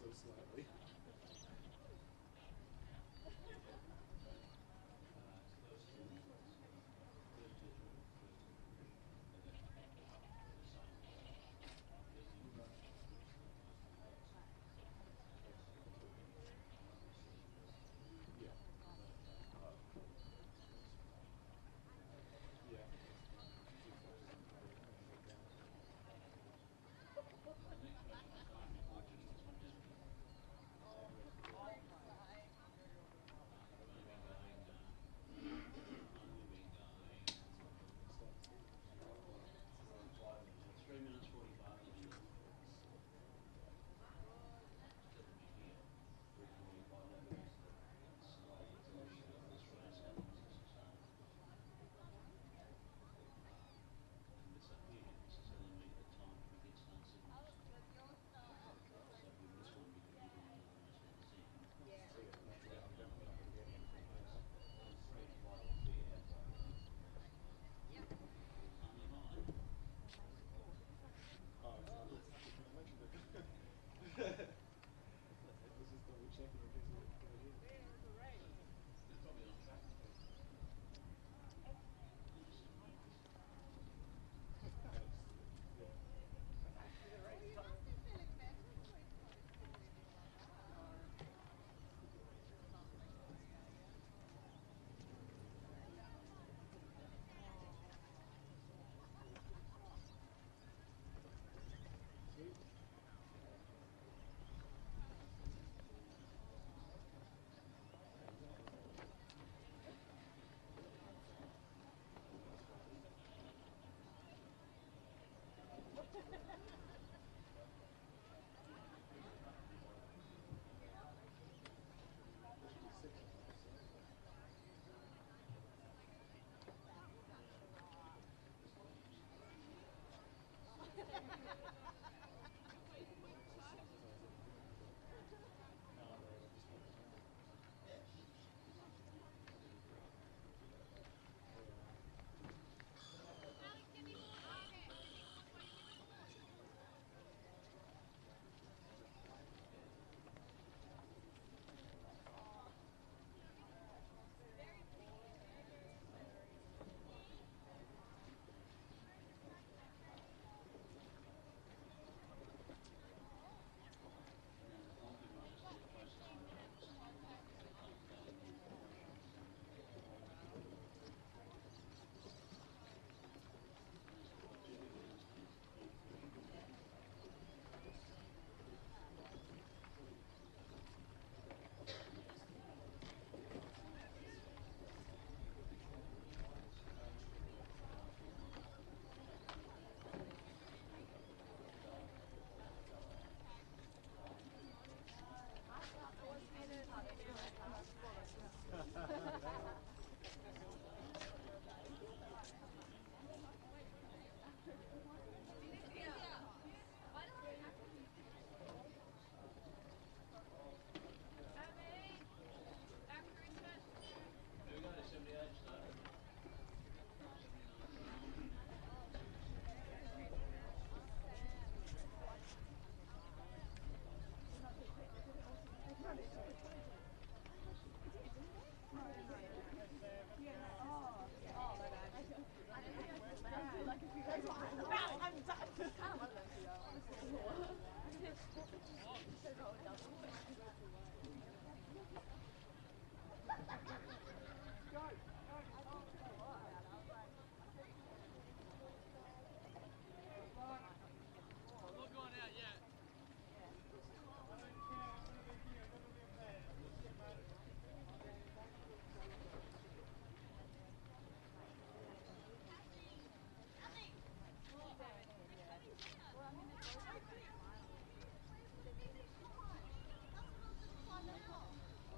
so slightly. Yeah. Yeah. Oh, it's not. I can imagine that. I was just double checking in case we didn't get it in. Yeah. Sweet. There should be 6 on the other side. Exercise in here, but no, I just want to count.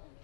Yeah.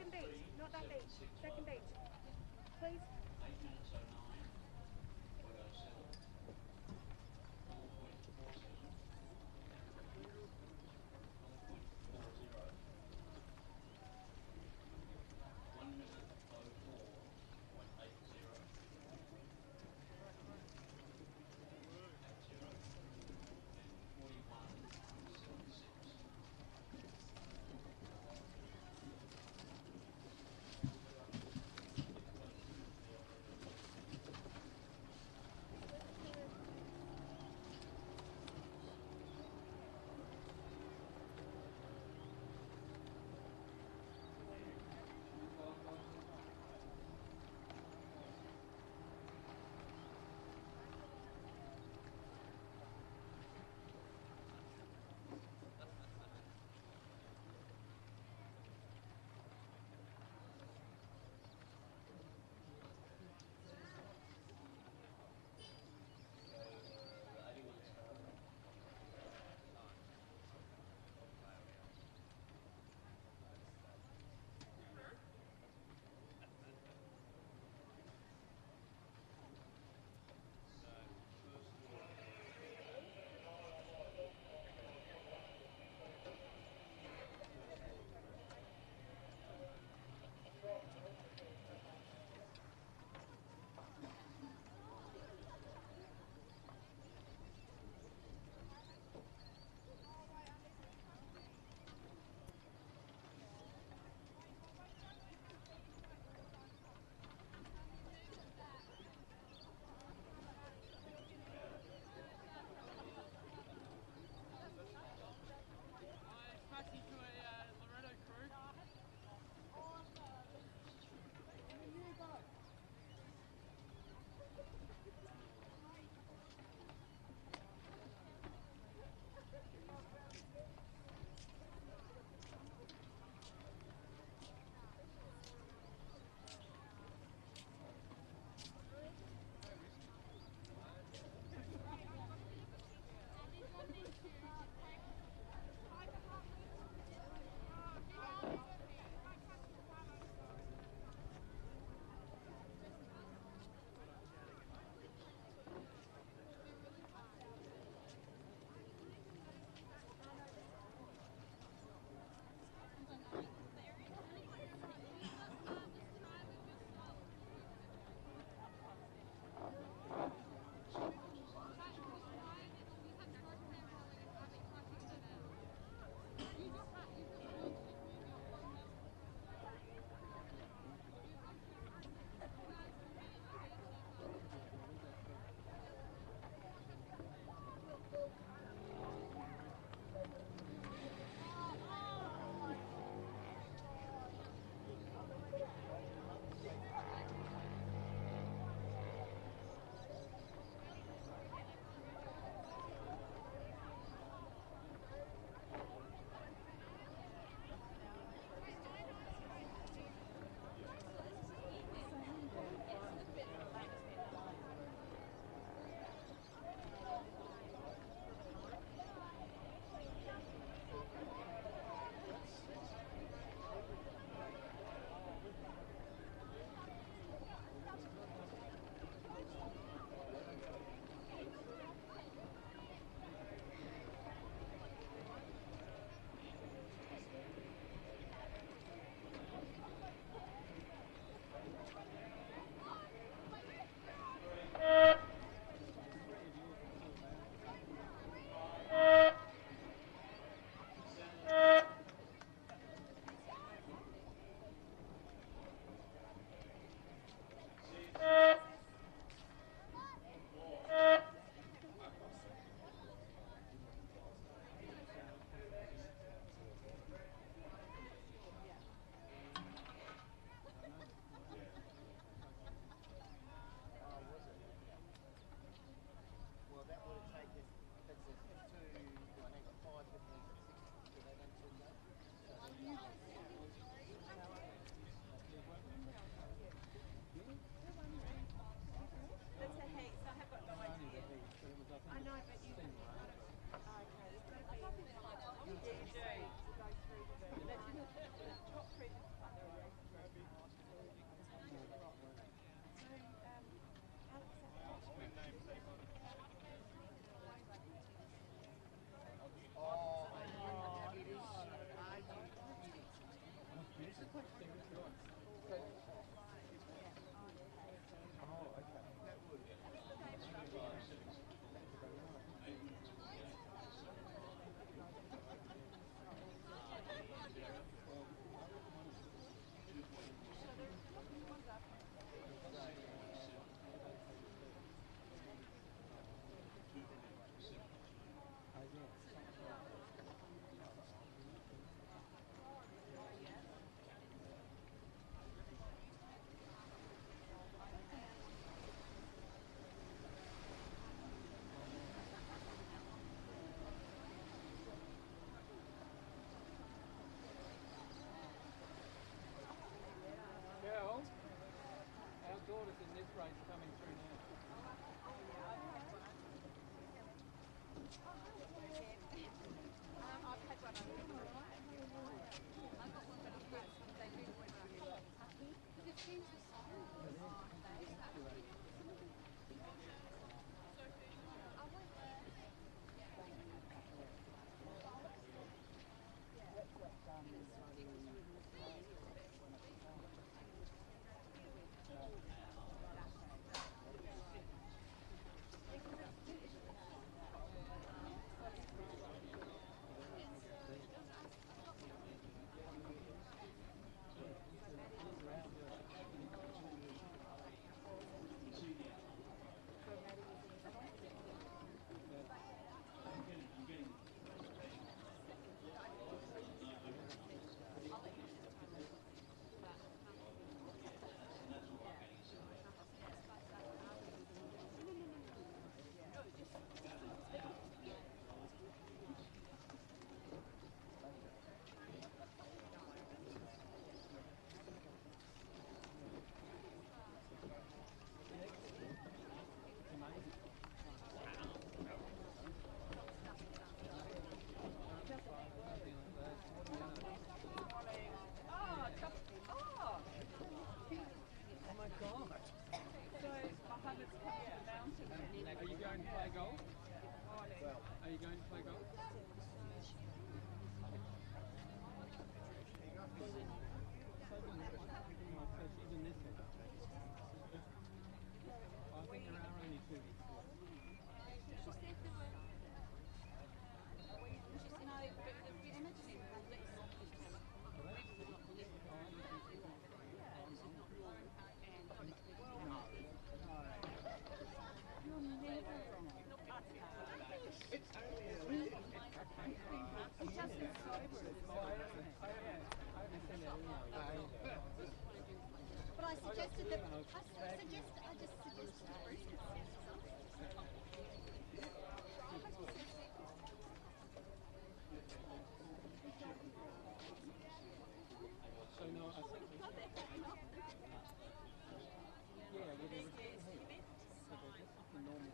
Second beat, not that beat. Second beat. Please. 8 minutes 09.07. 4.47. 4.40. 1 minute 04.80. 80. And 41.76. Are you going to play golf? Are you going to play golf? So she's in this one. I think there are only two. But I suggested that I just suggested that Bruce could send something. So no, I think yeah, well, there was the normal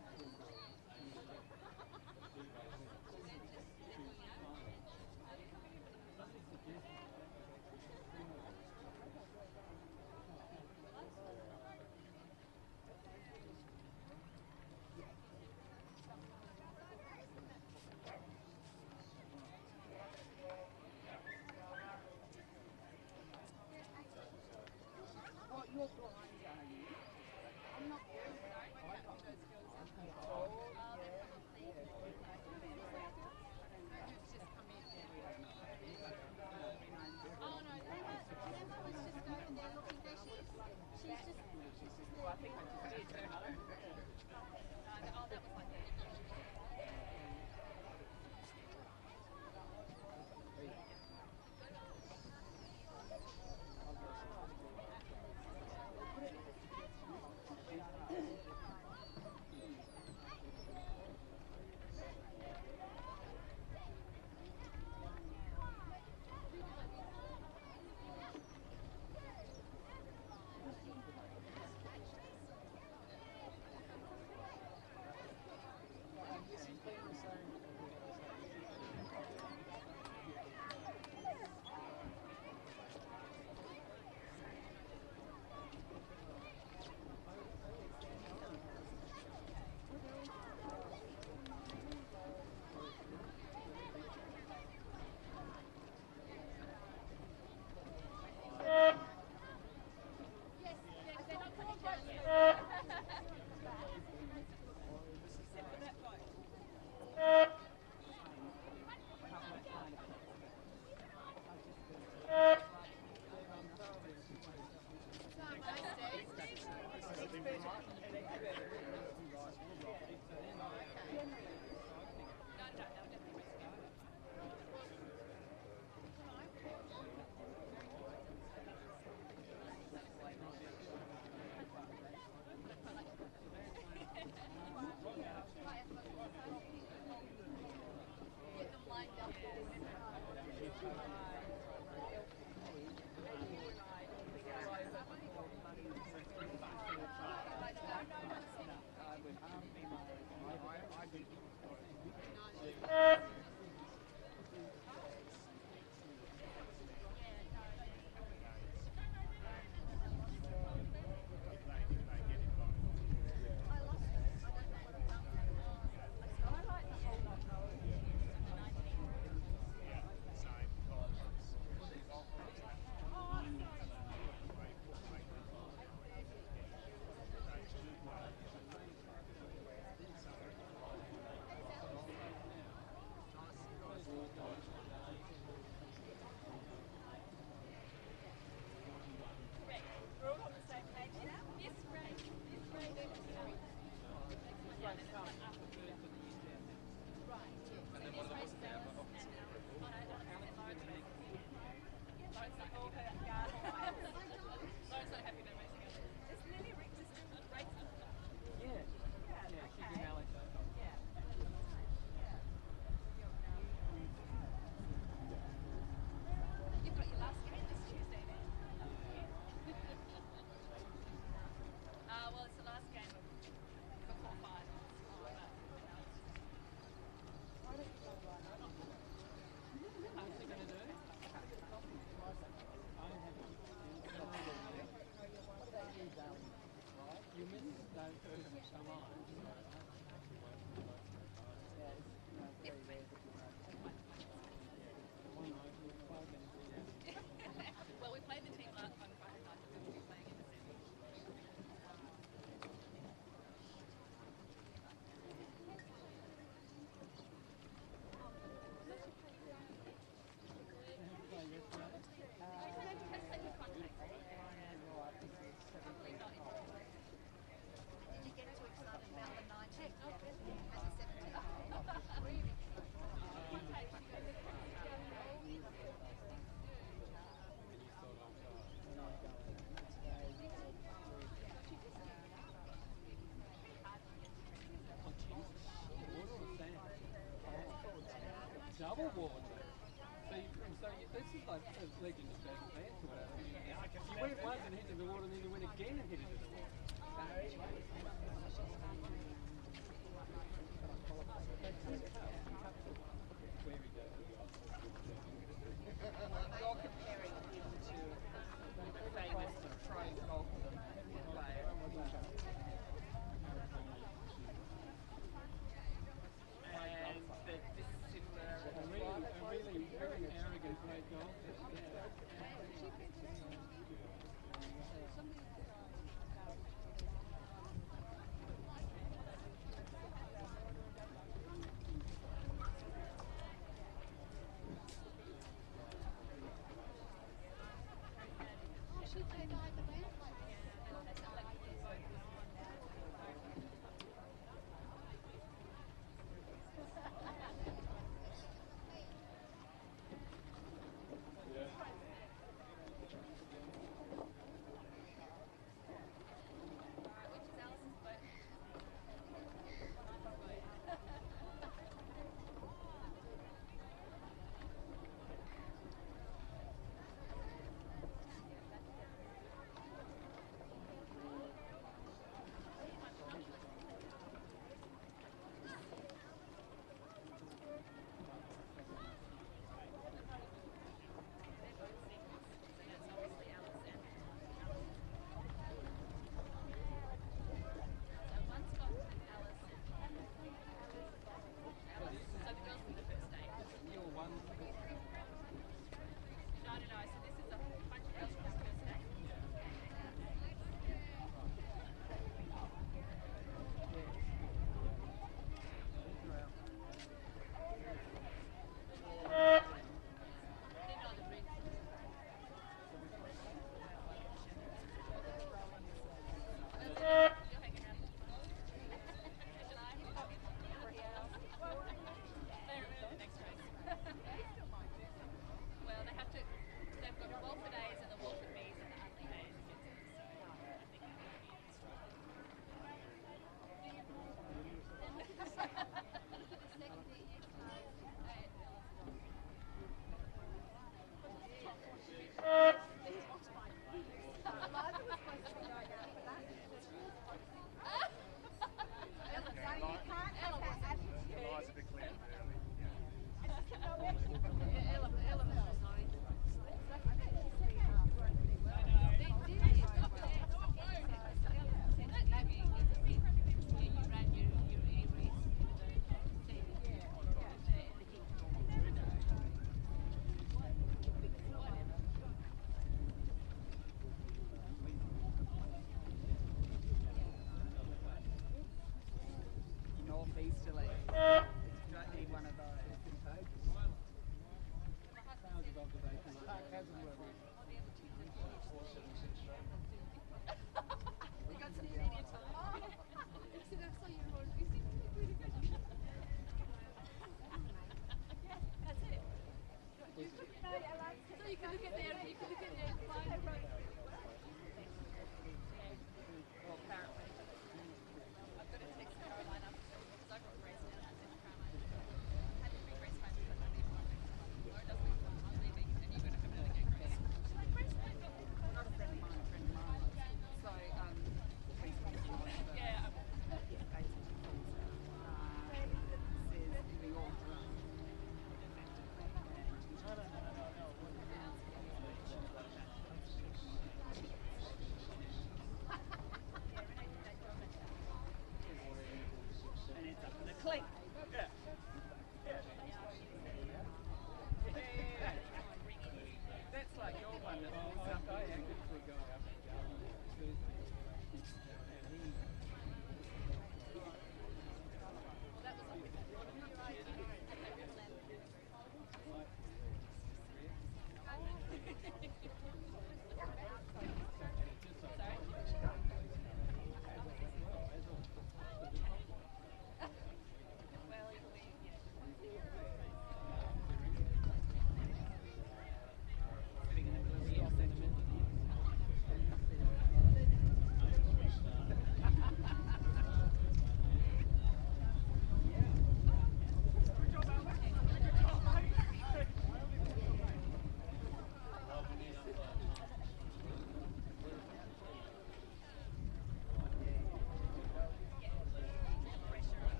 What, you're blind, are you? I'm not blind. Oh no, Emma was just over there looking there. She's just Well, I think I just did, don't I? oh, that was like that.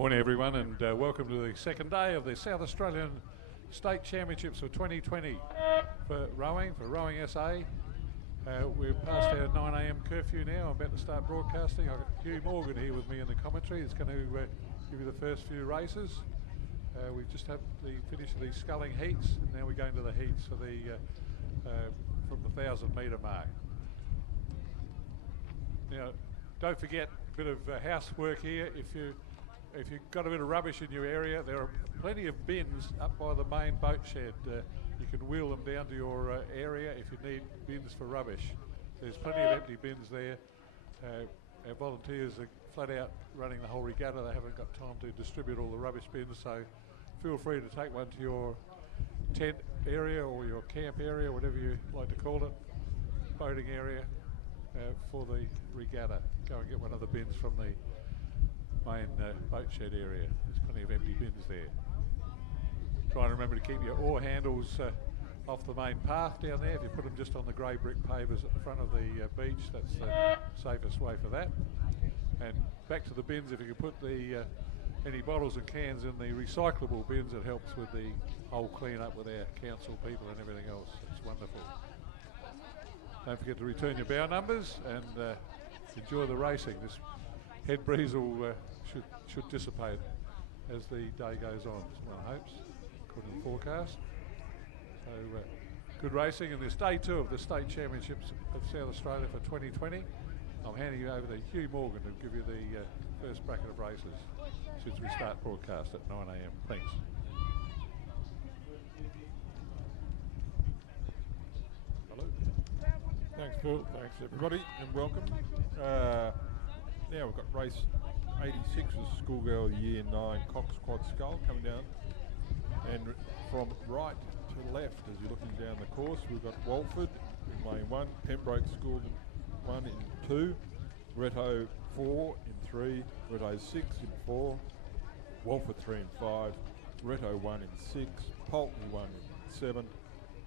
Morning everyone, and welcome to the second day of the South Australian State Championships for 2020 for Rowing SA. We're past our 9 a.m. curfew now. I'm about to start broadcasting. I've got Hugh Morgan here with me in the commentary. It's going to give you the first few races. We've just had the finish of the sculling heats, and now we're going to the heats for the from the 1,000 metre mark. Now, don't forget a bit of housework here. If you've got a bit of rubbish in your area, there are plenty of bins up by the main boat shed. You can wheel them down to your area if you need bins for rubbish. There's plenty of empty bins there. Our volunteers are flat out running the whole regatta. They haven't got time to distribute all the rubbish bins, so feel free to take one to your tent area or your camp area, whatever you like to call it, boating area for the regatta. Go and get one of the bins from the main boat shed area. There's plenty of empty bins there. Try and remember to keep your oar handles off the main path down there. If you put them just on the grey brick pavers at the front of the beach, that's the safest way for that. And back to the bins, if you can put the any bottles and cans in the recyclable bins, it helps with the whole clean up with our council people and everything else. It's wonderful. Don't forget to return your bow numbers and enjoy the racing. This head breeze will should dissipate as the day goes on, one hopes, according to the forecast. So good racing, and there's day 2 of the State Championships of South Australia for 2020. I'm handing you over to Hugh Morgan to give you the first bracket of races since we start broadcast at 9 a.m. Thanks. Hello. Thanks, Phil. Thanks, everybody, and welcome. Now we've got race 86 of Schoolgirl Year 9 Cox Quad Scull coming down. And from right to left, as you're looking down the course, we've got Walford in lane 1, Pembroke School 1 in 2, Retto 4 in 3, Retto 6 in 4, Walford 3 in 5, Retto 1 in 6, Poltony 1 in 7,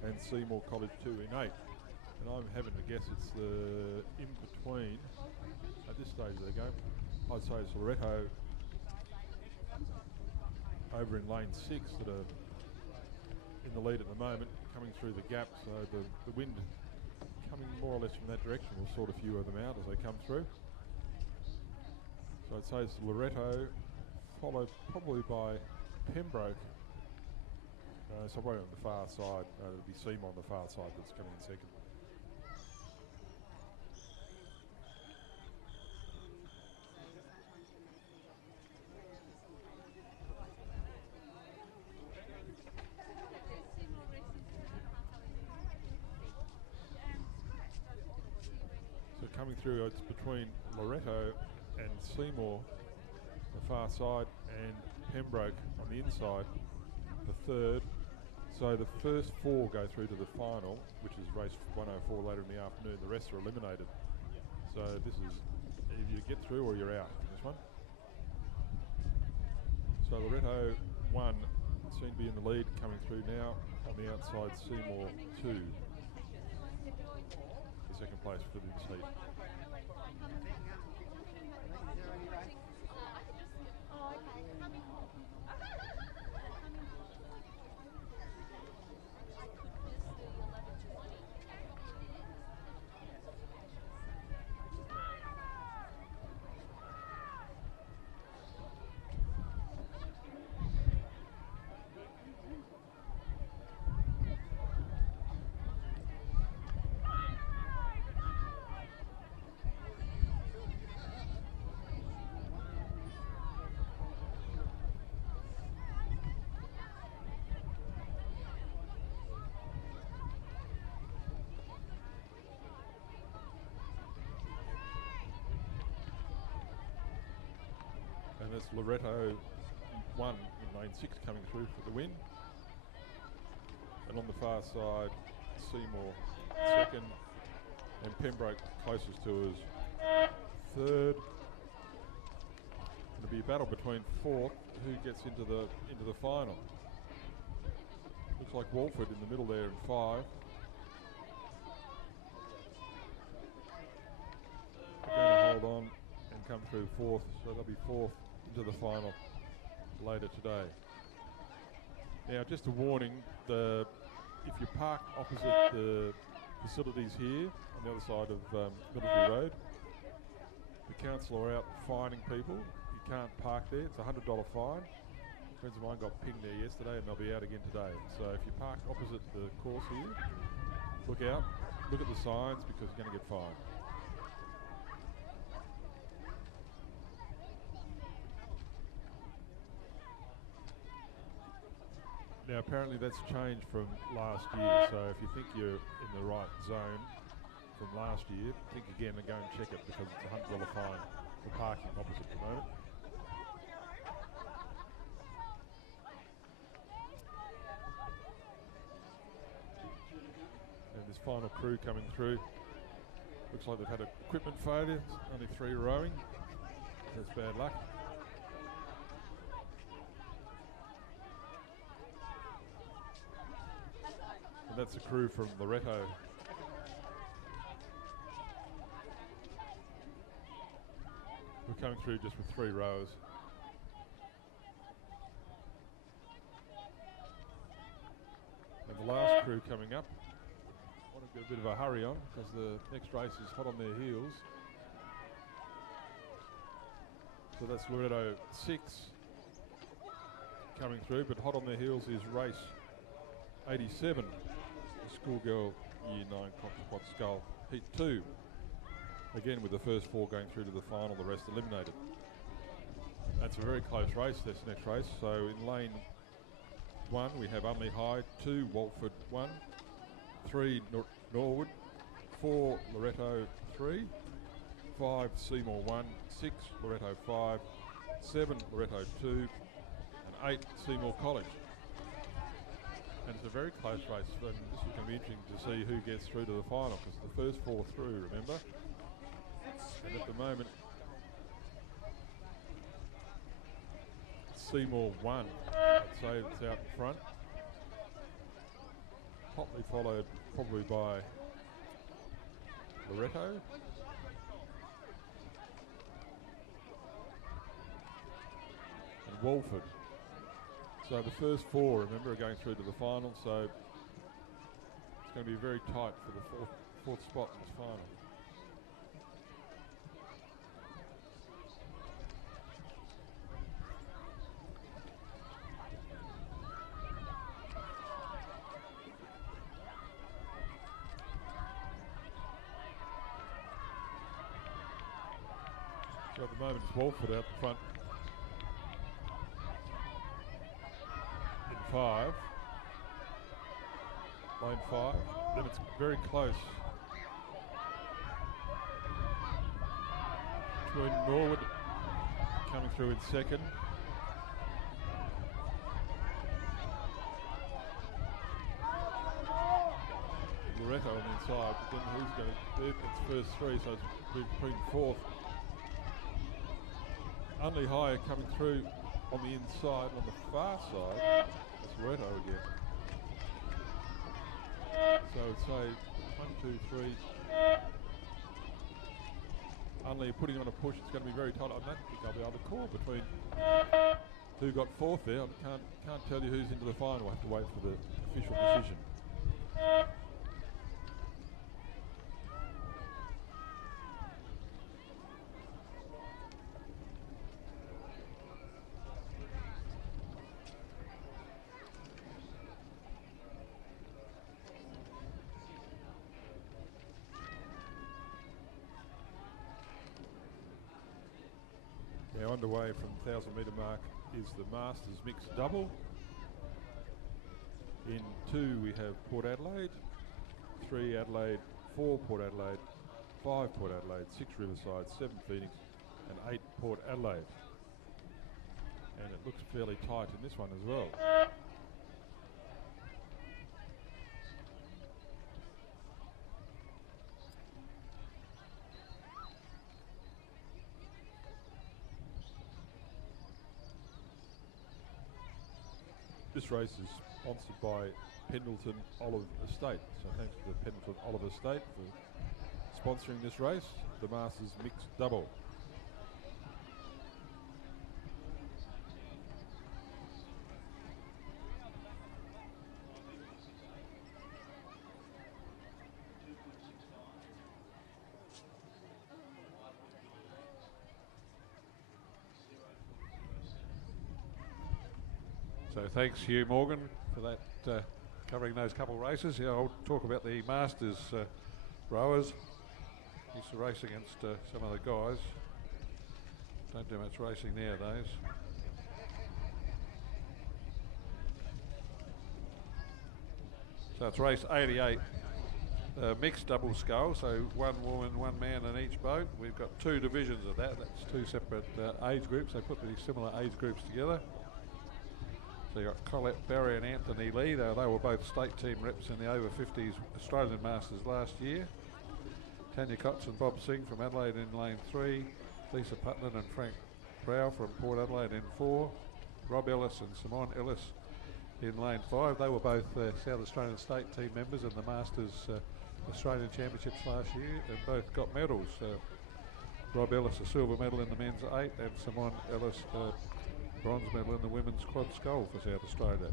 and Seymour College 2 in 8. And I'm having to guess it's the in-between at this stage of the game. I'd say it's Loretto over in lane 6 that are in the lead at the moment, coming through the gap, so the wind coming more or less from that direction will sort a few of them out as they come through. So I'd say it's Loretto, followed probably by Pembroke. So probably on the far side, it'll be Seymour on the far side that's coming in second. Coming through, it's between Loretto and Seymour, the far side, and Pembroke on the inside, the third. So the first 4 go through to the final, which is race 104 later in the afternoon. The rest are eliminated. So this is either you get through or you're out in this one. So Loretto 1 seem to be in the lead, coming through now. On the outside, Seymour 2. The second place for this heat. And it's Loretto 1 in lane 6 coming through for the win. And on the far side, Seymour second, and Pembroke closest to us third. It'll be a battle between 4th, who gets into the final. Looks like Walford in the middle there in 5. They're going to hold on and come through 4th, so they'll be 4th into the final. later today. Now, just a warning, if you park opposite the facilities here on the other side of Military Road, the council are out fining people. You can't park there. It's a $100 fine. Friends of mine got pinged there yesterday and they'll be out again today. So if you park opposite the course here, look out, look at the signs because you're going to get fined. Now apparently that's changed from last year, so if you think you're in the right zone from last year, think again and go and check it because it's a $100 fine for parking opposite the moment. And this final crew coming through, looks like they've had equipment failure, only 3 rowing, that's bad luck. And that's the crew from Loretto. We're coming through just with 3 rowers. And the last crew coming up, I want to get a bit of a hurry on because the next race is hot on their heels. So that's Loretto 6 coming through, but hot on their heels is race 87. Schoolgirl Year 9 Coxed Skull Heat 2. Again with the first 4 going through to the final, the rest eliminated. That's a very close race, this next race. So in lane 1 we have Unley High, 2 Walford 1, 3 Norwood, 4 Loretto 3, 5 Seymour 1, 6 Loretto 5, 7 Loretto 2 and 8 Seymour College. And it's a very close race, and this is going to be interesting to see who gets through to the final, because the first 4 through, remember? And at the moment, Seymour 1, I'd say it's out in front. Hotly followed probably by Loretto. And Walford. So the first 4, remember, are going through to the final, so it's going to be very tight for the fourth spot in this final. So at the moment it's Walford out the front. 5, lane 5, then it's very close between Norwood coming through in second, Loretto on the inside, but then who's going to do it? It's first 3, so it's between 4th. Unley High coming through on the inside, on the far side. Loretto again. So I'd say 1, 2, 3. Unley putting on a push. It's going to be very tight. I don't think I'll be able to call between who got 4th there. I can't tell you who's into the final. We'll have to wait for the official decision. Now underway from the 1,000 metre mark is the Masters Mixed Double. In 2 we have Port Adelaide, 3 Adelaide, 4 Port Adelaide, 5 Port Adelaide, 6 Riverside, 7 Phoenix and 8 Port Adelaide. And it looks fairly tight in this one as well. This race is sponsored by Pendleton Olive Estate. So thanks to the Pendleton Olive Estate for sponsoring this race, the Masters Mixed Double. So thanks Hugh Morgan for that, covering those couple races. Yeah, I'll talk about the Masters rowers. Used to race against some of the guys. Don't do much racing nowadays. So it's race 88, mixed double scull, so one woman, one man in each boat. We've got two divisions of that. That's two separate age groups. They put the similar age groups together. So you've got Colette Barry and Anthony Lee. They were both state team reps in the over 50s Australian Masters last year. Tanya Cox and Bob Singh from Adelaide in lane 3. Lisa Putnam and Frank Prow from Port Adelaide in 4. Rob Ellis and Simone Ellis in lane 5. They were both South Australian state team members in the Masters Australian Championships last year and both got medals. Rob Ellis a silver medal in the men's 8 and Simone Ellis bronze medal in the women's quad scull for South Australia.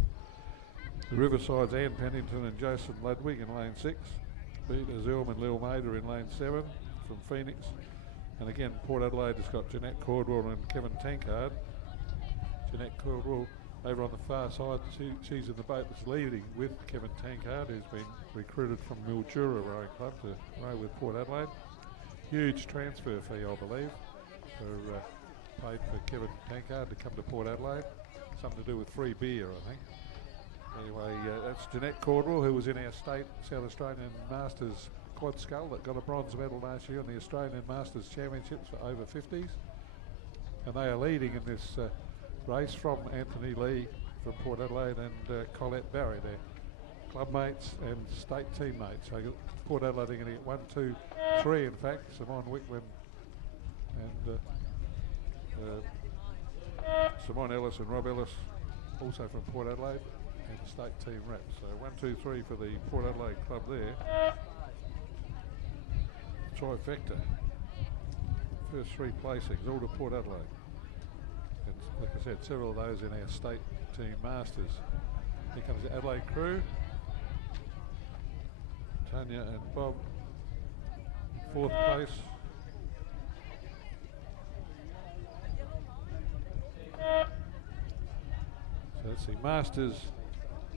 The Riverside's Anne Pennington and Jason Ludwig in lane 6. Peter Zilm and Lil Mader in lane 7 from Phoenix. And again, Port Adelaide has got Jeanette Cordwell and Kevin Tankard. Jeanette Cordwell over on the far side, she's in the boat that's leading with Kevin Tankard, who's been recruited from Mildura Rowing Club to row with Port Adelaide. Huge transfer fee, I believe, paid for Kevin Tankard to come to Port Adelaide. Something to do with free beer, I think. Anyway, that's Jeanette Cordwell, who was in our state South Australian Masters quad scull that got a bronze medal last year in the Australian Masters Championships for over 50s. And they are leading in this race from Anthony Lee from Port Adelaide and Colette Barry, their club mates and state teammates. So Port Adelaide are going to get 1, 2, 3 in fact. Simone Wickman and Simone Ellis and Rob Ellis also from Port Adelaide and state team reps. So 1, 2, 3 for the Port Adelaide club there. Trifecta. First 3 placings, all to Port Adelaide. And like I said, several of those in our state team masters. Here comes the Adelaide crew. Tanya and Bob, 4th place. So let's see, Masters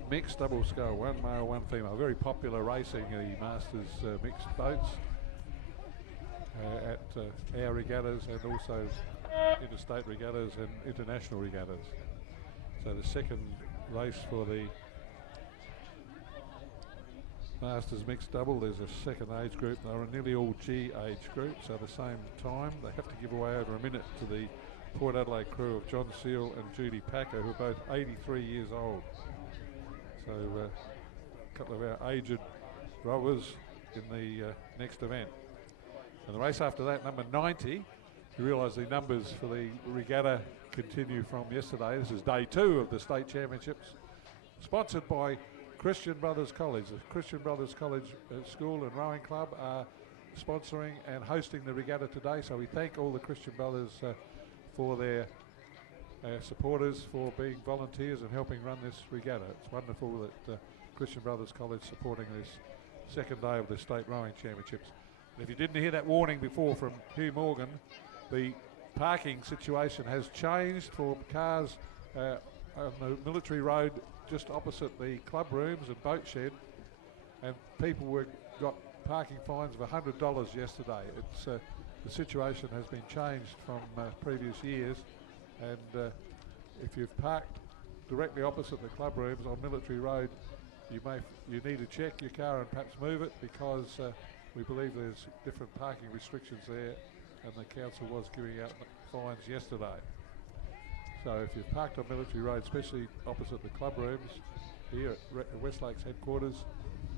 mixed double scull, 1 male, 1 female. Very popular racing, the Masters mixed boats at our regattas and also interstate regattas and international regattas. So the second race for the Masters mixed double, there's a second age group. They're nearly all G age groups, so at the same time. They have to give away over a minute to the Port Adelaide crew of John Seal and Judy Packer, who are both 83 years old. So a couple of our aged rowers in the next event. And the race after that, number 90, you realise the numbers for the regatta continue from yesterday. This is day 2 of the state championships, sponsored by Christian Brothers College. The Christian Brothers College School and Rowing Club are sponsoring and hosting the regatta today. So we thank all the Christian Brothers for their supporters, for being volunteers and helping run this regatta. It's wonderful that Christian Brothers College supporting this second day of the state rowing championships. And if you didn't hear that warning before from Hugh Morgan, the parking situation has changed for cars on the military road just opposite the club rooms and boat shed, and people got parking fines of $100 yesterday. It's the situation has been changed from previous years, and if you've parked directly opposite the club rooms on Military Road, you need to check your car and perhaps move it, because we believe there's different parking restrictions there, and the council was giving out fines yesterday. So if you've parked on Military Road, especially opposite the club rooms here at Westlake's headquarters,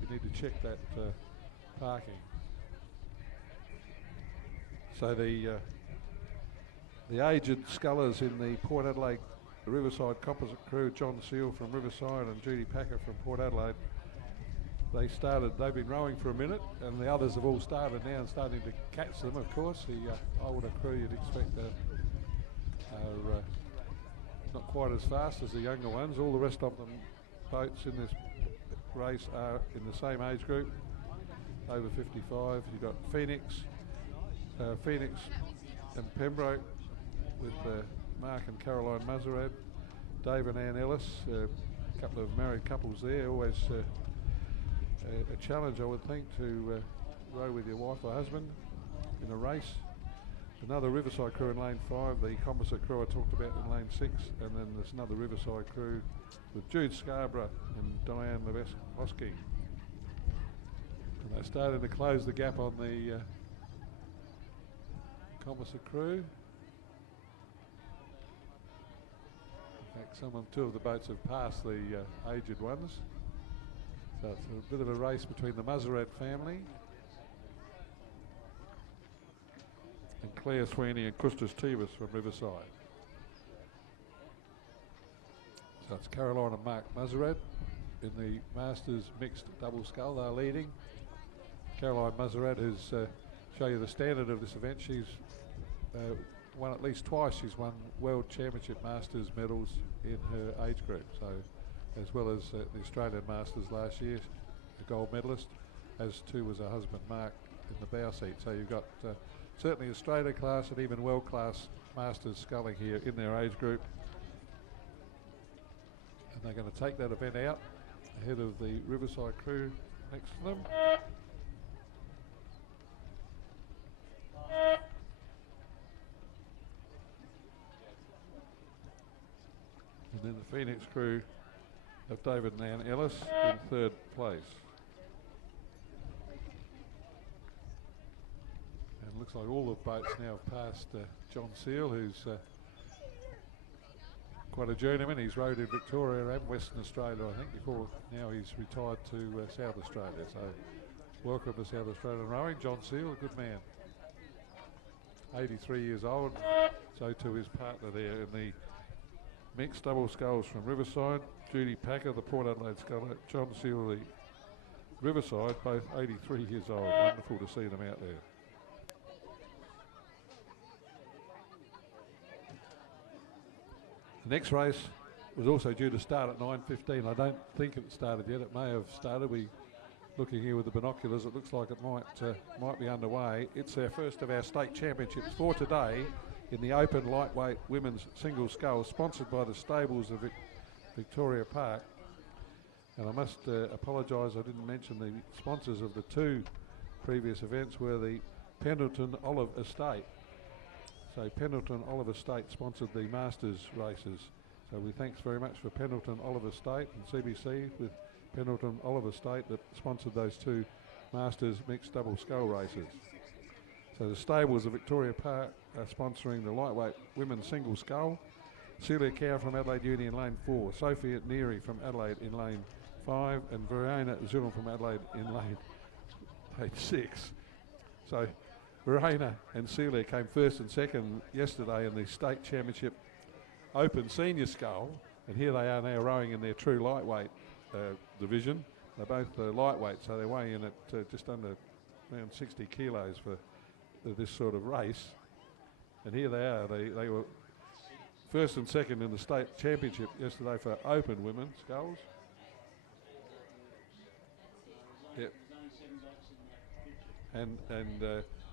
you need to check that parking. So the aged scullers in the Port Adelaide Riverside Composite crew, John Seal from Riverside and Judy Packer from Port Adelaide, they've been rowing for a minute, and the others have all started now and starting to catch them, of course. The older crew you'd expect are not quite as fast as the younger ones. All the rest of them boats in this race are in the same age group, over 55. You've got Phoenix and Pembroke with Mark and Caroline Muzzerad, Dave and Ann Ellis, a couple of married couples there. Always a challenge, I would think, to row with your wife or husband in a race. Another Riverside crew in lane 5, the composite crew I talked about in lane 6, and then there's another Riverside crew with Jude Scarborough and Diane Levesky. And they're starting to close the gap on the composite crew. In fact, two of the boats have passed the aged ones. So it's a bit of a race between the Muzzarad family and Claire Sweeney and Kustas Tivas from Riverside. So it's Caroline and Mark Muzzarad in the Masters mixed double scull. They're leading. Caroline Muzzarad has show you the standard of this event. She's won at least twice. She's won World Championship Masters medals in her age group. So, as well as the Australian Masters last year, a gold medalist, as too was her husband Mark in the bow seat. So you've got certainly Australia class and even world class Masters sculling here in their age group. And they're going to take that event out ahead of the Riverside crew next to them. And then the Phoenix crew of David and Ann Ellis in third place. And it looks like all the boats now have passed John Seal, who's quite a journeyman. He's rowed in Victoria and Western Australia, I think, before now he's retired to South Australia. So welcome to South Australian rowing. John Seal, a good man. 83 years old, so too his partner there in the mixed double sculls from Riverside. Judy Packer, the Port Adelaide sculler. John Seal, the Riverside, both 83 years old. Wonderful to see them out there. The next race was also due to start at 9:15. I don't think it started yet. It may have started. We looking here with the binoculars, it looks like it might be underway. It's our first of our state championships for today in the open lightweight women's single scull, sponsored by the stables of Victoria Park. And I must apologise, I didn't mention the sponsors of the two previous events were the Pendleton Olive Estate. So Pendleton Olive Estate sponsored the Masters races. So we thanks very much for Pendleton Olive Estate and CBC with Pendleton Olive Estate that sponsored those two Masters mixed double scull races. So the stables of Victoria Park are sponsoring the lightweight women's single scull. Celia Cow from Adelaide Uni in lane 4, Sophie Neary from Adelaide in lane 5, and Verena Zulum from Adelaide in lane 6. So Verena and Celia came first and second yesterday in the state championship open senior scull, and here they are now rowing in their true lightweight division. They're both lightweight, so they're weighing in at just under around 60 kilos for this sort of race. And here they are. They were first and second in the state championship yesterday for open women's sculls. Yep. And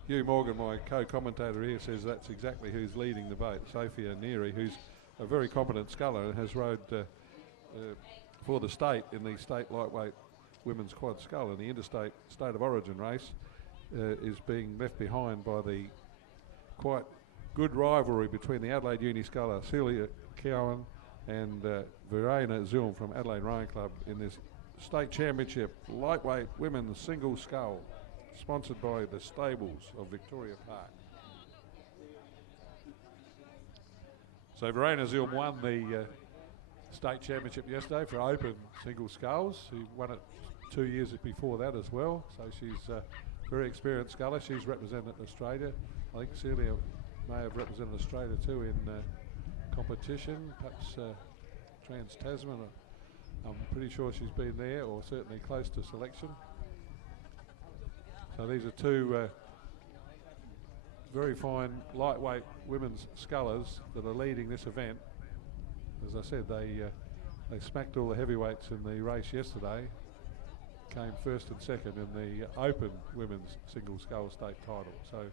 Hugh Morgan, my co-commentator here, says that's exactly who's leading the boat. Sophia Neary, who's a very competent sculler and has rowed for the state in the state lightweight women's quad scull, and the interstate state of origin race is being left behind by the quite good rivalry between the Adelaide Uni sculler Celia Cowan and Verena Zulm from Adelaide Rowing Club in this state championship lightweight women's single scull, sponsored by the stables of Victoria Park. So Verena Zulm won the state championship yesterday for open single sculls. She won it 2 years before that as well. So she's a very experienced sculler. She's represented Australia. I think Celia may have represented Australia too in competition, perhaps Trans-Tasman. I'm pretty sure she's been there, or certainly close to selection. So these are two very fine lightweight women's scullers that are leading this event. As I said, they smacked all the heavyweights in the race yesterday, came first and second in the open women's single scull state title. So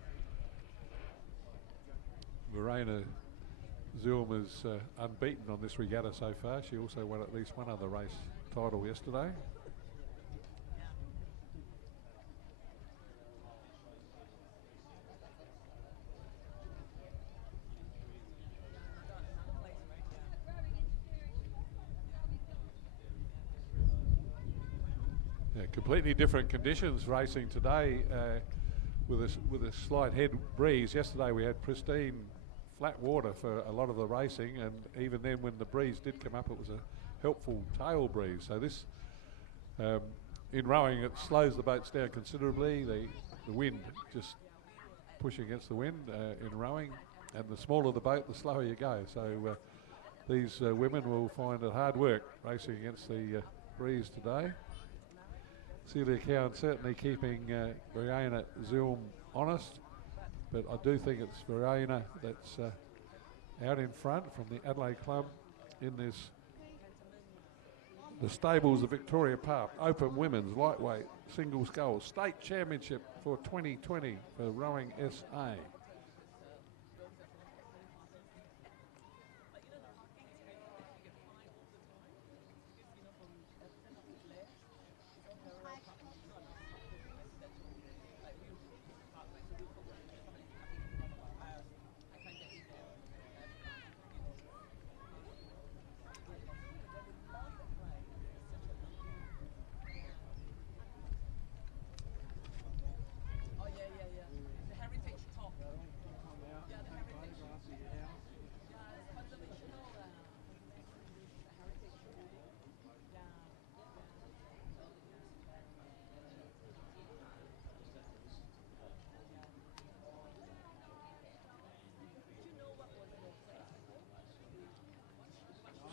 Verena Zoom is unbeaten on this regatta so far. She also won at least one other race title yesterday. Yeah, completely different conditions racing today with a slight head breeze. Yesterday we had pristine flat water for a lot of the racing, and even then when the breeze did come up it was a helpful tail breeze. So this in rowing it slows the boats down considerably. The wind just pushing against the wind in rowing, and the smaller the boat the slower you go. So these women will find it hard work racing against the breeze today. Celia Cowan certainly keeping Brianna Zoom honest, but I do think it's Brianna that's out in front from the Adelaide Club in this, the stables of Victoria Park, Open Women's Lightweight Single Sculls State Championship for 2020 for Rowing SA.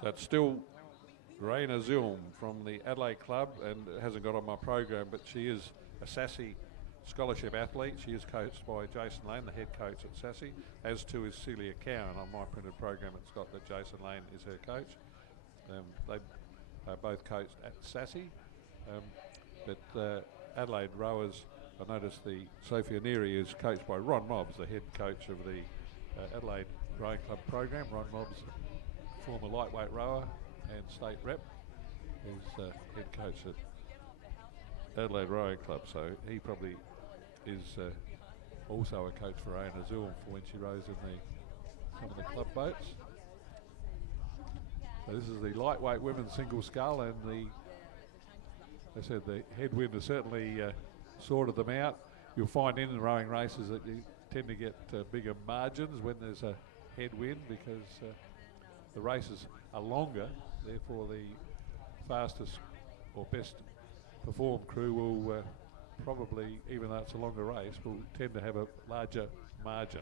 So it's still Raina Zoom from the Adelaide Club, and it hasn't got on my program, but she is a Sassy scholarship athlete. She is coached by Jason Lane, the head coach at Sassy, as too is Celia Cowan. On my printed program it's got that Jason Lane is her coach. They are both coached at Sassy, but Adelaide rowers, I noticed the Sophia Neary is coached by Ron Mobbs, the head coach of the Adelaide Rowing Club program. Ron Mobbs, former lightweight rower and state rep, is head coach at Adelaide Rowing Club, so he probably is also a coach for Raina Zoom for when she rows in some of the club boats. So this is the lightweight women's single scull, and as I said, the headwind has certainly sorted them out. You'll find in the rowing races that you tend to get bigger margins when there's a headwind, because the races are longer, therefore the fastest or best performed crew will probably, even though it's a longer race, will tend to have a larger margin.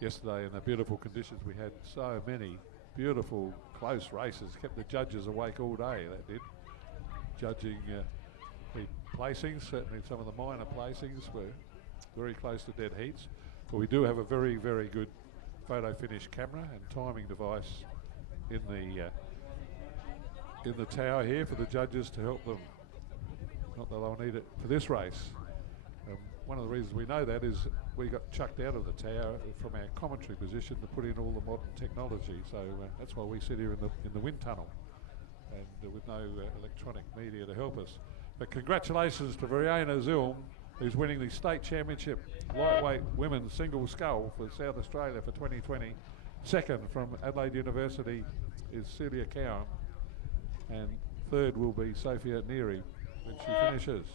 Yesterday in the beautiful conditions we had so many beautiful close races, kept the judges awake all day, that did. Judging the placings, certainly some of the minor placings were very close to dead heats, but we do have a very, very good photo finish camera and timing device in the tower here for the judges to help them. Not that they'll need it for this race. One of the reasons we know that is we got chucked out of the tower from our commentary position to put in all the modern technology. So that's why we sit here in the wind tunnel, and with no electronic media to help us. But congratulations to Brianna Zoom, who's winning the state championship lightweight women's single scull for South Australia for 2020. Second from Adelaide University is Celia Cowan, and third will be Sophia Neary when she finishes.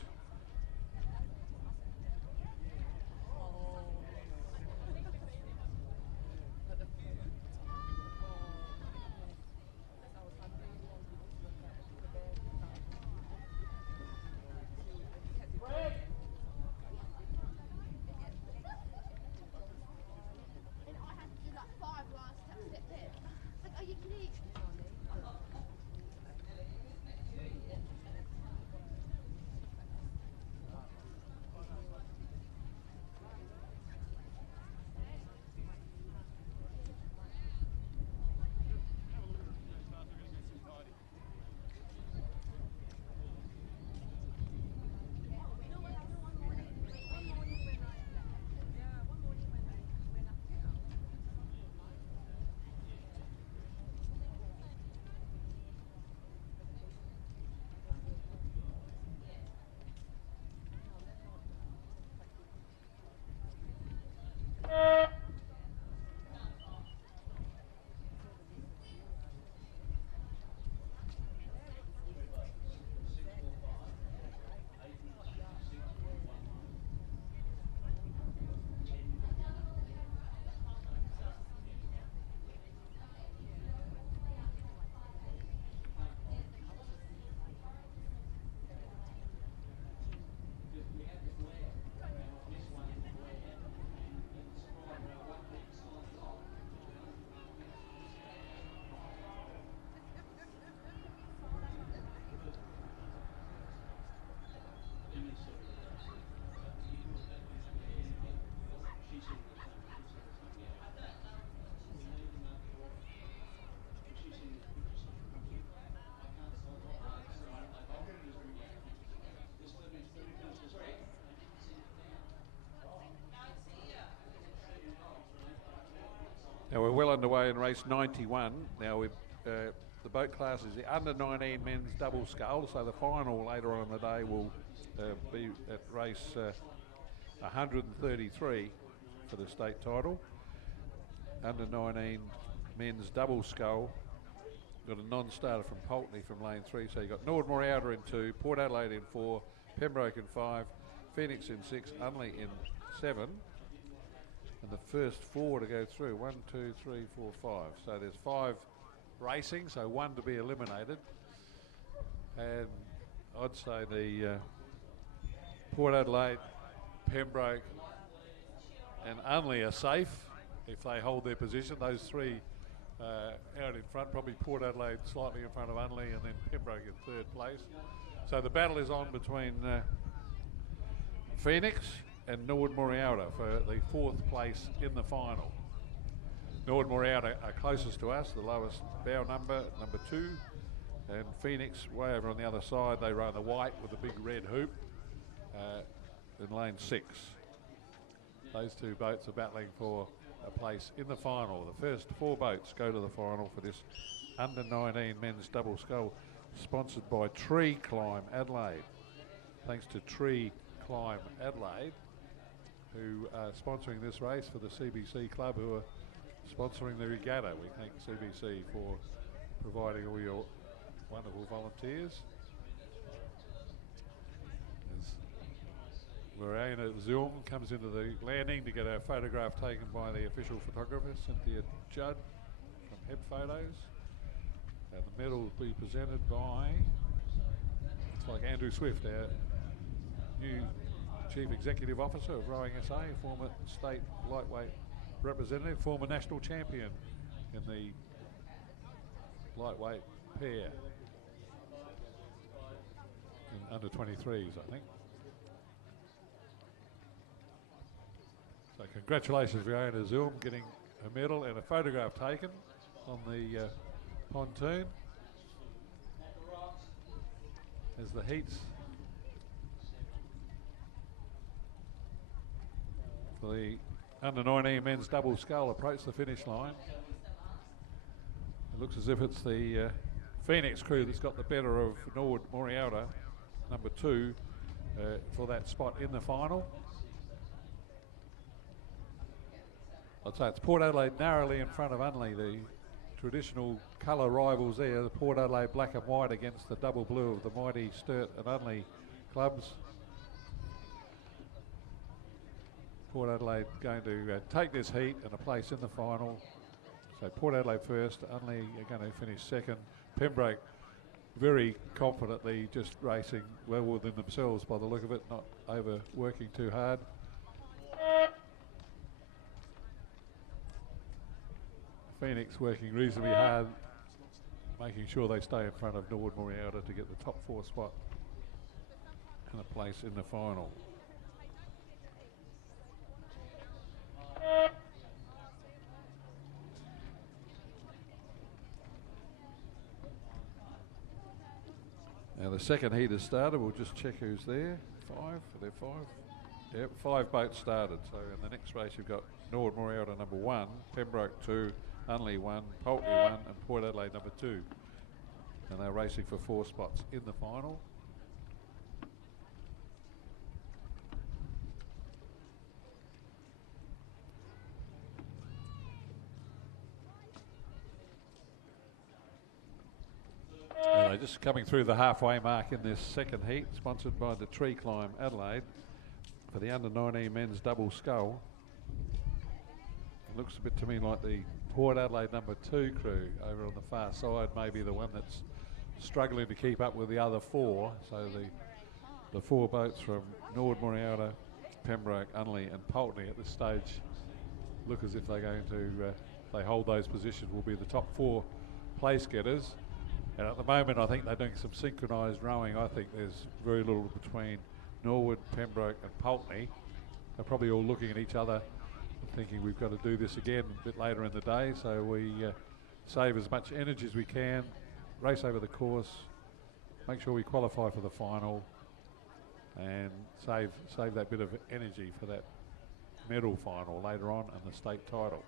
Now we're well underway in race 91. Now we've, the boat class is the under 19 men's double scull, so the final later on in the day will be at race 133 for the state title. Under 19 men's double scull. Got a non-starter from Pulteney from lane 3, so you've got Norwood Morialta in 2, Port Adelaide in 4, Pembroke in 5, Phoenix in 6, Unley in 7, and the first 4 to go through, 1, 2, 3, 4, 5. So there's 5 racing, so 1 to be eliminated, and I'd say the Port Adelaide, Pembroke and Unley are safe if they hold their position. Those 3 out in front, probably Port Adelaide slightly in front of Unley, and then Pembroke in 3rd place. So the battle is on between Phoenix and Norwood Morialta for the 4th place in the final. Norwood Morialta are closest to us, the lowest bow number 2, and Phoenix way over on the other side. They run the white with the big red hoop in lane 6. Those 2 boats are battling for a place in the final. The first 4 boats go to the final for this under 19 men's double scull, sponsored by Tree Climb Adelaide. Thanks to Tree Climb Adelaide, who are sponsoring this race for the CBC club, who are sponsoring the regatta. We thank CBC for providing all your wonderful volunteers. Verena Zoom comes into the landing to get a photograph taken by the official photographer, Cynthia Judd from Head Photos. And the medal will be presented by, it's like Andrew Swift, our new Chief Executive Officer of Rowing SA, former state lightweight representative, former national champion in the lightweight pair in under 23s, I think. So congratulations, Fiona Zoom, getting a medal and a photograph taken on the pontoon as the heats for the under 19 men's double scull approach the finish line. It looks as if it's the Phoenix crew that's got the better of Norwood Morialta, number 2, for that spot in the final. I'd say it's Port Adelaide narrowly in front of Unley, the traditional colour rivals there, the Port Adelaide black and white against the double blue of the mighty Sturt and Unley clubs. Port Adelaide going to take this heat and a place in the final. So Port Adelaide first, Unley are going to finish 2nd. Pembroke very confidently just racing well within themselves by the look of it, not overworking too hard. Phoenix working reasonably hard, making sure they stay in front of Norwood Morialta to get the top 4 spot and a place in the final. Now the second heat has started. We'll just check who's there. 5, are there 5? Yep, 5 boats started. So in the next race you've got Norwood Morialta number 1, Pembroke 2, Unley 1, Pulteney 1 and Port Adelaide number 2. And they're racing for 4 spots in the final. They're just coming through the halfway mark in this second heat, sponsored by the Tree Climb Adelaide for the under 19 men's double scull. It looks a bit to me like the Port Adelaide number 2 crew over on the far side, maybe the one that's struggling to keep up with the other 4. So the 4 boats from Norwood Morialta, Pembroke, Unley and Pulteney at this stage look as if they're going to, they hold those positions, will be the top 4 place getters. And at the moment I think they're doing some synchronised rowing. I think there's very little between Norwood, Pembroke and Pulteney. They're probably all looking at each other thinking we've got to do this again a bit later in the day, so we save as much energy as we can, race over the course, make sure we qualify for the final and save that bit of energy for that medal final later on and the state title.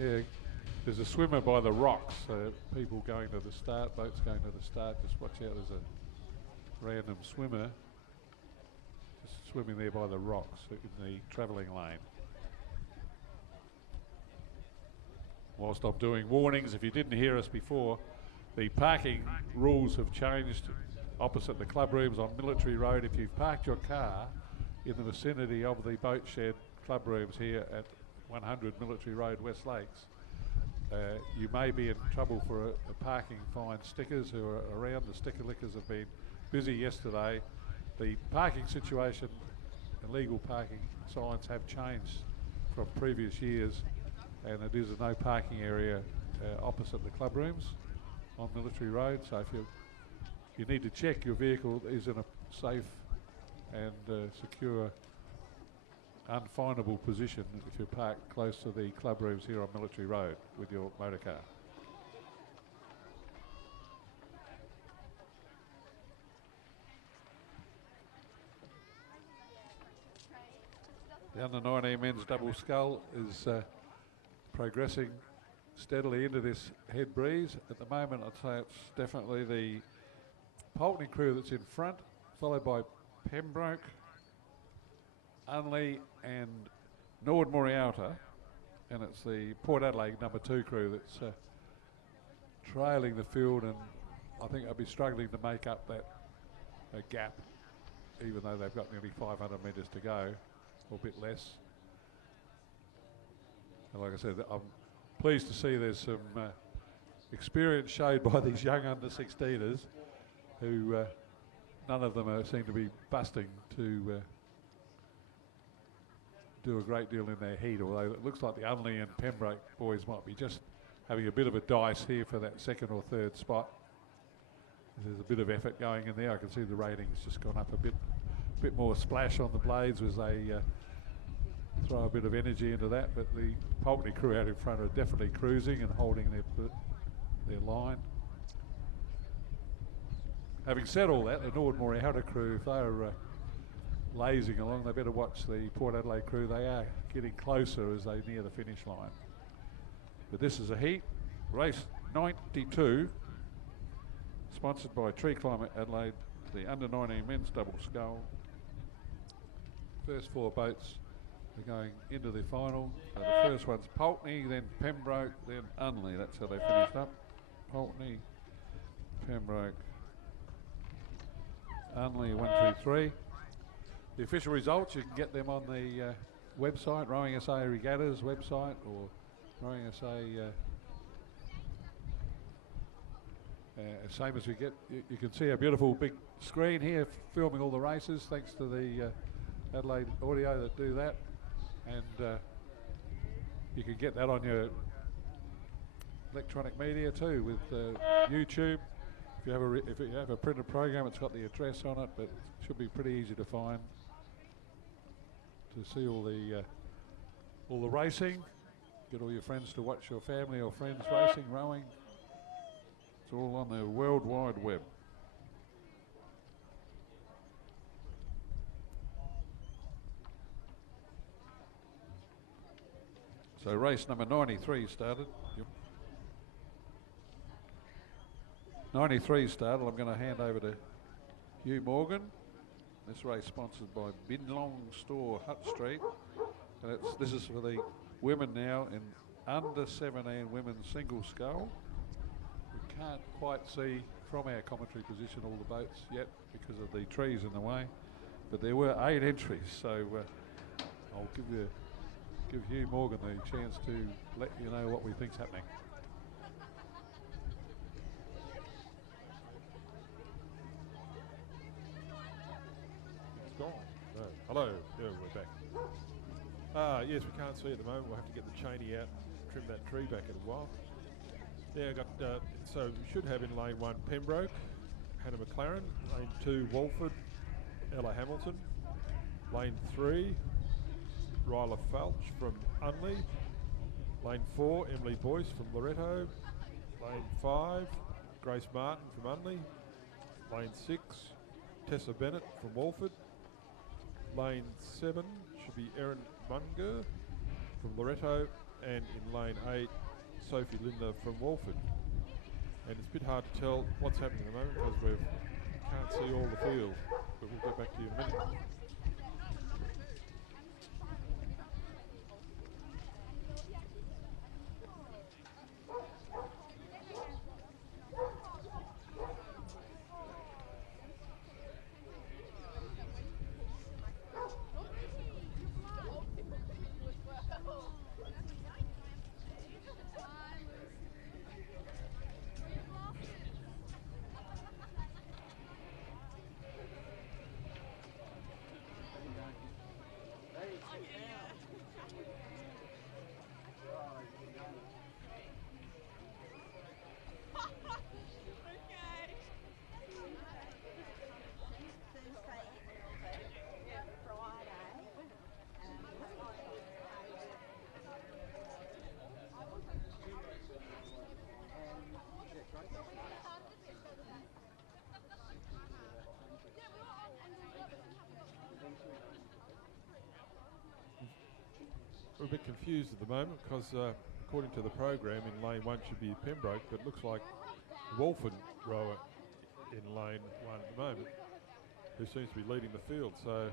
Yeah, there's a swimmer by the rocks. People going to the start, boats going to the start. Just watch out. There's a random swimmer just swimming there by the rocks in the travelling lane. Whilst I'm doing warnings, if you didn't hear us before, the parking rules have changed opposite the club rooms on Military Road. If you've parked your car in the vicinity of the boat shed club rooms here at 100 Military Road, West Lakes, you may be in trouble for a parking fine. Stickers who are around, the sticker lickers have been busy yesterday. The parking situation, illegal parking signs have changed from previous years, and it is a no parking area opposite the club rooms on Military Road. So if you need to check your vehicle is in a safe and secure, unfindable position if you park close to the club rooms here on Military Road with your motor car. The under-19 men's double scull is progressing steadily into this head breeze. At the moment, I'd say it's definitely the Pulteney crew that's in front, followed by Pembroke, Unley and Nord Morialta, and it's the Port Adelaide number 2 crew that's trailing the field, and I think they'll be struggling to make up that gap, even though they've got nearly 500 metres to go, or a bit less. And like I said, I'm pleased to see there's some experience showed by these young under-16ers who none of them seem to be busting to do a great deal in their heat, although it looks like the Unley and Pembroke boys might be just having a bit of a dice here for that second or third spot. There's a bit of effort going in there. I can see the rating's just gone up a bit more splash on the blades as they throw a bit of energy into that, but the Pulteney crew out in front are definitely cruising and holding their line. Having said all that, the Nord Morialta crew, if they're lazing along, they better watch the Port Adelaide crew. They are getting closer as they near the finish line. But this is a heat, race 92, sponsored by Tree Climate Adelaide, the under-19 men's double scull. First 4 boats are going into the final. So the first one's Pulteney, then Pembroke, then Unley. That's how they finished up. Pulteney, Pembroke, Unley, 1, 2, 3. The official results, you can get them on the website, Rowing SA Regattas website, or Rowing SA, same as we get. You can see a beautiful big screen here filming all the races, thanks to the Adelaide Audio that do that. And you can get that on your electronic media too with YouTube. If you have a printed program, it's got the address on it, but it should be pretty easy to find, to see all the racing. Get all your friends to watch your family or friends racing, rowing. It's all on the World Wide Web. So race number 93 started. Yep. 93 started. I'm going to hand over to Hugh Morgan. This race sponsored by Binlong Store, Hutt Street. And this is for the women now in under 17 women's single scull. We can't quite see from our commentary position all the boats yet because of the trees in the way, but there were 8 entries, so I'll give Hugh Morgan the chance to let you know what we think's happening. It's gone. No. Hello. Yeah, we're back. Yes, we can't see at the moment. We'll have to get the cheney out, trim that tree back in a while. Yeah, I got so we should have in lane 1 Pembroke, Hannah McLaren, lane 2 Walford, Ella Hamilton, lane 3 Ryla Felch from Unley, lane 4 Emily Boyce from Loretto, lane 5 Grace Martin from Unley, lane 6 Tessa Bennett from Walford, lane 7 should be Erin Munger from Loretto, and in lane 8, Sophie Linder from Walford. And it's a bit hard to tell what's happening at the moment because we can't see all the field, but we'll get back to you in a minute. We're a bit confused at the moment because according to the program in lane 1 should be Pembroke, but it looks like Walford rower in lane 1 at the moment who seems to be leading the field, so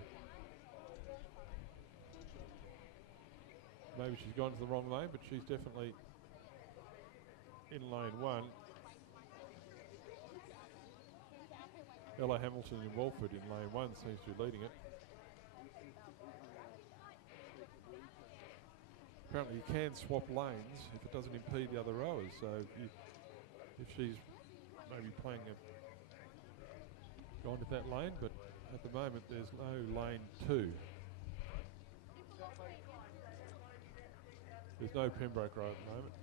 maybe she's gone to the wrong lane, but she's definitely in lane 1. Ella Hamilton in Walford in lane 1 seems to be leading it. Apparently you can swap lanes if it doesn't impede the other rowers, so if she's maybe playing gone to that lane, but at the moment there's no lane 2. There's no Pembroke row at the moment.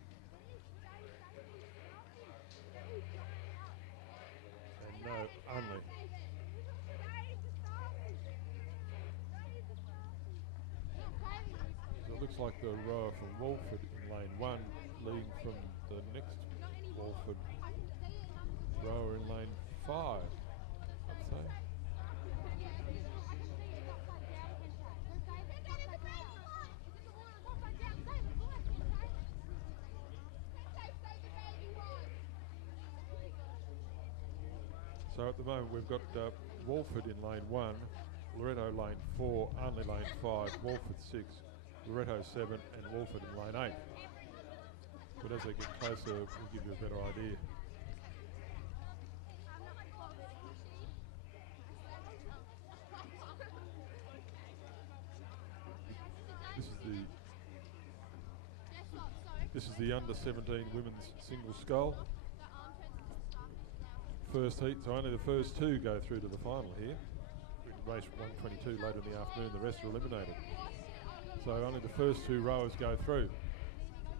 And no Unley. So it looks like the rower from Walford in lane 1 leading from the next Walford rower in lane 5, I'd say. So at the moment we've got Walford in lane 1, Loretto lane 4, Unley lane 5, Walford 6, Loretto 7 and Walford in lane 8. But as they get closer we'll give you a better idea. This is the under 17 women's single scull. First heat, so only the first 2 go through to the final here. In race 122 later in the afternoon, the rest are eliminated. So only the first 2 rowers go through.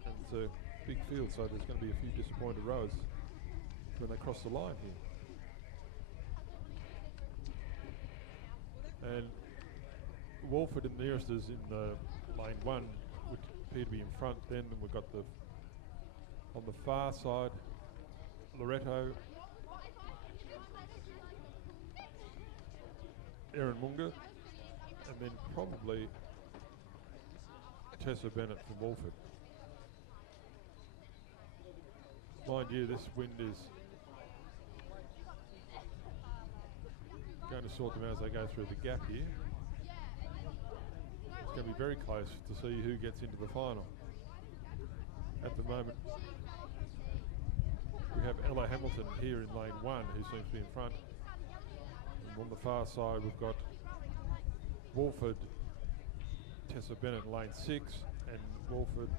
And it's a big field, so there's going to be a few disappointed rowers when they cross the line here. And Walford and nearest is in lane 1, would appear to be in front then, and we've got the on the far side Loretto, Erin Munga, and then probably Tessa Bennett from Walford. Mind you, this wind is going to sort them out as they go through the gap here. It's going to be very close to see who gets into the final. At the moment, we have Ella Hamilton here in lane 1, who seems to be in front. And on the far side, we've got Walford, Tessa Bennett in lane 6, and Walford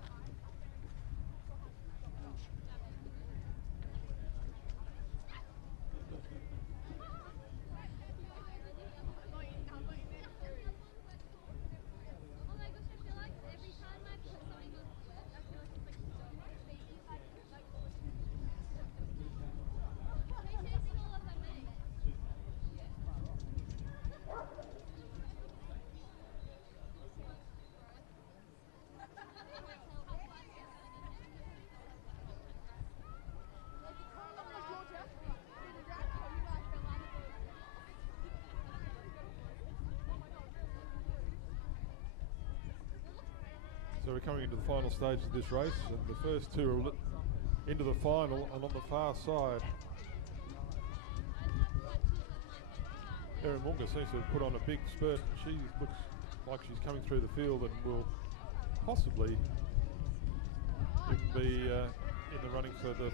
So we're coming into the final stage of this race, and the first two are into the final, and on the far side, Erin Munga seems to have put on a big spurt. She looks like she's coming through the field and will possibly even be in the running for the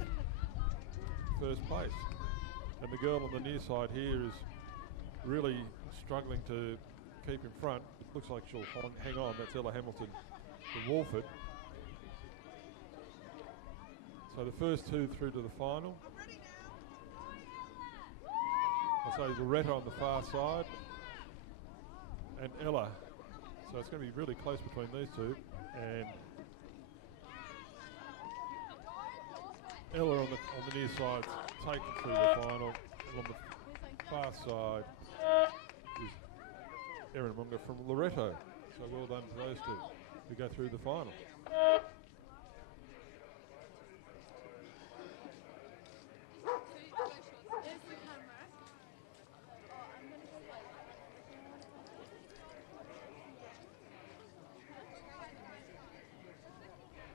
first place. And the girl on the near side here is really struggling to keep in front. It looks like she'll hang on. That's Ella Hamilton from Walford. So the first two through to the final. I say Loretta on the far side and Ella. So it's going to be really close between these two. And Ella on the near side taken through the final. And on the far side is Erin Munga from Loretto. So well done to those two who go through the final.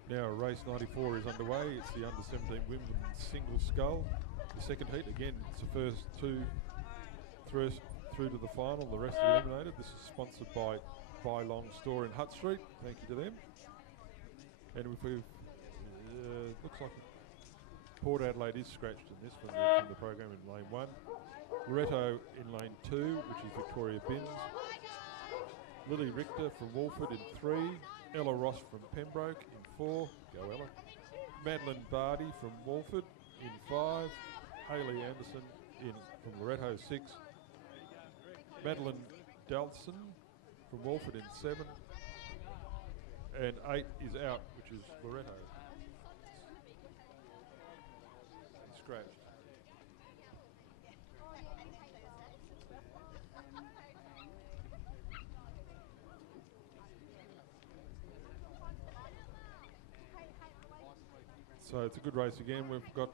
Now race 94 is underway. It's the under-17 women's single scull. The second heat, again, it's the first two through to the final. The rest are eliminated. This is sponsored by Long Store in Hutt Street. Thank you to them. And if we've, looks like Port Adelaide is scratched in this from the program in lane 1. Loretto in lane 2, which is Victoria Binns. Lily Richter from Walford in 3. Ella Ross from Pembroke in 4. Go Ella. Madeline Barty from Walford in 5. Hayley Anderson from Loretto 6. Madeline Dalson from Walford in 7. And 8 is out, which is Loretto. Scratched. So it's a good race again. We've got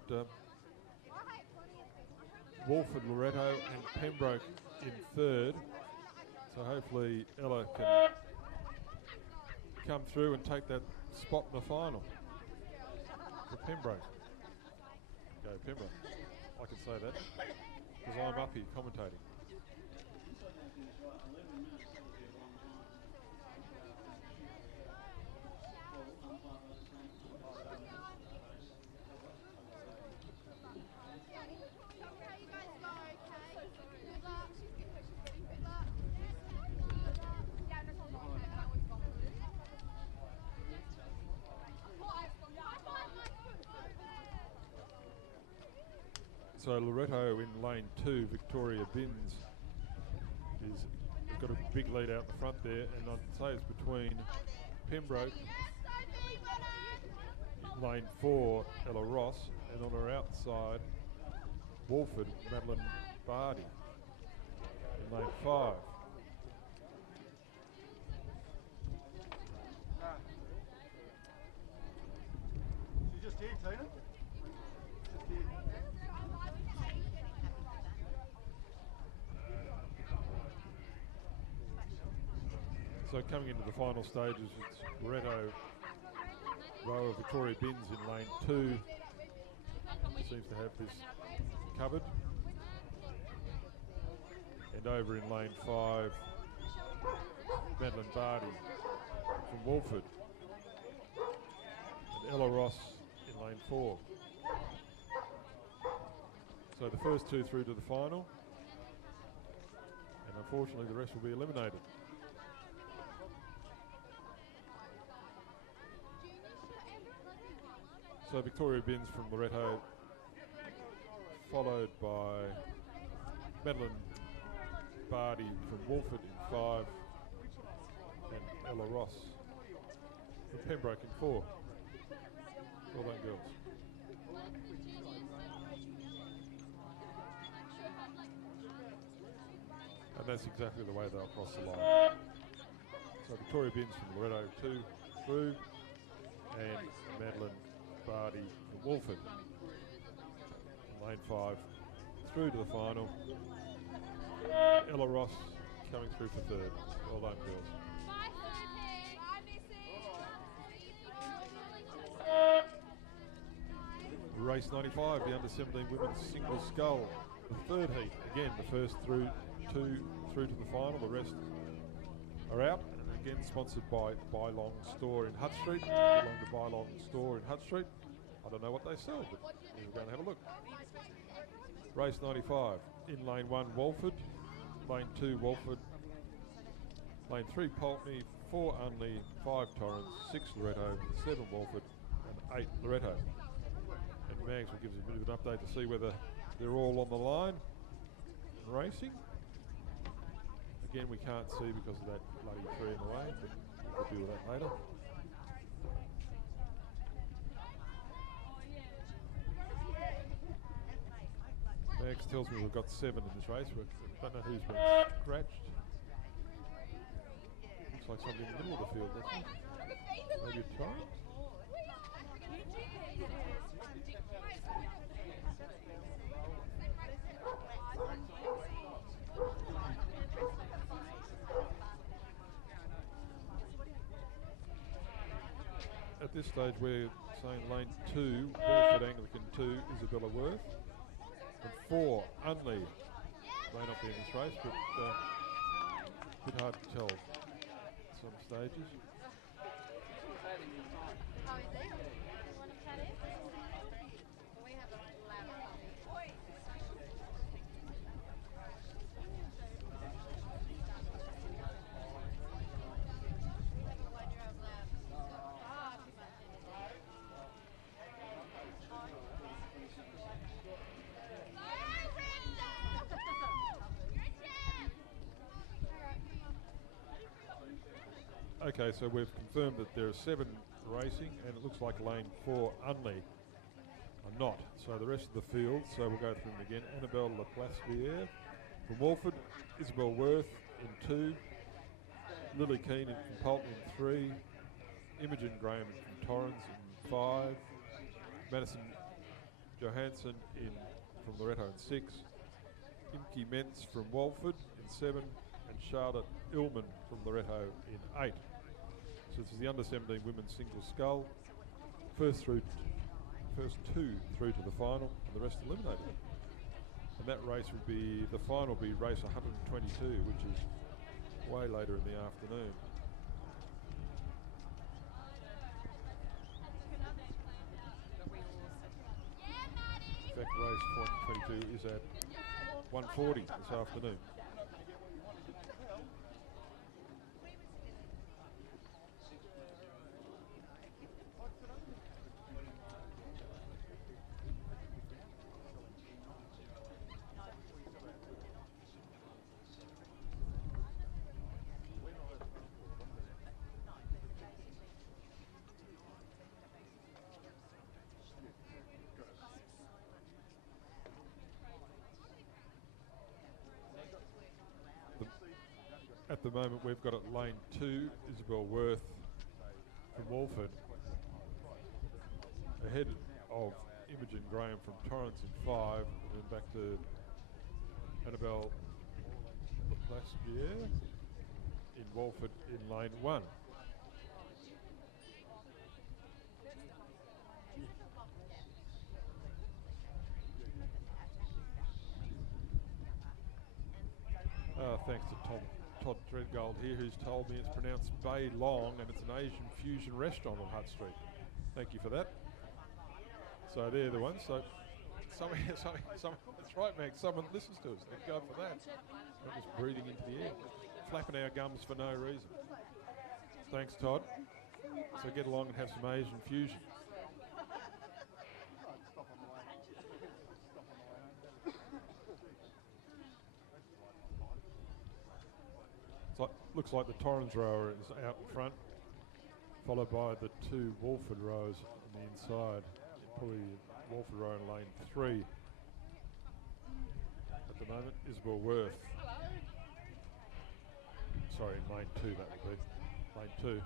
Walford, Loretto and Pembroke in 3rd. So hopefully Ella can come through and take that spot in the final for Pembroke. Go Pembroke. I can say that because I'm up here commentating. So Loretto in lane 2, Victoria Binns has got a big lead out the front there, and I'd say it's between Pembroke, lane 4, Ella Ross, and on her outside, Walford, Madeline Barty in lane 5. She's just here, Tina. Just here. So coming into the final stages, it's Loretto, rower Victoria Binns in lane 2. Seems to have this covered. And over in lane 5, Madeline Barty from Walford. And Ella Ross in lane 4. So the first two through to the final. And unfortunately the rest will be eliminated. So Victoria Binns from Loretto, followed by Madeline Barty from Walford in 5, and Ella Ross from Pembroke in 4. Well done, girls. And that's exactly the way they'll cross the line. So Victoria Binns from Loretto 2 through, and Madeline Barty from Walford in lane 5 through to the final. Ella Ross coming through for 3rd. Well done, girls. Race 95, the under-17 women's single scull. The third heat, again, the first two through to the final, the rest are out. And again, sponsored by Bylong Store in Hutt Street. Belong to Bylong Store in Hutt Street. I don't know what they sell, but we're going to have a look. Race 95, in lane 1, Walford. Lane 2, Walford. Lane 3, Pulteney. 4, Unley. 5, Torrens. 6, Loretto. 7, Walford. And 8, Loretto. And Mags will give us a bit of an update to see whether they're all on the line and racing. Again, we can't see because of that bloody tree in the way, but we'll deal with that later. Max tells me we've got 7 in this race. We don't know who's been scratched. Looks like somebody in the middle of the field, doesn't it? Maybe a Torrens? At this stage, we're saying lane 2, Walford Anglican 2, Isabella Worth. And 4, Unley. May not be in this race, but a bit hard to tell at some stages. Oh, is it? You want to cut it? We have a lab. Okay, so we've confirmed that there are 7 racing, and it looks like lane 4, Unley, are not. So the rest of the field, so we'll go through them again. Annabelle Laplace-Vierre from Walford, Isabel Worth in 2, Lily Keane from Polton in 3, Imogen Graham from Torrens in 5, Madison Johansson from Loretto in 6, Imke Mentz from Walford in 7, and Charlotte Illman from Loretto in 8. So this is the under-17 women's single scull. First 2 through to the final, and the rest eliminated. And that race will be, the final will be race 122, which is way later in the afternoon. In fact, race 122 is at 1:40 this afternoon. At the moment, we've got at lane 2, Isabel Worth from Walford, ahead of Imogen Graham from Torrens in 5, and then back to Annabelle Laplace-Vierre in Walford in lane 1. Thanks to Todd Threadgold here, who's told me it's pronounced Bay Long and it's an Asian fusion restaurant on Hutt Street. Thank you for that. So they're the ones. So that's right, Max. Someone listens to us. Let's go for that. Not just breathing into the air, flapping our gums for no reason. Thanks, Todd. So get along and have some Asian fusion. Looks like the Torrens rower is out in front, followed by the 2 Walford rowers on the inside. Probably Walford rower in lane 3. At the moment, Isabel Worth. Sorry, in lane 2 that would be. Lane 2.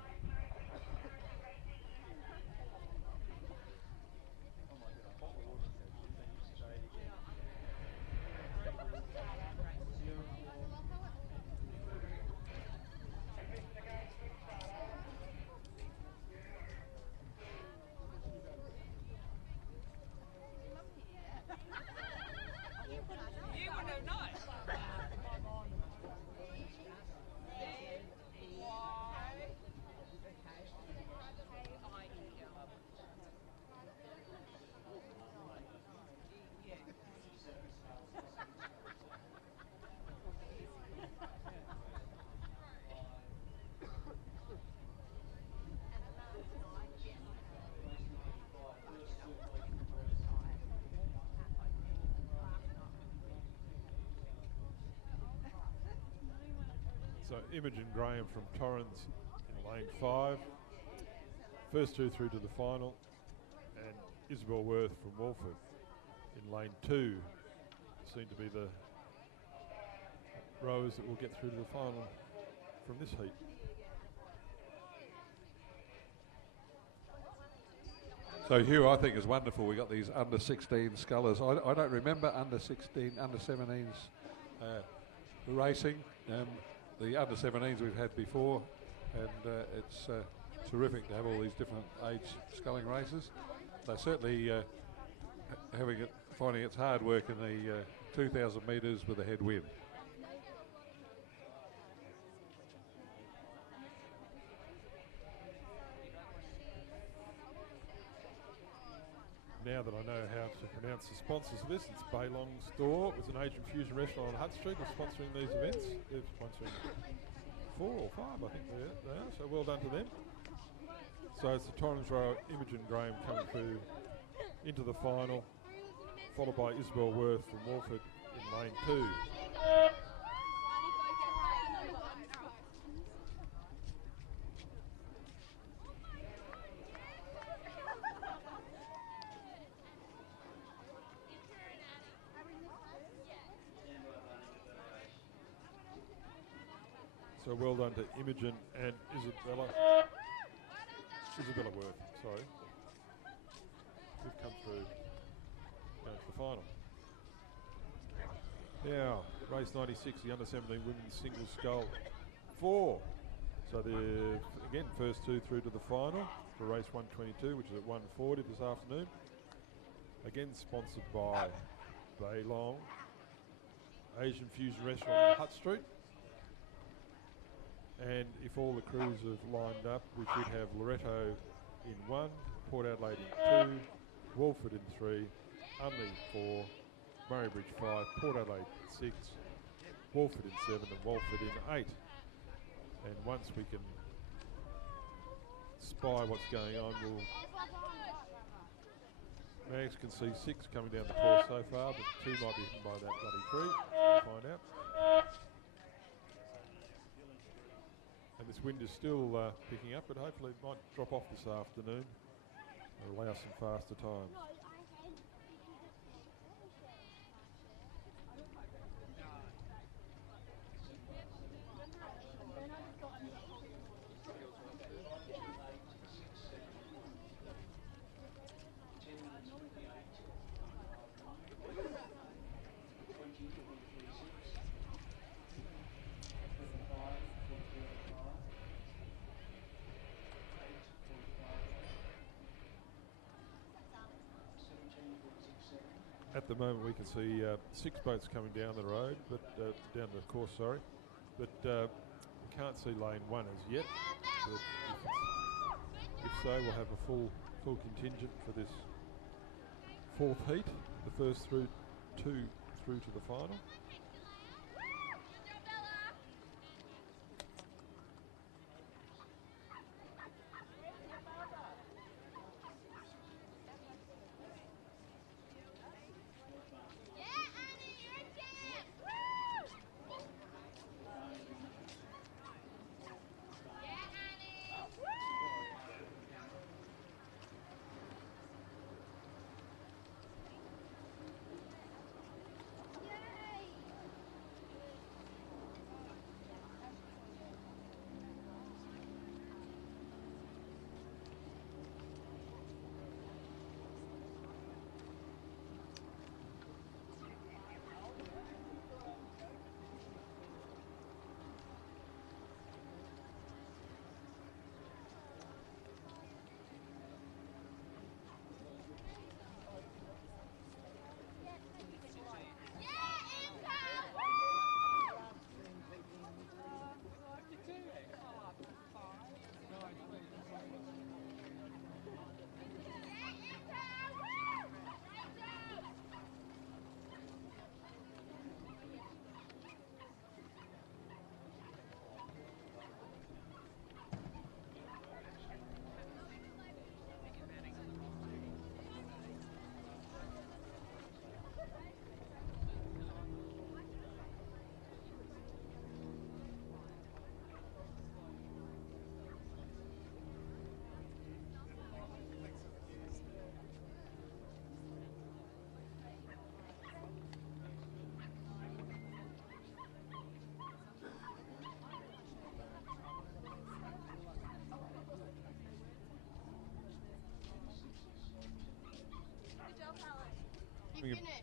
Imogen Graham from Torrens in lane 5. First two through to the final. And Isabel Worth from Walford in lane 2 seem to be the rowers that will get through to the final from this heat. So Hugh, I think it's wonderful we got these under 16 scullers. I don't remember under 16, under 17s racing. The under 17s we've had before, and it's terrific to have all these different age sculling races. They certainly finding it's hard work in the 2,000 metres with a headwind. Now that I know how to pronounce the sponsors of this, it's Bailong Store. It was an Asian fusion restaurant on Hutt Street was sponsoring these events. They're sponsoring 4 or 5, I think they are, so well done to them. So it's the Torrens rower Imogen Graham coming through into the final, followed by Isabel Worth from Walford in lane 2. So well done to Imogen and Isabella Worth, sorry. Who've come through, going to the final. Now, race 96, the under 17 women's single scull 4. So the again, first two through to the final for race 122, which is at 1:40 this afternoon. Again, sponsored by Bailong, Asian Fusion Restaurant on Hutt Street. And if all the crews have lined up, we should have Loretto in 1, Port Adelaide in 2, Walford in 3, Unley 4, Murraybridge 5, Port Adelaide 6, Walford in 7 and Walford in 8. And once we can spy what's going on, Mags can see 6 coming down the course so far, but 2 might be hidden by that bloody tree. We'll find out. And this wind is still picking up, but hopefully it might drop off this afternoon and allow some faster times. At the moment we can see 6 boats coming down the road, but down the course, sorry. But we can't see lane 1 as yet. But if so, we'll have a full contingent for this 4th heat, the first two through to the final.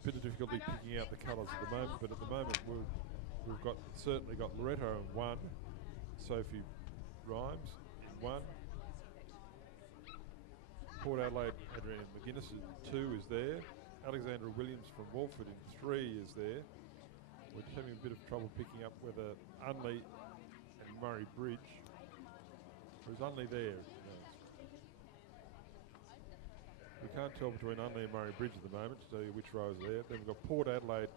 bit of difficulty picking out the colours at the moment, but at the moment we've certainly got Loretto in 1, Sophie Rhymes in 1, Port Adelaide Adrienne McGuinness in 2 is there, Alexandra Williams from Walford in 3 is there. We're just having a bit of trouble picking up whether Unley and Murray Bridge, who's Unley there? We can't tell between Unley and Murray Bridge at the moment to tell you which row is there. Then we've got Port Adelaide,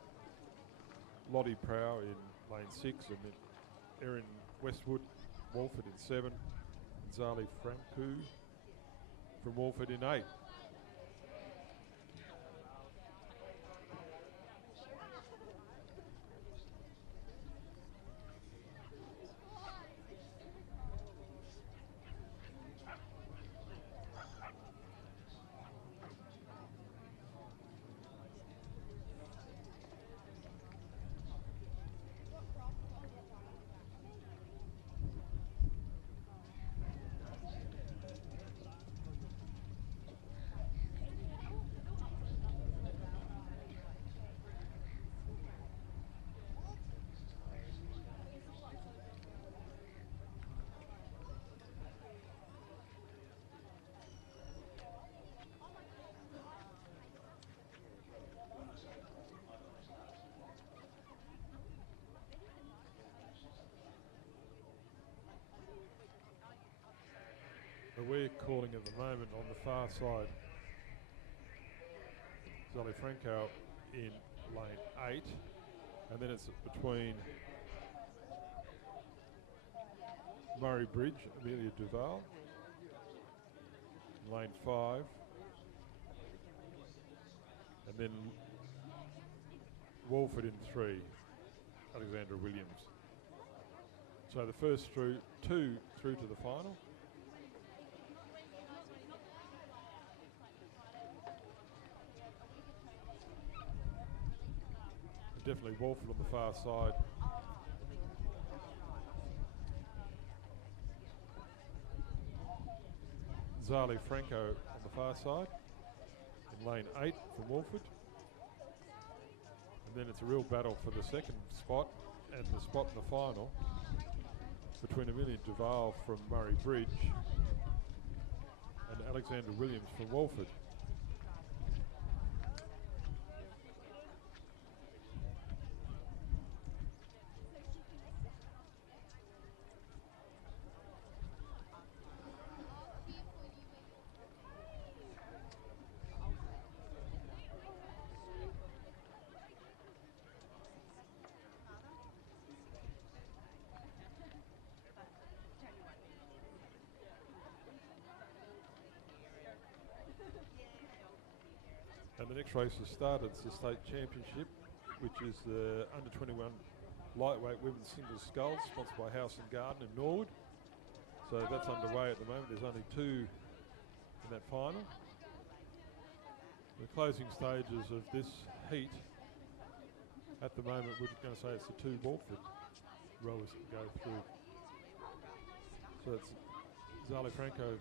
Lottie Prow in lane 6, and then Erin Westwood, Walford in 7, and Zali Franku from Walford in 8. We're calling at the moment on the far side Zali Franco in lane 8, and then it's between Murray Bridge, Amelia Duval in lane 5, and then Walford in 3, Alexandra Williams. So the first two through to the final. Definitely Walford on the far side. Zali Franco on the far side in lane 8 from Walford. And then it's a real battle for the second spot and the spot in the final between Amelia Duval from Murray Bridge and Alexandra Williams from Walford. And the next race has started. It's the state championship, which is the under-21 lightweight women's single sculls, sponsored by House and Garden in Norwood. So that's underway at the moment. There's only 2 in that final. The closing stages of this heat, at the moment, we're going to say it's the 2 Walford rowers that go through. So it's Zali Franco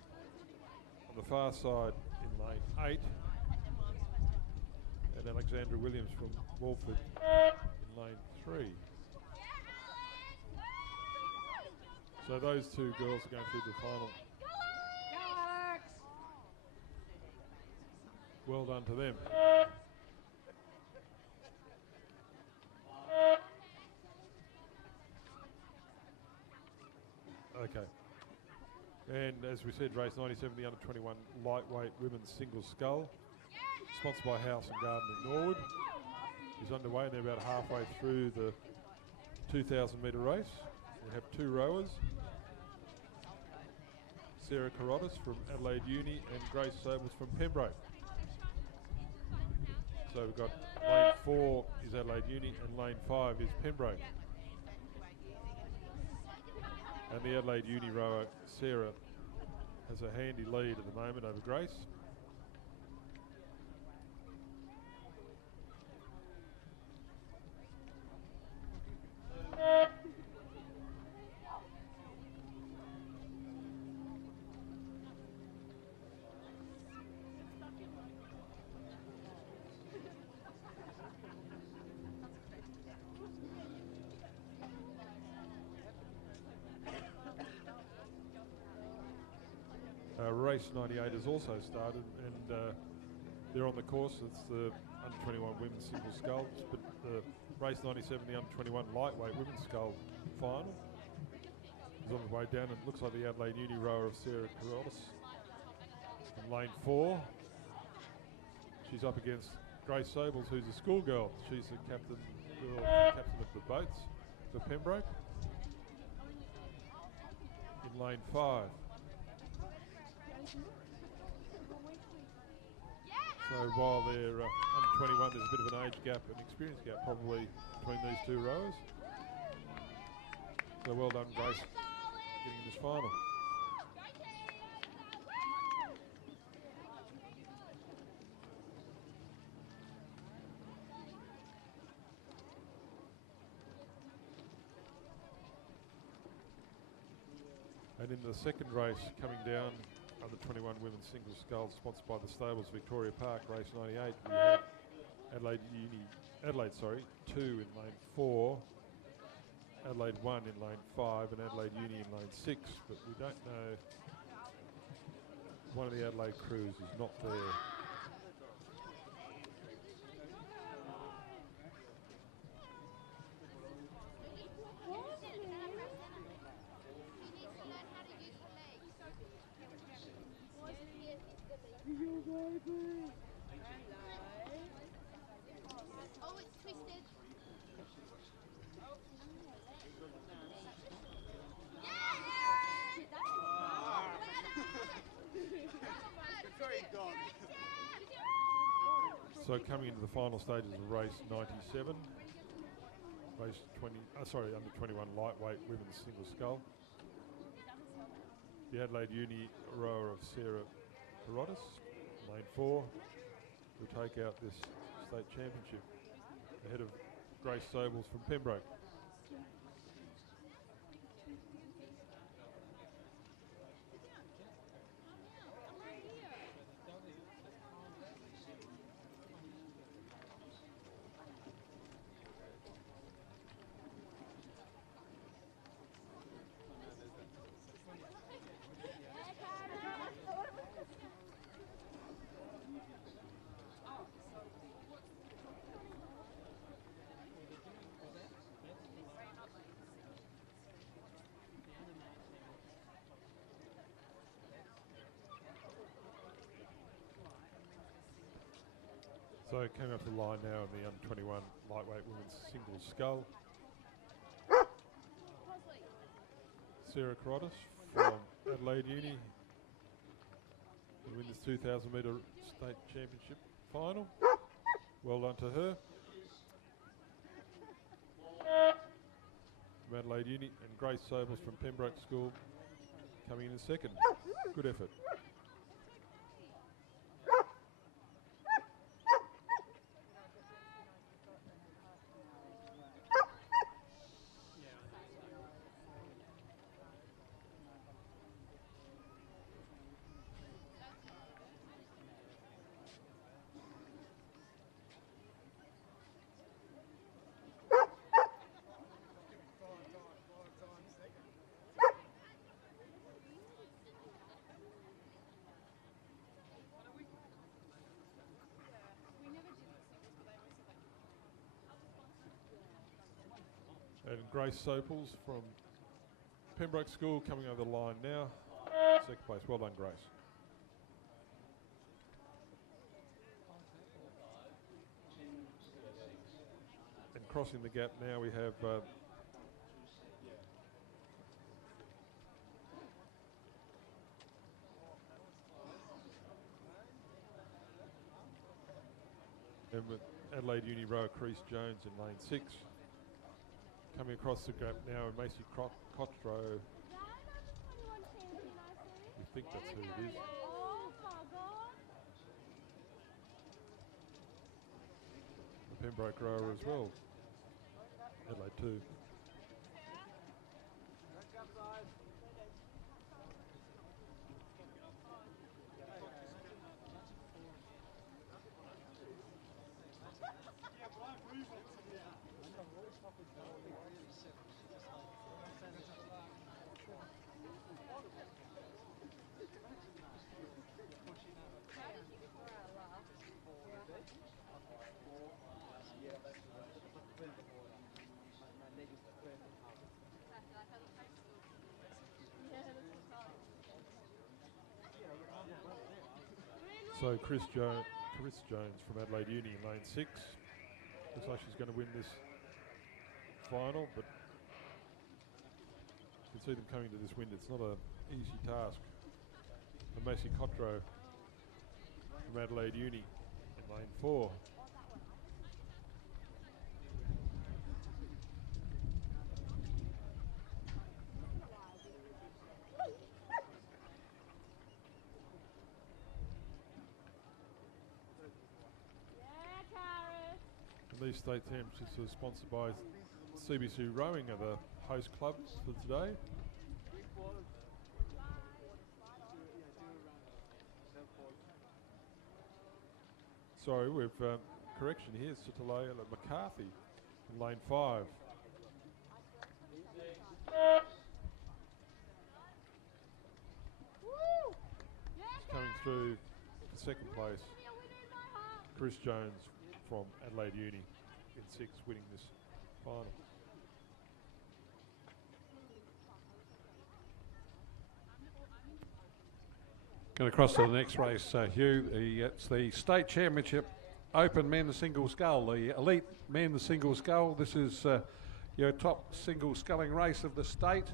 on the far side in lane 8. And Alexandra Williams from Walford in lane 3. So those 2 girls are going through the final. Well done to them. Okay. And as we said, race 97, the under-21 lightweight women's single scull, sponsored by House and Garden in Norwood, is underway, and they're about halfway through the 2,000 metre race. We have 2 rowers, Sarah Carotis from Adelaide Uni and Grace Sobels from Pembroke. So we've got lane 4 is Adelaide Uni and lane 5 is Pembroke. And the Adelaide Uni rower, Sarah, has a handy lead at the moment over Grace. race 98 has also started, and they're on the course. It's the under-21 women's single sculls, but the race 97, the under-21 lightweight women's scull final is on the way down, and it looks like the Adelaide Uni rower of Sarah Carolus in lane 4. She's up against Grace Sobles, who's a schoolgirl. She's the captain of the boats for Pembroke. In lane 5. So while they're under 21, there's a bit of an age gap, an experience gap probably between these two rowers. So well done, Grace, getting in this final. And in the second race, coming down, under 21 women's single sculls, sponsored by the stables Victoria Park, race 98. We have Adelaide 2 in lane 4, Adelaide 1 in lane 5, and Adelaide Uni in lane 6. But we don't know. One of the Adelaide crews is not there. Oh, it's twisted. So coming into the final stages of race 97, race under 21 lightweight women's single scull. The Adelaide Uni rower of Sarah Carolus, lane 4, will take out this state championship ahead of Grace Sobles from Pembroke. So coming up the line now in the under-21 lightweight women's single scull. Sarah Carolus from Adelaide Uni will win this 2,000 metre state championship final. Well done to her. From Adelaide Uni, and Grace Sobles from Pembroke School coming in second. Good effort. And Grace Sobles from Pembroke School coming over the line now. Second place. Well done, Grace. And crossing the gap now we have Adelaide Uni rower Crease Jones in lane 6. Coming across the gap now, and Macy Cottrow. We think that's who it is. The Pembroke rower as well. Adelaide 2. Also, Chris Jones from Adelaide Uni in lane 6. Looks like she's going to win this final, but you can see them coming to this wind. It's not an easy task. And Macy Cotro from Adelaide Uni in lane 4. And these state championships are sponsored by CBC Rowing, are the host clubs for today. Sorry, we've correction here. It's Sotomayor McCarthy in lane 5. Coming through the second place, Chris Jones from Adelaide Uni in 6, winning this final. Going across to the next race, Hugh. It's the State Championship Open Men's Single Scull, the Elite Men's Single Scull. This is your top single sculling race of the state.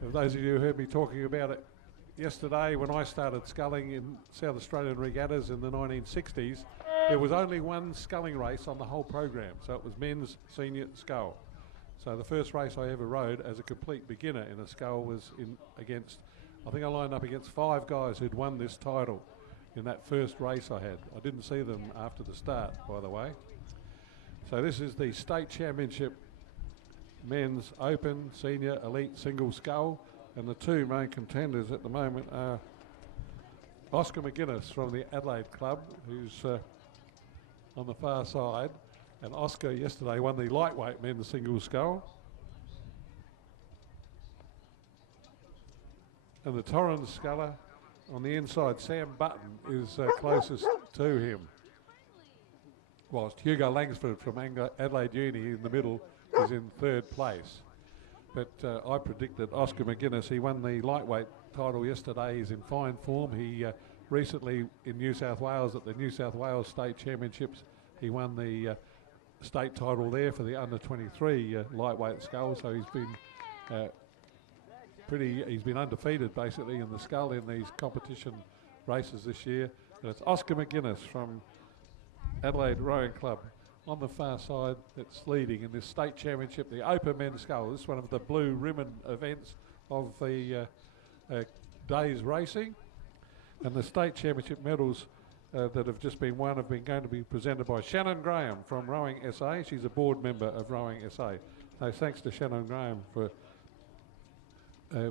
For those of you who heard me talking about it yesterday, when I started sculling in South Australian regattas in the 1960s, there was only one sculling race on the whole program, so it was men's senior scull. So the first race I ever rode as a complete beginner in a scull was I think I lined up against 5 guys who'd won this title in that first race I had. I didn't see them after the start, by the way. So this is the State Championship Men's Open Senior Elite Single Scull, and the 2 main contenders at the moment are Oscar McGuinness from the Adelaide Club, who's on the far side, and Oscar yesterday won the lightweight men's single scull. And the Torrens sculler on the inside, Sam Button, is closest to him. Whilst Hugo Langsford from Adelaide Uni in the middle is in 3rd place. But I predicted Oscar McGuinness. He won the lightweight title yesterday. He's in fine form. He recently in New South Wales at the New South Wales State Championships, he won the state title there for the under 23 lightweight scull. So he's been he's been undefeated basically in the scull in these competition races this year. And it's Oscar McGuinness from Adelaide Rowing Club on the far side that's leading in this state championship, the Open Men's Scull. This is one of the blue ribbon events of the day's racing. And the state championship medals that have just been won have been going to be presented by Shannon Graham from Rowing SA. She's a board member of Rowing SA. So thanks to Shannon Graham for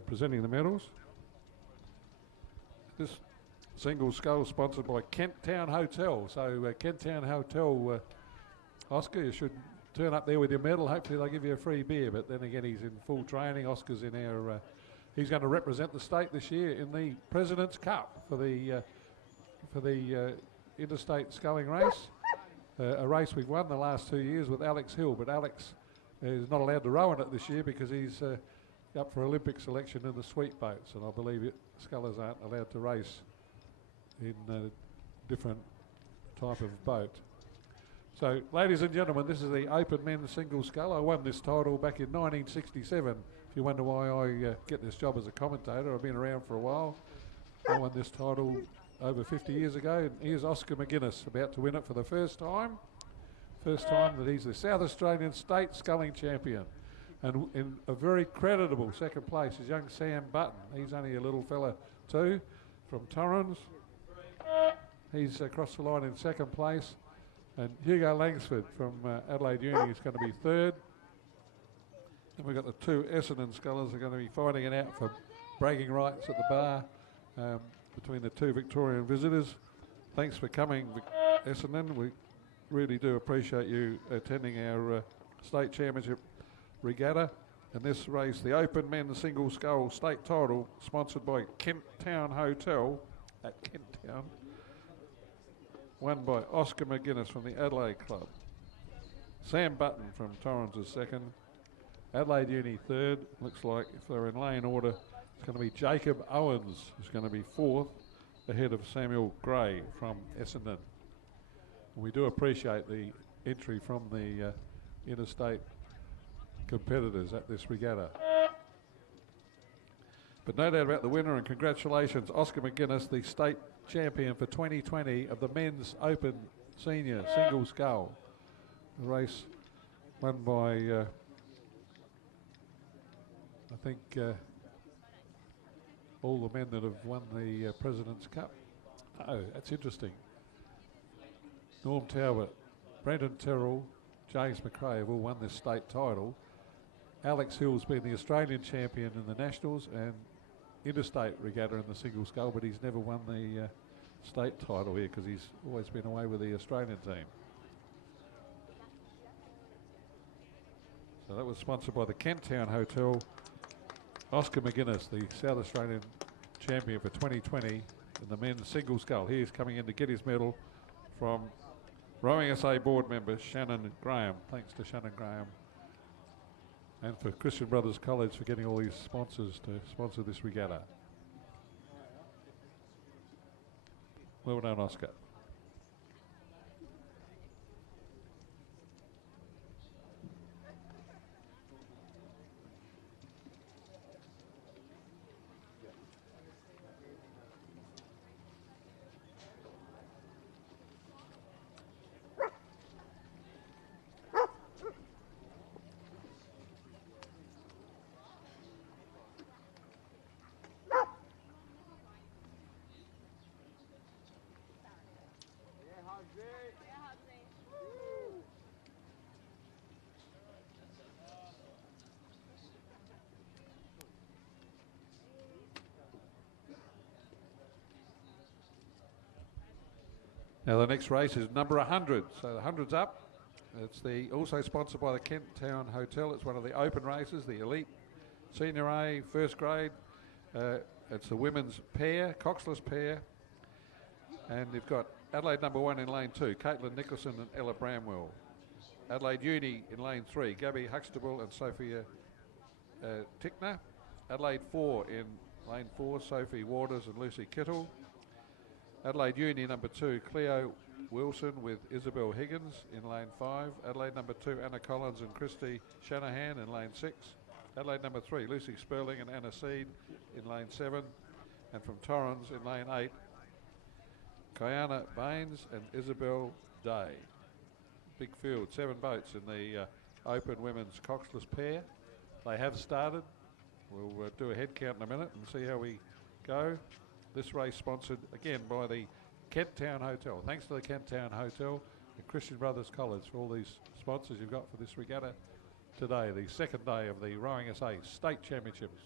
presenting the medals. This single scull sponsored by Kent Town Hotel. So Kent Town Hotel, Oscar, you should turn up there with your medal. Hopefully they'll give you a free beer, but then again he's in full training. Oscar's in our, he's going to represent the state this year in the President's Cup for the interstate sculling race. A race we've won the last 2 years with Alex Hill, but Alex is not allowed to row in it this year because he's up for Olympic selection in the sweep boats, and I believe scullers aren't allowed to race in a different type of boat. So, ladies and gentlemen, this is the Open Men's Single Scull. I won this title back in 1967. If you wonder why I get this job as a commentator, I've been around for a while. I won this title over 50 years ago, and here's Oscar McGuinness about to win it for the first time. First time that he's the South Australian State Sculling Champion. And in a very creditable second place is young Sam Button. He's only a little fella too, from Torrens. He's across the line in second place. And Hugo Langsford from Adelaide Uni is going to be 3rd. And we've got the 2 Essendon scullers are going to be fighting it out for bragging rights at the bar between the 2 Victorian visitors. Thanks for coming, Essendon. We really do appreciate you attending our state championship regatta. And this race, the Open Men's Single Scull State title, sponsored by Kent Town Hotel at Kent Town, won by Oscar McGuinness from the Adelaide Club. Sam Button from Torrens is 2nd. Adelaide Uni 3rd. Looks like if they're in lane order, it's going to be Jacob Owens who's going to be 4th. ahead of Samuel Gray from Essendon. We do appreciate the entry from the interstate competitors at this regatta. But no doubt about the winner, and congratulations, Oscar McGuinness, the state champion for 2020 of the Men's Open Senior Single Scull. The race won by, I think, all the men that have won the President's Cup. Oh, that's interesting. Norm Talbot, Brendan Terrell, James McRae have all won this state title. Alex Hill's been the Australian champion in the Nationals and interstate regatta in the single scull, but he's never won the state title here because he's always been away with the Australian team. So that was sponsored by the Kent Town Hotel. Oscar McGuinness, the South Australian champion for 2020 in the men's single scull. He's coming in to get his medal from Rowing SA board member Shannon Graham. Thanks to Shannon Graham and for Christian Brothers College for getting all these sponsors to sponsor this regatta. Well done, Oscar. Now the next race is number 100, so the 100's up. It's also sponsored by the Kent Town Hotel. It's one of the open races, the elite senior A, first grade. It's the women's pair, Coxless pair. And you've got Adelaide number 1 in lane 2, Caitlin Nicholson and Ella Bramwell. Adelaide Uni in lane 3, Gabby Huxtable and Sophia Tickner. Adelaide 4 in lane 4, Sophie Waters and Lucy Kittle. Adelaide Uni number 2, Cleo Wilson with Isabel Higgins in lane 5. Adelaide number 2, Anna Collins and Christy Shanahan in lane 6. Adelaide number 3, Lucy Sperling and Anna Seed in lane 7. And from Torrens in lane 8, Kiana Baines and Isabel Day. Big field, 7 boats in the open women's Coxless pair. They have started. We'll do a head count in a minute and see how we go. This race sponsored again by the Kent Town Hotel. Thanks to the Kent Town Hotel and Christian Brothers College for all these sponsors you've got for this regatta today, the second day of the Rowing SA State Championships.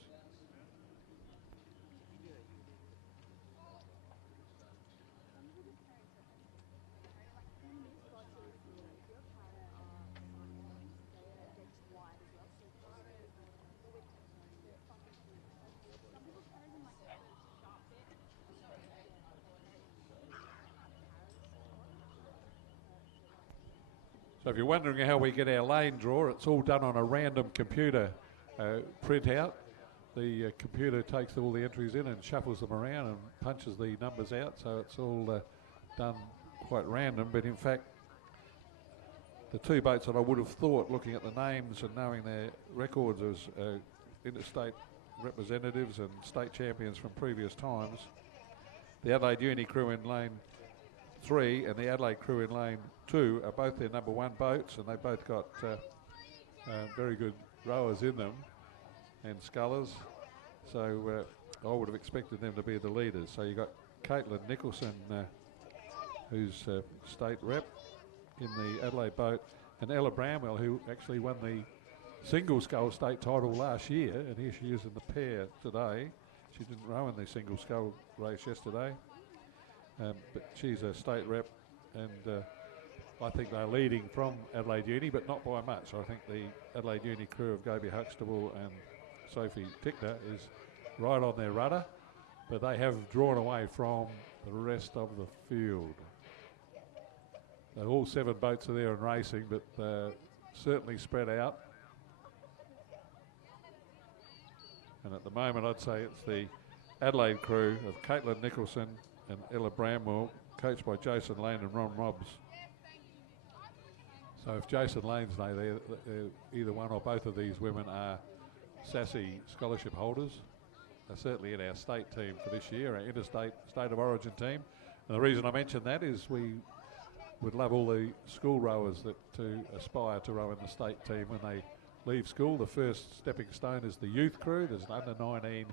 So if you're wondering how we get our lane draw, it's all done on a random computer printout. The computer takes all the entries in and shuffles them around and punches the numbers out, so it's all done quite random. But in fact, the 2 boats that I would have thought, looking at the names and knowing their records as interstate representatives and state champions from previous times, the Adelaide Uni crew in lane 3 and the Adelaide crew in lane 2 are both their number 1 boats, and they both got very good rowers in them and scullers. So I would have expected them to be the leaders. So you got Caitlin Nicholson, who's state rep in the Adelaide boat, and Ella Bramwell, who actually won the single scull state title last year, and here she is in the pair today. She didn't row in the single scull race yesterday. But she's a state rep, and I think they're leading from Adelaide Uni, but not by much. I think the Adelaide Uni crew of Gaby Huxtable and Sophie Tickner is right on their rudder, but they have drawn away from the rest of the field. All 7 boats are there and racing, but certainly spread out. And at the moment, I'd say it's the Adelaide crew of Caitlin Nicholson, and Ella Bramwell, coached by Jason Lane and Ron Robbs. So if Jason Lane's there, either one or both of these women are SASSI scholarship holders. They're certainly in our state team for this year, our interstate state of origin team. And the reason I mention that is we would love all the school rowers to aspire to row in the state team when they leave school. The first stepping stone is the youth crew. There's an under-19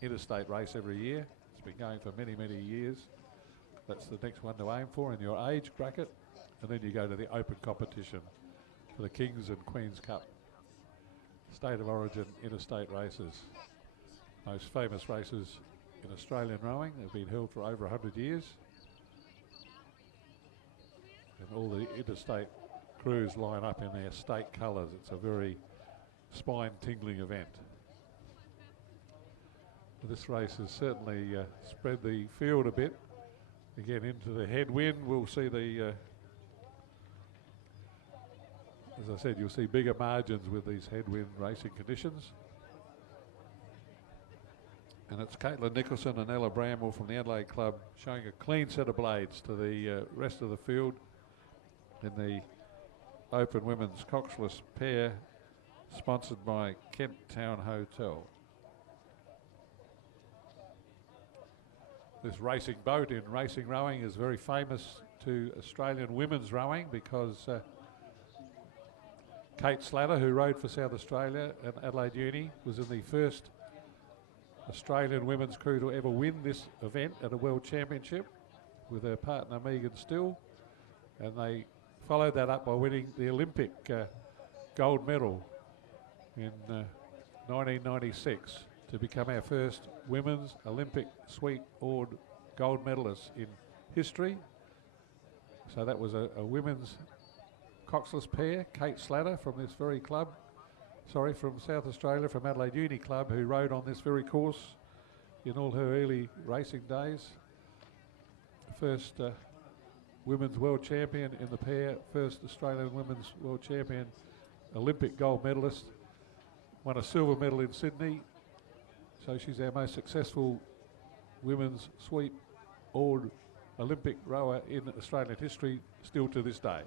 interstate race every year. It's been going for many, many years. That's the next one to aim for in your age bracket. And then you go to the open competition for the Kings and Queens Cup. State of origin interstate races. Most famous races in Australian rowing. They've been held for over 100 years. And all the interstate crews line up in their state colours. It's a very spine-tingling event. This race has certainly spread the field a bit. Again, into the headwind, we'll see the, as I said, you'll see bigger margins with these headwind racing conditions. And it's Caitlin Nicholson and Ella Bramwell from the Adelaide Club showing a clean set of blades to the rest of the field in the open women's Coxless pair, sponsored by Kent Town Hotel. This racing boat in racing rowing is very famous to Australian women's rowing because Kate Slatter, who rowed for South Australia and Adelaide Uni, was in the first Australian women's crew to ever win this event at a World Championship with her partner Megan Still, and they followed that up by winning the Olympic gold medal in 1996 to become our first women's Olympic sweep oared gold medalist in history. So that was a women's Coxless pair, Kate Slatter from this very club, from South Australia, from Adelaide Uni Club, who rode on this very course in all her early racing days. First women's world champion in the pair, first Australian women's world champion, Olympic gold medalist, won a silver medal in Sydney. So she's our most successful women's sweep oared Olympic rower in Australian history still to this day.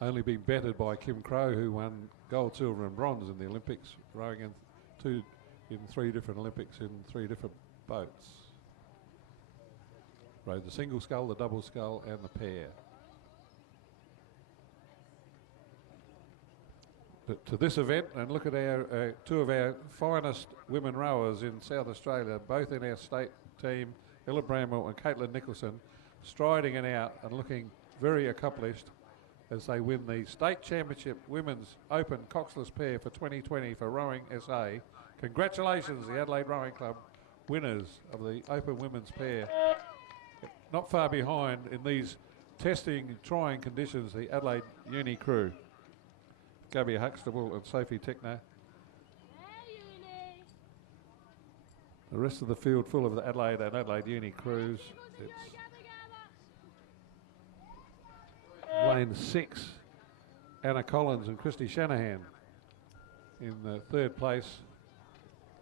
Only being bettered by Kim Crow, who won gold, silver and bronze in the Olympics, rowing in three different Olympics in three different boats. Rowed the single scull, the double scull and the pair. But to this event, and look at our two of our finest women rowers in South Australia, both in our state team, Ella Bramwell and Caitlin Nicholson, striding and out and looking very accomplished as they win the State Championship Women's Open Coxless pair for 2020 for Rowing SA. Congratulations, the Adelaide Rowing Club winners of the Open Women's pair. Not far behind in these testing, trying conditions, the Adelaide Uni crew. Gabby Huxtable and Sophie Techner. The rest of the field full of the Adelaide and Adelaide Uni crews. It's Lane 6, Anna Collins and Christy Shanahan in the third place.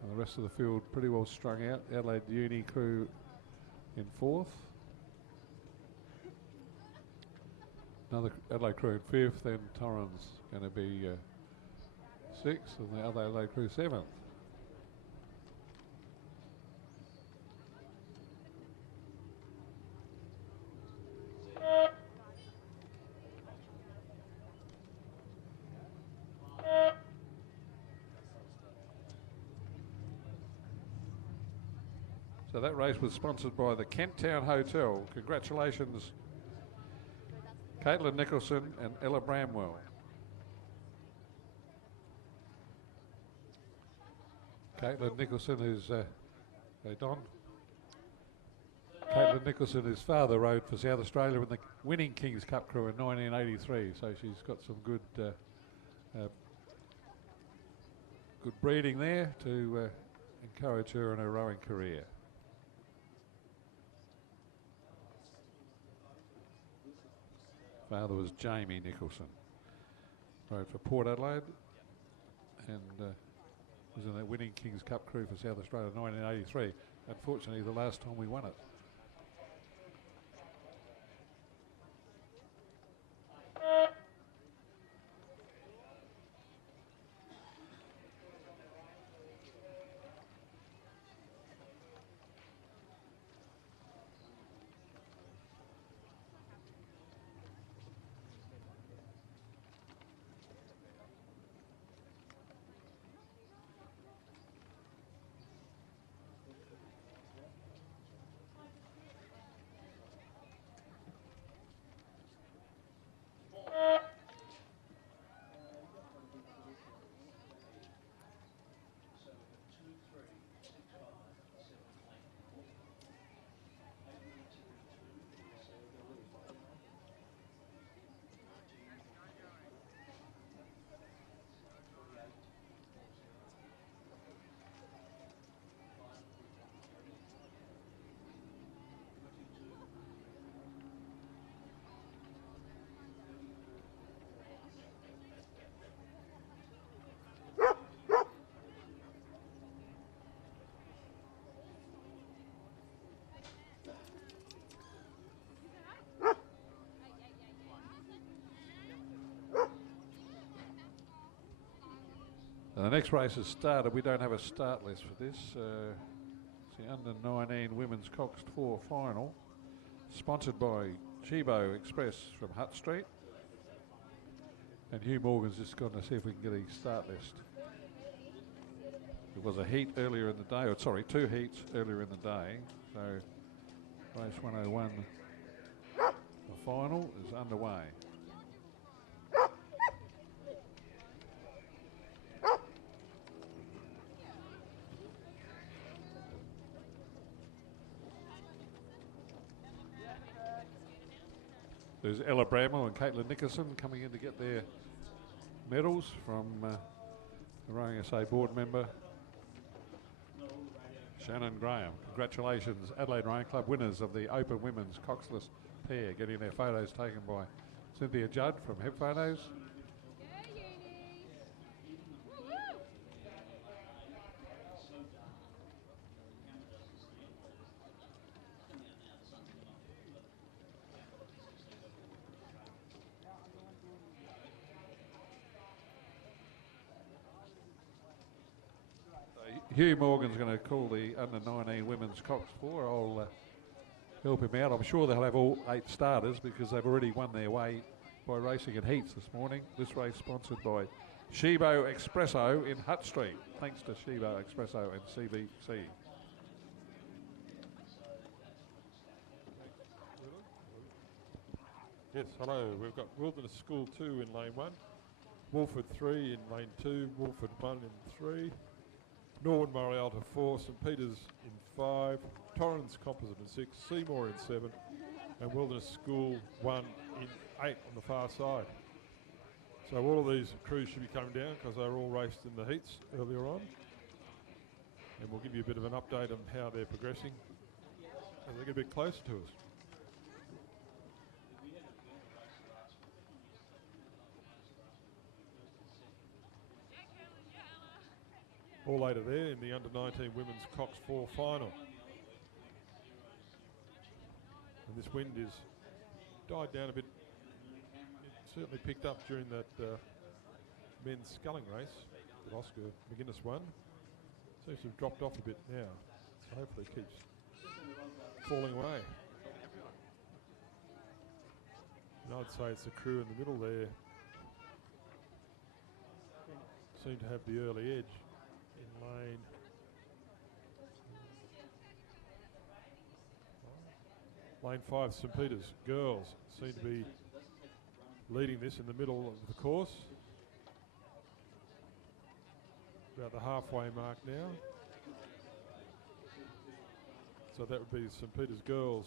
And the rest of the field pretty well strung out. The Adelaide Uni crew in fourth. Another Adelaide crew in fifth, then Torrens going to be sixth, and the other Adelaide crew seventh. So that race was sponsored by the Kent Town Hotel. Congratulations, Caitlin Nicholson and Ella Bramwell. Caitlin Nicholson is, Don? Caitlin Nicholson, his father rode for South Australia in the winning Kings Cup crew in 1983, so she's got some good good breeding there to encourage her in her rowing career. Father was Jamie Nicholson. Rode for Port Adelaide and was in that winning Kings Cup crew for South Australia in 1983. Unfortunately, the last time we won it. The next race has started. We don't have a start list for this. It's the under-19 Women's Coxed 4 final, sponsored by Chibo Express from Hutt Street. And Hugh Morgan's just gone to see if we can get a start list. It was a heat earlier in the day, or sorry, 2 heats earlier in the day. So race 101, the final is underway. There's Ella Bramwell and Caitlin Nickerson coming in to get their medals from the Rowing SA board member Shannon Graham. Congratulations, Adelaide Rowing Club winners of the Open Women's Coxless pair, getting their photos taken by Cynthia Judd from Heb Photos. Hugh Morgan's going to call the under-19 Women's Cox 4. I'll help him out. I'm sure they'll have all 8 starters because they've already won their way by racing in heats this morning. This race sponsored by Chibo Espresso in Hutt Street. Thanks to Chibo Espresso and CBC. Yes, hello. We've got Wilderness School 2 in lane 1, Wolford 3 in lane 2, Wolford 1 in 3, Norwood Morialta 4, St Peters in 5, Torrens Composite in 6, Seymour in 7, and Wilderness School 1 in 8 on the far side. So all of these crews should be coming down because they were all raced in the heats earlier on. And we'll give you a bit of an update on how they're progressing as they get a bit closer to us. All later there in the under-19 Women's Cox 4 final. And this wind is died down a bit. It certainly picked up during that men's sculling race that Oscar McGuinness won. Seems to have dropped off a bit now. So hopefully it keeps falling away. And I'd say it's the crew in the middle there seem to have the early edge. In lane 5, St Peters girls seem to be leading this in the middle of the course. About the halfway mark now. So that would be St Peters girls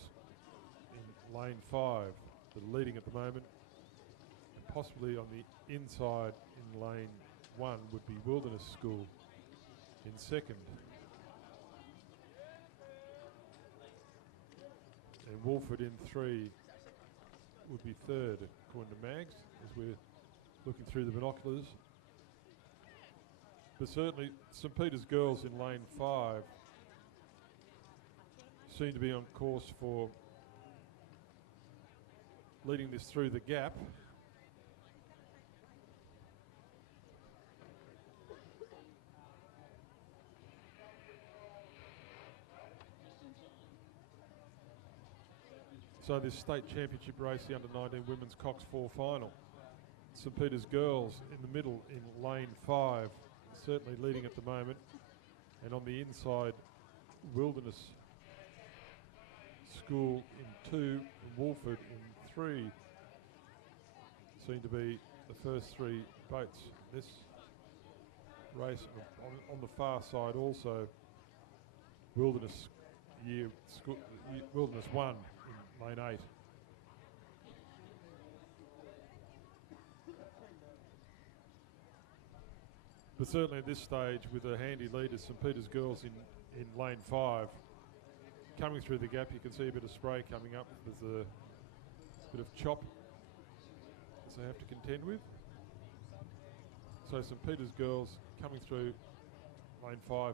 in lane 5 that are leading at the moment. And possibly on the inside in lane 1 would be Wilderness School in second. And Wolford in 3 would be third, according to Mags, as we're looking through the binoculars. But certainly St Peter's girls in lane 5 seem to be on course for leading this through the gap. So this state championship race, the under-19 women's Cox 4 final. St Peter's girls in the middle in lane 5, certainly leading at the moment. And on the inside, Wilderness School in 2, and Wolford in 3 seem to be the first 3 boats. This race on the far side also, Wilderness Wilderness 1 in lane 8. But certainly at this stage, with a handy lead as St Peter's girls in lane 5, coming through the gap, you can see a bit of spray coming up. There's a bit of chop as they have to contend with. So St Peter's girls coming through lane 5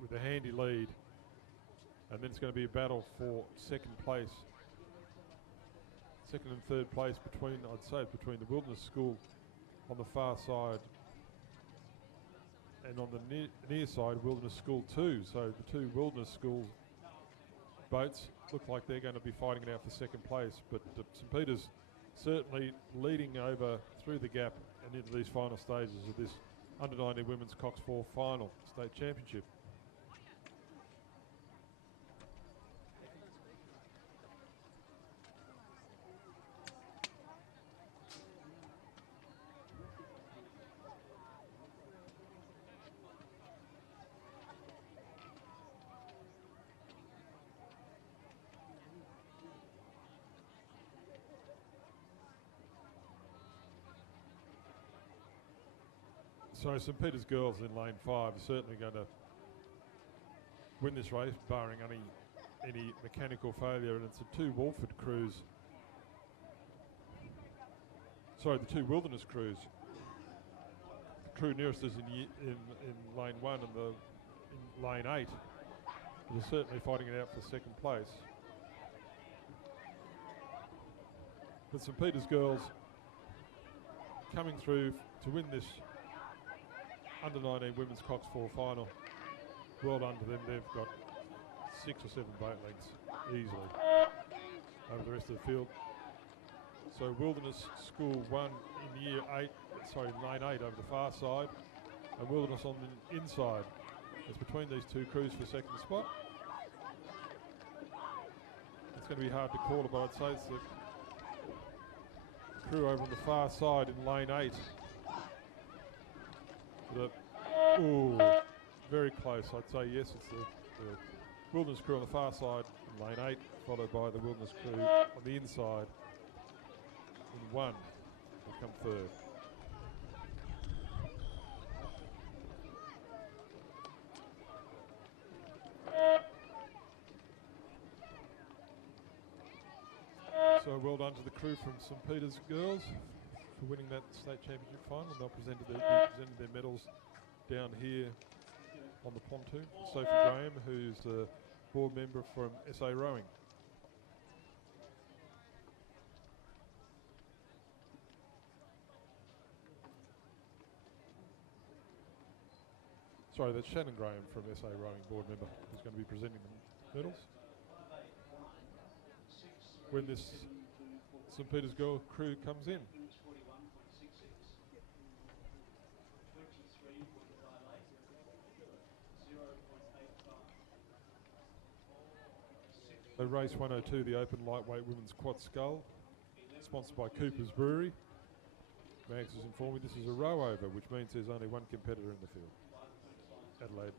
with a handy lead. And then it's going to be a battle for second place. Second and third place between, I'd say, between the Wilderness School on the far side and on the near side, Wilderness School 2. So the 2 Wilderness School boats look like they're going to be fighting it out for second place. But St Peter's certainly leading over through the gap and into these final stages of this under-19 women's Cox 4 final state championship. So St Peter's girls in lane 5 are certainly going to win this race, barring any mechanical failure. And it's the 2 Wolford crews. Sorry, the 2 Wilderness crews. The crew nearest us in lane 1 and in lane 8. They're certainly fighting it out for second place. But St Peter's girls coming through to win this under-19 women's Cox 4 final. Well done to them. They've got 6 or 7 boat lengths easily over the rest of the field. So Wilderness School 1 in lane 8 over the far side, and Wilderness on the inside. It's between these 2 crews for second spot. It's going to be hard to call it, but I'd say it's the crew over on the far side in lane 8. Ooh, very close. I'd say yes, it's the Wilderness crew on the far side in lane 8, followed by the Wilderness crew on the inside in 1. They come third. So well done to the crew from St Peter's girls for winning that state championship final. They'll presented their medals down here on the pontoon. Sophie Graham, who's the board member from SA Rowing. Sorry, that's Shannon Graham from SA Rowing, board member, who's going to be presenting the medals. When this St Peter's girl crew comes in. So race 102, the Open Lightweight Women's Quad Scull, sponsored by Cooper's Brewery. Max has informed me this is a row over, which means there's only 1 competitor in the field. Adelaide.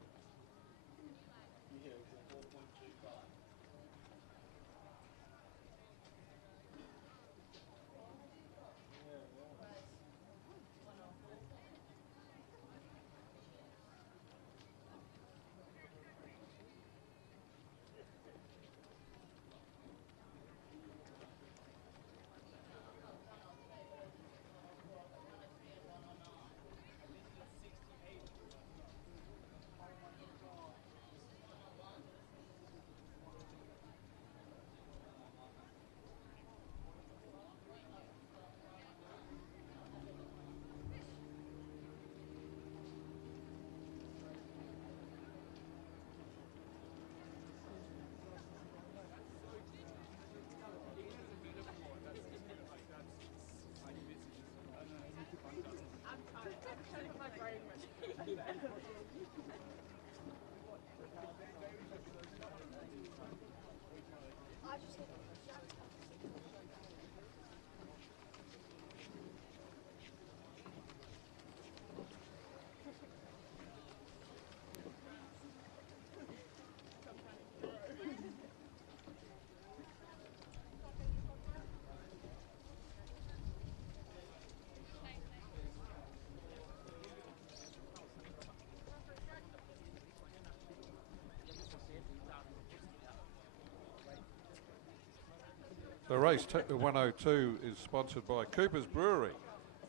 So race 102 is sponsored by Cooper's Brewery.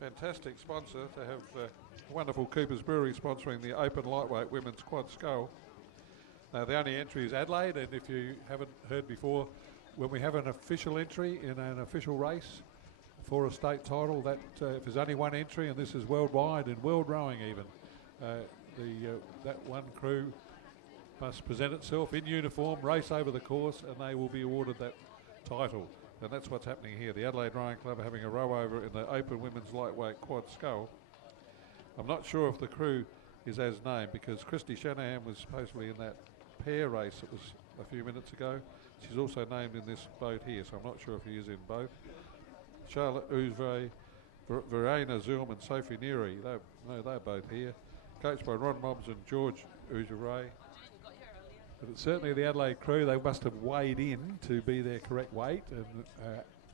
Fantastic sponsor to have wonderful Cooper's Brewery sponsoring the Open Lightweight Women's Quad Scull. Now the only entry is Adelaide, and if you haven't heard before, when we have an official entry in an official race for a state title, that if there's only one entry, and this is worldwide and world rowing even, that one crew must present itself in uniform, race over the course, and they will be awarded that title. And that's what's happening here. The Adelaide Rowing Club are having a row over in the Open Women's Lightweight Quad Scull. I'm not sure if the crew is as named, because Christy Shanahan was supposedly in that pair race that was a few minutes ago. She's also named in this boat here, so I'm not sure if he is in both. Charlotte Ouzray, Verena Zulm and Sophie Neary, they're both here. Coached by Ron Mobbs and George Ouzray. But it's certainly the Adelaide crew, they must have weighed in to be their correct weight and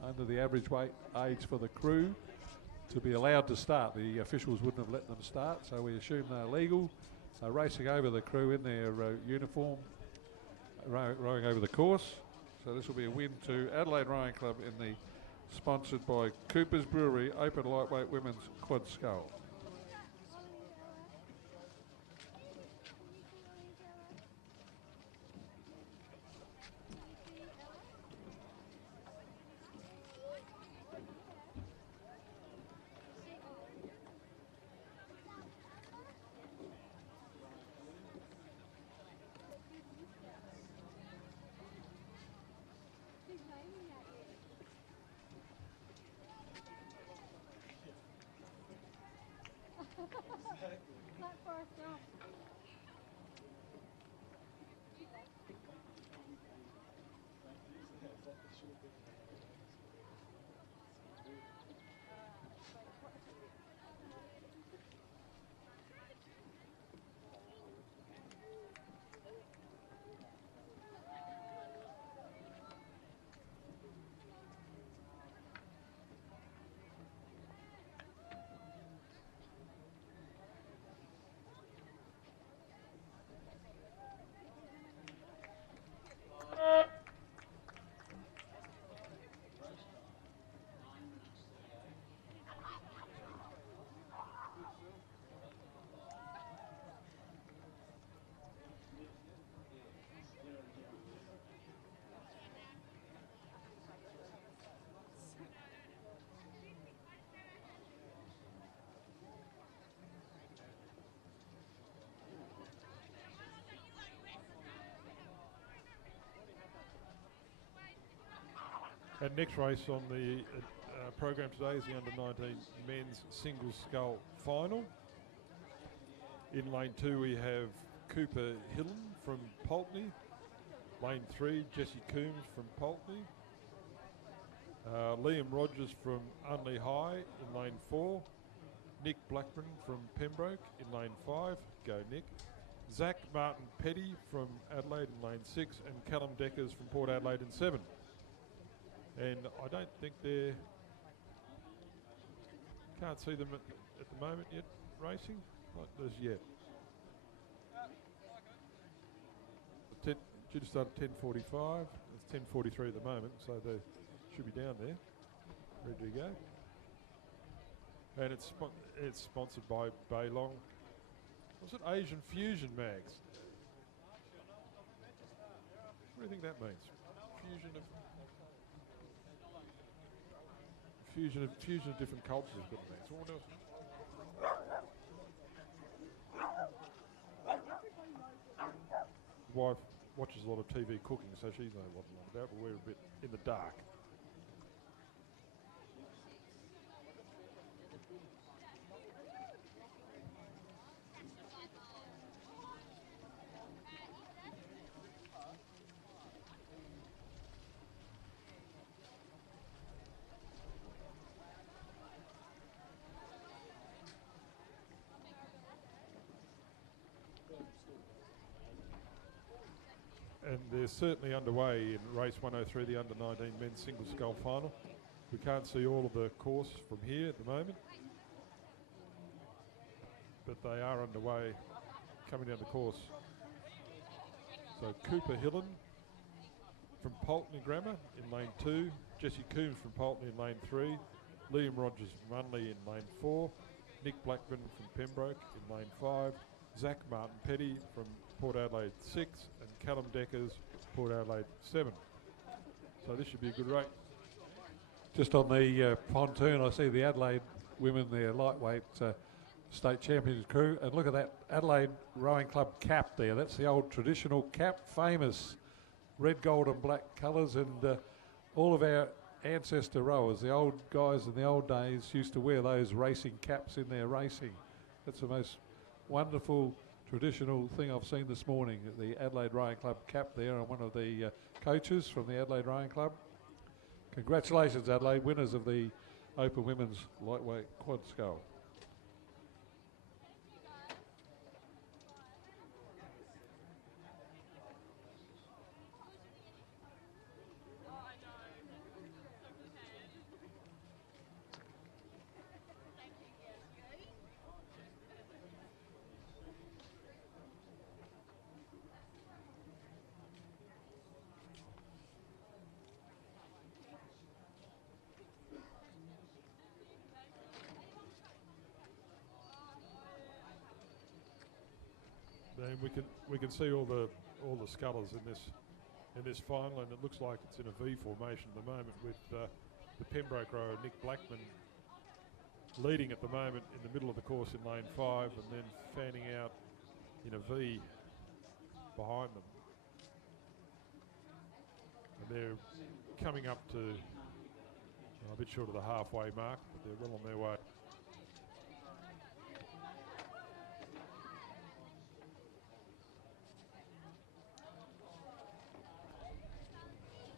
under the average weight age for the crew to be allowed to start. The officials wouldn't have let them start, so we assume they're legal. So racing over the crew in their uniform, rowing over the course. So this will be a win to Adelaide Rowing Club in the sponsored by Cooper's Brewery Open Lightweight Women's Quad Scull. Not far from. Our next race on the program today is the under-19 men's single scull final. In lane 2 we have Cooper Hillen from Pulteney. Lane 3, Jesse Coombs from Pulteney. Liam Rogers from Unley High in lane 4. Nick Blackburn from Pembroke in lane 5. Go Nick. Zach Martin Petty from Adelaide in lane 6, and Callum Deckers from Port Adelaide in 7. And I don't think they're, can't see them at the moment yet racing, not as yet. Due to start at 10:45, it's 10:43 at the moment, so they should be down there, ready to go. And it's sponsored by Baylong. What's it, Asian Fusion Mags? What do you think that means? Fusion of different cultures is what it means. What else? Wife watches a lot of TV cooking, so she knows what I'm on about, but we're a bit in the dark. And they're certainly underway in race 103, the under-19 men's single scull final. We can't see all of the course from here at the moment, but they are underway, coming down the course. So Cooper Hillen from Pulteney Grammar in lane 2, Jesse Coombs from Polton in lane 3, Liam Rogers from Unley in lane 4, Nick Blackburn from Pembroke in lane 5, Zach Martin Petty from Port Adelaide 6, and Callum Deckers, Port Adelaide 7. So this should be a good race. Just on the pontoon, I see the Adelaide women, their lightweight state champions crew, and look at that Adelaide Rowing Club cap there. That's the old traditional cap, famous red, gold and black colours, and all of our ancestor rowers, the old guys in the old days, used to wear those racing caps in their racing. That's the most wonderful traditional thing I've seen this morning, the Adelaide Rowing Club cap there, and one of the coaches from the Adelaide Rowing Club. Congratulations, Adelaide, winners of the Open Women's Lightweight Quad Scull. And we can see all the scullers in this final, and it looks like it's in a V formation at the moment with the Pembroke rower Nick Blackman leading at the moment in the middle of the course in lane 5, and then fanning out in a V behind them. And they're coming up to a bit short of the halfway mark, but they're well on their way.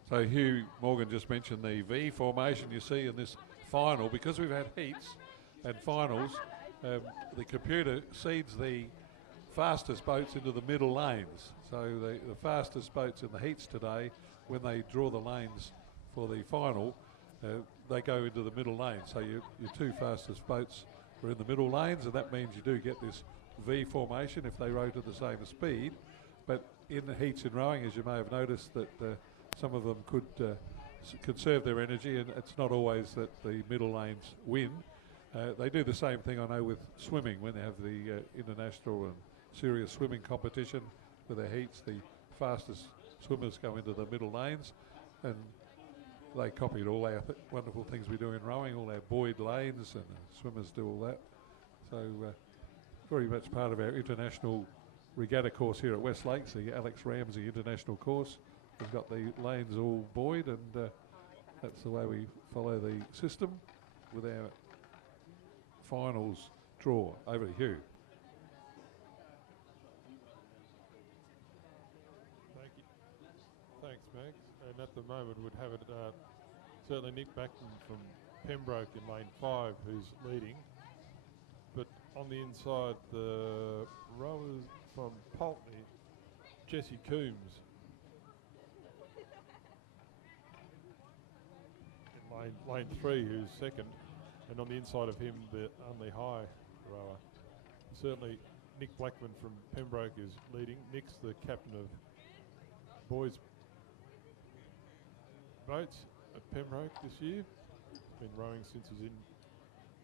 So Hugh Morgan just mentioned the V formation you see in this final. Because we've had heats and finals, the computer seeds the fastest boats into the middle lanes. So the fastest boats in the heats today, when they draw the lanes for the final, they go into the middle lane. So your two fastest boats are in the middle lanes, and that means you do get this V formation if they row to the same speed. But in the heats in rowing, as you may have noticed, that some of them could conserve their energy, and it's not always that the middle lanes win. They do the same thing, I know, with swimming. When they have the international and serious swimming competition with their heats, the fastest swimmers go into the middle lanes, and they copied all our wonderful things we do in rowing, all our buoyed lanes, and swimmers do all that. So very much part of our international regatta course here at West Lakes, the Alex Ramsey International Course. We've got the lanes all buoyed, and that's the way we follow the system with our finals draw. Over to Hugh. Thank you. Thanks, Max. And at the moment we'd have it certainly Nick Blackman from Pembroke in lane 5 who's leading. But on the inside, the rowers from Pulteney, Jesse Coombs in lane 3 who's second, and on the inside of him the Unley High rower. Certainly Nick Blackman from Pembroke is leading. Nick's the captain of boys boats at Pembroke this year. Been rowing since he's in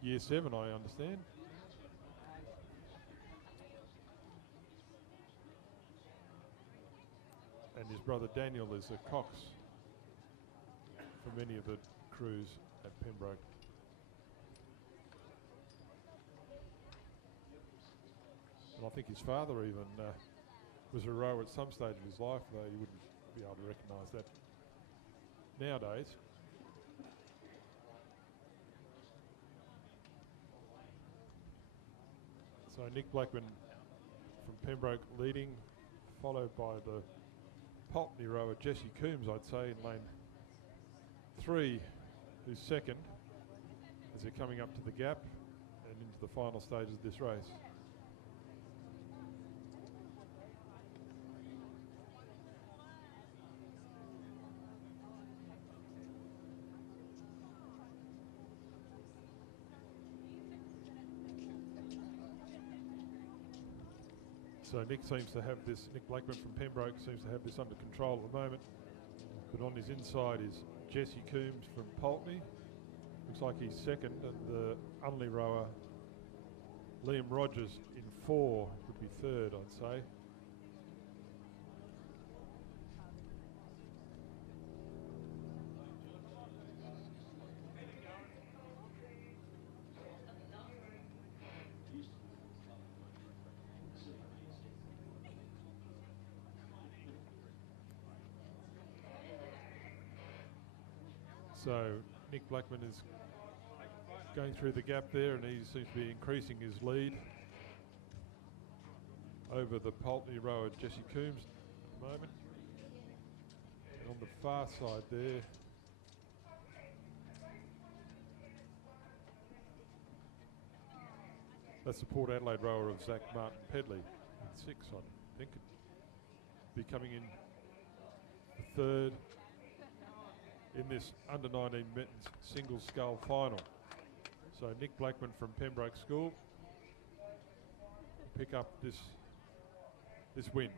year 7, I understand. And his brother Daniel is a Cox for many of the crews at Pembroke. And I think his father even was a rower at some stage of his life, though you wouldn't be able to recognise that nowadays. So Nick Blackman from Pembroke leading, followed by the Pulteney rower Jesse Coombs, I'd say, in lane 3, who's second as they're coming up to the gap and into the final stages of this race. So Nick Blackman from Pembroke seems to have this under control at the moment. But on his inside is Jesse Coombs from Pulteney. Looks like he's second, and the only rower, Liam Rogers, in 4 would be third, I'd say. So Nick Blackman is going through the gap there, and he seems to be increasing his lead over the Pulteney rower Jesse Coombs at the moment. And on the far side there, that's the Port Adelaide rower of Zach Martin Pedley at 6, I think. Be coming in the third in this under-19 men's single scull final. So Nick Blackman from Pembroke School pick up this win.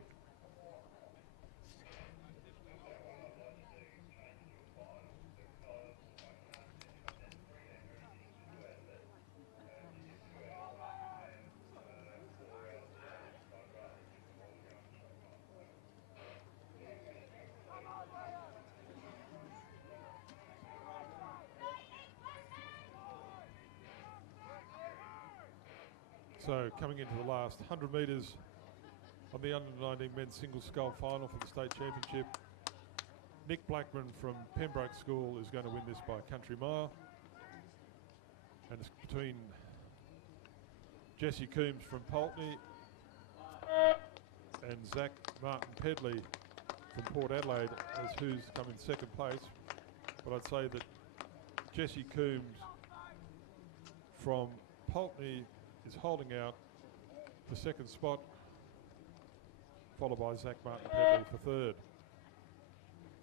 So coming into the last 100 metres on the under-19 men's single scull final for the state championship, Nick Blackman from Pembroke School is going to win this by a country mile. And it's between Jesse Coombs from Pulteney and Zach Martin Pedley from Port Adelaide as who's come in second place. But I'd say that Jesse Coombs from Pulteney is holding out for second spot, followed by Zach Martin Pedley for third.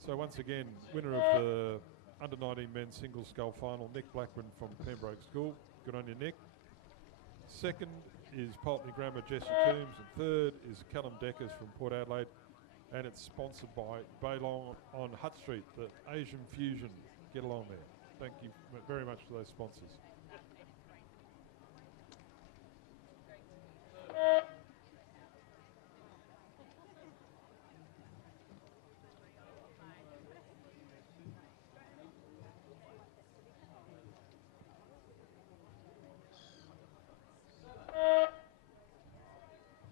So once again, winner of the under-19 men's single scull final, Nick Blackman from Pembroke School. Good on you, Nick. Second is Pulteney Grammar Jesse Coombs, and third is Callum Deckers from Port Adelaide, and it's sponsored by Bailong on Hutt Street, the Asian Fusion. Get along there. Thank you very much for those sponsors.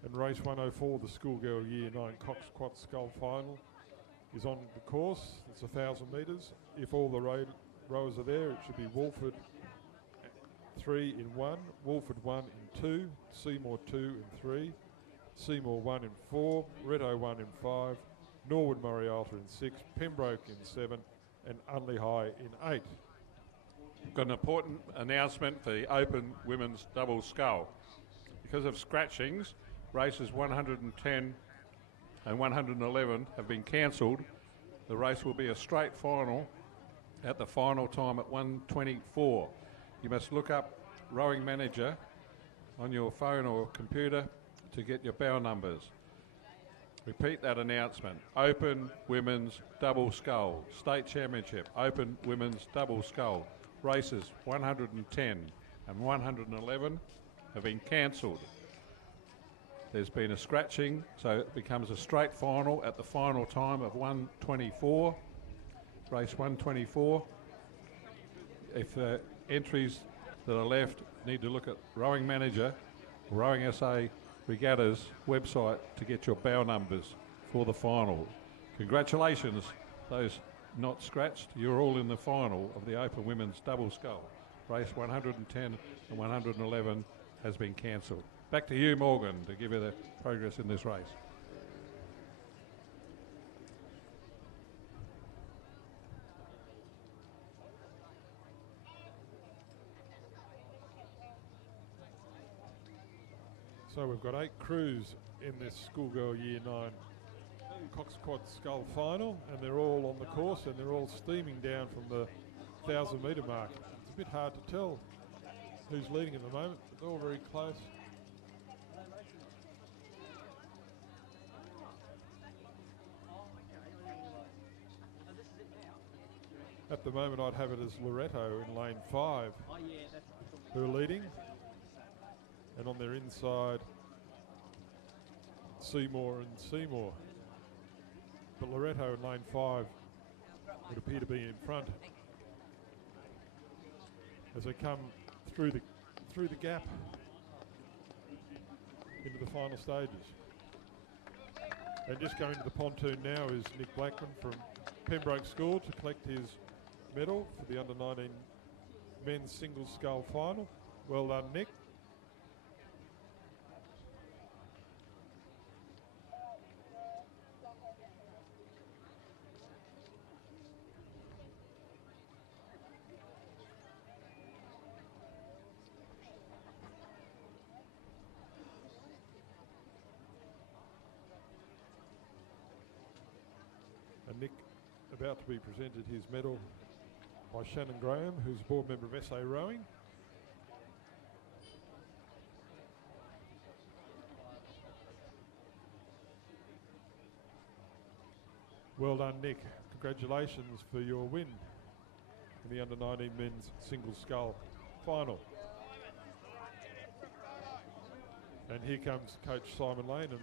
And race 104, the schoolgirl year 9 Coxed scull final is on the course. It's 1,000 metres. If all the rowers are there, it should be Wolford 3 in 1, Wolford 1 in 2, Seymour 2 in 3, Seymour 1 in 4, Retto 1 in 5, Norwood Murray-Alta in 6, Pembroke in 7, and Unley High in 8. Got an important announcement for the Open Women's Double Scull. Because of scratchings, races 110 and 111 have been cancelled. The race will be a straight final at the final time at 1:24. You must look up Rowing Manager on your phone or computer to get your bow numbers. Repeat that announcement. Open Women's Double Scull State Championship. Open Women's Double Scull. Races 110 and 111 have been cancelled. There's been a scratching, so it becomes a straight final at the final time of 1:24. Race 1:24. If entries that are left, need to look at Rowing Manager, Rowing SA Regatta's website to get your bow numbers for the final. Congratulations, those not scratched. You're all in the final of the Open Women's Double Scull. Race 110 and 111 has been cancelled. Back to you, Morgan, to give you the progress in this race. So we've got 8 crews in this schoolgirl year 9 Coxed scull final, and they're all on the course and they're all steaming down from the 1,000 metre mark. It's a bit hard to tell who's leading at the moment, but they're all very close. At the moment, I'd have it as Loretto in lane 5, who are leading. And on their inside, Seymour and Seymour. But Loretto in lane 5 would appear to be in front as they come through the gap into the final stages. And just going to the pontoon now is Nick Blackman from Pembroke School to collect his medal for the under-19 men's single scull final. Well done, Nick. And Nick about to be presented his medal by Shannon Graham, who's a board member of SA Rowing. Well done, Nick. Congratulations for your win in the under-19 men's single scull final. And here comes Coach Simon Lane, and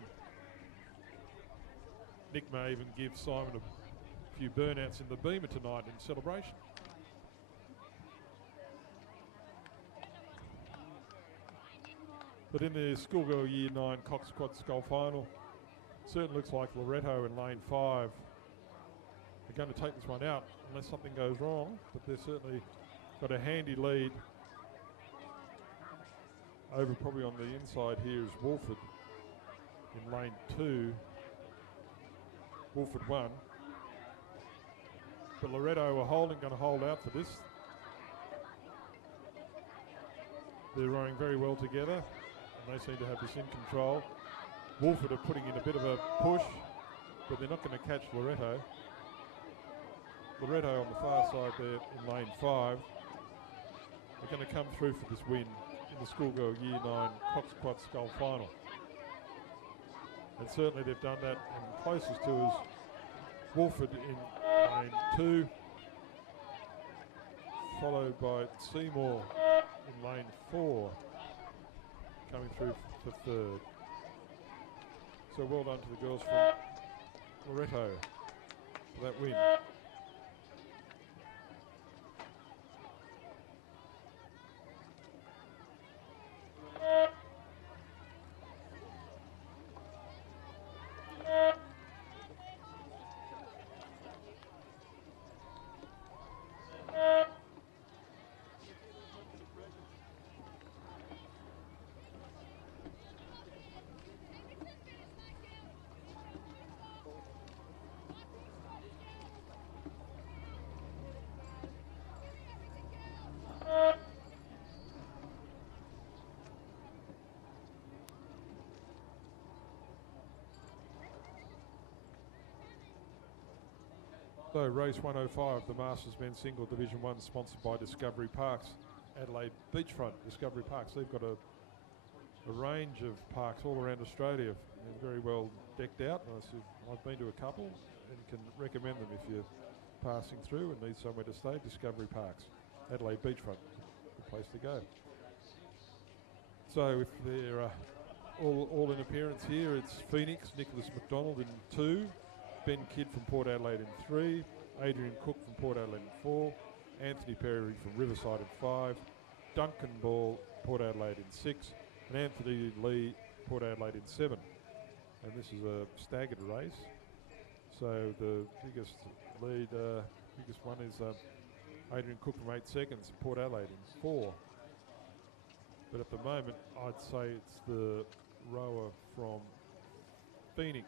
Nick may even give Simon a few burnouts in the beamer tonight in celebration. But in the schoolgirl year 9 Cox Quad Scull final, certainly looks like Loretto in lane 5 are going to take this one out unless something goes wrong, but they've certainly got a handy lead. Over probably on the inside here is Wolford in lane 2. Wolford 1. But Loretto are going to hold out for this. They're rowing very well together, and they seem to have this in control. Wolford are putting in a bit of a push, but they're not going to catch Loretto. Loretto on the far side there in lane 5. They're going to come through for this win in the schoolgirl year 9 Cox Quad Scull final. And certainly they've done that, and closest to is Wolford in lane 2, followed by Seymour in lane 4, coming through for third. So well done to the girls from Loretto for that win. So race 105, the Masters Men's Single Division 1, sponsored by Discovery Parks, Adelaide Beachfront Discovery Parks. They've got a range of parks all around Australia, and very well decked out. I've been to a couple and can recommend them if you're passing through and need somewhere to stay. Discovery Parks, Adelaide Beachfront, good place to go. So if they're all in appearance here, it's Phoenix, Nicholas McDonald in 2, Ben Kidd from Port Adelaide in 3, Adrian Cook from Port Adelaide in 4, Anthony Perry from Riverside in 5, Duncan Ball, Port Adelaide in 6, and Anthony Lee, Port Adelaide in 7. And this is a staggered race. So the biggest one is Adrian Cook from 8 seconds, Port Adelaide in 4. But at the moment, I'd say it's the rower from Phoenix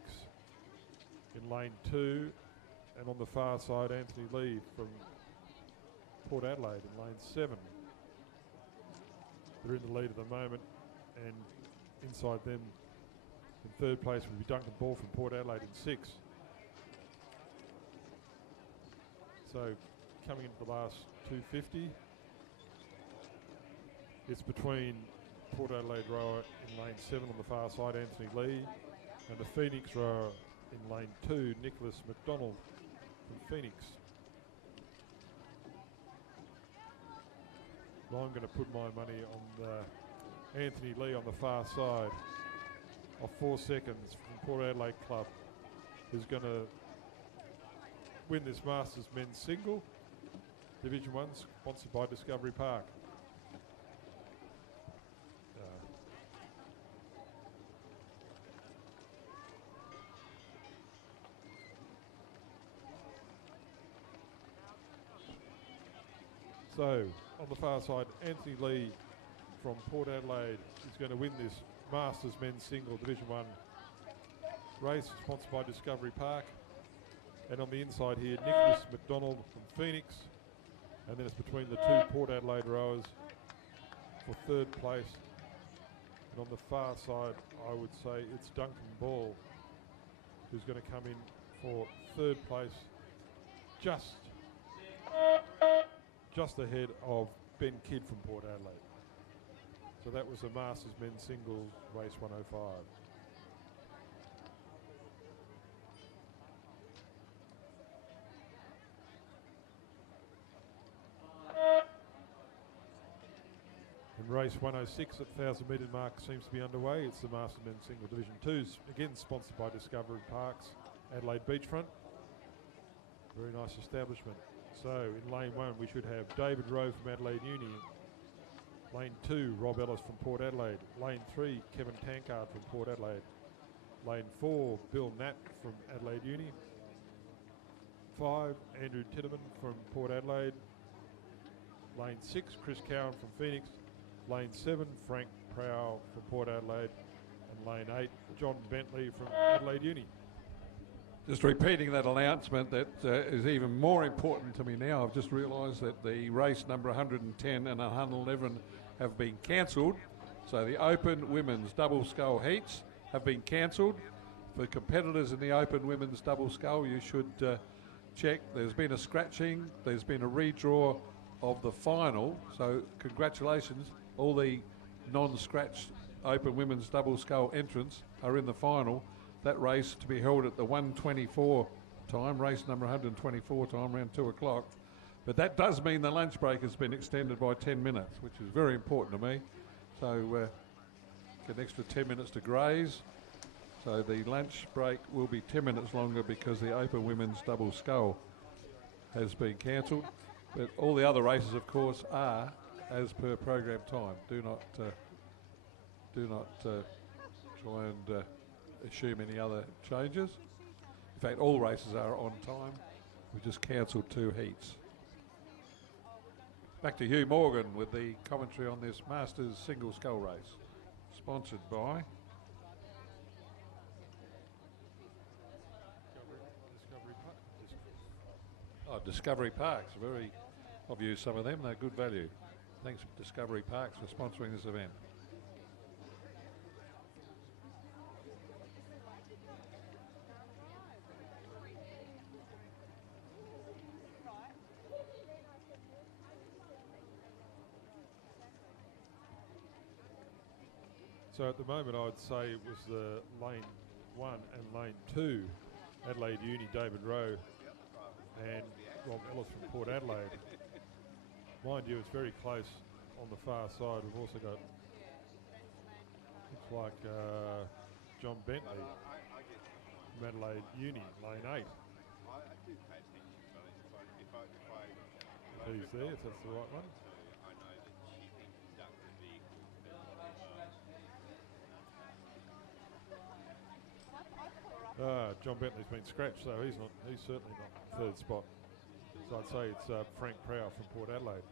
in lane 2, and on the far side, Anthony Lee from Port Adelaide in lane 7. They're in the lead at the moment, and inside them in third place will be Duncan Ball from Port Adelaide in 6. So coming into the last 250, it's between Port Adelaide rower in lane 7 on the far side, Anthony Lee, and the Phoenix rower in lane 2, Nicholas McDonald from Phoenix. Well, I'm going to put my money on Anthony Lee on the far side of 4 seconds from Port Adelaide Club, who's going to win this Masters men's single, Division 1, sponsored by Discovery Park. So, on the far side, Anthony Lee from Port Adelaide is going to win this Masters men's single Division 1 race, sponsored by Discovery Park. And on the inside here, Nicholas McDonald from Phoenix. And then it's between the two Port Adelaide rowers for 3rd place. And on the far side, I would say it's Duncan Ball, who's going to come in for 3rd place, just ahead of Ben Kidd from Port Adelaide. So that was the Masters men's singles race 105. And race 106 at 1,000 metre mark seems to be underway. It's the Masters men's single Division 2s, again sponsored by Discovery Parks, Adelaide Beachfront. Very nice establishment. So in lane 1 we should have David Rowe from Adelaide Uni. Lane 2, Rob Ellis from Port Adelaide. Lane 3, Kevin Tankard from Port Adelaide. Lane 4, Bill Natt from Adelaide Uni. 5, Andrew Titterman from Port Adelaide. Lane 6, Chris Cowan from Phoenix. Lane 7, Frank Prow from Port Adelaide. And lane 8, John Bentley from Adelaide Uni. Just repeating that announcement that is even more important to me now. I've just realised that the race number 110 and 111 have been cancelled. So the Open Women's Double Scull heats have been cancelled. For competitors in the Open Women's Double Scull, you should check. There's been a scratching. There's been a redraw of the final. So congratulations. All the non-scratched Open Women's Double Scull entrants are in the final. That race to be held at the 1:24 time, race number 124 time, around 2 o'clock. But that does mean the lunch break has been extended by 10 minutes, which is very important to me. So get an extra 10 minutes to graze. So the lunch break will be 10 minutes longer because the Open Women's Double Scull has been cancelled. But all the other races, of course, are as per program time. Do not try and assume any other changes. In fact, all races are on time. We just cancelled 2 heats. Back to Hugh Morgan with the commentary on this Masters single scull race, sponsored by Discovery Parks. Very, I've used some of them. They're good value. Thanks Discovery Parks for sponsoring this event. So at the moment I'd say it was the lane 1 and lane 2, Adelaide Uni, David Rowe and Rob Ellis from Port Adelaide. Mind you, it's very close on the far side. We've also got, looks like John Bentley from Adelaide Uni, lane 8. He's there, if that's the right one. John Bentley's been scratched, so he's certainly not 3rd spot. So I'd say it's Frank Prow from Port Adelaide.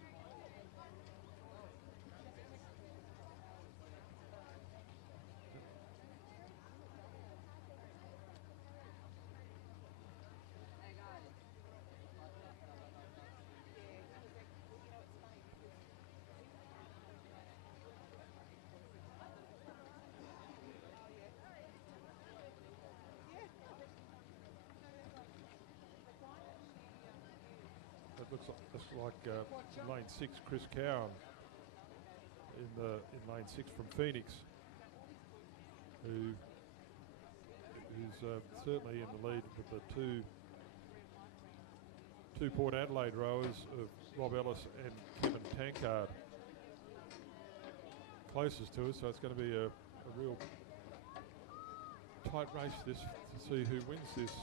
Looks like lane 6, Chris Cowan in lane 6 from Phoenix, who's certainly in the lead with the two Port Adelaide rowers of Rob Ellis and Kevin Tankard. closest to us, so it's going to be a real tight race this to see who wins this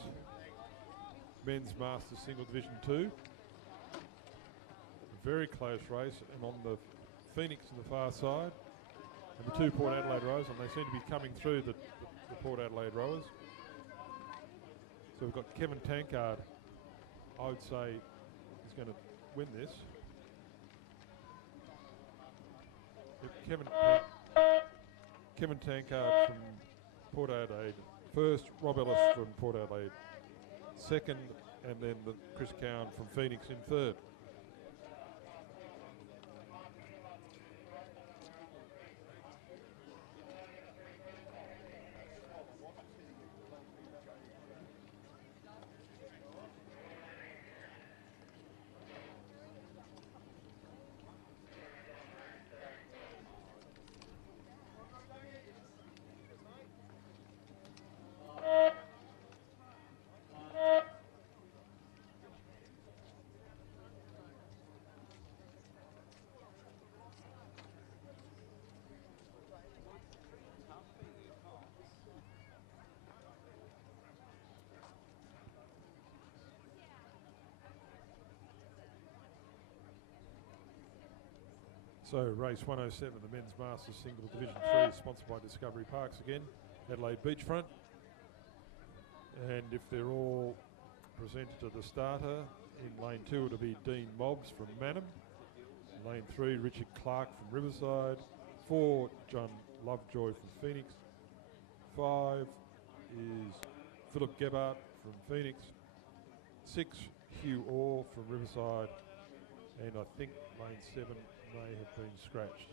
men's Masters Single Division 2. A very close race, and on the Phoenix on the far side, and the 2 Port Adelaide rowers, and they seem to be coming through the Port Adelaide rowers. So we've got Kevin Tankard, I would say, is going to win this. Kevin Tankard from Port Adelaide first, Rob Ellis from Port Adelaide second, and then Chris Cowan from Phoenix in third. So race 107, the men's Masters Single Division 3, is sponsored by Discovery Parks again, Adelaide Beachfront. And if they're all presented to the starter, in lane 2 it'll be Dean Mobbs from Mannum. In lane 3, Richard Clark from Riverside. 4, John Lovejoy from Phoenix. 5 is Philip Gebhardt from Phoenix. 6, Hugh Orr from Riverside. And I think lane 7 may have been scratched.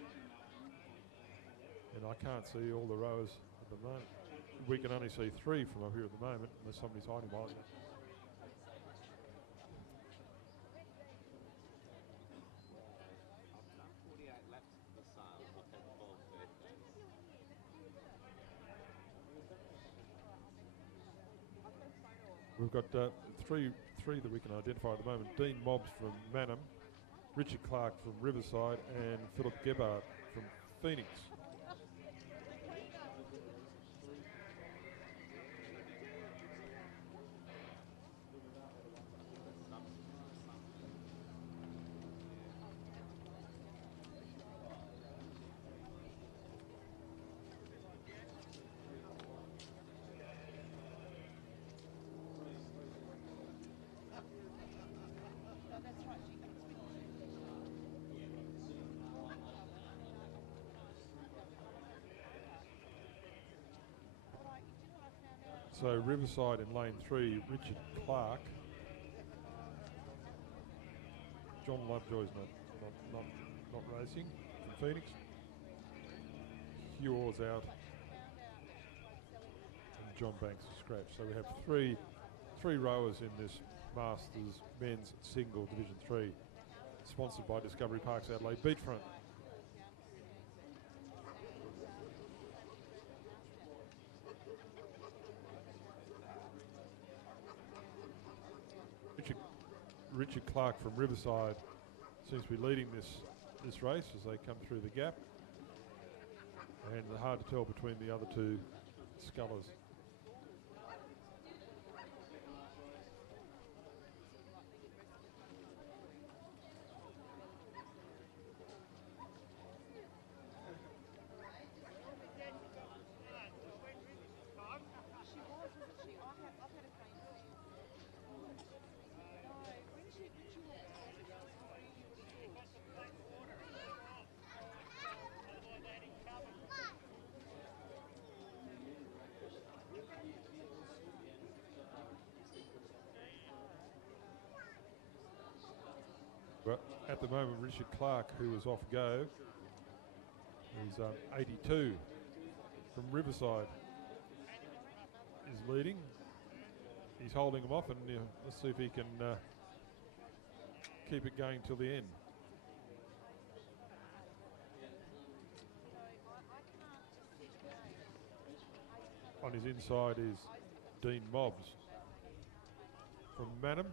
And I can't see all the rowers at the moment. We can only see 3 from up here at the moment, unless somebody's hiding behind it. We've got three that we can identify at the moment. Dean Mobbs from Mannum, Richard Clark from Riverside, and Philip Gebhardt from Phoenix. So Riverside in lane 3, Richard Clark. John Lovejoy's not racing from Phoenix. Hugh Orr's out. And John Banks is scratched. So we have three rowers in this Masters Men's Single Division 3, sponsored by Discovery Parks Adelaide Beachfront. Richard Clark from Riverside seems to be leading this race as they come through the gap, and hard to tell between the other 2 scullers. But at the moment, Richard Clark, who was off go, is 82 from Riverside, is leading. He's holding him off, and let's see if he can keep it going till the end. On his inside is Dean Mobbs from Mannum,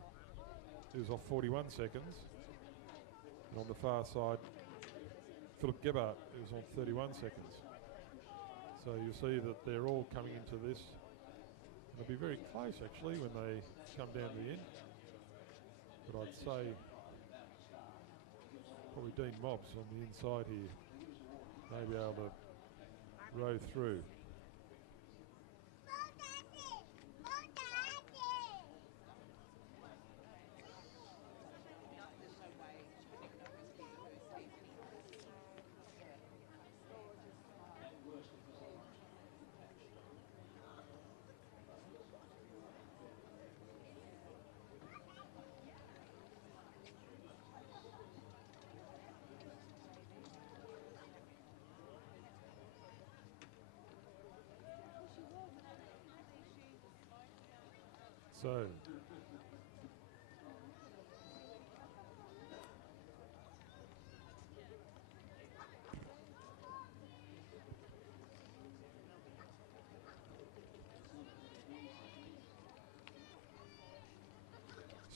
who's off 41 seconds. And on the far side, Philip Gebhardt is on 31 seconds. So you'll see that they're all coming into this. They'll be very close actually when they come down to the end. But I'd say probably Dean Mobbs on the inside here may be able to row through.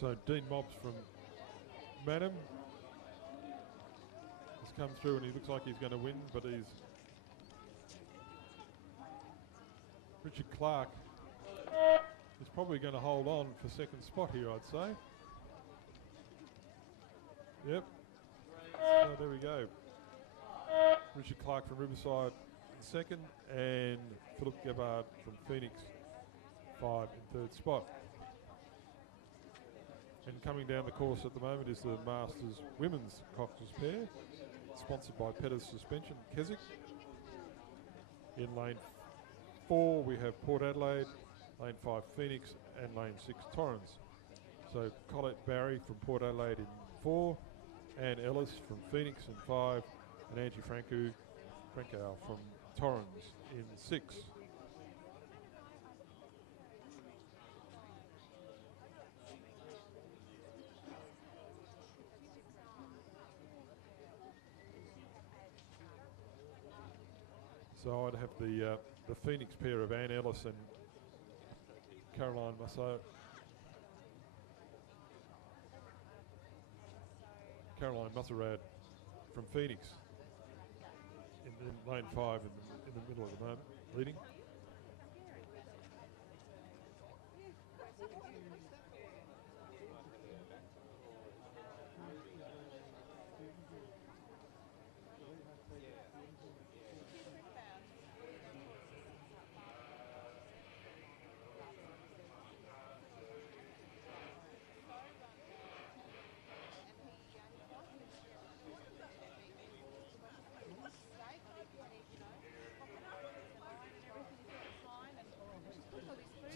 So Dean Mobbs from Madam has come through and he looks like he's going to win, but he's Richard Clark is probably going to hold on for second spot here, I'd say. Yep. So there we go. Richard Clark from Riverside in second, and Philip Gebhardt from Phoenix 5 in third spot. And coming down the course at the moment is the Masters Women's Coxless pair, sponsored by Pettis Suspension Keswick. In lane 4 we have Port Adelaide, lane 5 Phoenix, and lane 6 Torrens. So Colette Barry from Port Adelaide in 4, Anne Ellis from Phoenix in 5, and Angie Franco from Torrens in 6. So I'd have the Phoenix pair of Anne Ellis and Caroline Musserad from Phoenix in lane 5 in the middle at the moment, leading.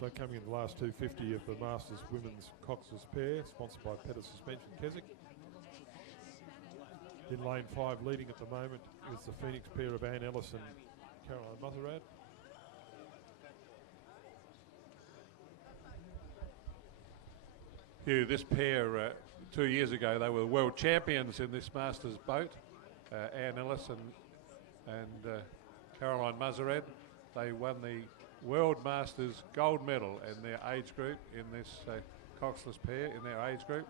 So coming in the last 250 of the Masters Women's Cox's pair, sponsored by Pettis Suspension Keswick. In lane 5 leading at the moment is the Phoenix pair of Anne Ellis and Caroline Musserad. Hugh, this pair 2 years ago, they were world champions in this Masters boat. Anne Ellis and Caroline Musserad. They won the World Masters gold medal in their age group, in this Coxless pair in their age group.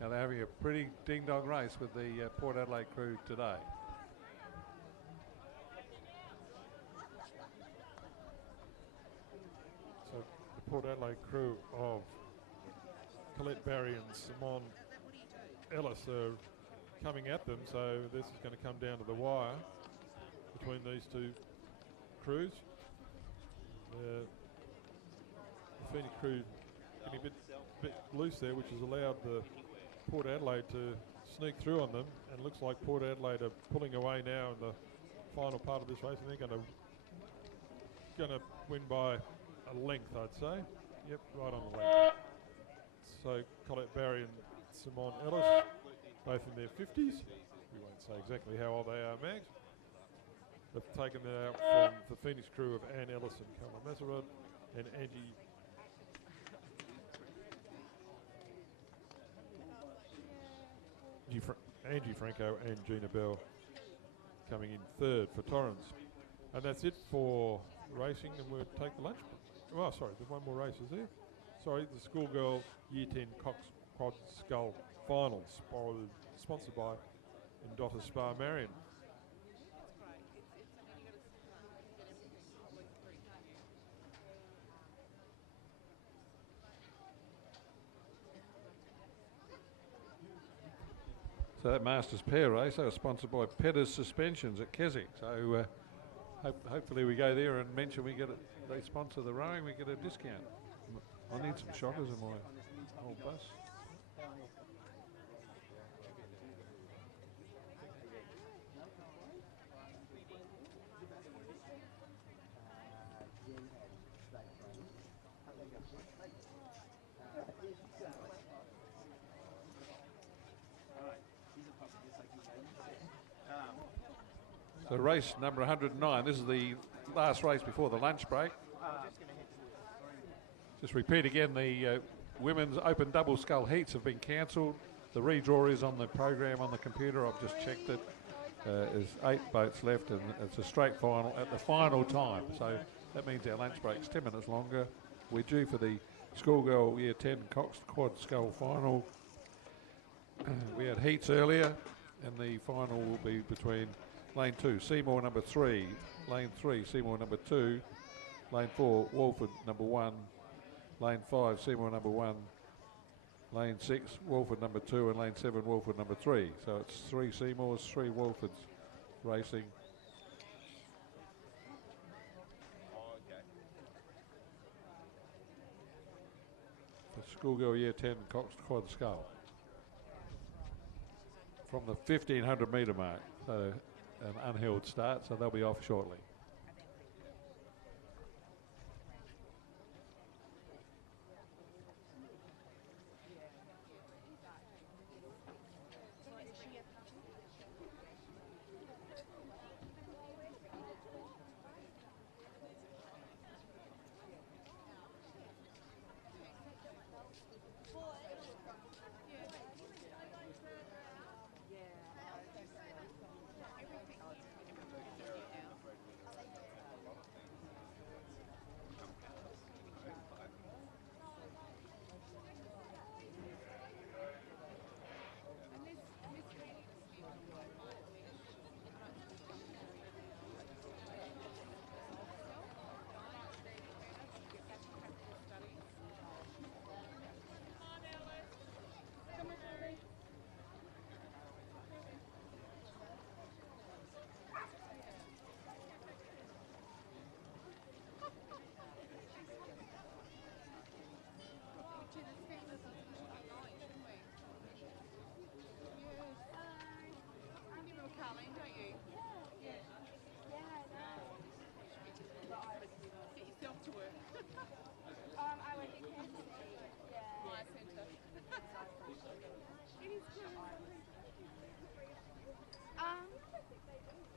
Now they're having a pretty ding-dong race with the Port Adelaide crew today. So the Port Adelaide crew of Colette Barry and Simone Ellis are coming at them, so this is going to come down to the wire between these two crews. The Phoenix crew getting a bit loose there, which has allowed the Port Adelaide to sneak through on them, and looks like Port Adelaide are pulling away now in the final part of this race, and they're going to win by a length, I'd say. Yep, right on the length. So Colette Barry and Simone Ellis, both in their 50s. We won't say exactly how old they are, Max. They've taken that out from the Phoenix crew of Anne Ellis and Caroline Musserad and Angie Franco and Gina Bell coming in third for Torrens. And that's it for racing, and we'll take the lunch. Oh, sorry, there's one more race, is there? Sorry, the schoolgirl Year 10 Cox Quad Skull Finals, sponsored by Indotta Spa Marion. So that Masters pair race, they were sponsored by Pedders Suspensions at Keswick. So hopefully we go there and mention they sponsor the rowing, we get a discount. I need some shockers in my old bus. So race number 109, this is the last race before the lunch break. Just repeat again, the women's open double scull heats have been cancelled. The redraw is on the program on the computer, I've just checked it. There's 8 boats left and it's a straight final at the final time. So that means our lunch break's 10 minutes longer. We're due for the schoolgirl year 10 Coxed quad scull final. We had heats earlier and the final will be between Lane 2, Seymour number 3, Lane 3, Seymour number 2, Lane 4, Walford number 1, Lane 5, Seymour number 1, Lane 6, Walford number 2, and Lane 7, Walford number 3. So it's 3 Seymours, 3 Walfords racing. For schoolgirl year 10 Coxed quad scull. From the 1500 metre mark. So an unheld start, so they'll be off shortly.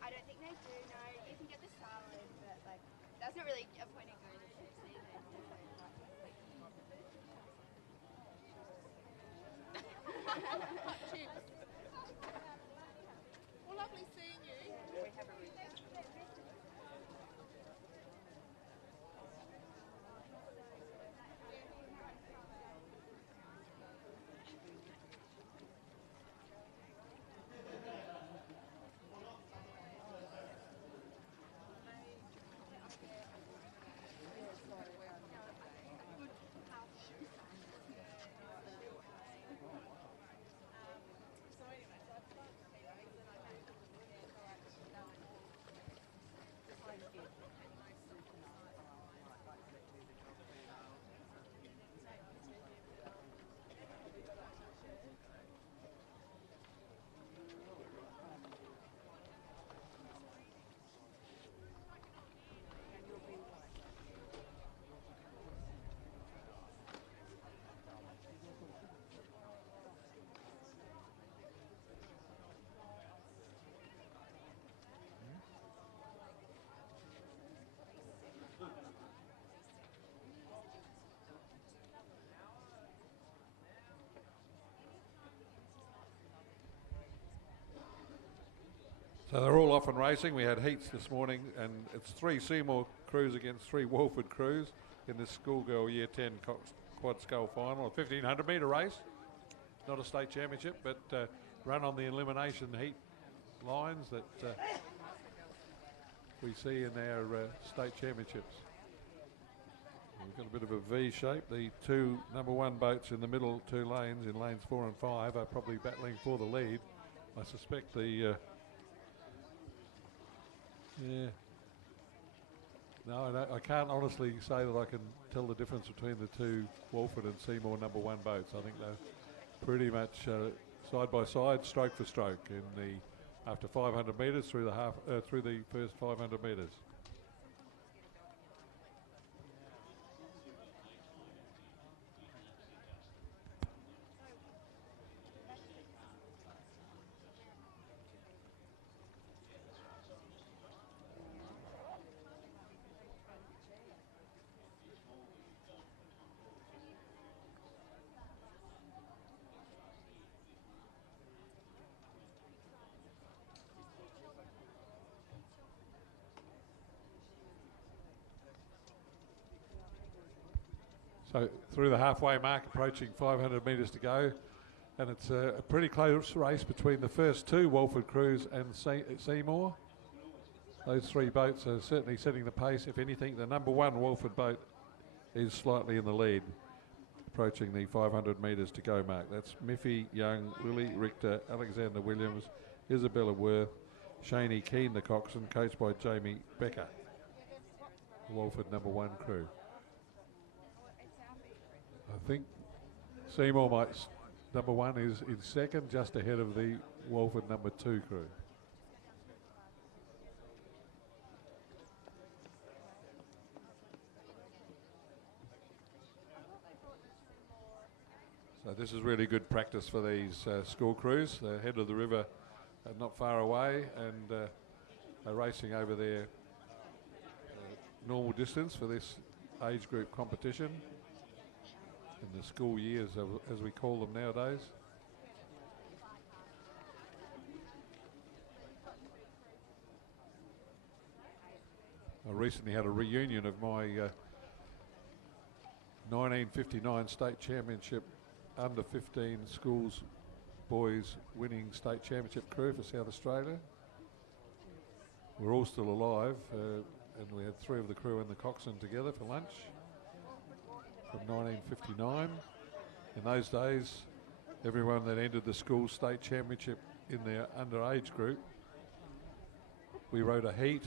I don't think they do, no. You can get the salad, but like, that's not really a point of going to the season. Chips. Well, lovely seeing you. We have a So they're all off and racing. We had heats this morning, and it's 3 Seymour crews against 3 Walford crews in this schoolgirl year 10 quad scull final, a 1500 metre race. Not a state championship, but run on the elimination heat lines that we see in our state championships. We've got a bit of a V shape. The 2 number 1 boats in the middle 2 lanes, in lanes 4 and 5, are probably battling for the lead. I suspect the yeah. No, I can't honestly say that I can tell the difference between the two Walford and Seymour number 1 boats. I think they're pretty much side by side, stroke for stroke in the after 500 metres through the first 500 metres. So through the halfway mark, approaching 500 metres to go, and it's a pretty close race between the first two, Walford Cruise and Seymour. Those 3 boats are certainly setting the pace. If anything, the number 1 Walford boat is slightly in the lead, approaching the 500 metres to go mark. That's Miffy, Young, Lily, Richter, Alexander Williams, Isabella Worth, Shaney Keane, the coxswain, coached by Jamie Becker. Walford number 1 crew. I think Seymour number 1 is in second, just ahead of the Walford number 2 crew. So this is really good practice for these school crews. They're head of the river, not far away, and are racing over their normal distance for this age group competition. In the school years, as we call them nowadays. I recently had a reunion of my 1959 state championship under 15 schools boys winning state championship crew for South Australia. We're all still alive, and we had 3 of the crew and the coxswain together for lunch. From 1959. In those days, everyone that entered the school state championship in their underage group, we rode a heat,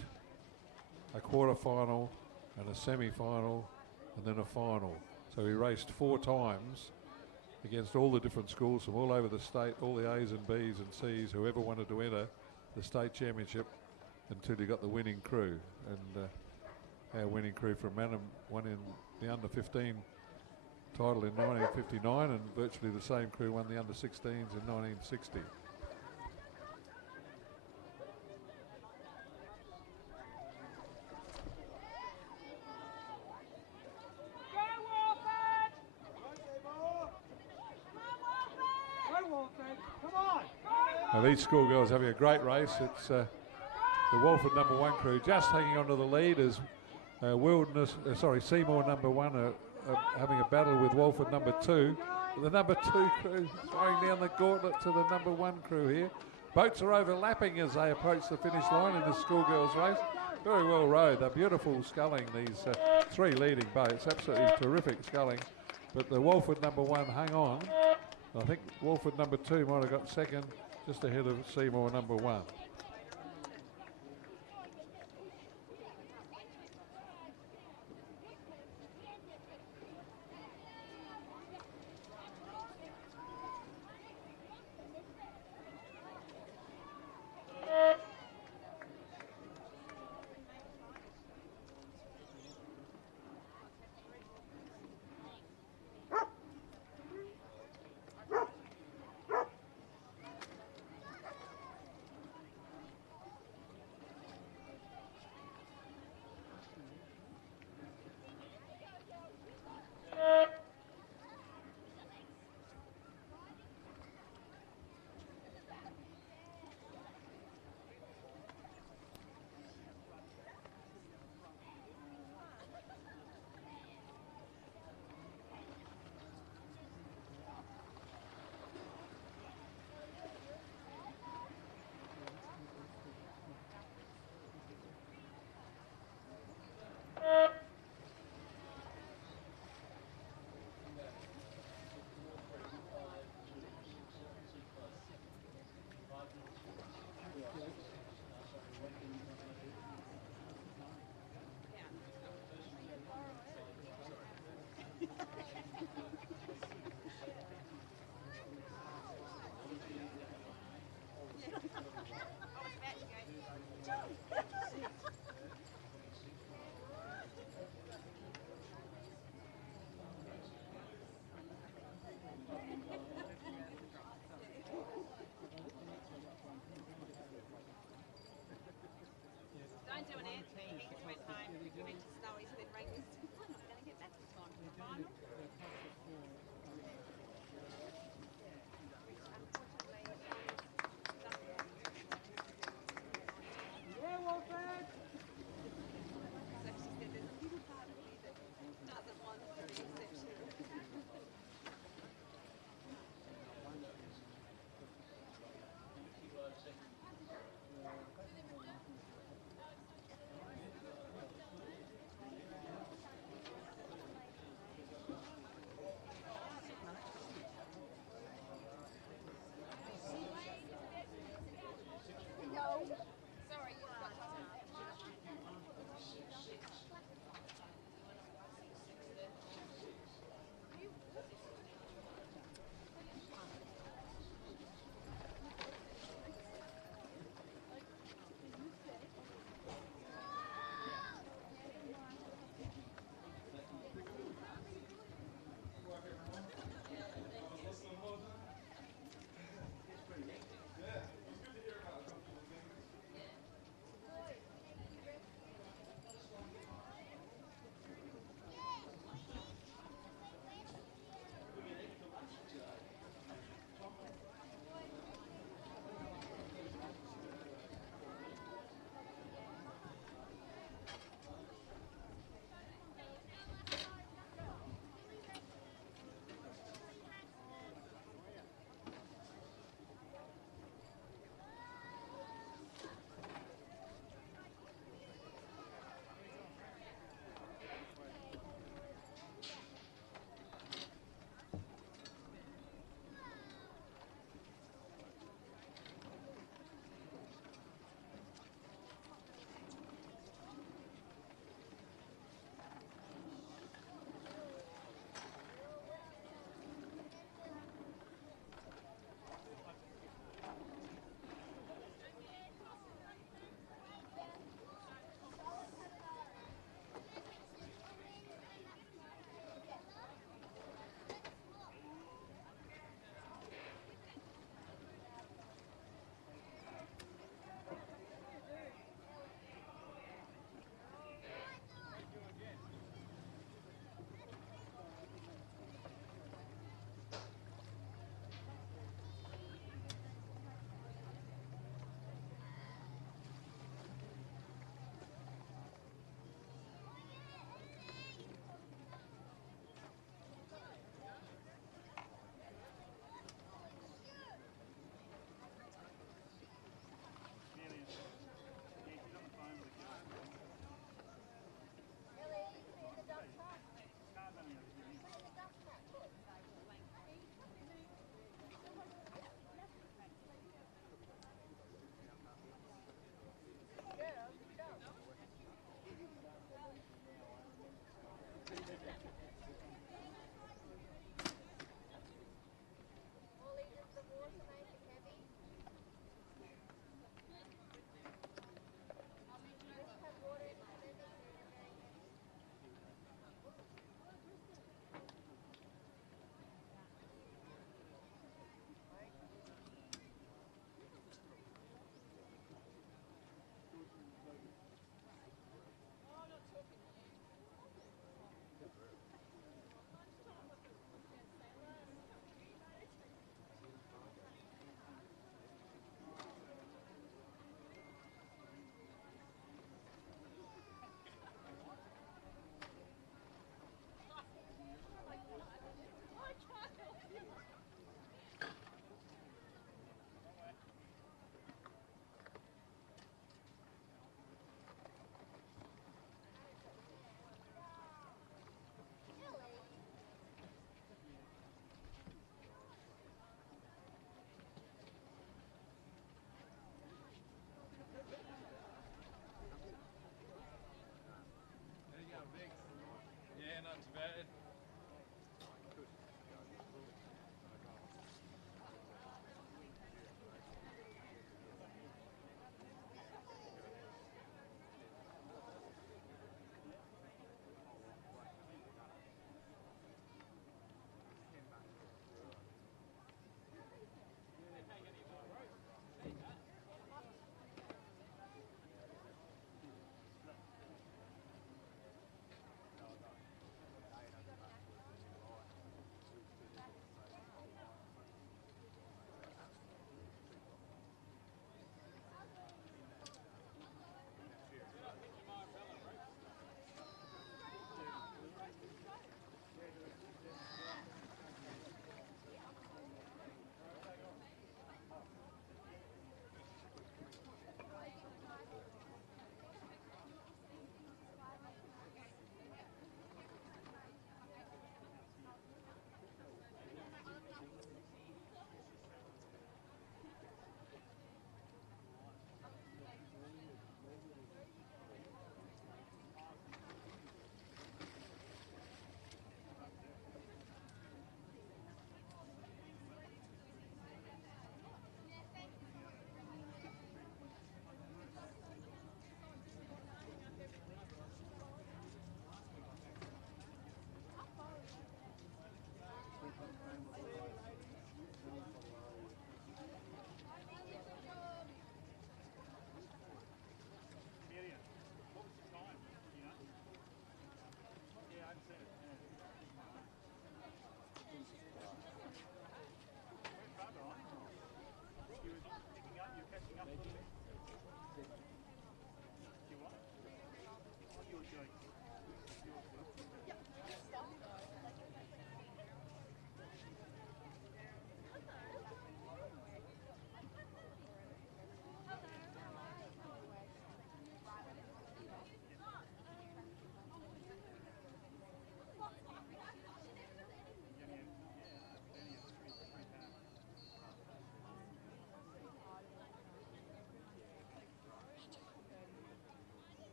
a quarter final, and a semi-final, and then a final. So we raced 4 times against all the different schools from all over the state, all the A's and B's and C's, whoever wanted to enter the state championship, until you got the winning crew. And our winning crew from Manham won in the under 15 title in 1959, and virtually the same crew won the under 16s in 1960. Now these schoolgirls having a great race. It's the Walford number 1 crew just hanging onto the lead as Seymour number 1 are having a battle with Walford number 2. The number 2 crew throwing down the gauntlet to the number 1 crew here. Boats are overlapping as they approach the finish line in this schoolgirls race. Very well rowed. They're beautiful sculling, these 3 leading boats. Absolutely terrific sculling. But the Walford number 1 hung on. I think Walford number 2 might have got second, just ahead of Seymour number 1.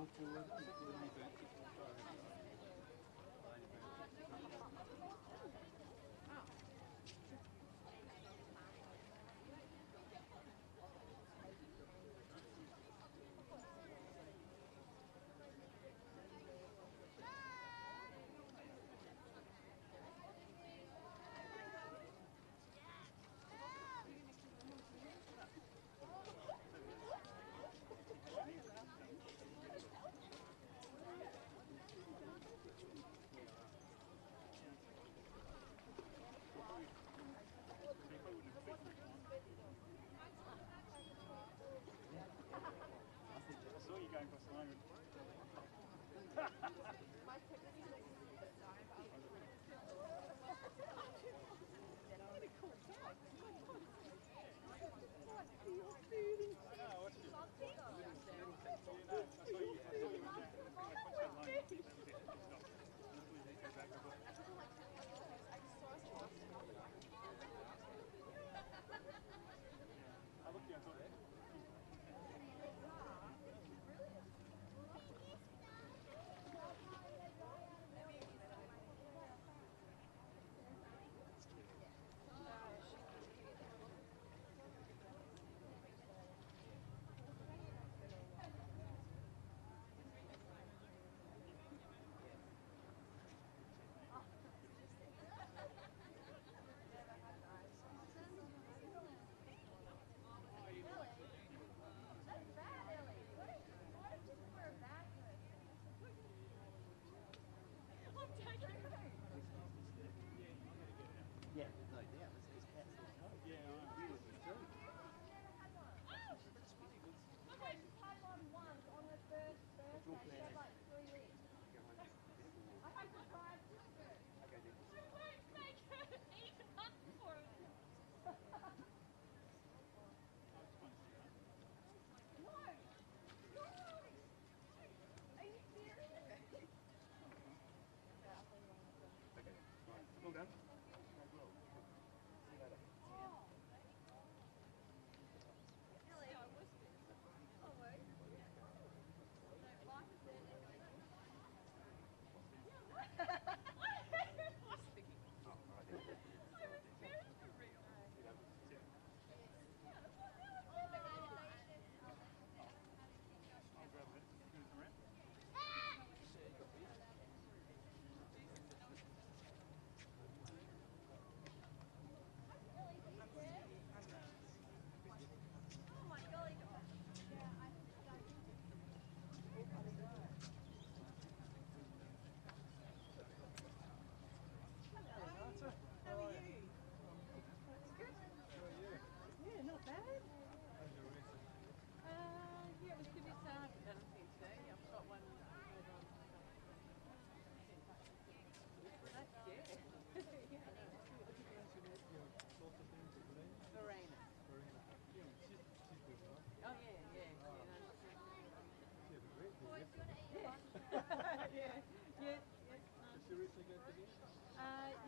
all forward, including event.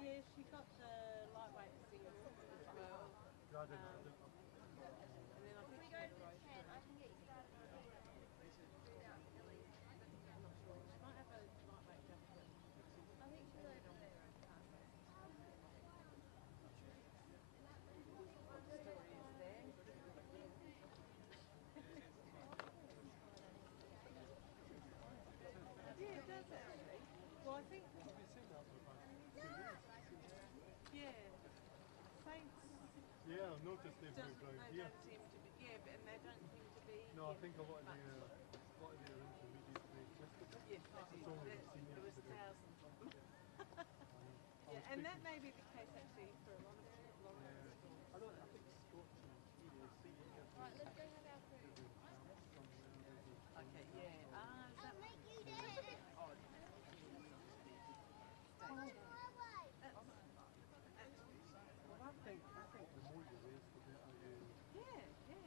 Yeah, she got the lightweight single as well. And then I think she did roast. I can get you started on it. I'm not sure. She might have a lightweight jacket. I think she's over there. What story is there? Yeah, it does actually. Well, I think. Yeah. Saints. Yeah, I've noticed they've moved around here. Don't seem to be. Yeah, but, and they don't seem to be. No, I think a lot of the intermediate grade systems. Yes, they do. There was thousands of them. Yeah, and that may be the case actually for a lot of schools. I think Scotch and Right, let's go have our food. Okay, yeah. Is that Make you do it. Well, I think the more you raise, the better you yeah. feel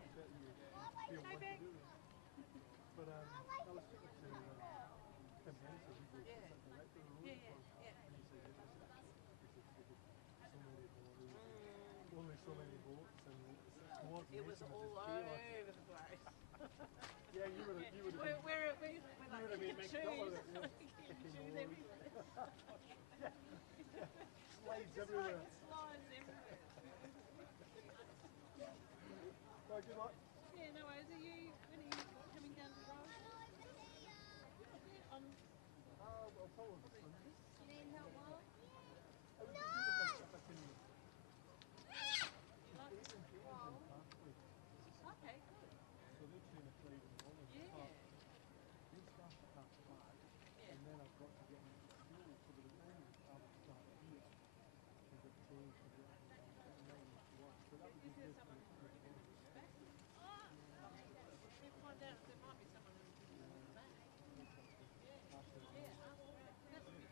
Hey, what Beck. to do. But I was speaking to Tim Henson, who's the assistant director of the road Yeah. and he said it was so many lorries, only so many boats, and It was coordination all just chaos. over the place. Yeah, you would have been. We're like You would have been choose. McDonald's. Choose everything. Slaves everywhere. Slides everywhere. Well, good luck. Yeah, no worries. When are you coming down to Rose? Yeah, Well, probably Sunday. You need help, Mom? I was just thinking about stuff I can you like it? even do in past week. Okay, good. So they've seen a trade in the morning. Yeah. We start at 5:30, Yeah. and then I've got to get into school. So by the time I would start here, and get changed to get to 9 to 1. So that would be Is there good for someone the who's morning. back? We'll find out if there might be someone who's back. After Yeah, ask around. That's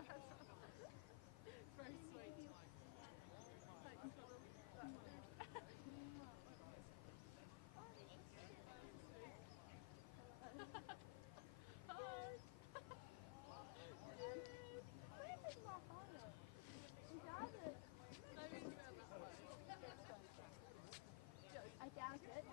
It's very sweet. Thanks for that. Hi. Where did my phone go? She got it. Maybe it's around that way. I doubt it.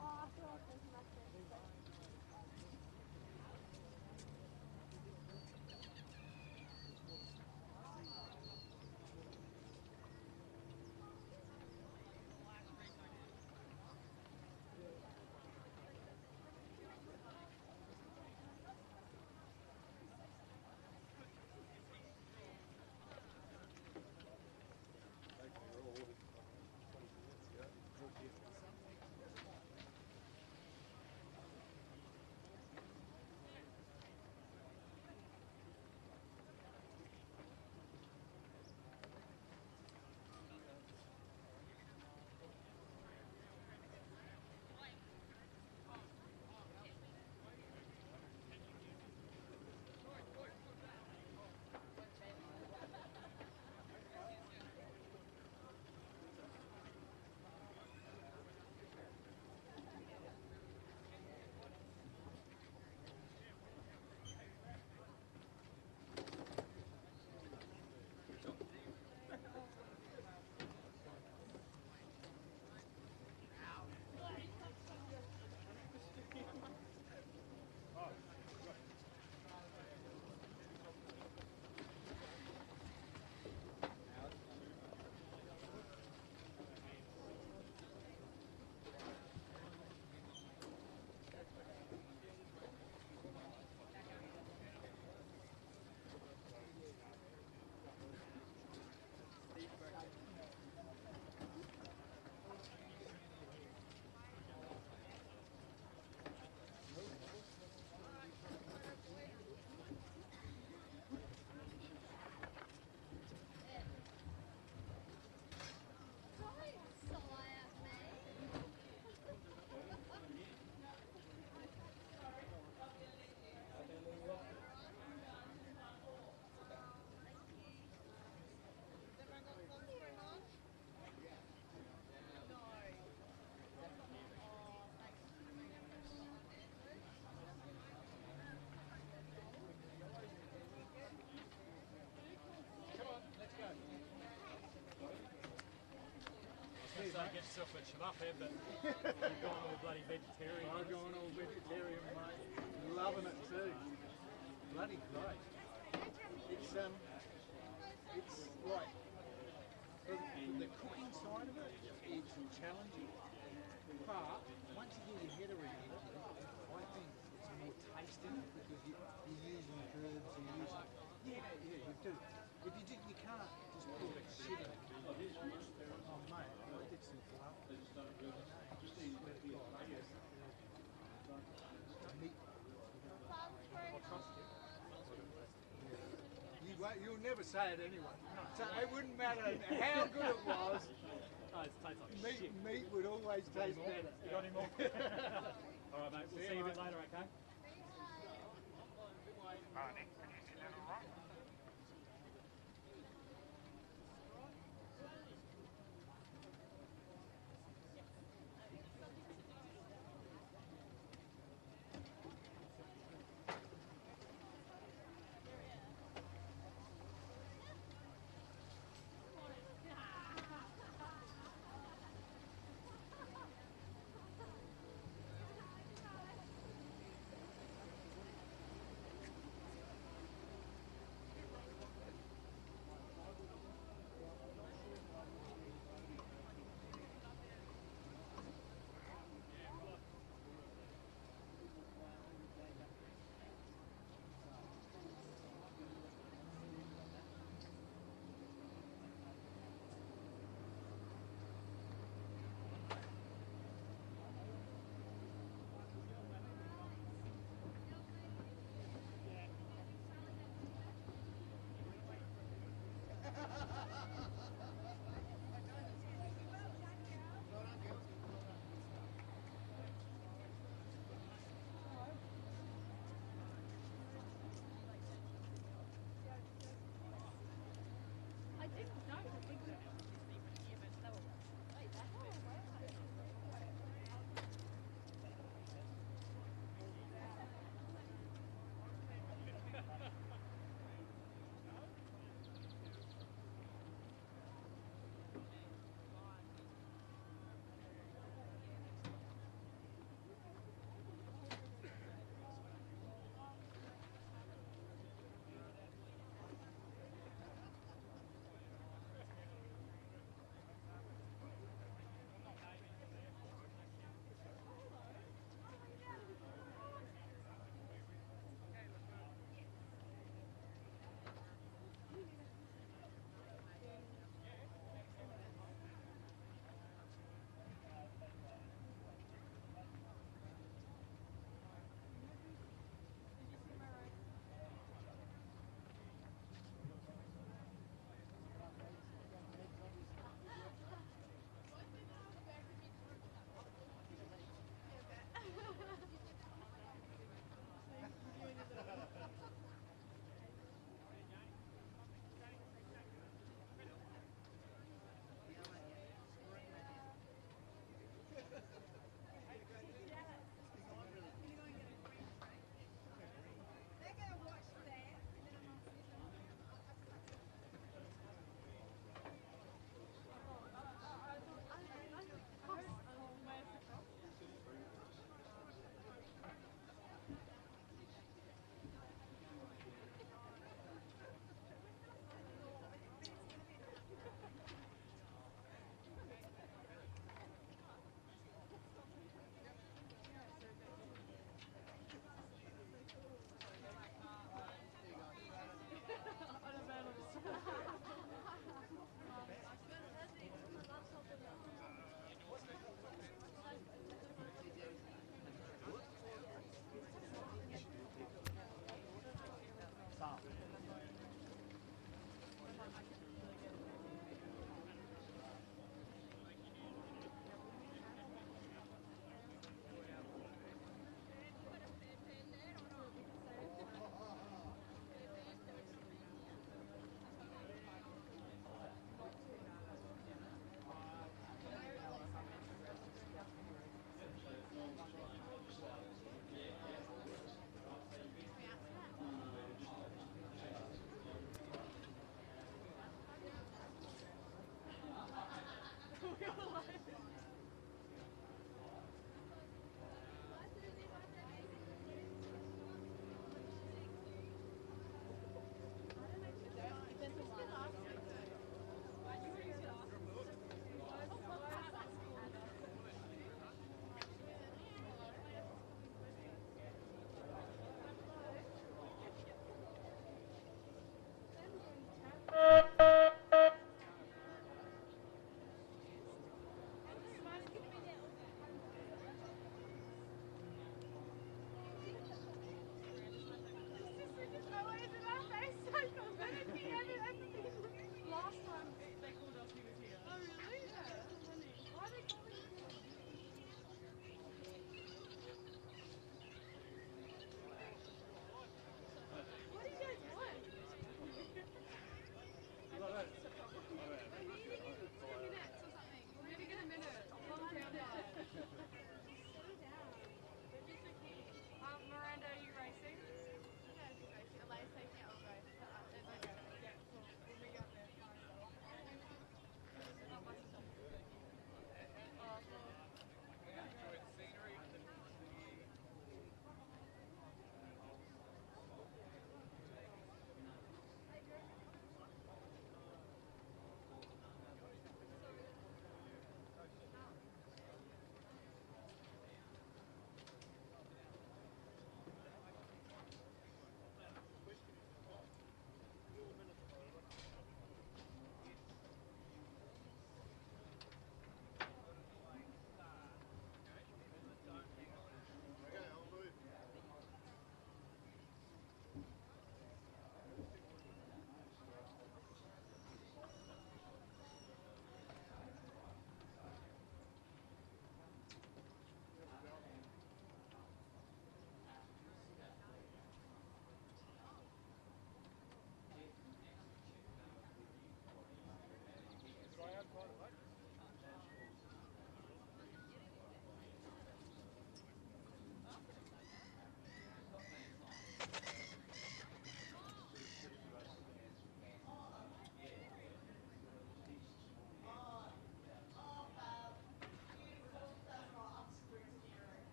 Oh, I feel like there's nothing. Get yourself a shmup here, but you've gone all bloody vegetarian. I'm going all vegetarian, mate. Loving it too. Bloody great. It's You're using curves, you're using... Yeah, you do. If you did, you can't just put shit in. Oh, mate, I did some fluff. Meat. You'll never say it anyway. So it wouldn't matter how good it was. Oh, it tastes like Meat would always taste better. You got any more? All right, mate. We'll see you a bit later, okay?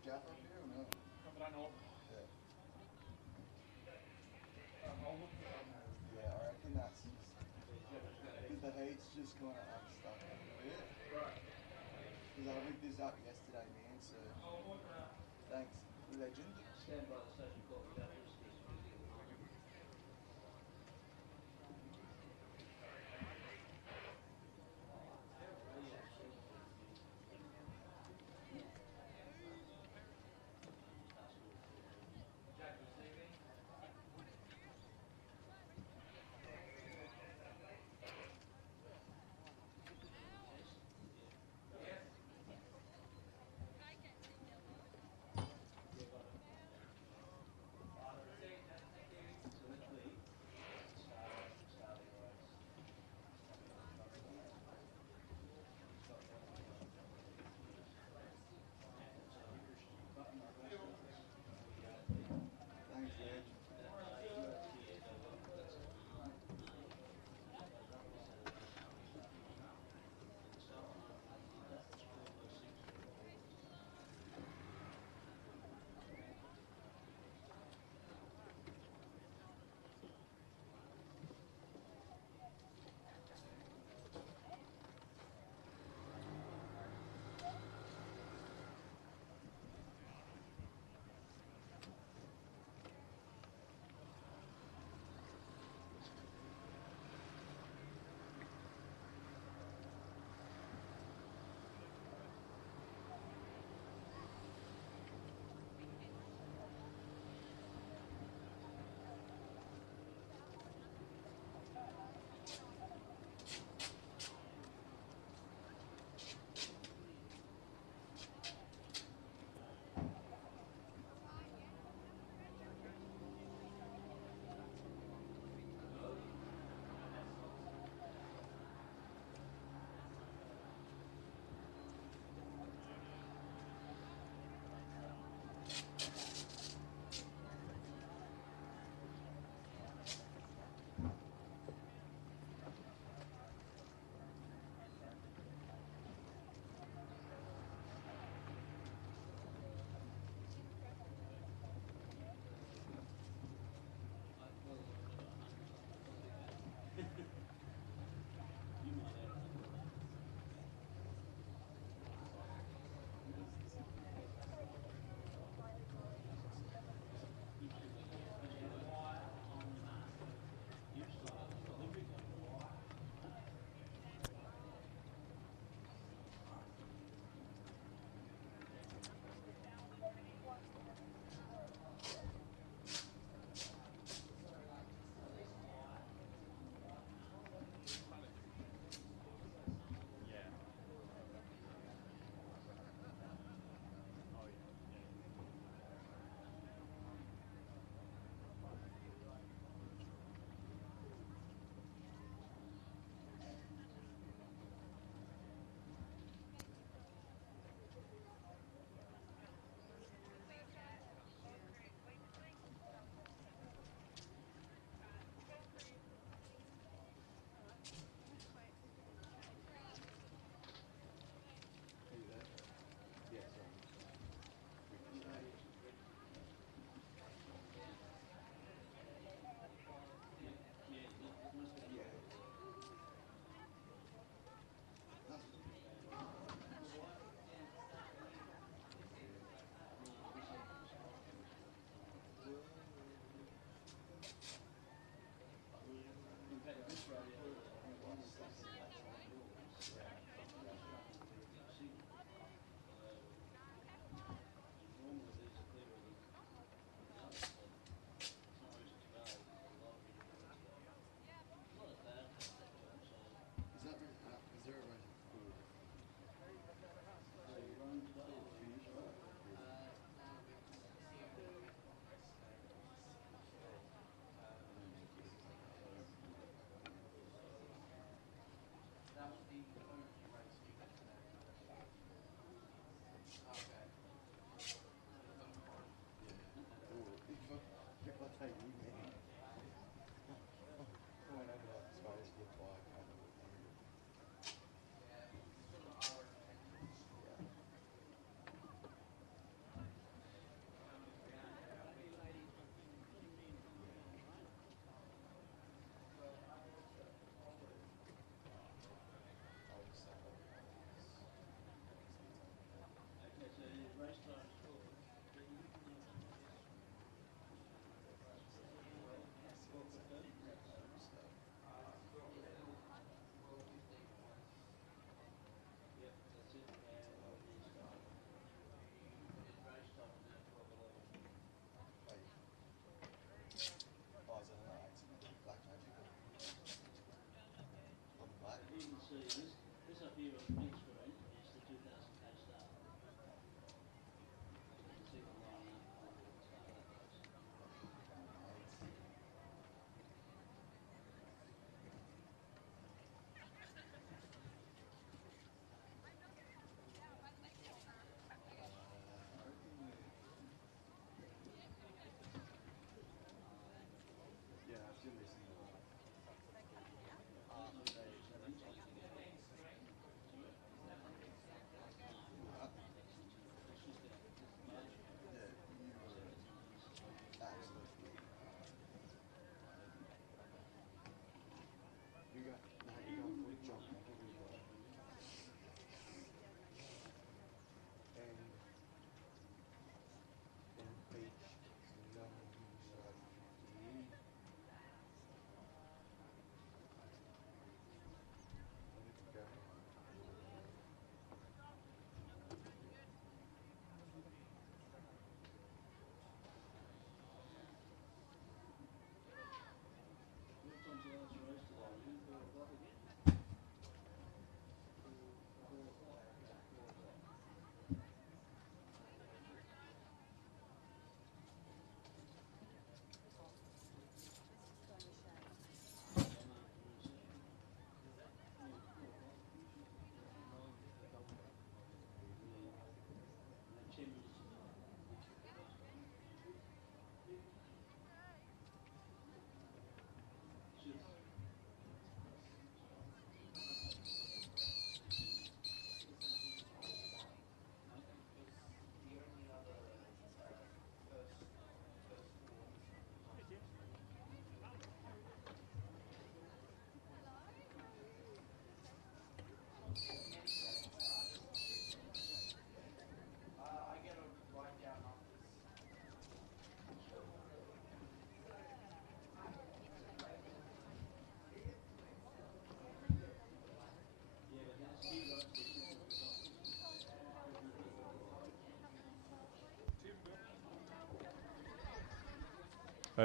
Jeff up here or no? I don't know. Yeah. I'll look for them. Yeah, I reckon that's just because the heat's just kind of unstuck a little bit. Right. Because I rigged this up yesterday, man. So thanks, legend. Stand by the station clock without this.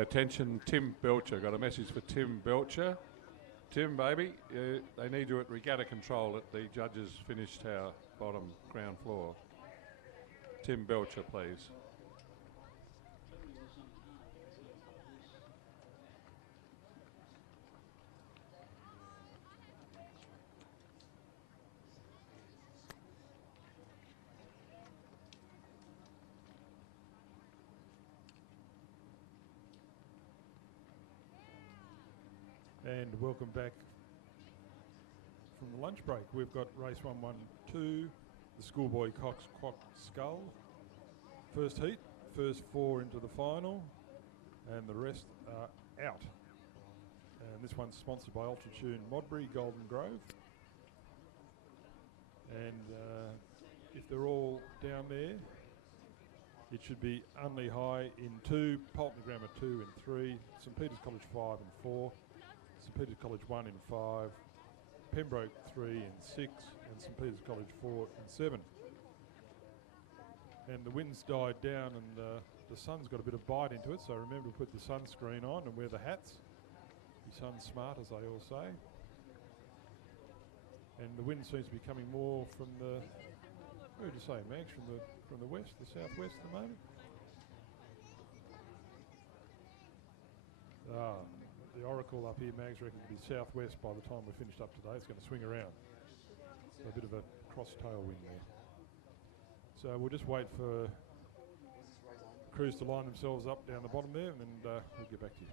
Attention, Tim Belcher. Got a message for Tim Belcher. Tim, baby, they need you at regatta control at the judges' finish tower, bottom ground floor. Tim Belcher, please. And welcome back from the lunch break. We've got race 112, the schoolboy Coxed Skull. First heat, first 4 into the final, and the rest are out. And this one's sponsored by Altitude Modbury, Golden Grove. And if they're all down there, it should be Unley High in 2, Pulteney Grammar 2 in 3, St Peter's College 5 in 4, St Peter's College 1 in 5, Pembroke 3 in 6, and St Peter's College 4 in 7. And the wind's died down and the sun's got a bit of bite into it, so remember to put the sunscreen on and wear the hats. Be sun smart, as they all say. And the wind seems to be coming more from the, where would you say, Max, from the west, the southwest at the moment? The oracle up here, Mags, reckons to be southwest by the time we're finished up today. It's going to swing around. So a bit of a cross tailwind there. So we'll just wait for crews to line themselves up down the bottom there, and then we'll get back to you.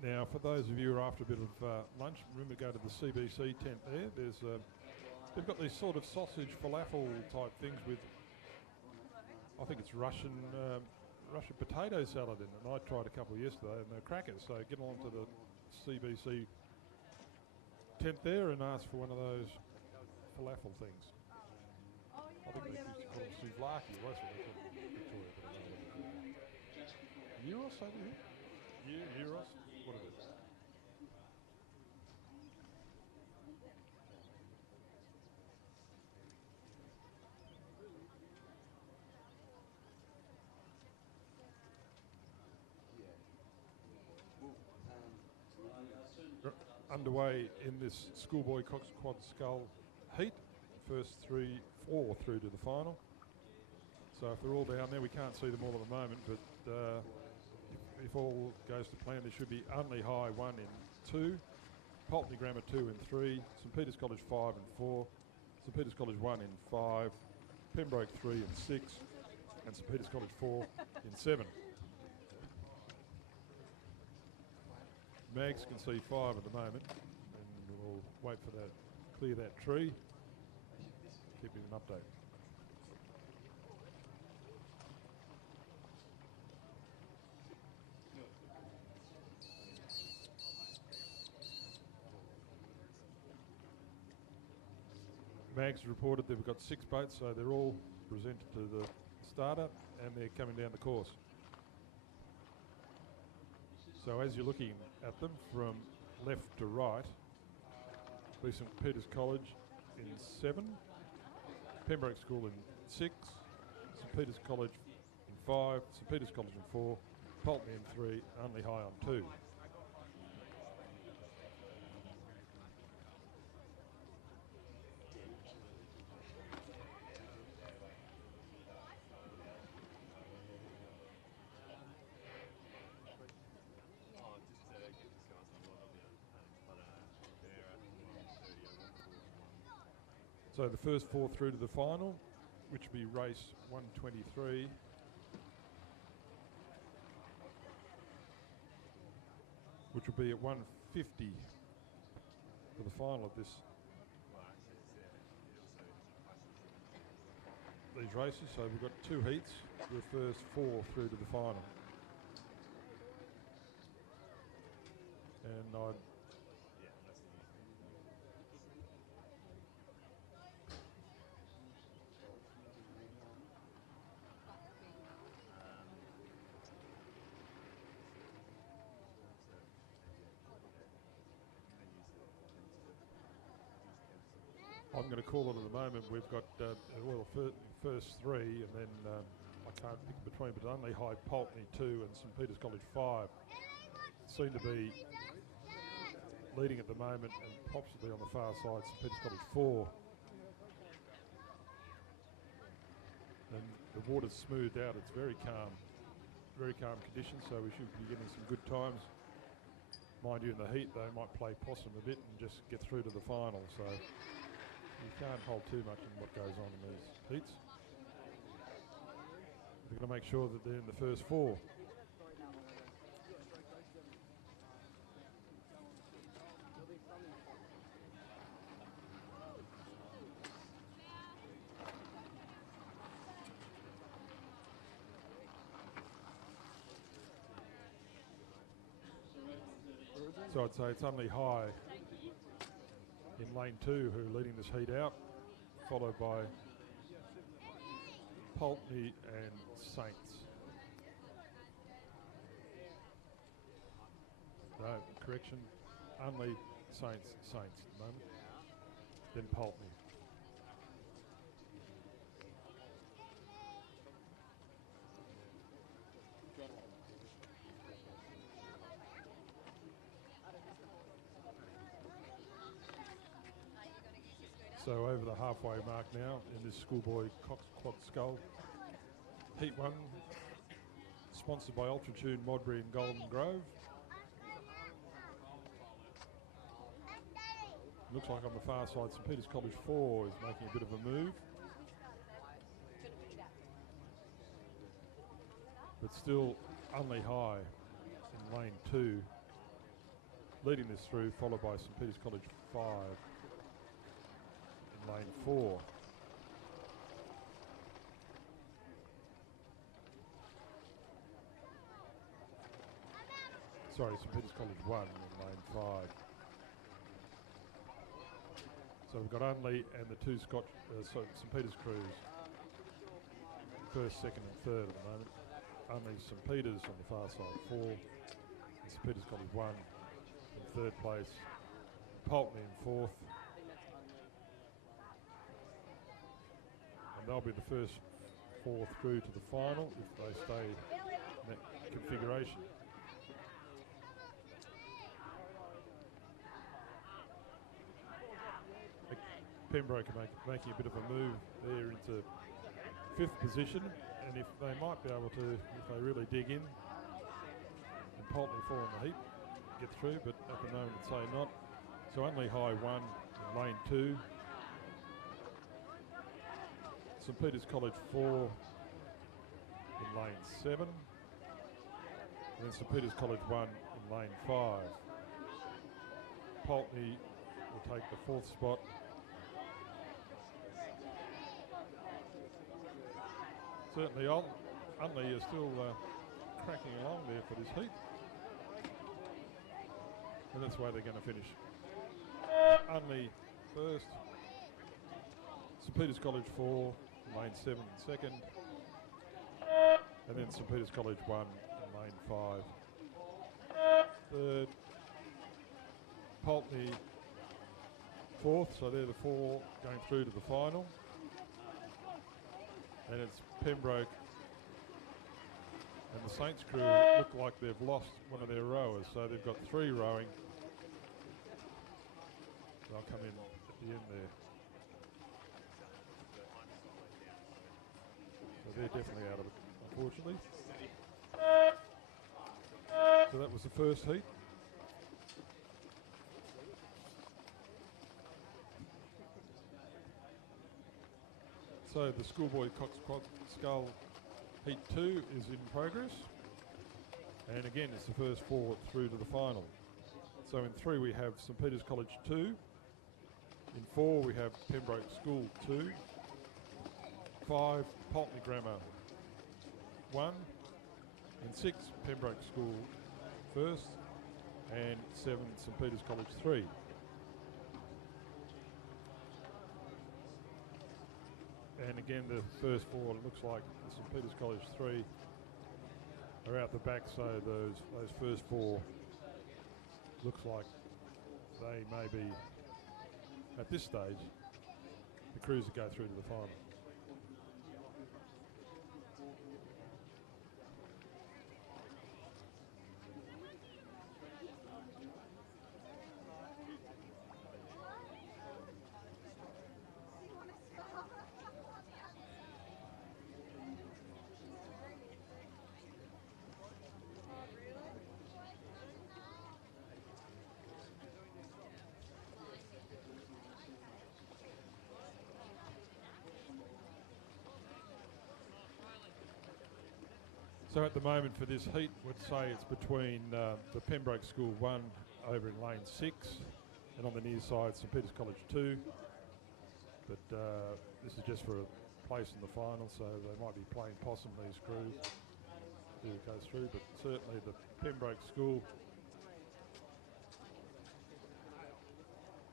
Now, for those of you who are after a bit of lunch, remember to go to the CBC tent there. There's they've got these sort of sausage falafel type things with, I think it's Russian potato salad in it. And I tried a couple yesterday and they're crackers. So get along to the CBC tent there and ask for one of those falafel things. I think they used to call it souvlaki, or that's what they call it in Victoria. Euros over here? Euros? What it is? Underway in this schoolboy Coxed Skull heat. First 4 through to the final. So if they're all down there, we can't see them all at the moment, but if all goes to plan, there should be Unley High 1 in 2, Pulteney Grammar 2 in 3, St Peter's College 5 in 4, St Peter's College 1 in 5, Pembroke 3 in 6, and St Peter's College 4 in 7. Mags can see 5 at the moment, and we'll wait for that, clear that tree, keep you an update. Mags reported that we've got 6 boats, so they're all presented to the starter and they're coming down the course. So as you're looking at them from left to right, be St Peter's College in 7, Pembroke School in 6, St Peter's College in 5, St Peter's College in 4, Pulteney in 3, Unley High on 2. So the first 4 through to the final, which will be race 123. Which will be at 150 for the final of these races. So we've got 2 heats, the first 4 through to the final. And I'm going to call it at the moment. We've got first 3, and then I can't pick between, but only High Pulteney 2 and St Peter's College 5 seem to be leading at the moment, and possibly on the far side St Peter's College 4. And the water's smoothed out. It's very calm conditions, so we should be getting some good times. Mind you, in the heat they might play possum a bit and just get through to the final, so you can't hold too much in what goes on in these heats. We're going to make sure that they're in the first 4. So I'd say it's only High in lane 2 who are leading this heat out, followed by Pulteney and Saints. No, correction, only Saints at the moment, then Pulteney. So over the halfway mark now in this schoolboy Coxed Skull. Heat 1, sponsored by Ultratune, Modbury and Golden Grove. Looks like on the far side St Peter's College 4 is making a bit of a move. But still only High in lane 2. Leading this through, followed by St Peter's College 5. Lane 4. Sorry, St Peter's College 1 in lane 5. So we've got Unley and the 2 St Peter's crews. First, second and third at the moment. Unley St Peter's on the far side 4. And St Peter's College 1 in third place. Pulteney in 4th. And they'll be the first 4 through to the final if they stay in that configuration. Pembroke are making a bit of a move there into 5th position, and if they might be able to, if they really dig in, and Pulteney 4 in the heat, get through, but at the moment I'd say not. So only High 1 in lane 2. St Peter's College 4 in lane 7. And then St Peter's College 1 in lane 5. Pulteney will take the 4th spot. Certainly Unley is still cracking along there for this heat. And that's where they're going to finish. Unley first. St Peter's College 4, lane 7 in 2nd. And then St Peter's College 1 in lane 5. 3rd. Pulteney 4th, so they're the 4 going through to the final. And it's Pembroke and the Saints crew look like they've lost one of their rowers, so they've got 3 rowing. They'll come in at the end there. So they're definitely out of it, unfortunately. So that was the first heat. So the schoolboy Coxed Skull Heat 2 is in progress. And again, it's the first 4 through to the final. So in 3 we have St Peter's College 2. In 4 we have Pembroke School 2. 5 Pulteney Grammar 1. In 6 Pembroke School first. And 7 St Peter's College 3. And again, the first 4, it looks like the St Peter's College 3 are out the back, so those first 4 looks like they may be, at this stage, the crews that go through to the final. So at the moment for this heat, would say it's between the Pembroke School 1 over in lane 6 and on the near side St Peter's College 2. But this is just for a place in the final, so they might be playing possum, these crews, who it goes through. But certainly the Pembroke School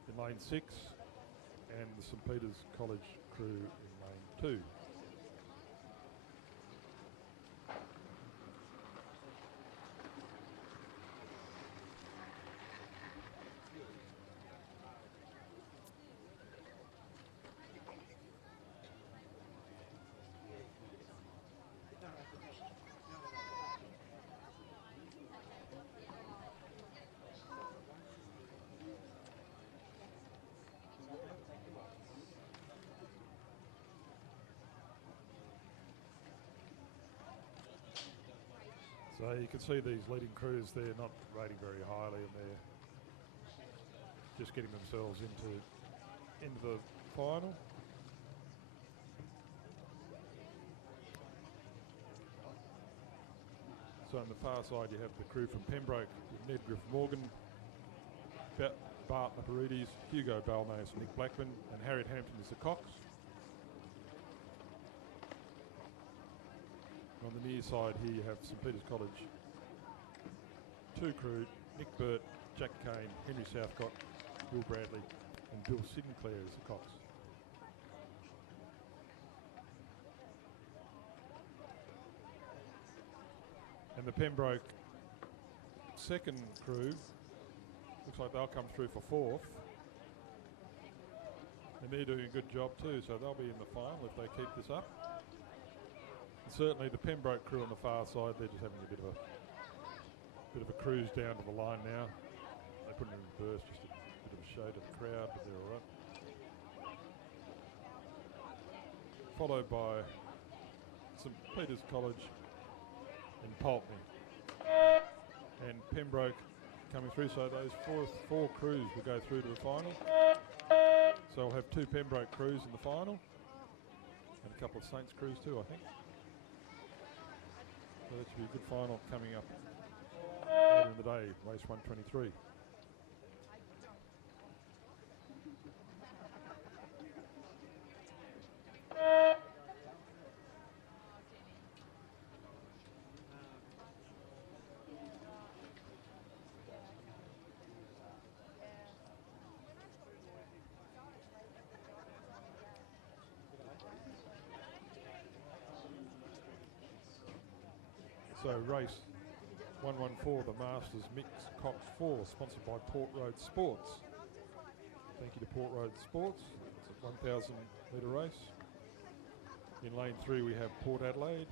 in lane 6 and the St Peter's College crew in lane 2. So you can see these leading crews, they're not rating very highly, and they're just getting themselves into the final. So on the far side you have the crew from Pembroke, with Ned Griff-Morgan, Bart Laparides, Hugo Balmace, Nick Blackman, and Harriet Hampton is the Cox. On the near side here you have St Peter's College 2 crew, Nick Burt, Jack Kane, Henry Southcott, Bill Bradley and Bill Sinclair as the Cox. And the Pembroke second crew, looks like they'll come through for 4th. And they're doing a good job too, so they'll be in the final if they keep this up. And certainly the Pembroke crew on the far side, they're just having a bit of a cruise down to the line now. They put it in reverse, just a bit of a show to the crowd, but they're all right. Followed by St Peter's College and Pulteney. And Pembroke coming through, so those four crews will go through to the final. So we'll have 2 Pembroke crews in the final, and a couple of Saints crews too, I think. So that should be a good final coming up later in the day, race 123. So race 114, the Masters Mixed Cox 4, sponsored by Port Road Sports. Thank you to Port Road Sports. It's a 1,000 metre race. In lane 3 we have Port Adelaide,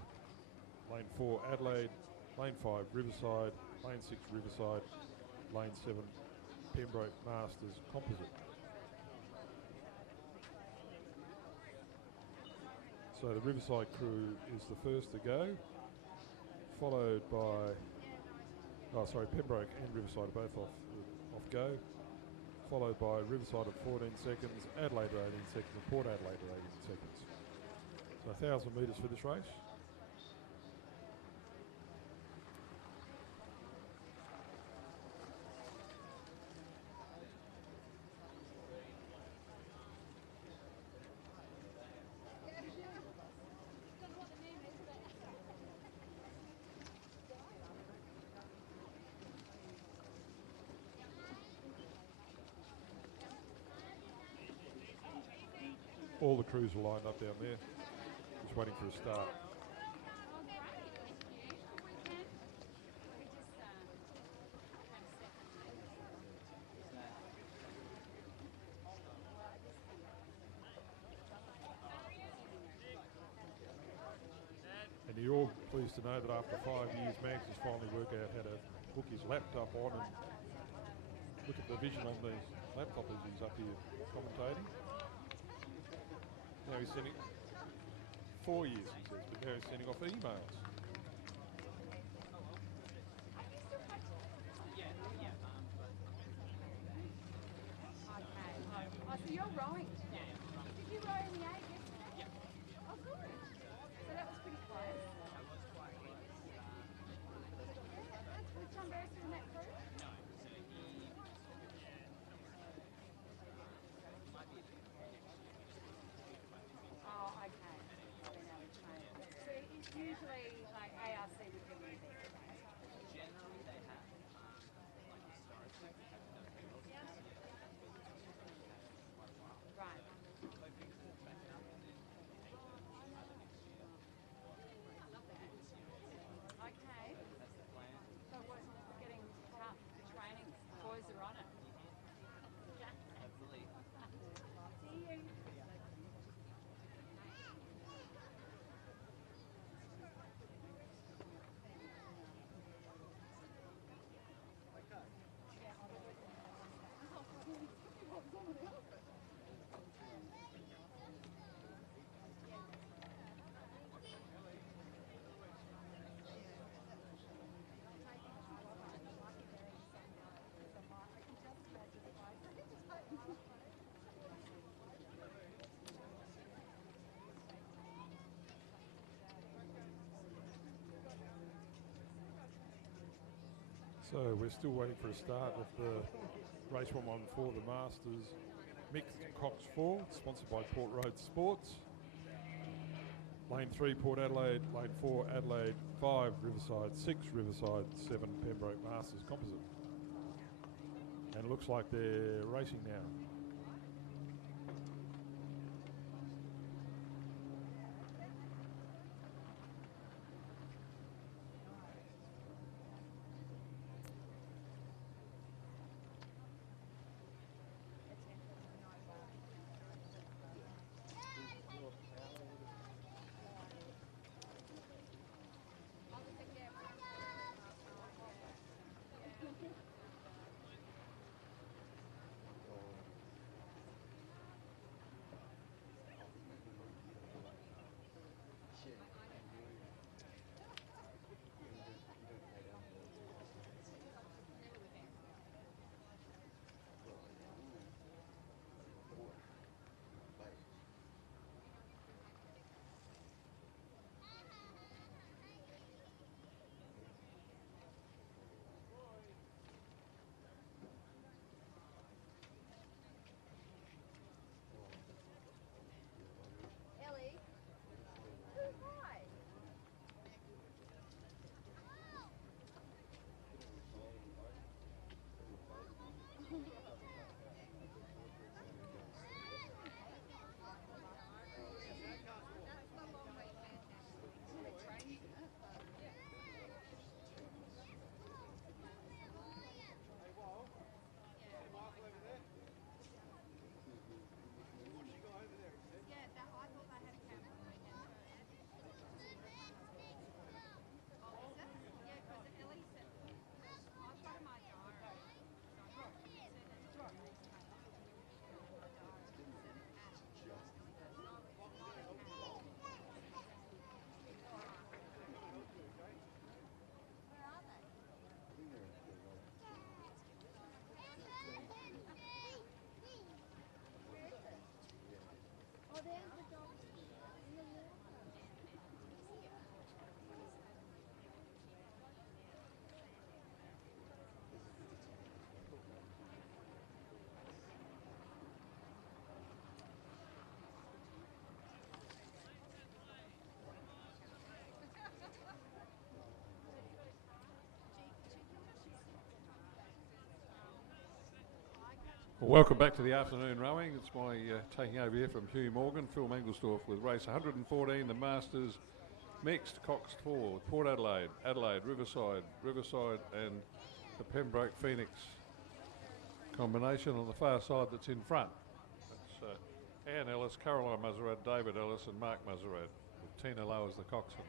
lane 4 Adelaide, lane 5 Riverside, lane 6 Riverside, lane 7 Pembroke Masters Composite. So the Riverside crew is the first to go, followed by, Pembroke and Riverside are both off go, followed by Riverside at 14 seconds, Adelaide at 18 seconds, and Port Adelaide at 18 seconds. So 1,000 metres for this race. All the crews are lined up down there, just waiting for a start. And you're all pleased to know that after 5 years, Max has finally worked out how to hook his laptop on and look at the vision on the laptop as he's up here commentating. Now he's sending 4 years, he says, but now he's sending off emails. Oh, so you're rowing today? Did you row in the 8 yesterday? Oh, good. So that was pretty close. Was Tom Barrison in that crew? Oh, okay. So they're now trained. So it's usually like ARC would be the best. Generally, they have. Right. Okay. That's the plan. So what's getting tough? The training, boys are on it. Hopefully. See you. So we're still waiting for a start of the race 114, the Masters Mixed Cox 4, sponsored by Port Road Sports. Lane 3, Port Adelaide. Lane 4, Adelaide. 5, Riverside. 6, Riverside. 7, Pembroke Masters Composite. And it looks like they're racing now. Well, welcome back to the afternoon rowing. It's my taking over here from Hugh Morgan, Phil Mangelsdorf with race 114, the Masters mixed Coxed 4 with Port Adelaide, Adelaide, Riverside, and the Pembroke Phoenix combination on the far side that's in front. That's Anne Ellis, Caroline Muzzarad, David Ellis and Mark Muzzarad with Tina Lowe as the coxswain.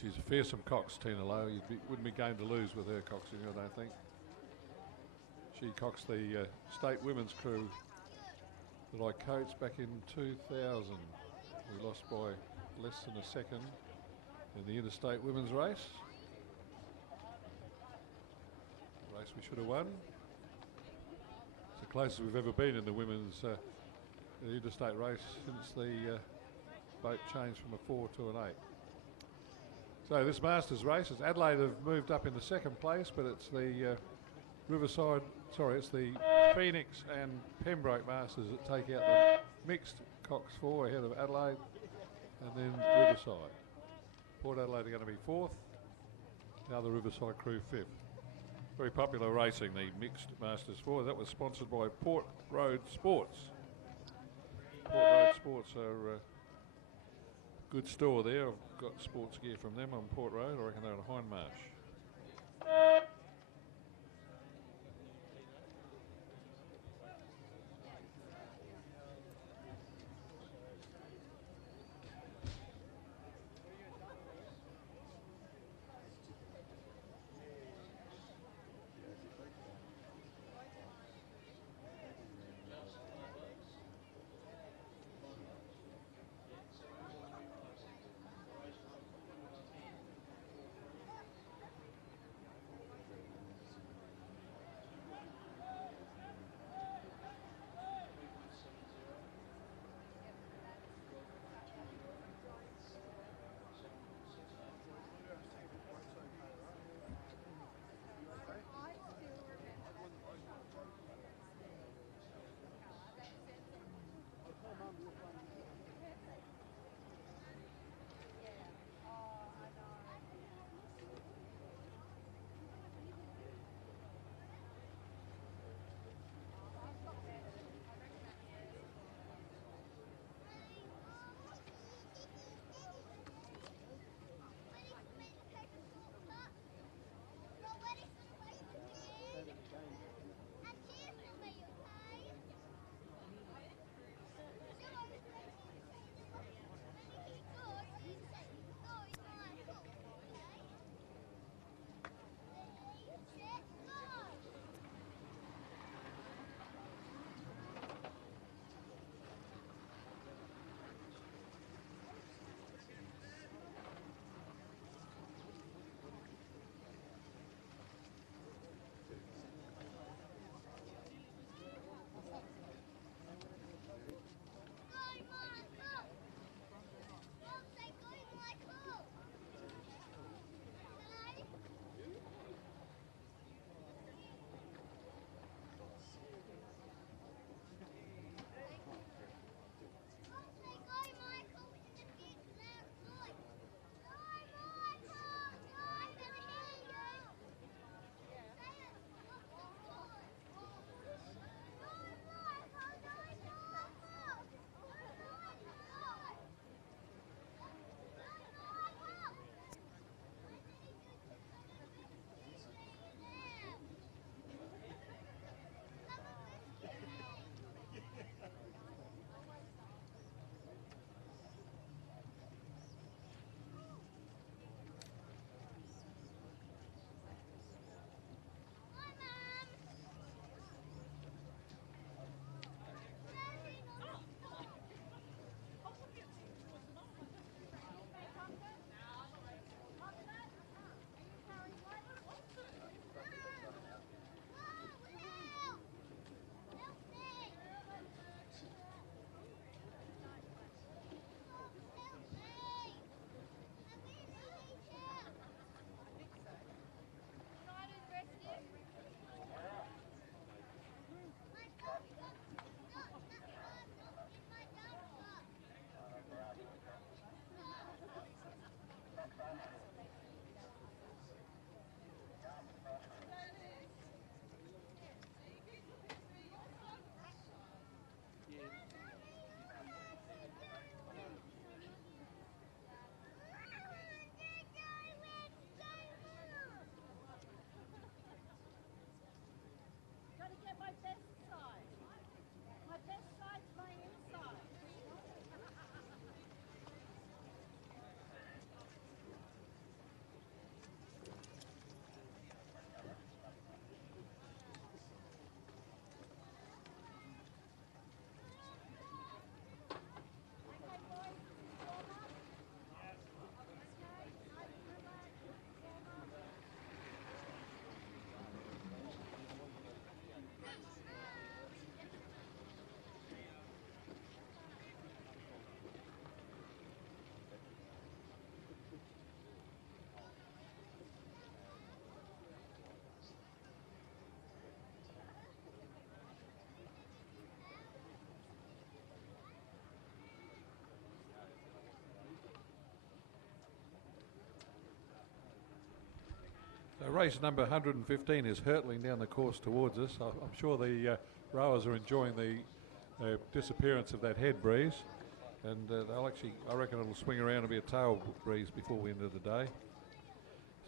She's a fearsome cox, Tina Lowe. Wouldn't be game to lose with her coxing, I don't think. She coxed the state women's crew that I coached back in 2000. We lost by less than a second in the interstate women's race. A race we should have won. It's the closest we've ever been in the women's the interstate race since the boat changed from a 4 to an 8. So this Masters race is Adelaide have moved up into second place, but it's the it's the Phoenix and Pembroke Masters that take out the mixed Cox 4 ahead of Adelaide and then Riverside. Port Adelaide are going to be 4th, the other Riverside crew 5th. Very popular racing, the mixed Masters 4. That was sponsored by Port Road Sports. Port Road Sports are good store there. I've got sports gear from them on Port Road. I reckon they're on Hindmarsh. So race number 115 is hurtling down the course towards us. I'm sure the rowers are enjoying the disappearance of that head breeze, and they'll actually, I reckon it'll swing around and be a tail breeze before the end of the day.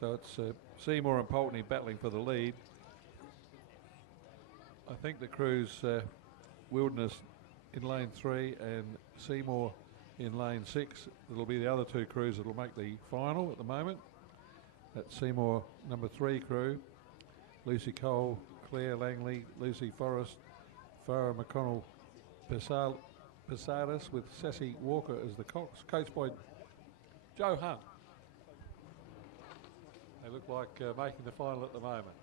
So it's Seymour and Pulteney battling for the lead. I think the crew's Wilderness in lane 3 and Seymour in lane 6. It'll be the other two crews that'll make the final at the moment. That's Seymour number 3 crew, Lucy Cole, Claire Langley, Lucy Forrest, Farah McConnell Pesadas with Sassy Walker as the Cox, coached by Joe Hunt. They look like making the final at the moment.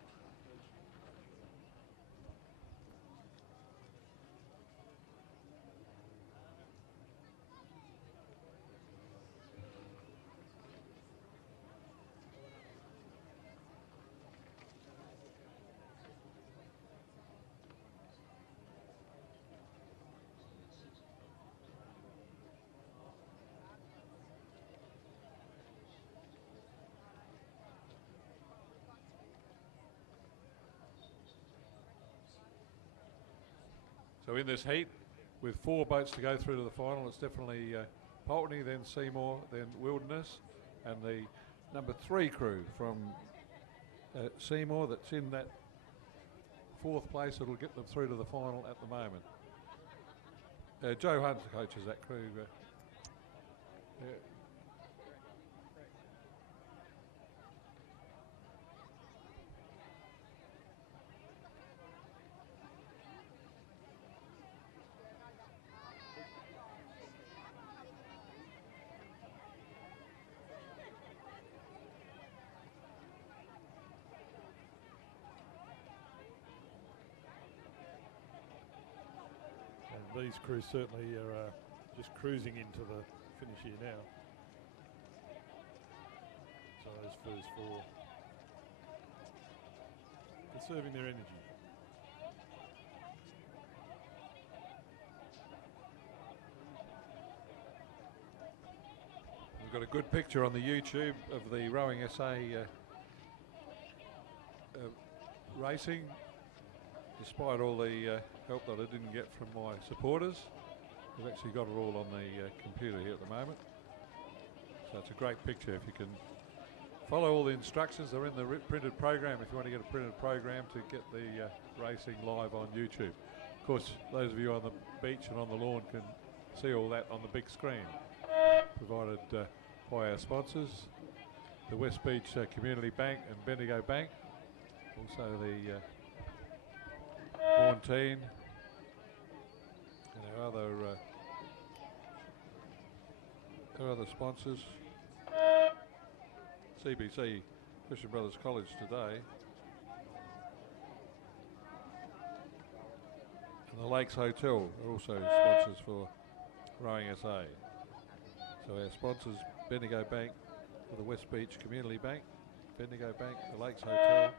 So in this heat, with 4 boats to go through to the final, it's definitely Pulteney, then Seymour, then Wilderness, and the number 3 crew from Seymour that's in that 4th place. It'll get them through to the final at the moment. Joe Hunt coaches that crew. These crews certainly are just cruising into the finish here now. So those first 4 conserving their energy. We've got a good picture on the YouTube of the Rowing SA racing. Despite all the help that I didn't get from my supporters, we've actually got it all on the computer here at the moment. So it's a great picture. If you can follow all the instructions, they're in the printed program if you want to get a printed program to get the racing live on YouTube. Of course, those of you on the beach and on the lawn can see all that on the big screen, provided by our sponsors, the West Beach Community Bank and Bendigo Bank, also the Quarantine and our other sponsors, CBC Christian Brothers College today, and the Lakes Hotel are also sponsors for Rowing SA. So our sponsors, Bendigo Bank for the West Beach Community Bank, Bendigo Bank, the Lakes Hotel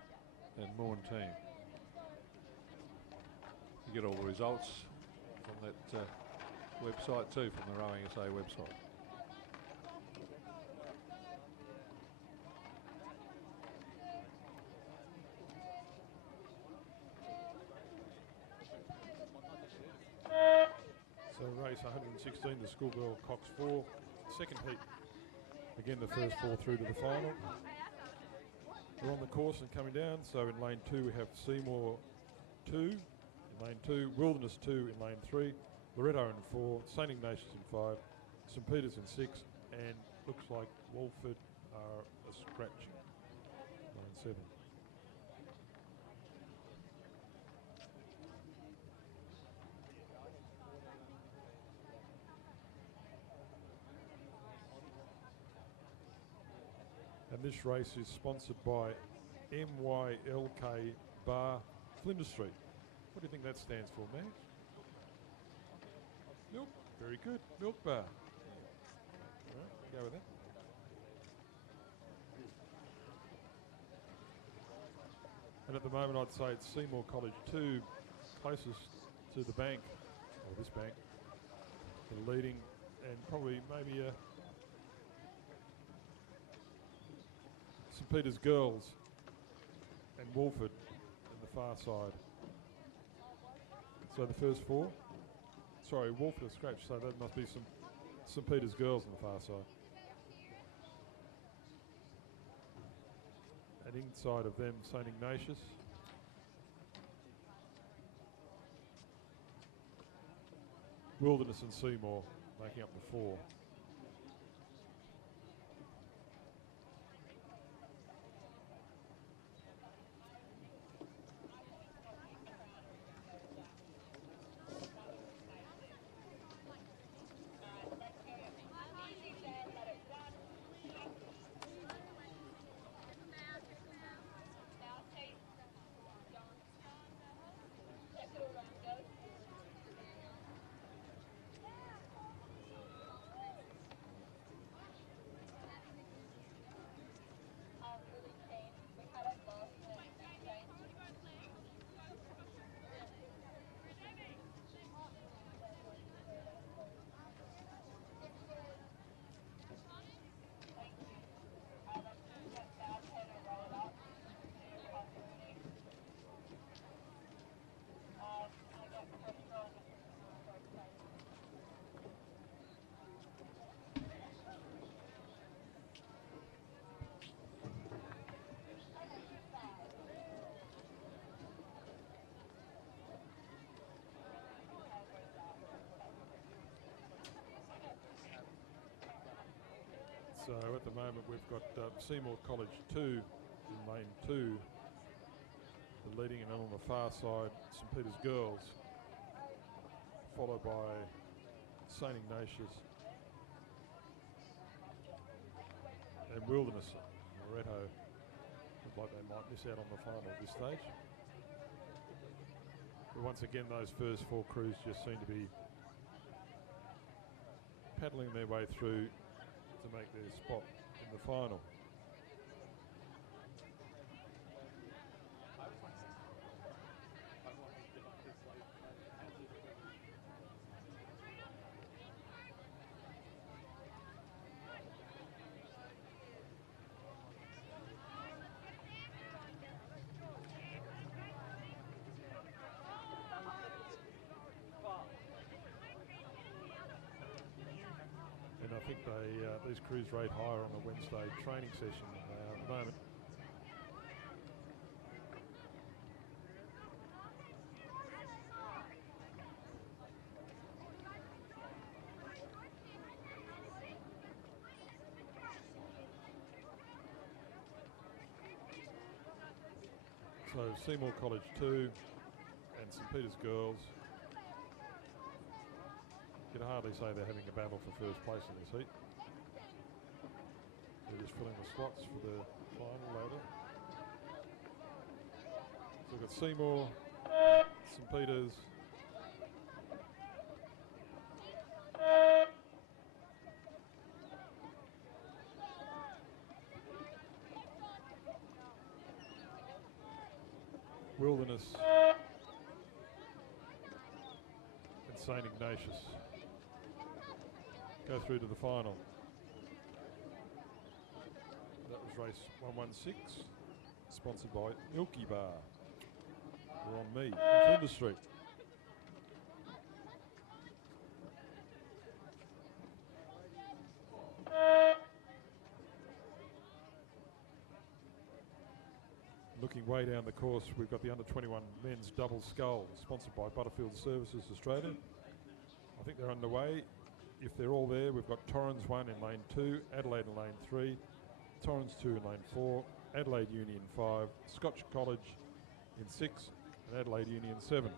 and Quarantine. You get all the results from that website too, from the Rowing SA website. So race 116, the schoolgirl Cox 4, second heat. Again, the first 4 through to the final. We're on the course and coming down. So in lane 2 we have Seymour 2. In lane 2, Wilderness 2 in lane 3, Loretto in 4, St Ignatius in 5, St Peter's in 6, and looks like Walford are a scratch, lane 7. And this race is sponsored by MYLK Bar, Flinders Street. What do you think that stands for, Max? Milk. Very good. Milk bar. All right, go with that. And at the moment, I'd say it's Seymour College 2, closest to the bank, or this bank, the leading, and probably maybe St Peter's Girls and Wolford in the far side. So the first four. Sorry, Wolford are scratched, so that must be some St Peter's girls on the far side. And inside of them, St Ignatius. Wilderness and Seymour making up the four. So at the moment we've got Seymour College 2 in lane 2, the leading, and then on the far side St Peter's Girls, followed by St Ignatius and Wilderness. Loretto look like they might miss out on the final at this stage. But once again, those first four crews just seem to be paddling their way through to make their spot in the final. And I think these crews rate higher on the Wednesday training session at the moment. So Seymour College 2 and St Peter's Girls. You can hardly say they're having a battle for first place in this heat. They're just filling the slots for the final later. So we've got Seymour, St Peter's, Wilderness and St Ignatius go through to the final. That was race 116, sponsored by Milky Bar. We're on me, in Flinders Street. Looking way down the course, we've got the under-21 men's double scull, sponsored by Butterfield Services Australia. I think they're underway. If they're all there, we've got Torrens 1 in lane 2, Adelaide in lane 3, Torrens 2 in lane 4, Adelaide Union 5, Scotch College in 6, and Adelaide Union 7.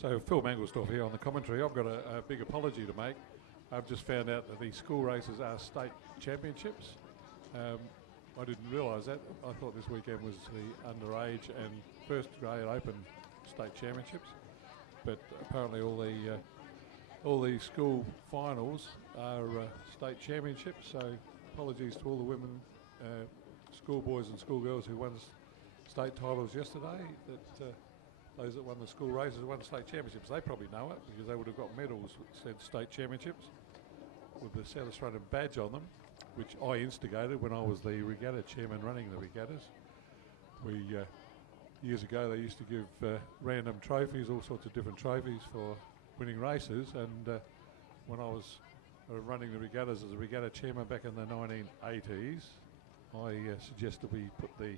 So Phil Mangelsdorff here on the commentary. I've got a big apology to make. I've just found out that these school races are state championships. I didn't realise that. I thought this weekend was the underage and first grade open state championships, but apparently all the school finals are state championships. So apologies to all the women, schoolboys and schoolgirls who won state titles yesterday. That those that won the school races won state championships. They probably know it because they would have got medals that said state championships with the South Australian badge on them, which I instigated when I was the regatta chairman running the regattas. We years ago they used to give random trophies, all sorts of different trophies for winning races, and when I was running the regattas as a regatta chairman back in the 1980s, I suggested we put the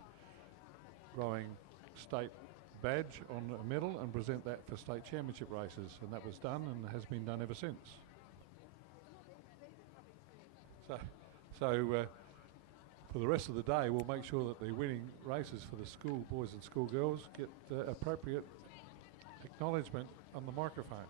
growing state badge on a medal and present that for state championship races, and that was done and has been done ever since. So for the rest of the day, we'll make sure that the winning races for the school boys and schoolgirls get appropriate acknowledgement on the microphone.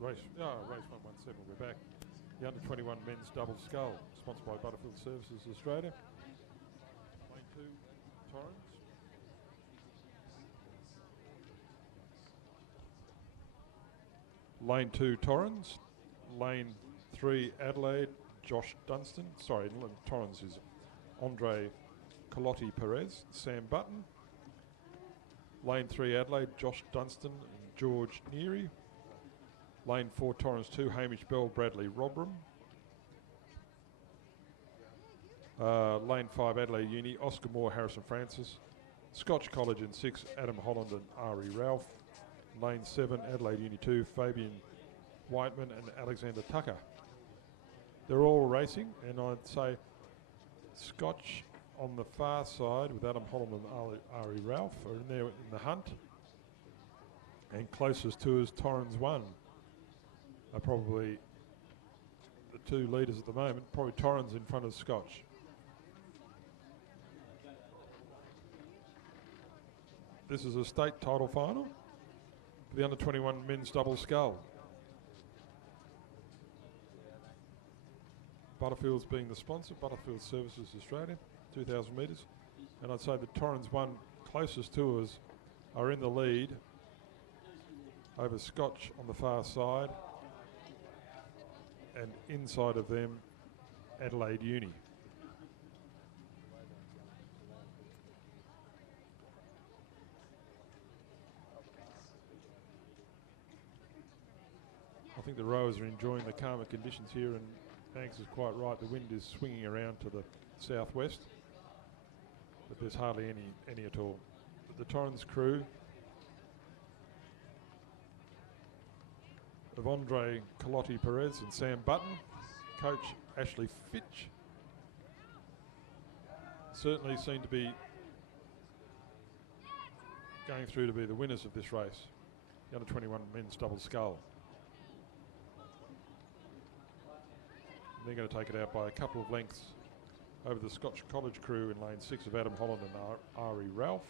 Race 117, we're back. The under-21 men's double scull, sponsored by Butterfield Services Australia. Lane 2, Torrens. Lane 2, Torrens. Lane 3, Adelaide, Josh Dunstan. Sorry, Torrens is Andre Colotti Perez, Sam Button. Lane 3, Adelaide, Josh Dunstan and George Neary. Lane 4, Torrens 2, Hamish Bell, Bradley Robram. Lane 5, Adelaide Uni, Oscar Moore, Harrison Francis. Scotch College in 6, Adam Holland and Ari Ralph. Lane 7, Adelaide Uni 2, Fabian Whiteman and Alexander Tucker. They're all racing, and I'd say Scotch on the far side with Adam Holland and Ari Ralph are in there in the hunt. And closest to us, Torrens 1. Are probably the two leaders at the moment. Probably Torrens in front of Scotch. This is a state title final for the under-21 men's double scull. Butterfield's being the sponsor, Butterfield Services Australia, 2,000 metres. And I'd say the Torrens 1 closest to us are in the lead over Scotch on the far side. And inside of them, Adelaide Uni. I think the rowers are enjoying the calmer conditions here, and Angus is quite right. The wind is swinging around to the southwest, but there's hardly any at all. But the Torrens crew of Andre Colotti Perez and Sam Button, coach Ashley Fitch, certainly seem to be going through to be the winners of this race, the under-21 men's double scull. They're going to take it out by a couple of lengths over the Scotch College crew in lane 6 of Adam Holland and Ari Ralph.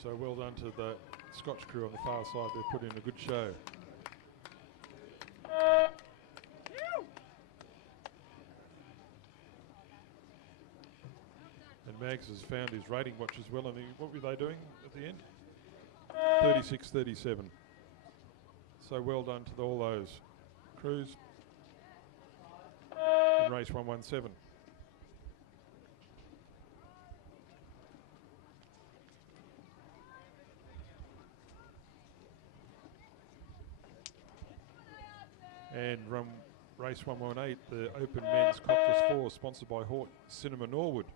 So well done to the Scotch crew on the far side. They've put in a good show. And Mags has found his rating watch as well. And what were they doing at the end? 36-37. So well done to all those crews in race 117. And race 118, the Open Men's Coxless 4, sponsored by Hort Cinema Norwood.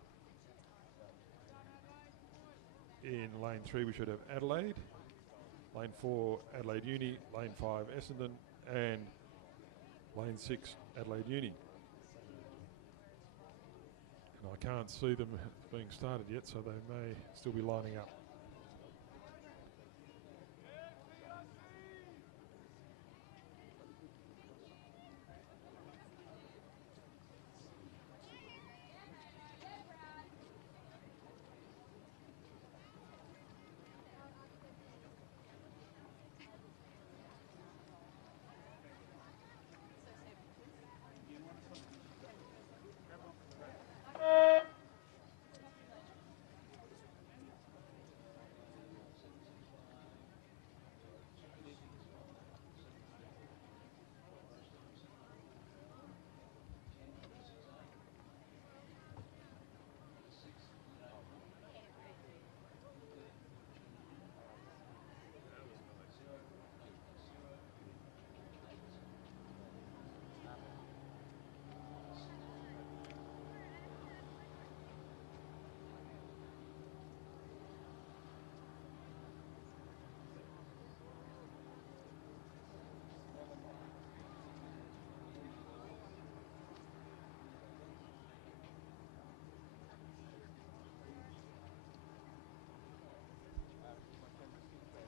In lane 3, we should have Adelaide. Lane 4, Adelaide Uni. Lane 5, Essendon. And lane 6, Adelaide Uni. And I can't see them being started yet, so they may still be lining up.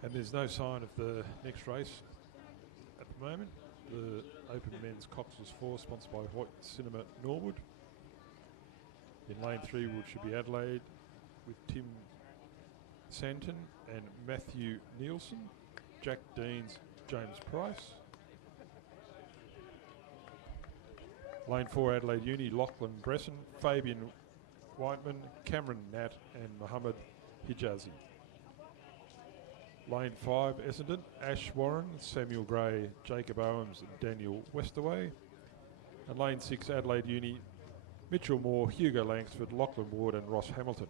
And there's no sign of the next race at the moment. The Open Men's Coxless 4, sponsored by White Cinema Norwood. In lane 3 should be Adelaide with Tim Santon and Matthew Nielsen. Jack Deans, James Price. Lane 4 Adelaide Uni, Lachlan Gresson, Fabian Whiteman, Cameron Nat and Mohammed Hijazi. Lane 5 Essendon, Ash Warren, Samuel Gray, Jacob Owens and Daniel Westerway. And lane 6 Adelaide Uni, Mitchell Moore, Hugo Langsford, Lachlan Ward and Ross Hamilton.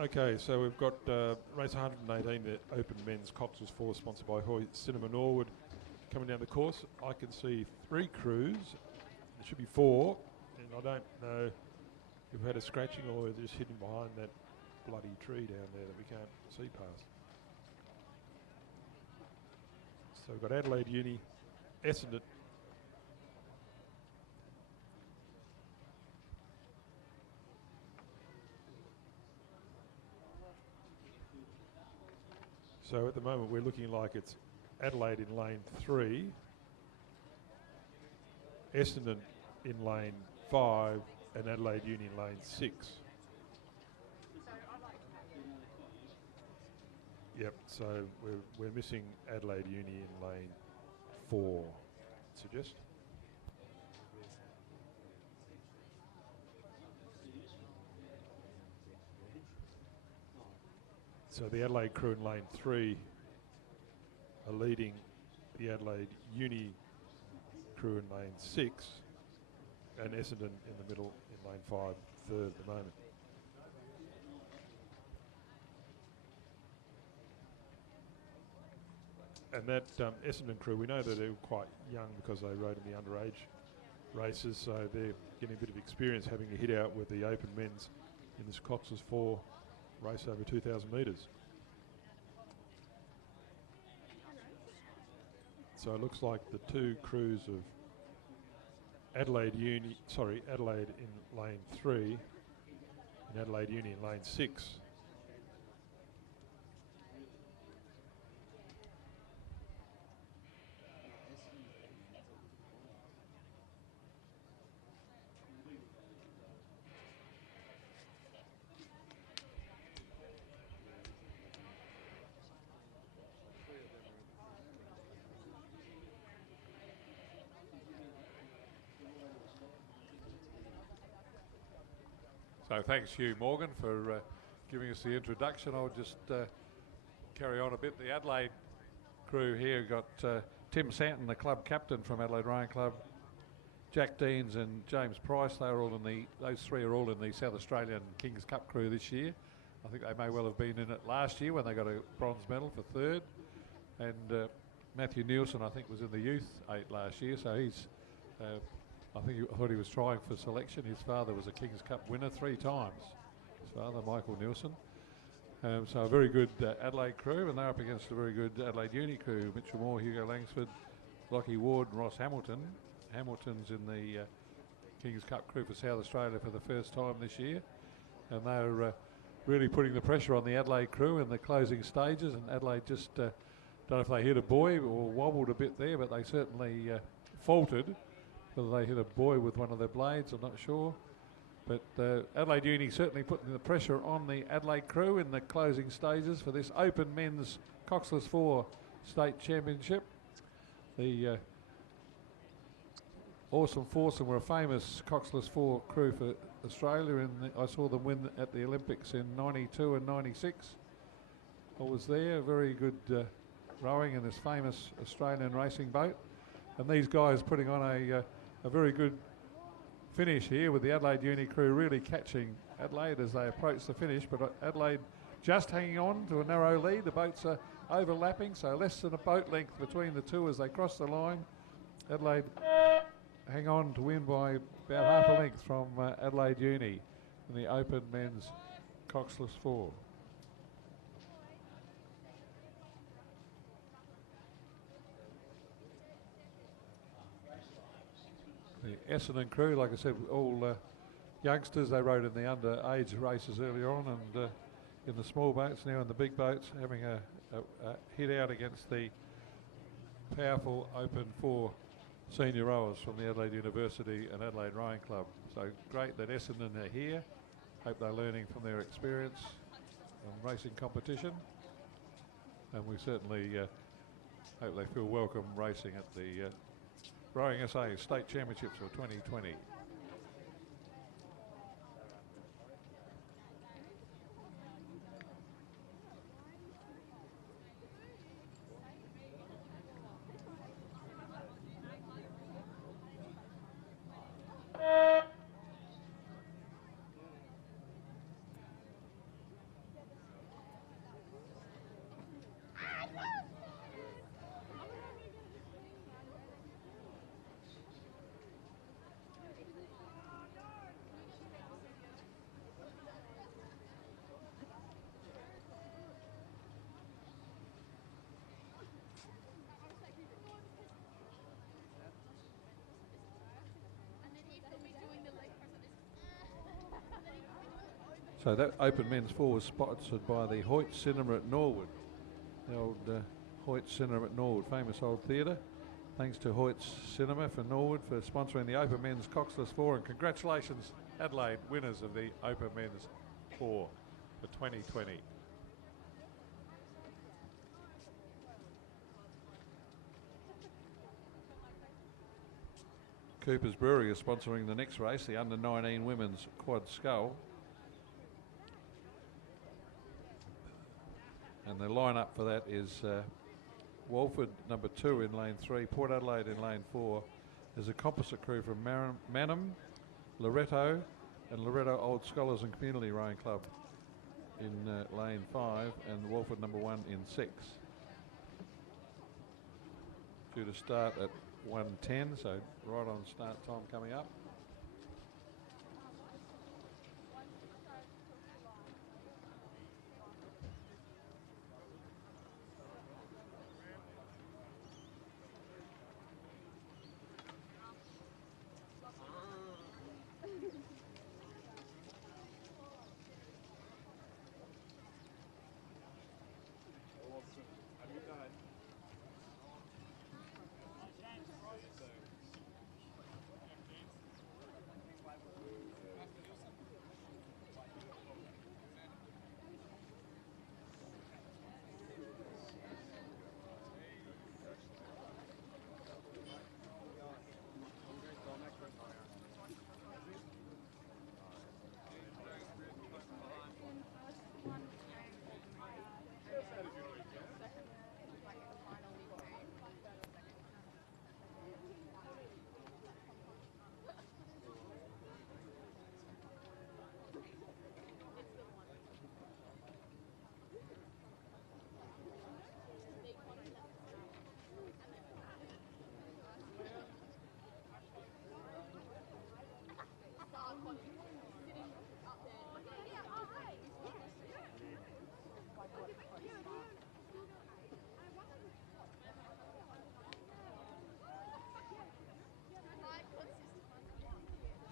Okay, so we've got race 118, the Open Men's Cox's 4, sponsored by Hoy Cinema Norwood, coming down the course. I can see 3 crews. There should be 4, and I don't know if we've had a scratching or they're just hidden behind that bloody tree down there that we can't see past. So we've got Adelaide Uni, Essendon, so at the moment we're looking like it's Adelaide in lane 3, Essendon in lane 5 and Adelaide Uni in lane 6. Yep, so we're missing Adelaide Uni in lane 4, suggest. So the Adelaide crew in lane 3 are leading the Adelaide Uni crew in lane 6, and Essendon in the middle in lane 5, third at the moment. And that Essendon crew, we know that they're quite young because they rode in the underage races, so they're getting a bit of experience having a hit out with the open men's in this Coxless 4 race over 2,000 metres. So it looks like the two crews of Adelaide in lane 3 and Adelaide Uni in lane 6. So thanks, Hugh Morgan, for giving us the introduction. I'll just carry on a bit. The Adelaide crew here got Tim Santon, the club captain from Adelaide Rowing Club, Jack Deans and James Price. Those three are all in the South Australian Kings Cup crew this year. I think they may well have been in it last year when they got a bronze medal for third. And Matthew Nielsen, I think, was in the youth 8 last year, so he's I thought he was trying for selection. His father was a Kings Cup winner 3 times. His father, Michael Nielsen. So a very good Adelaide crew, and they're up against a very good Adelaide Uni crew. Mitchell Moore, Hugo Langsford, Lockie Ward and Ross Hamilton. Hamilton's in the Kings Cup crew for South Australia for the first time this year. And they're really putting the pressure on the Adelaide crew in the closing stages. And Adelaide just, don't know if they hit a buoy or wobbled a bit there, but they certainly faltered. Whether they hit a buoy with one of their blades, I'm not sure. But Adelaide Uni certainly putting the pressure on the Adelaide crew in the closing stages for this Open Men's Coxless 4 State Championship. The Awesome Foursome were a famous Coxless 4 crew for Australia. I saw them win at the Olympics in 92 and 96. I was there, very good rowing in this famous Australian racing boat. And these guys putting on a very good finish here with the Adelaide Uni crew really catching Adelaide as they approach the finish, but Adelaide just hanging on to a narrow lead. The boats are overlapping, so less than a boat length between the two as they cross the line. Adelaide hang on to win by about half a length from Adelaide Uni in the Open Men's Coxless 4. The Essendon crew, like I said, all youngsters. They rode in the underage races earlier on, and in the small boats, now in the big boats, having a hit out against the powerful Open 4 senior rowers from the Adelaide University and Adelaide Rowing Club. So great that Essendon are here. Hope they're learning from their experience on racing competition, and we certainly hope they feel welcome racing at the Rowing SA State Championships of 2020. So that Open Men's 4 was sponsored by the Hoyt Cinema at Norwood. The old Hoyt Cinema at Norwood, famous old theatre. Thanks to Hoyt's Cinema for Norwood for sponsoring the Open Men's Coxless 4, and congratulations Adelaide, winners of the Open Men's 4 for 2020. Cooper's Brewery is sponsoring the next race, the Under-19 Women's Quad Scull. And the line-up for that is Walford number 2 in lane 3, Port Adelaide in lane 4. There's a composite crew from Mannum, Loretto, and Loretto Old Scholars and Community Rowing Club in lane 5, and Walford number 1 in 6. Due to start at 1:10, so right on start time coming up.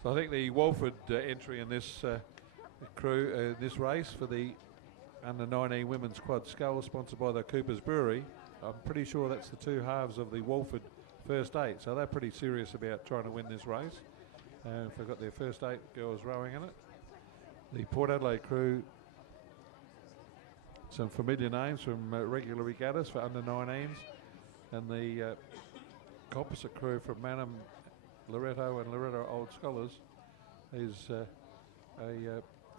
So I think the Walford entry in this crew, this race for the under 19 women's quad scull, sponsored by the Cooper's Brewery. I'm pretty sure that's the two halves of the Walford first 8, so they're pretty serious about trying to win this race. They've got their first 8 girls rowing in it. The Port Adelaide crew, some familiar names from regular regattas for under 19s, and the composite crew from Mannum, Loretto and Loretto Old Scholars is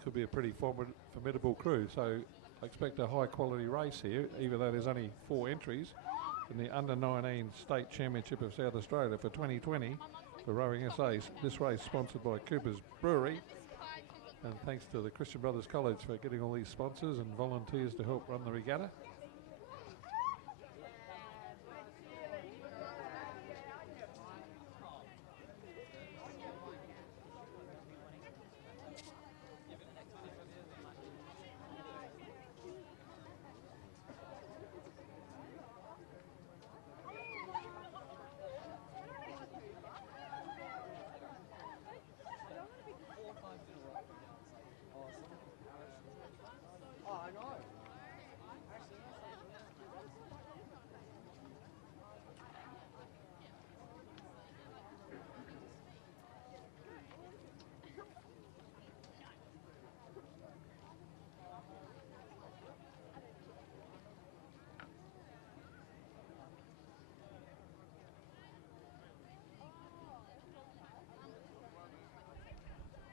could be a pretty formidable crew. So I expect a high quality race here, even though there's only 4 entries in the under 19 state championship of South Australia for 2020 for rowing SAs. This race sponsored by Cooper's Brewery, and thanks to the Christian Brothers College for getting all these sponsors and volunteers to help run the regatta.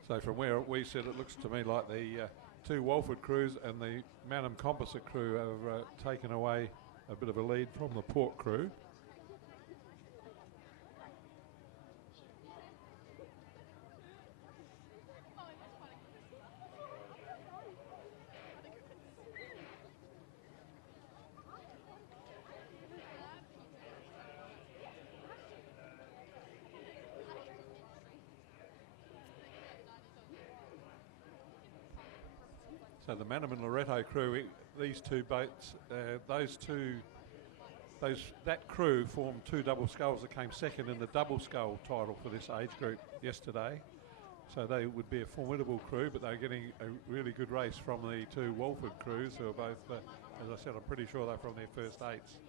So from where we sit, it looks to me like the 2 Walford crews and the Mannum composite crew have taken away a bit of a lead from the Port crew. So the Mannum and Loretto crew, these 2 boats, that crew formed 2 double sculls that came second in the double scull title for this age group yesterday. So they would be a formidable crew, but they're getting a really good race from the 2 Walford crews, who are both, as I said, I'm pretty sure they're from their first 8s.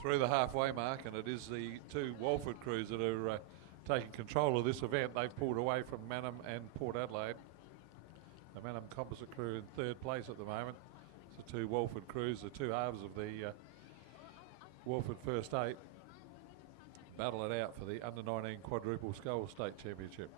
through the halfway mark, and it is the two Walford crews that are taking control of this event. They've pulled away from Mannum and Port Adelaide. The Mannum Composite crew in third place at the moment. It's the two Walford crews, the two halves of the Walford First Eight, battle it out for the under-19 quadruple scull state championship.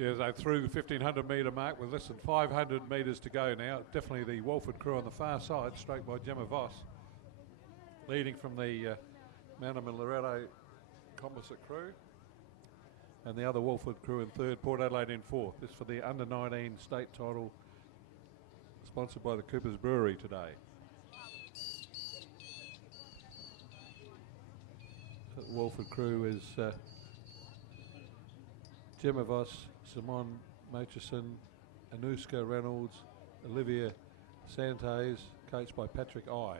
Yeah, they're through the 1500 metre mark with less than 500 metres to go now. Definitely the Walford crew on the far side, stroked by Gemma Voss, leading from the Mannum and Loretto composite crew. And the other Walford crew in third, Port Adelaide in fourth. This for the under-19 state title, sponsored by the Coopers Brewery today. The Walford crew is Gemma Voss, Simone Murchison, Anuska Reynolds, Olivia Santes, coached by Patrick I.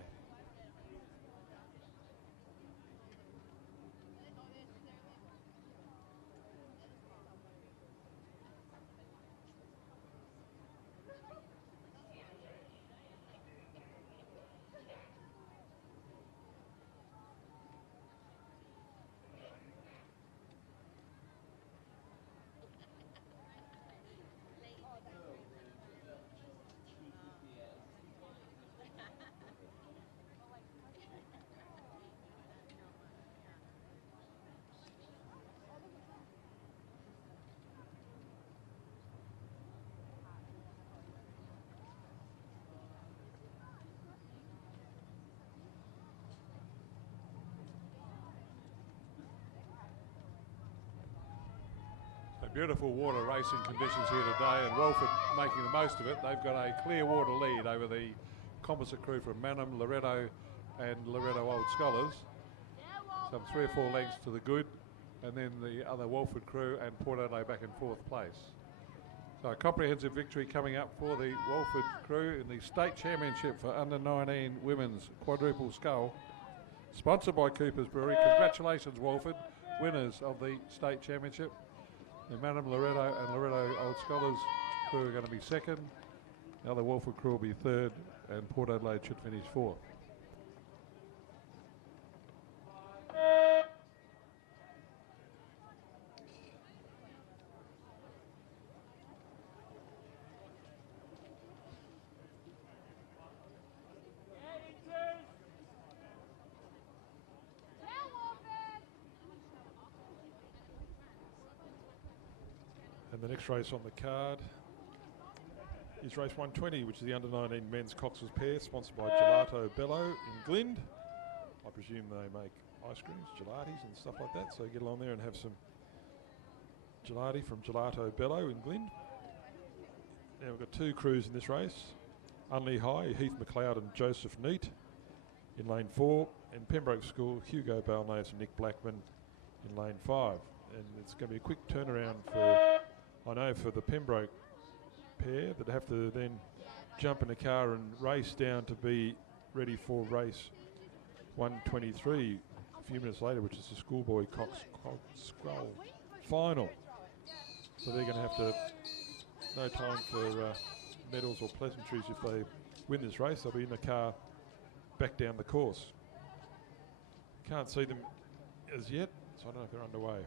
Beautiful water racing conditions here today, and Walford making the most of it. They've got a clear water lead over the composite crew from Mannum, Loretto and Loretto Old Scholars. Some 3 or 4 lengths to the good, and then the other Walford crew and Port Adelaide back in fourth place. So a comprehensive victory coming up for the Walford crew in the state championship for under-19 women's quadruple scull, sponsored by Coopers Brewery. Congratulations, Walford, winners of the state championship. The Mannum, Loretto and Loretto Old Scholars crew are going to be second. The other Walford crew will be third, and Port Adelaide should finish fourth. And the next race on the card is race 120, which is the under-19 men's Coxless pair, sponsored by Gelato Bello in Glynde. I presume they make ice creams, gelatis and stuff like that, so get along there and have some gelati from Gelato Bello in Glynde. Now we've got 2 crews in this race. Unley High, Heath McLeod and Joseph Neat in lane 4, and Pembroke School, Hugo Balnaves and Nick Blackman in lane 5. And it's going to be a quick turnaround for, I know, for the Pembroke pair that have to then jump in a car and race down to be ready for race 123 a few minutes later, which is the schoolboy Coxed Scroll final. So they're going to have to, no time for medals or pleasantries if they win this race. They'll be in the car back down the course. Can't see them as yet, so I don't know if they're underway.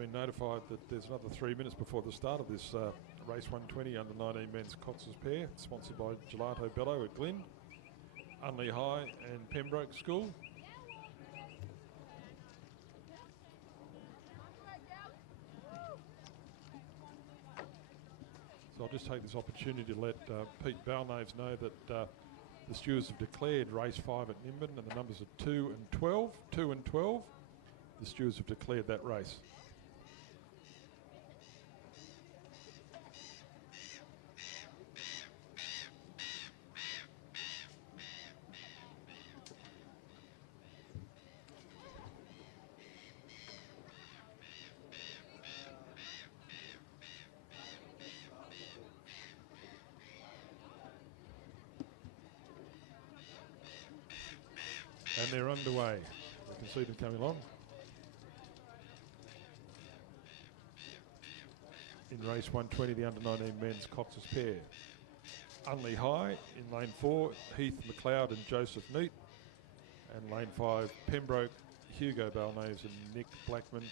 been notified that there's another 3 minutes before the start of this race 120 under 19 men's Cox's pair, sponsored by Gelato Bello at Glyn, Unley High and Pembroke School. So I'll just take this opportunity to let Pete Balnaves know that the stewards have declared race 5 at Nimbin, and the numbers are 2 and 12. 2 and 12. The stewards have declared that race. And they're underway. You can see them coming along. In race 120, the under 19 men's Cox's pair. Unley High in lane 4, Heath McLeod and Joseph Neat. And lane 5, Pembroke, Hugo Balnaves and Nick Blackman,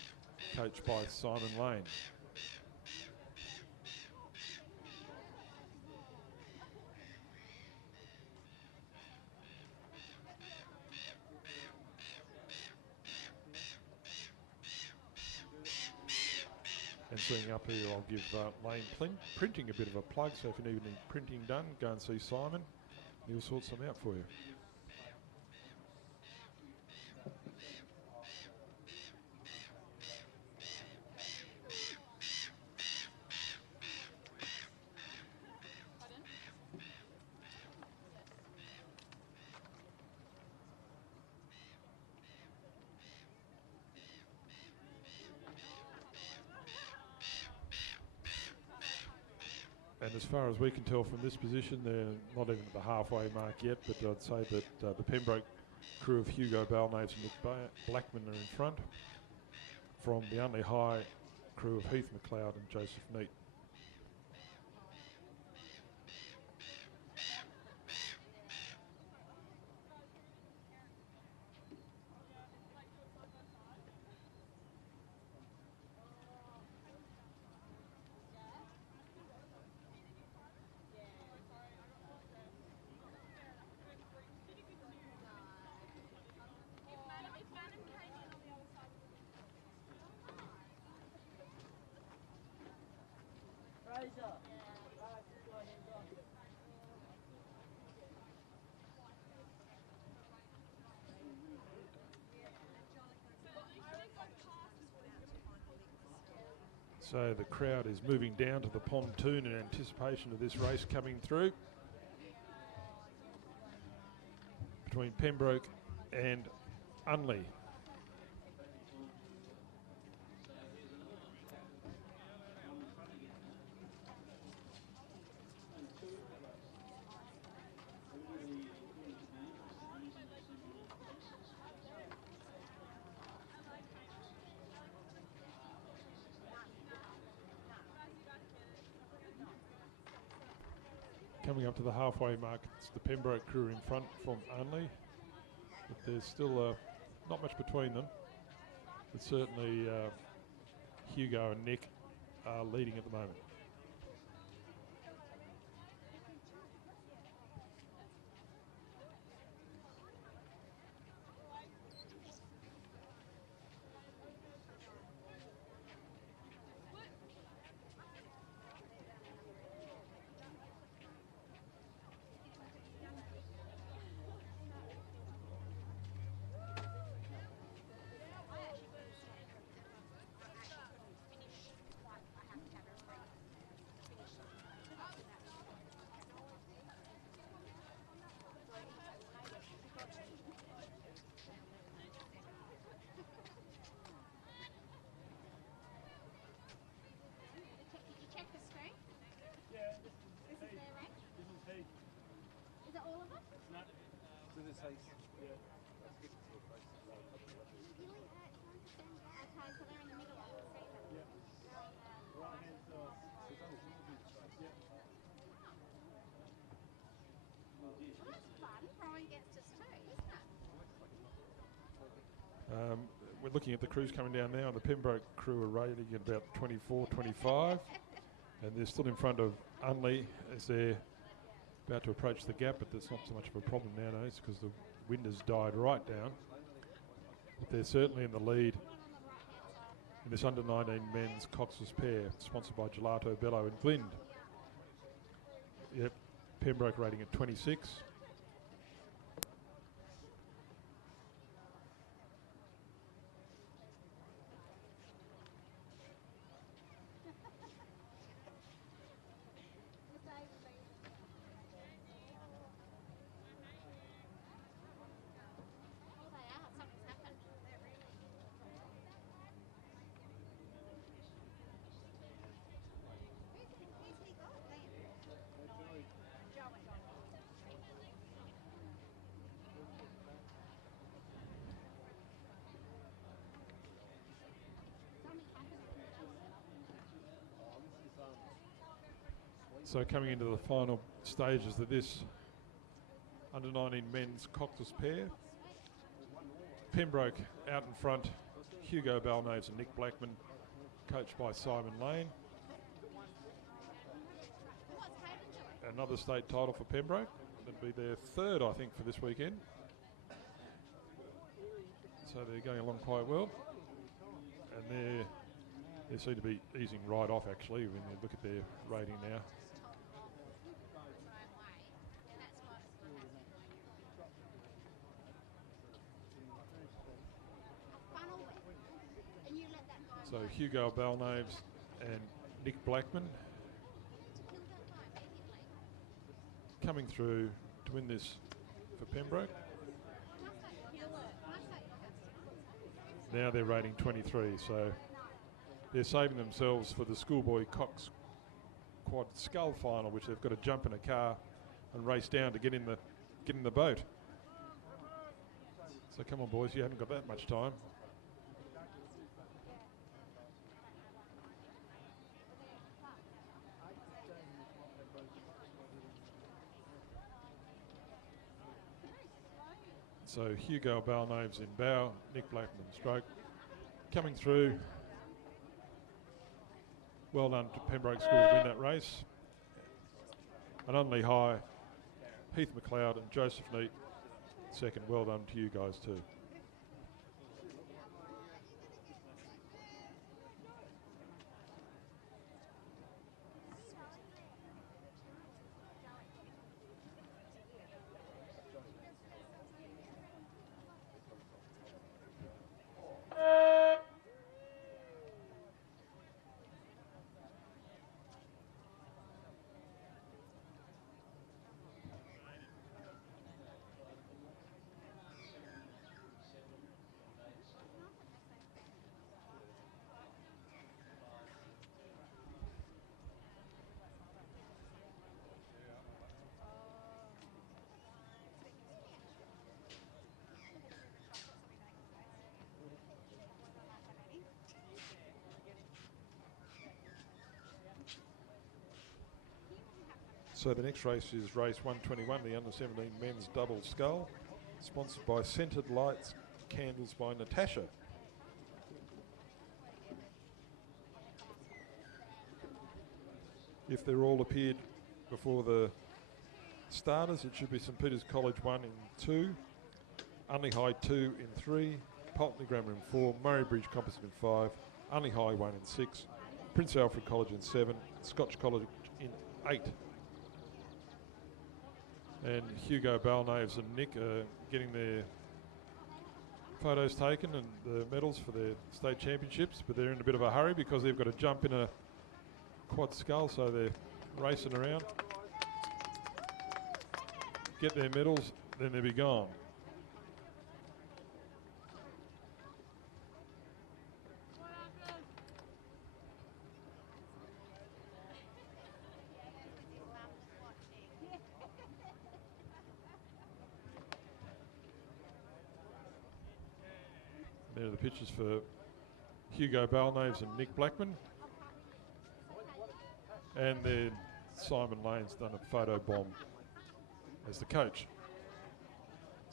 coached by Simon Lane. And seeing up here, I'll give Lane Printing a bit of a plug, so if you need any printing done, go and see Simon. He'll sort some out for you. And as far as we can tell from this position, they're not even at the halfway mark yet, but I'd say that the Pembroke crew of Hugo Balnaves and Nick Blackman are in front, from the Unley High crew of Heath McLeod and Joseph Neat. So the crowd is moving down to the pontoon in anticipation of this race coming through between Pembroke and Unley. Coming up to the halfway mark, it's the Pembroke crew in front from Unley, but there's still not much between them. But certainly Hugo and Nick are leading at the moment. we're looking at the crews coming down now, and the Pembroke crew are rating at about 24, 25. And they're still in front of Unley as they're about to approach the gap, but that's not so much of a problem nowadays because the wind has died right down. But they're certainly in the lead in this under-19 men's Coxless pair, sponsored by Gelato Bello and Glind. Yep, Pembroke rating at 26. So coming into the final stages of this under-19 men's Coxless pair, Pembroke out in front, Hugo Balnaves and Nick Blackman, coached by Simon Lane. Another state title for Pembroke. That'd be their third, I think, for this weekend. So they're going along quite well. And they seem to be easing right off, actually, when you look at their rating now. So Hugo Balnaves and Nick Blackman coming through to win this for Pembroke. Now they're rating 23, so they're saving themselves for the schoolboy Cox quad scull final, which they've got to jump in a car and race down to get in the boat. So come on, boys, you haven't got that much time. So Hugo Balnaves in bow, Nick Blackman stroke. Coming through. Well done to Pembroke School to win that race. And Unley High, Heath McLeod and Joseph Neat second. Well done to you guys too. So the next race is race 121, the under-17 men's double scull, sponsored by Scented Lights Candles by Natasha. If they're all appeared before the starters, it should be St Peter's College 1 in 2, Unley High 2 in 3, Pulteney Grammar in 4, Murray Bridge Composite in 5, Unley High 1 in 6, Prince Alfred College in 7, Scotch College in 8. And Hugo Balnaves and Nick are getting their photos taken and the medals for their state championships, but they're in a bit of a hurry because they've got to jump in a quad scull, so they're racing around. Get their medals, then they'll be gone. There are the pictures for Hugo Balnaves and Nick Blackman. And then Simon Lane's done a photo bomb as the coach.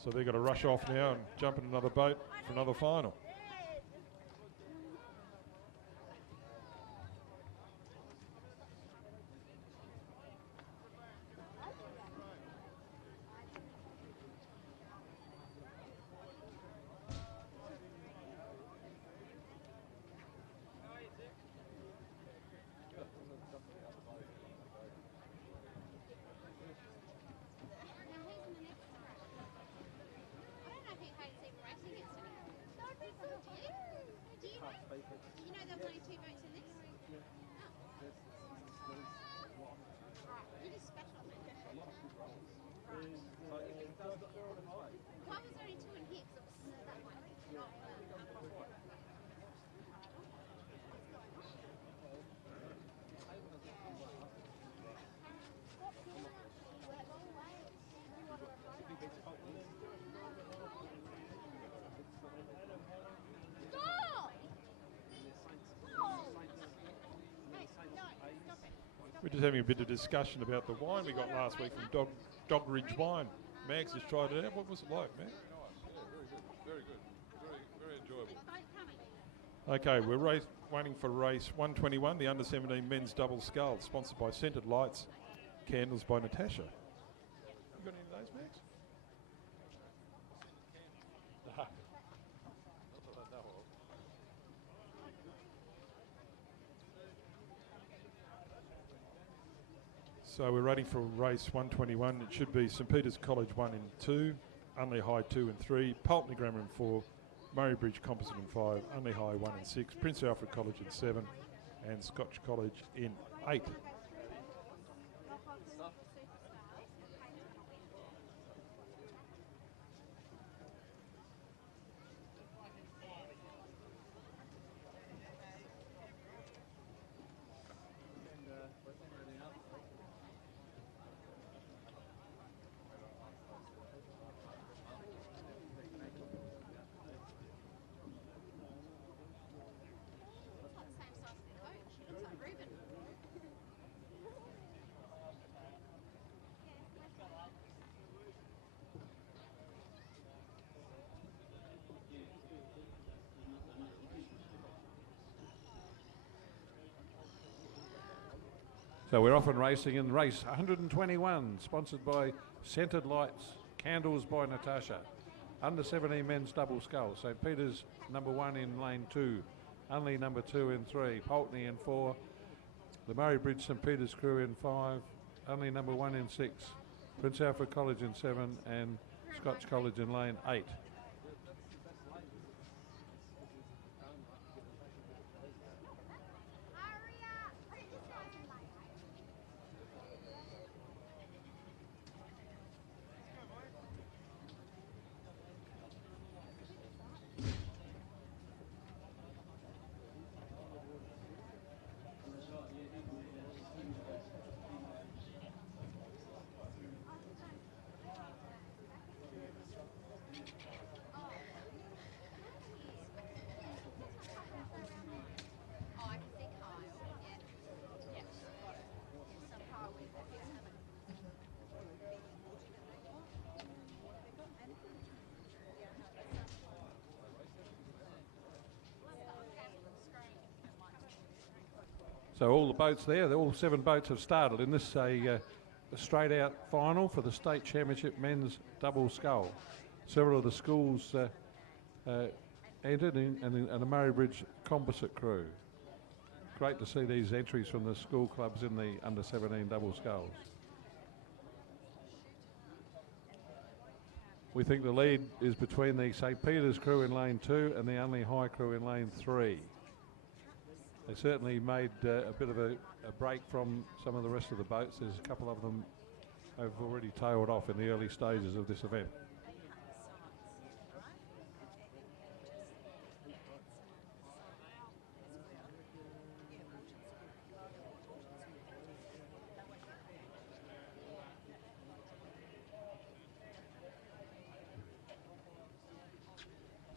So they've got to rush off now and jump in another boat for another final. We're just having a bit of discussion about the wine we got last week from Dog Ridge Wine. Max has tried it out. What was it like, Max? Very good. Very enjoyable. Okay, we're waiting for race 121, the under-17 men's double scull, sponsored by Scented Lights, Candles by Natasha. You got any of those, Max? So we're rating for race 121. It should be St Peter's College 1 and 2, Unley High 2 and 3, Pulteney Grammar in 4, Murray Bridge Composite in 5, Unley High 1 and 6, Prince Alfred College in 7, and Scotch College in 8. So we're off and racing in race 121, sponsored by Scented Lights, Candles by Natasha. Under 17 men's double scull. St Peter's number 1 in lane 2, Unley number 2 in 3, Pulteney in 4, the Murray Bridge St Peter's crew in 5, Unley number 1 in 6, Prince Alfred College in 7, and Scotch College in lane 8. So all the boats there, all 7 boats have started in this a straight out final for the state championship men's double scull. Several of the schools entered and the Murray Bridge composite crew. Great to see these entries from the school clubs in the under 17 double sculls. We think the lead is between the St Peter's crew in lane 2 and the Unley High crew in lane 3. They certainly made a bit of a break from some of the rest of the boats. There's a couple of them have already tailed off in the early stages of this event.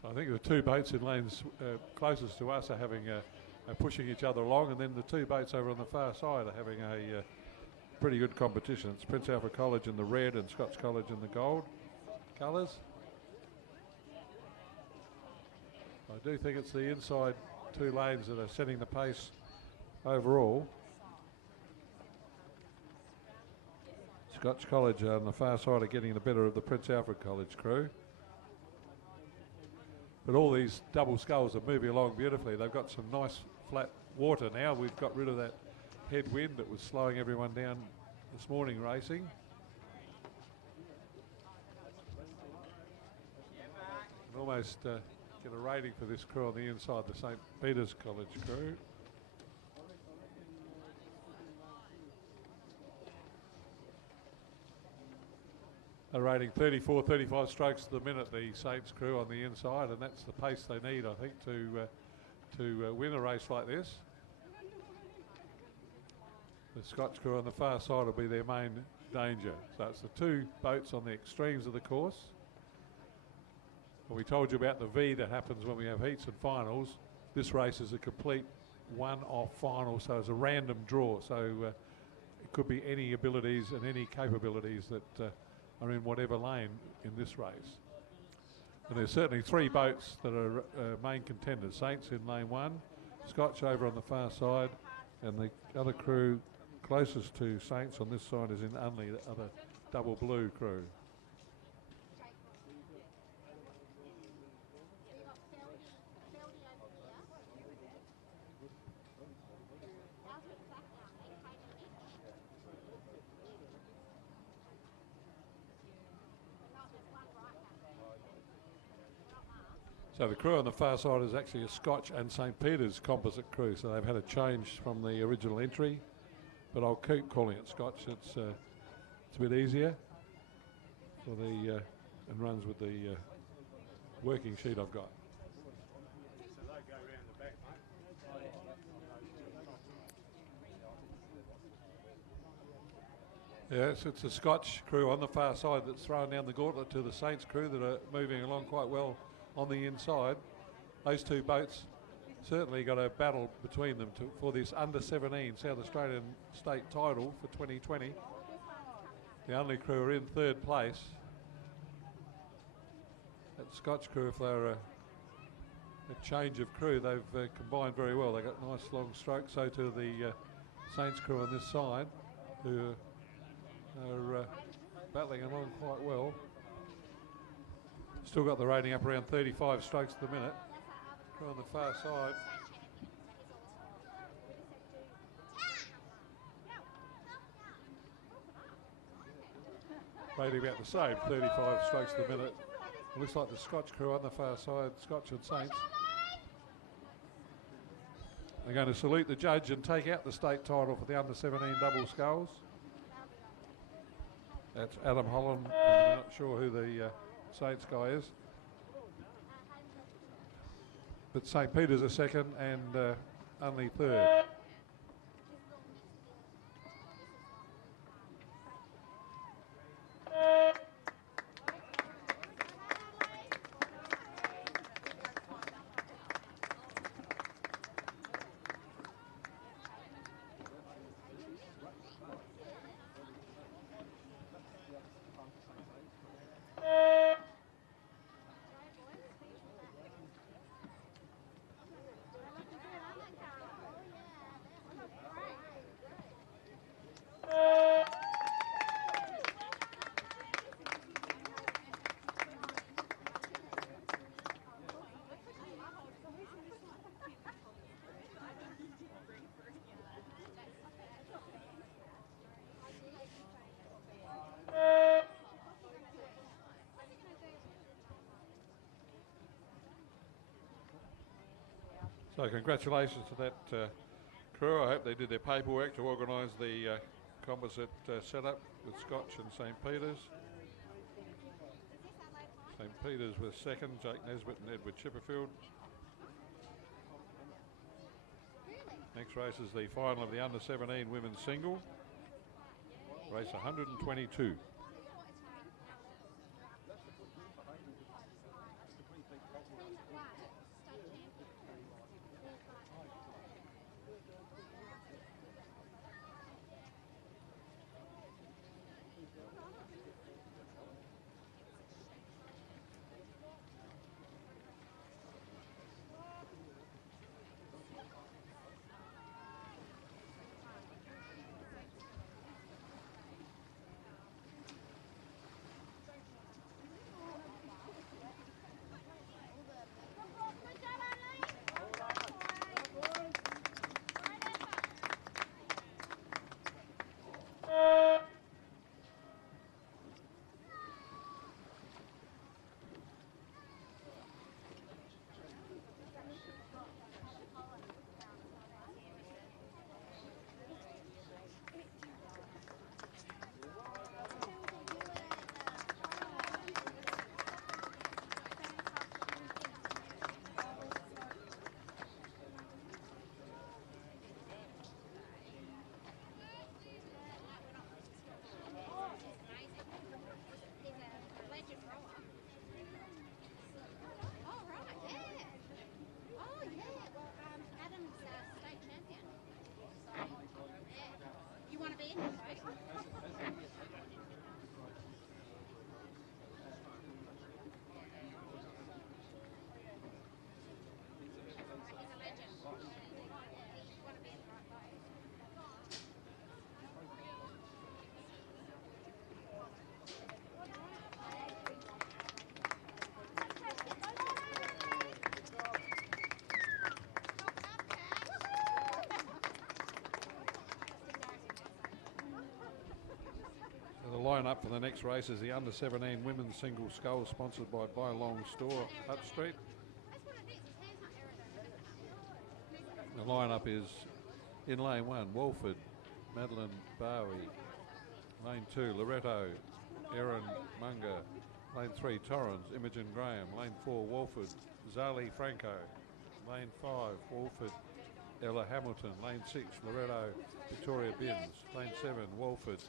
So I think the 2 boats in lanes closest to us are having are pushing each other along, and then the 2 boats over on the far side are having a pretty good competition. It's Prince Alfred College in the red and Scotch College in the gold colours. I do think it's the inside 2 lanes that are setting the pace overall. Scotch College on the far side are getting the better of the Prince Alfred College crew. But all these double sculls are moving along beautifully. They've got some nice flat water now. We've got rid of that headwind that was slowing everyone down this morning racing. And almost get a rating for this crew on the inside, the St Peter's College crew. A rating 34, 35 strokes to the minute, the Saints crew on the inside, and that's the pace they need, I think, to win a race like this. The Scotch crew on the far side will be their main danger. So it's the 2 boats on the extremes of the course. And we told you about the V that happens when we have heats and finals. This race is a complete one-off final, so it's a random draw. So it could be any abilities and any capabilities that are in whatever lane in this race. And there's certainly 3 boats that are main contenders. Saints in lane 1, Scotch over on the far side, and the other crew closest to Saints on this side is in Unley, the other double blue crew. So the crew on the far side is actually a Scotch and St. Peter's composite crew, so they've had a change from the original entry, but I'll keep calling it Scotch. It's a bit easier for the and runs with the working sheet I've got. Yes, it's a Scotch crew on the far side that's throwing down the gauntlet to the Saints crew that are moving along quite well on the inside. Those 2 boats certainly got a battle between them for this under 17 South Australian state title for 2020. The only crew are in 3rd place. That Scotch crew, if they're a change of crew, they've combined very well. They got nice long strokes. So to the Saints crew on this side, who are battling along quite well. Still got the rating up around 35 strokes at the minute. Crew on the far side. Rating about the same, 35 strokes a minute. It looks like the Scotch crew on the far side, Scotch and Saints. They're going to salute the judge and take out the state title for the under 17 double sculls. That's Adam Holland. I'm not sure who the Saints guy is. But St. Peter's are second and only 3rd. So congratulations to that crew. I hope they did their paperwork to organise the composite setup with Scotch and St. Peter's. St. Peter's was second, Jake Nesbitt and Edward Chipperfield. Next race is the final of the under 17 women's single. Race 122. lineup for the next race is the under 17 women's single scull, sponsored by Long Store, Hutt Street. The lineup is in lane 1, Walford, Madeline Bowie. Lane 2, Loretto, Erin Munger. Lane 3, Torrens, Imogen Graham. Lane 4, Walford, Zali Franco. Lane 5, Walford, Ella Hamilton. Lane 6, Loretto, Victoria Binns. Lane 7, Walford,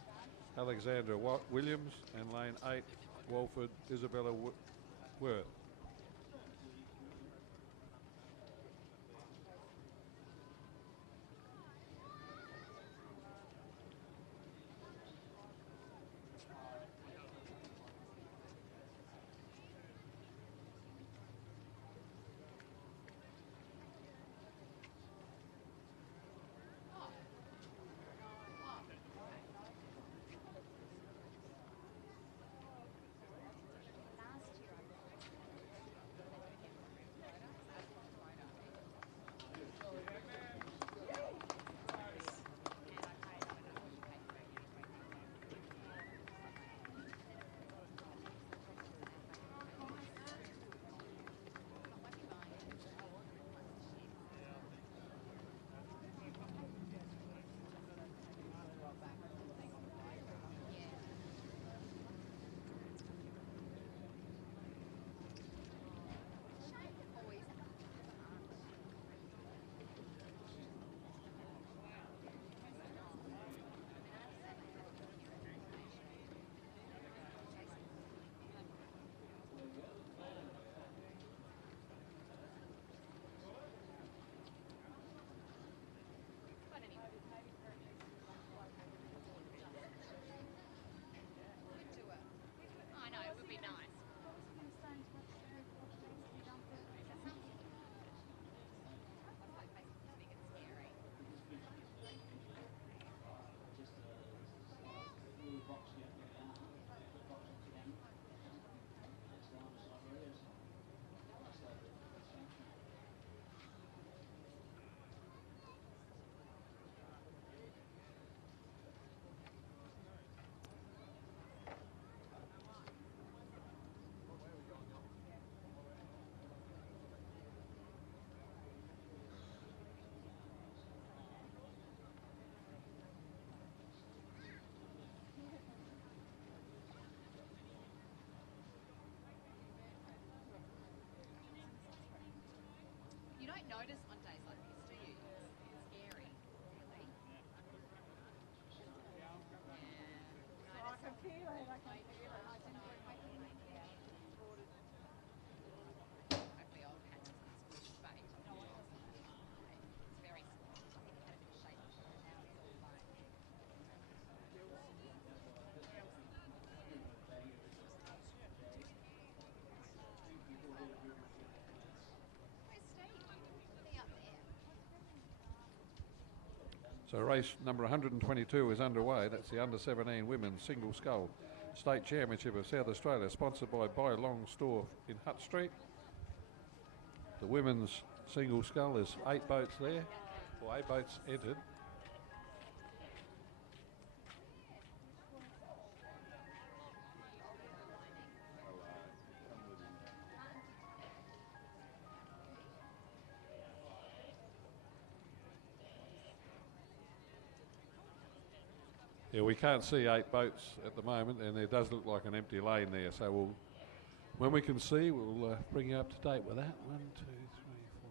Alexandra Williams. And lane 8, Walford, Isabella Worth. You don't notice on days like this, do you? It's scary, really. Yeah. I can feel it. I can feel it. Hopefully I'll catch some squish bait. It's very small. I think it had a bit of shape to it. Now it's all like... Where's Steve? Are they up there? So race number 122 is underway. That's the under 17 women's single scull state championship of South Australia, sponsored by Long Store in Hutt Street. The women's single scull is 8 boats there, or 8 boats entered. Yeah, we can't see 8 boats at the moment, and there does look like an empty lane there. So when we can see, we'll bring you up to date with that. 1, 2, 3, 4.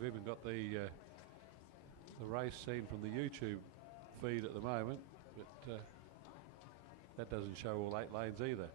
We've even got the race seen from the YouTube feed at the moment, but that doesn't show all 8 lanes either.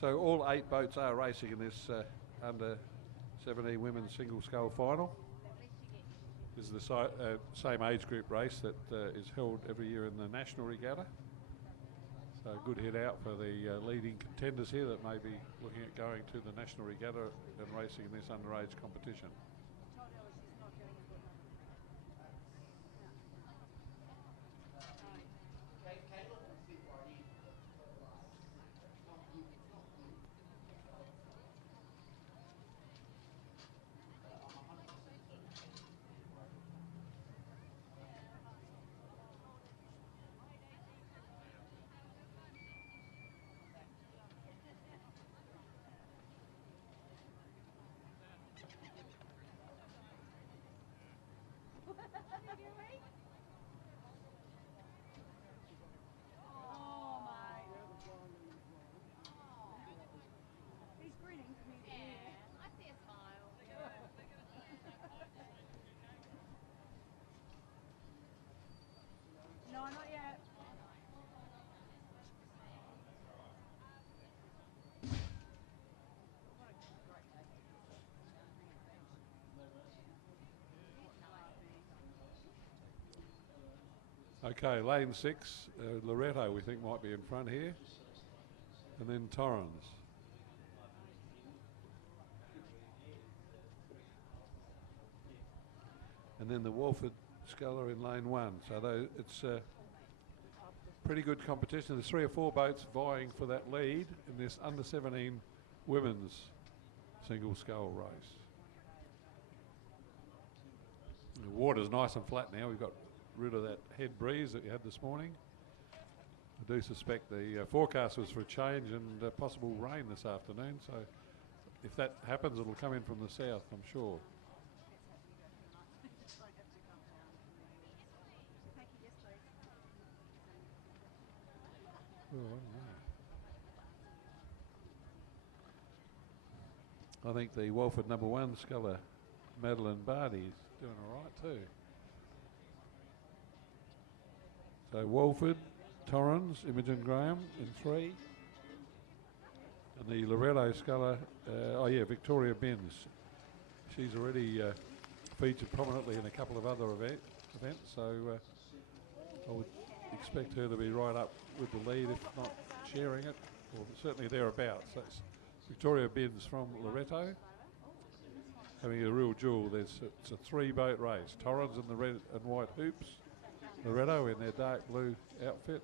So all 8 boats are racing in this under 17 women's single scull final. This is the same age group race that is held every year in the national regatta. So a good head out for the leading contenders here that may be looking at going to the national regatta and racing in this underage competition. No, not yet. Okay, lane 6, Loretto we think might be in front here, and then Torrens. And then the Walford Sculler in lane 1. So it's pretty good competition. There's 3 or 4 boats vying for that lead in this under 17 women's single scull race. The water's nice and flat now. We've got rid of that head breeze that we had this morning. I do suspect the forecast was for a change and possible rain this afternoon, so if that happens it'll come in from the south, I'm sure. Oh, I think the Walford number 1 sculler, Madeline Barty, is doing all right too. So Walford, Torrens, Imogen Graham in 3. And the Loretto sculler, Victoria Binns. She's already featured prominently in a couple of other events, so I would expect her to be right up with the lead, if not sharing it, or certainly thereabouts. That's Victoria Binns from Loretto, having a real jewel. It's a 3-boat race. Torrens in the red and white hoops, Loretto in their dark blue outfit,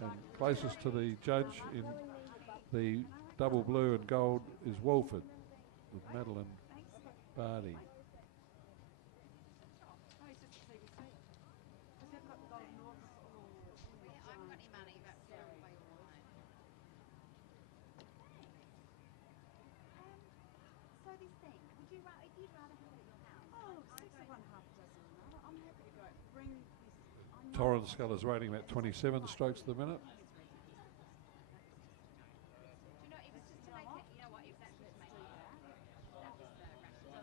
and closest to the judge in the double blue and gold is Walford with Madeline Barty. Torrens Sculler's rating about 27 strokes to the minute.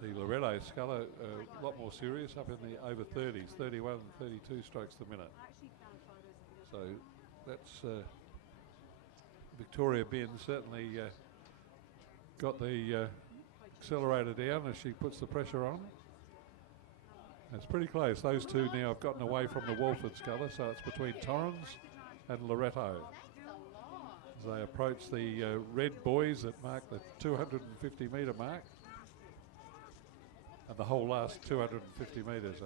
The Loretto Sculler a lot more serious, up in the over 30s, 31 and 32 strokes to the minute. So that's Victoria Binns certainly got the accelerator down as she puts the pressure on. It's pretty close. Those two now have gotten away from the Walford Sculler, so it's between Torrens and Loretto as they approach the red buoys that mark the 250 metre mark. And the whole last 250 metres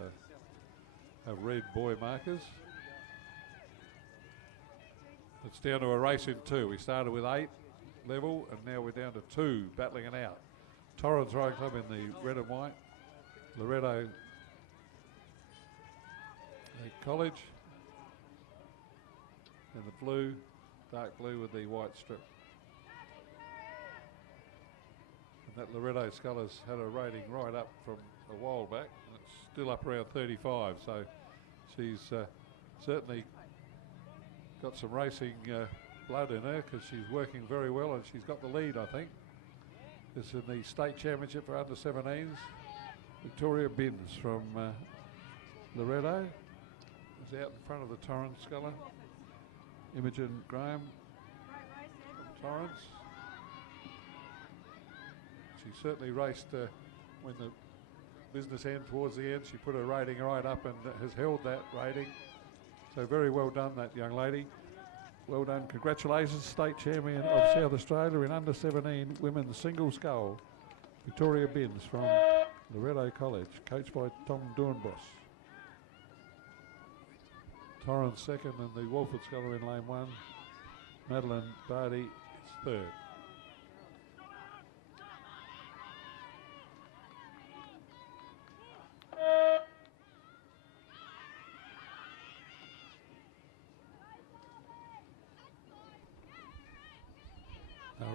are red buoy markers. It's down to a race in 2. We started with 8 level and now we're down to 2 battling it out. Torrens Rowing Club in the red and white, Loretto College in the blue, dark blue with the white strip. And that Loretto Sculler's had a rating right up from a while back, and it's still up around 35, so she's certainly got some racing blood in her because she's working very well and she's got the lead, I think. This is in the state championship for under 17s. Victoria Binns from Loretto is out in front of the Torrens Sculler. Imogen Graham from Torrens. She certainly raced when the business end towards the end. She put her rating right up and has held that rating. So very well done, that young lady. Well done. Congratulations, state champion of South Australia in under 17 women's single scull, Victoria Binns from Loretto College, coached by Tom Dornbos. Torrance second and the Walford sculler in lane 1. Madeline Barty is third.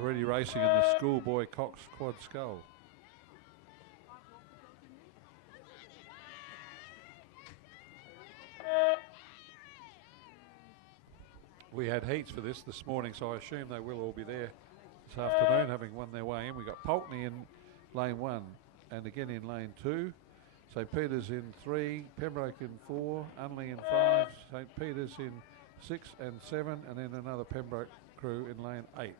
Already racing in the schoolboy Cox quad scull. We had heats for this morning, so I assume they will all be there this afternoon, having won their way in. We got Pulteney in lane 1 and again in lane 2. St Peter's in 3, Pembroke in 4, Unley in 5, St Peter's in 6 and 7, and then another Pembroke crew in lane 8.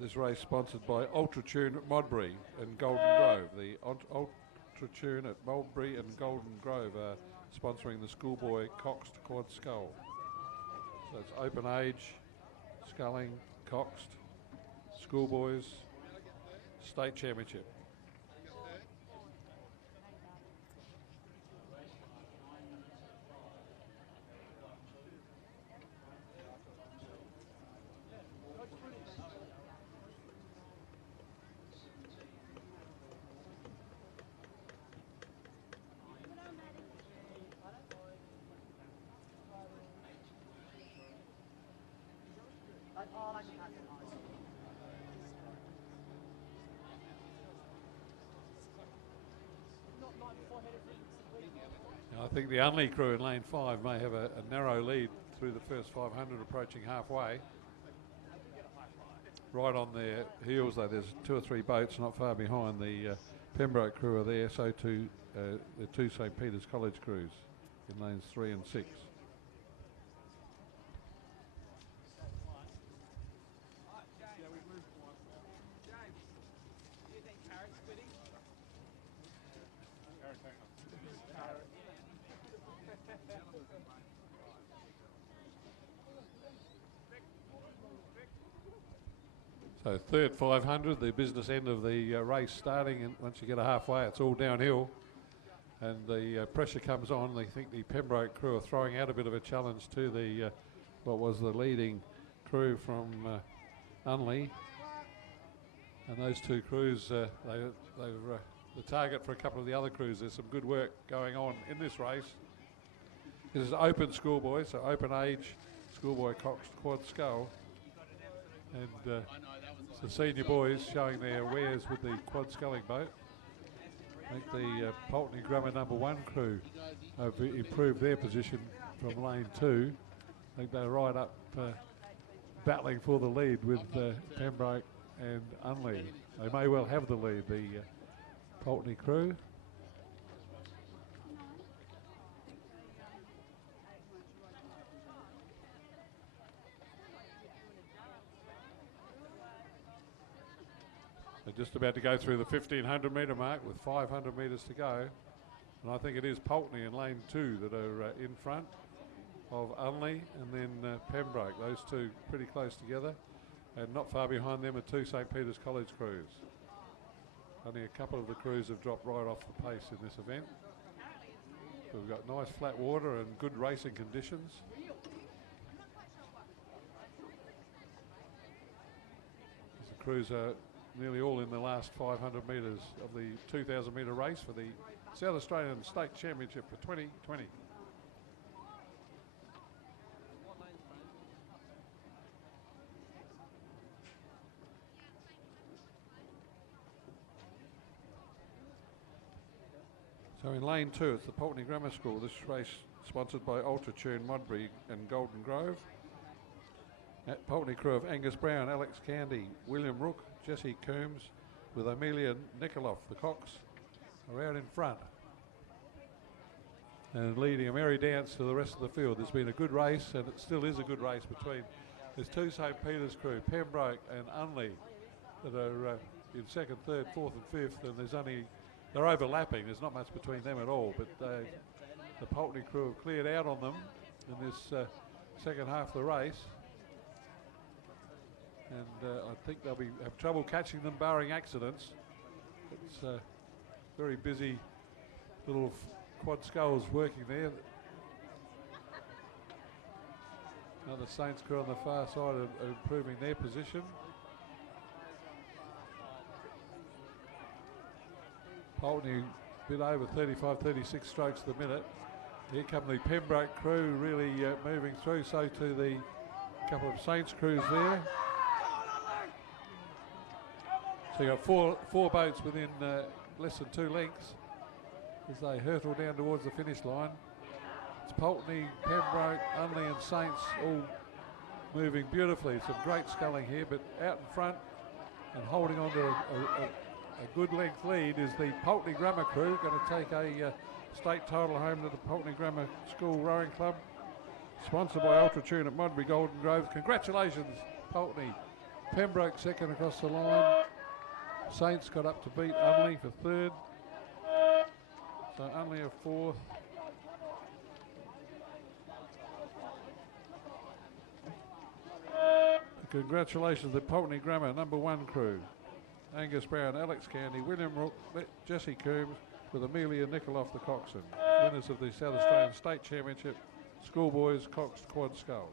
This race sponsored by Ultratune at Modbury and Golden Grove. The Ultratune at Modbury and Golden Grove are sponsoring the schoolboy Coxed quad scull. So it's open age, sculling, Coxed, schoolboys, state championship. I think the Unley crew in lane 5 may have a narrow lead through the first 500, approaching halfway. Right on their heels, though, there's 2 or 3 boats not far behind. The Pembroke crew are there, so too the 2 St Peter's College crews in lanes 3 and 6. So third 500, the business end of the race starting, and once you get a halfway, it's all downhill, and the pressure comes on. They think the Pembroke crew are throwing out a bit of a challenge to the what was the leading crew from Unley, and those 2 crews, they're the target for a couple of the other crews. There's some good work going on in this race. This is open schoolboy, so open age schoolboy Cox quad scull, and the senior boys showing their wares with the quad sculling boat. I think the Pulteney Grammar number 1 crew have improved their position from lane 2. I think they're right up battling for the lead with Pembroke and Unley. They may well have the lead, the Pulteney crew. They're just about to go through the 1500 metre mark with 500 metres to go. And I think it is Pulteney in lane 2 that are in front of Unley, and then Pembroke. Those 2 pretty close together. And not far behind them are 2 St Peter's College crews. Only a couple of the crews have dropped right off the pace in this event. So we've got nice flat water and good racing conditions. The crews are nearly all in the last 500 metres of the 2,000 metre race for the South Australian State Championship for 2020. So in lane 2, it's the Pulteney Grammar School. This race sponsored by Ultratune, Modbury and Golden Grove. At Pulteney crew of Angus Brown, Alex Candy, William Rook, Jesse Coombs, with Amelia Nikoloff, the Cox, are out in front. and leading a merry dance for the rest of the field. There's been a good race, and it still is a good race between. There's two St. Peter's crew, Pembroke and Unley, that are in second, third, fourth and fifth, and they're overlapping. There's not much between them at all, but the Pulteney crew have cleared out on them in this second half of the race. And I think they'll have trouble catching them barring accidents. It's a very busy little quad sculls working there. Another Saints crew on the far side are improving their position. Pulteney a bit over 35, 36 strokes a minute. Here come the Pembroke crew really moving through, so to the couple of Saints crews there. So you've got four boats within less than 2 lengths as they hurtle down towards the finish line. It's Pulteney, Pembroke, Unley and Saints all moving beautifully. Some great sculling here, but out in front and holding on to a good length lead is the Pulteney Grammar crew, going to take a state title home to the Pulteney Grammar School Rowing Club, sponsored by Ultratune at Modbury Golden Grove. Congratulations, Pulteney. Pembroke second across the line. Saints got up to beat Unley for third. So Unley are fourth. Congratulations to the Pulteney Grammar number 1 crew. Angus Brown, Alex Candy, William Rook, Jesse Coombs with Amelia Nichol the Coxed. Winners of the South Australian State Championship, Schoolboys Coxed Quad Scull.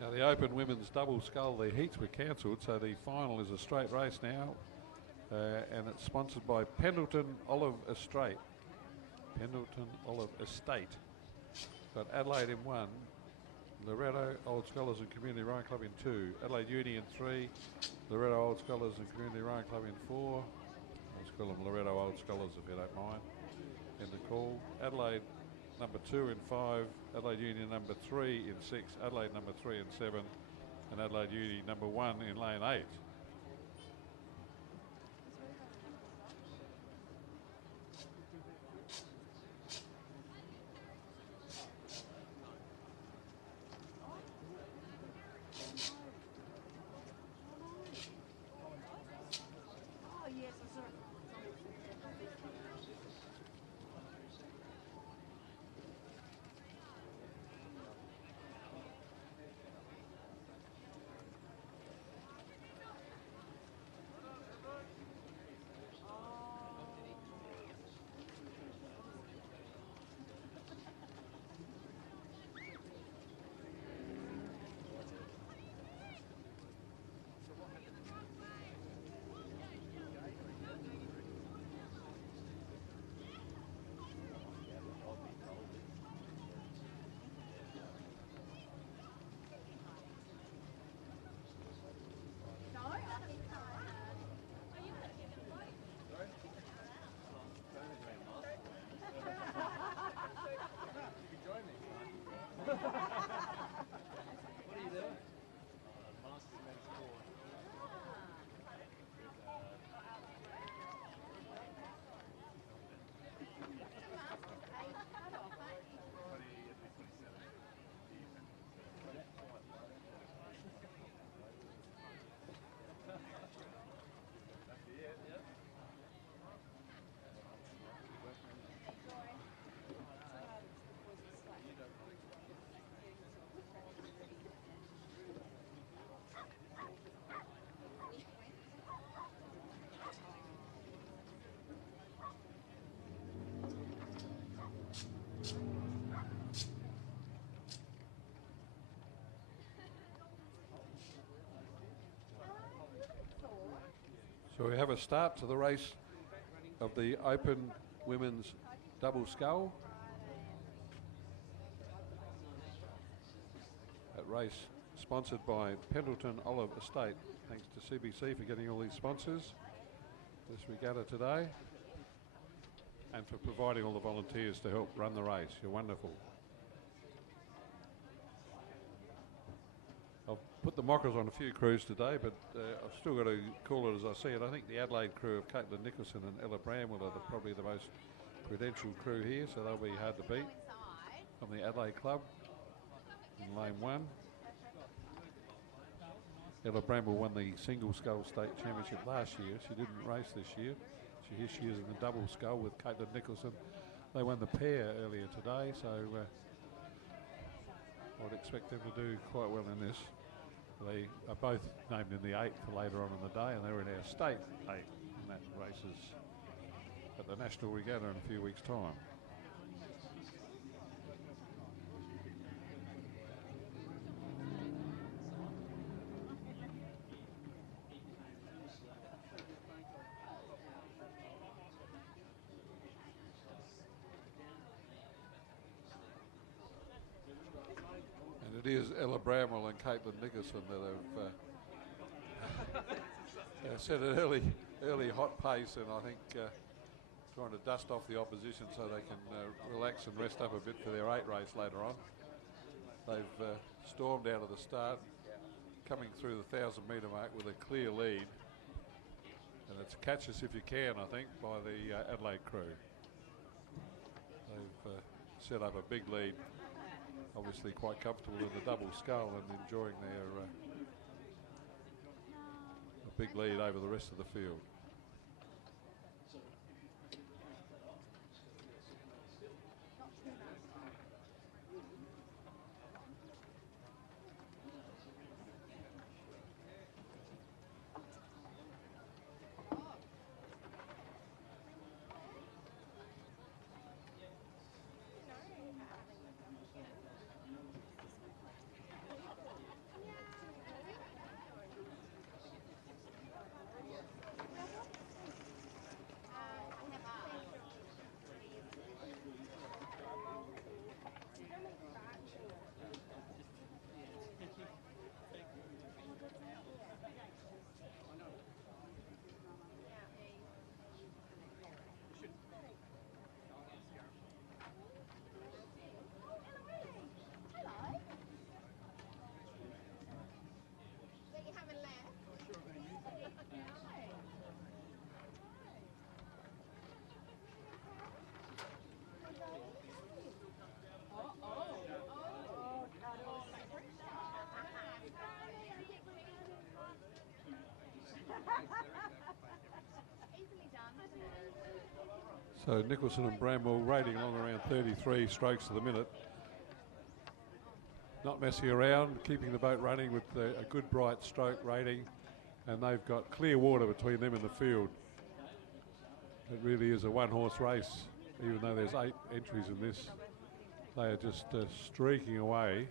Now the Open Women's Double Scull, the heats were cancelled, so the final is a straight race now, and it's sponsored by Pendleton Olive Estate. Pendleton Olive Estate. Got Adelaide in 1, Loretto Old Scholars and Community Rowing Club in 2, Adelaide Uni in 3, Loretto Old Scholars and Community Rowing Club in 4. Let's call them Loretto Old Scholars if you don't mind. In the call, Adelaide number 2 in 5, Adelaide Union number 3 in 6, Adelaide number 3 in 7, and Adelaide Uni number 1 in lane 8. So we have a start to the race of the Open Women's Double Scull. That race sponsored by Pendleton Olive Estate. Thanks to CBC for getting all these sponsors this regatta today, and for providing all the volunteers to help run the race. You're wonderful. I've put the mockers on a few crews today, but I've still got to call it as I see it. I think the Adelaide crew of Caitlin Nicholson and Ella Bramwell are probably the most credentialed crew here, so they'll be hard to beat. From the Adelaide Club in lane 1. Ella Bramwell won the single scull state championship last year. She didn't race this year. Here she is in the double scull with Caitlin Nicholson. They won the pair earlier today, so I'd expect them to do quite well in this. They are both named in the 8 for later on in the day, and they're in our state 8, and that races at the National Regatta in a few weeks' time. It is Ella Bramwell and Caitlin Nicholson that have set an early hot pace, and I think trying to dust off the opposition so they can relax and rest up a bit for their 8 race later on. They've stormed out of the start, coming through the 1,000-metre mark with a clear lead, and it's catch us if you can, I think, by the Adelaide crew. They've set up a big lead. Obviously quite comfortable in the double scull and enjoying their a big lead over the rest of the field. So Nicholson and Bramwell rating along around 33 strokes to the minute. Not messing around, keeping the boat running with a good bright stroke rating, and they've got clear water between them and the field. It really is a one-horse race, even though there's 8 entries in this. They are just streaking away.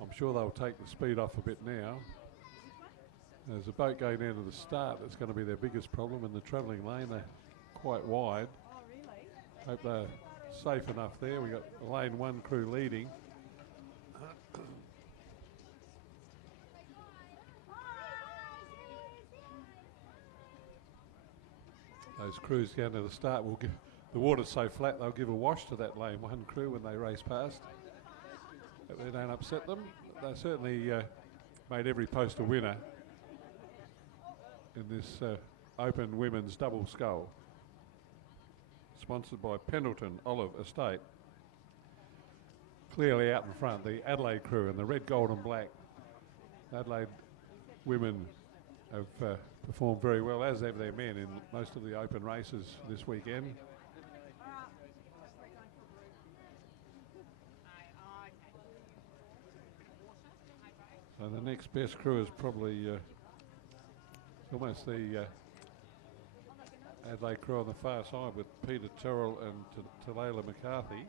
I'm sure they'll take the speed off a bit now. There's a boat going down to the start that's going to be their biggest problem in the travelling lane. They're quite wide. Hope they're safe enough there. We've got lane 1 crew leading. Those crews down to the start will give, the water's so flat they'll give a wash to that lane 1 crew when they race past. But they don't upset them. They certainly made every post a winner in this Open Women's Double Scull, sponsored by Pendleton Olive Estate. Clearly out in front, the Adelaide crew in the red, gold and black. Adelaide women have performed very well, as have their men, in most of the open races this weekend. So the next best crew is probably almost the Adelaide crew on the far side, with Peter Terrell and Talayla McCarthy.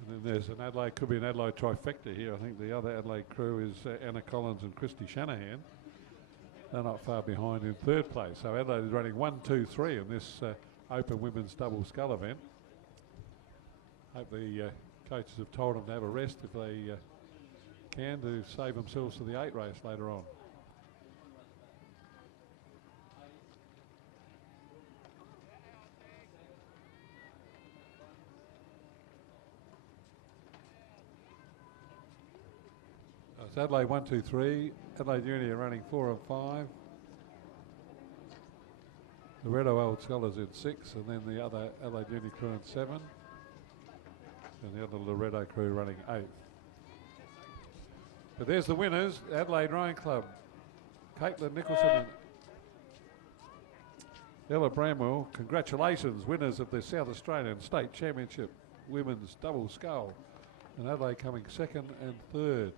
And And there's an Adelaide, could be an Adelaide trifecta here. I think the other Adelaide crew is Anna Collins and Christy Shanahan. They're not far behind in third place. So Adelaide is running 1, 2, 3 in this open women's double scull event. Hope the coaches have told them to have a rest if they can, to save themselves for the 8 race later on. It's Adelaide 1, 2, 3. Adelaide Uni are running 4 and 5. The Redo Old Scholars in 6, and then the other Adelaide Uni crew in 7. And the other Loretto crew running 8. But there's the winners, Adelaide Rowing Club. Caitlin Nicholson and Ella Bramwell, congratulations, winners of the South Australian State Championship Women's Double Scull. And Adelaide coming 2nd and 3rd.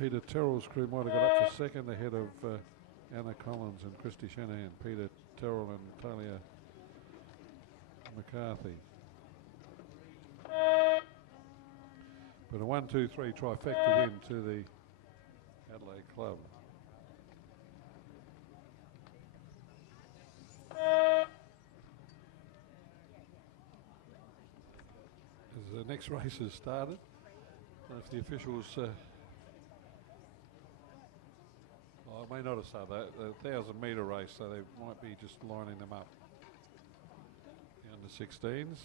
Peter Terrell's crew might have got up for 2nd ahead of Anna Collins and Christy Shanahan. Peter Terrell and Talia McCarthy. But a 1, 2, 3 trifecta win to the Adelaide club. As the next race has started, if the officials I may not have said that, the 1,000 metre race, so they might be just lining them up. The under 16s.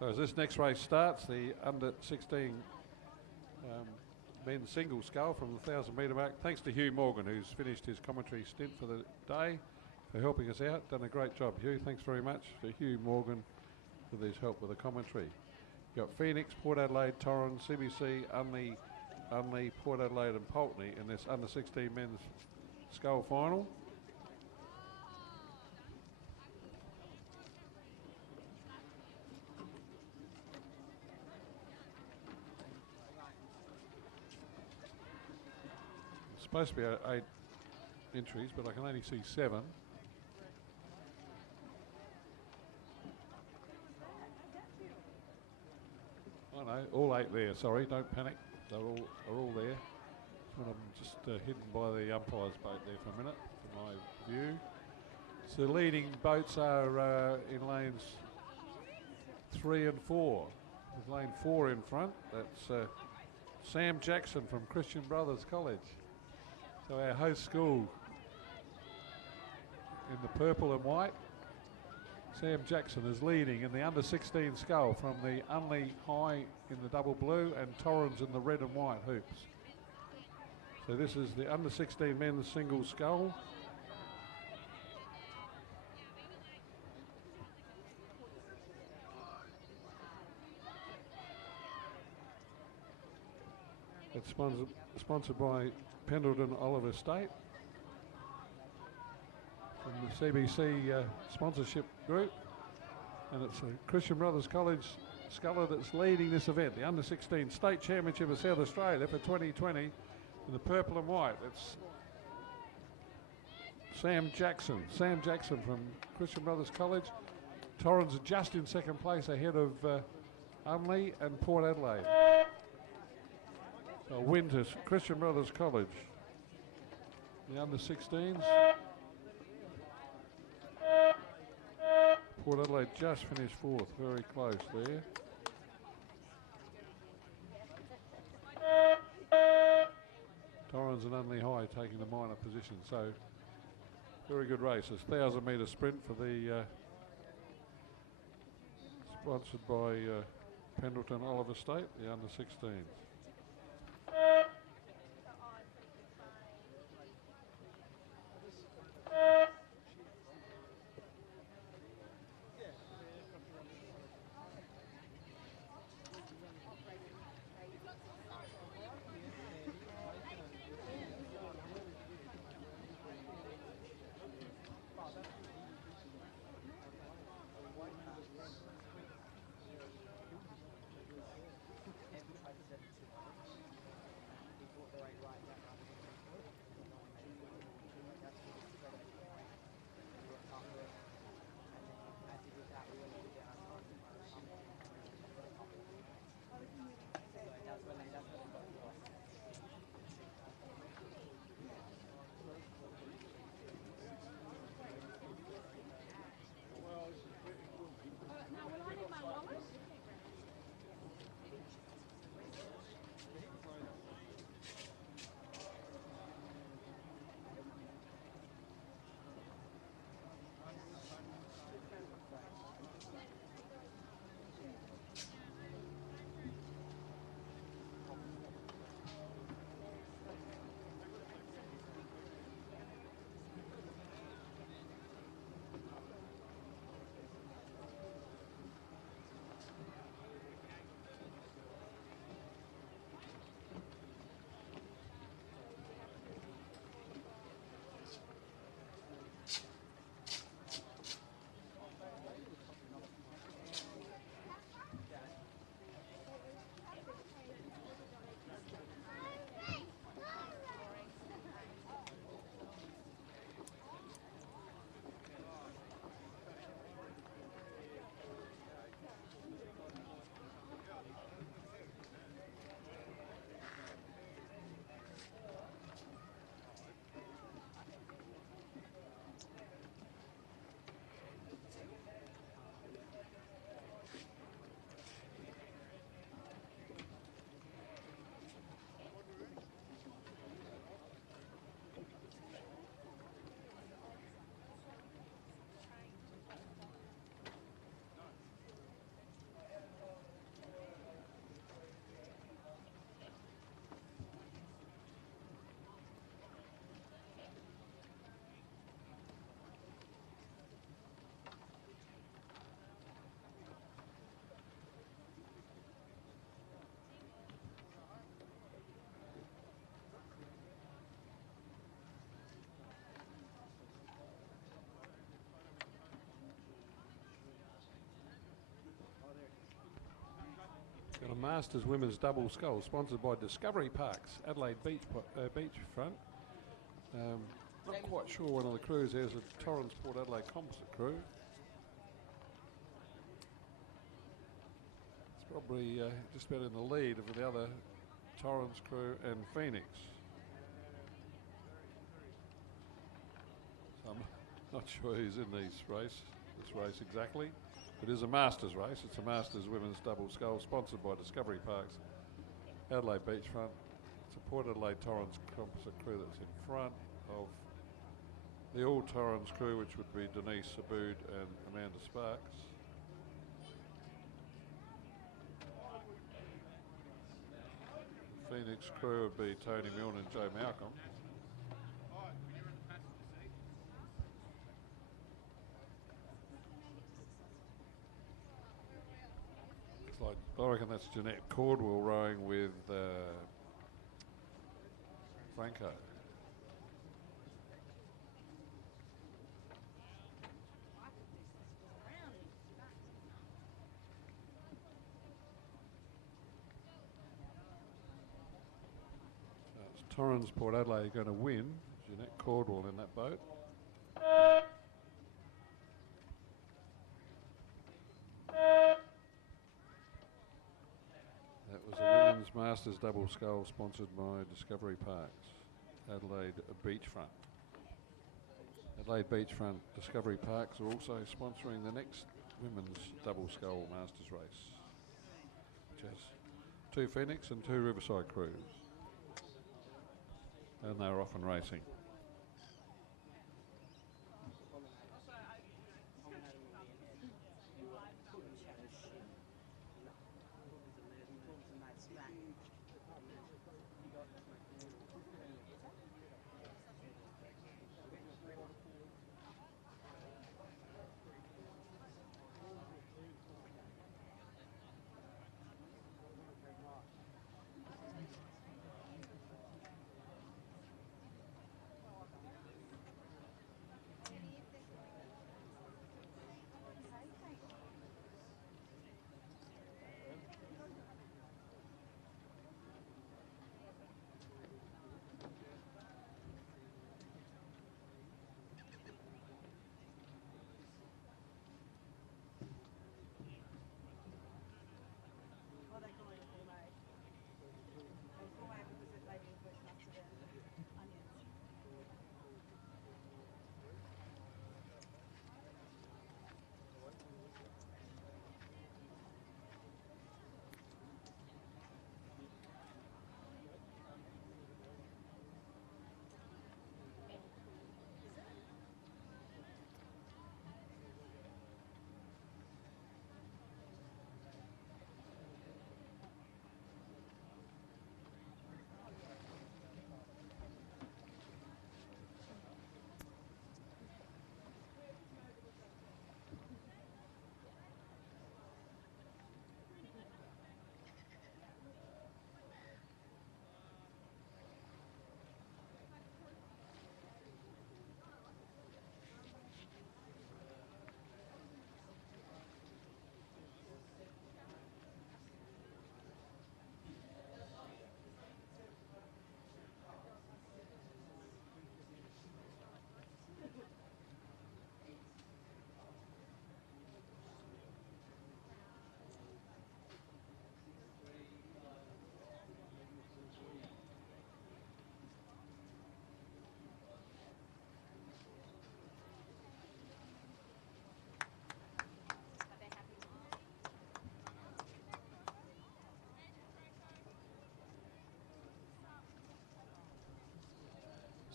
So as this next race starts, the under 16 men's single scull from the 1,000 metre mark. Thanks to Hugh Morgan, who's finished his commentary stint for the day, for helping us out. Done a great job, Hugh. Thanks very much to Hugh Morgan for his help with the commentary. You've got Phoenix, Port Adelaide, Torrens, CBC, Unley, Port Adelaide and Pulteney in this under 16 men's Skull final. It's supposed to be 8 entries, but I can only see 7. Oh no, all 8 there, sorry, don't panic. They're all there. One of them just hidden by the umpire's boat there for a minute, from my view. So the leading boats are in lanes 3 and 4. With lane 4 in front, that's Sam Jackson from Christian Brothers College. So our host school in the purple and white. Sam Jackson is leading in the under-16 scull from the Unley High in the double blue and Torrens in the red and white hoops. So this is the under-16 men's single scull. It's sponsored by Pendleton Oliver Estate from the CBC sponsorship group, and it's a Christian Brothers College sculler that's leading this event, the under-16 State Championship of South Australia for 2020 in the purple and white. It's Sam Jackson from Christian Brothers College. Torrens just in second place ahead of Unley and Port Adelaide. So Winters, Christian Brothers College, the under-16s. Port Adelaide just finished 4th, very close there. Torrens and Unley High taking the minor position, so very good race. It's 1,000 metre sprint for the sponsored by Pendleton Oliver Estate, the under-16s. Masters Women's Double Scull, sponsored by Discovery Parks, Adelaide Beachfront. Not quite sure one of the crews. There's a Torrens Port Adelaide composite crew. It's probably just about in the lead of the other Torrens crew and Phoenix. So I'm not sure who's in this race exactly. It is a Masters race. It's a Masters Women's Double Scull, sponsored by Discovery Parks, Adelaide Beachfront. It's a Port Adelaide Torrens composite crew that's in front of the All Torrens crew, which would be Denise Abood and Amanda Sparks. Phoenix crew would be Tony Milne and Joe Malcolm. Like, I reckon that's Jeanette Cordwell rowing with Franco. So it's Torrens Port Adelaide going to win. Jeanette Cordwell in that boat. That was a Women's Masters Double Scull, sponsored by Discovery Parks, Adelaide Beachfront. Adelaide Beachfront Discovery Parks are also sponsoring the next Women's Double Scull Masters race, which has 2 Phoenix and 2 Riverside crews, and they're off and racing.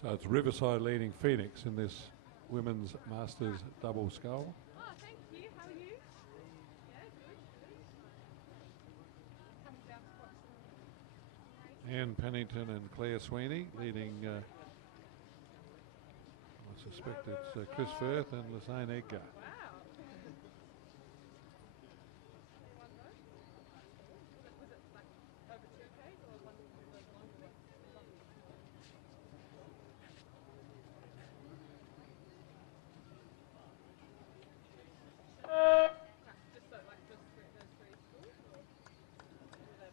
So it's Riverside leading Phoenix in this Women's Masters Double Scull. Oh, thank you. How are you? Yeah, good. Coming down to Anne Pennington and Claire Sweeney leading, I suspect it's Chris Firth and Lassane Edgar. Wow. Was it like over 2Ks or one of those longer ones? Just so like just those 3 schools, or were they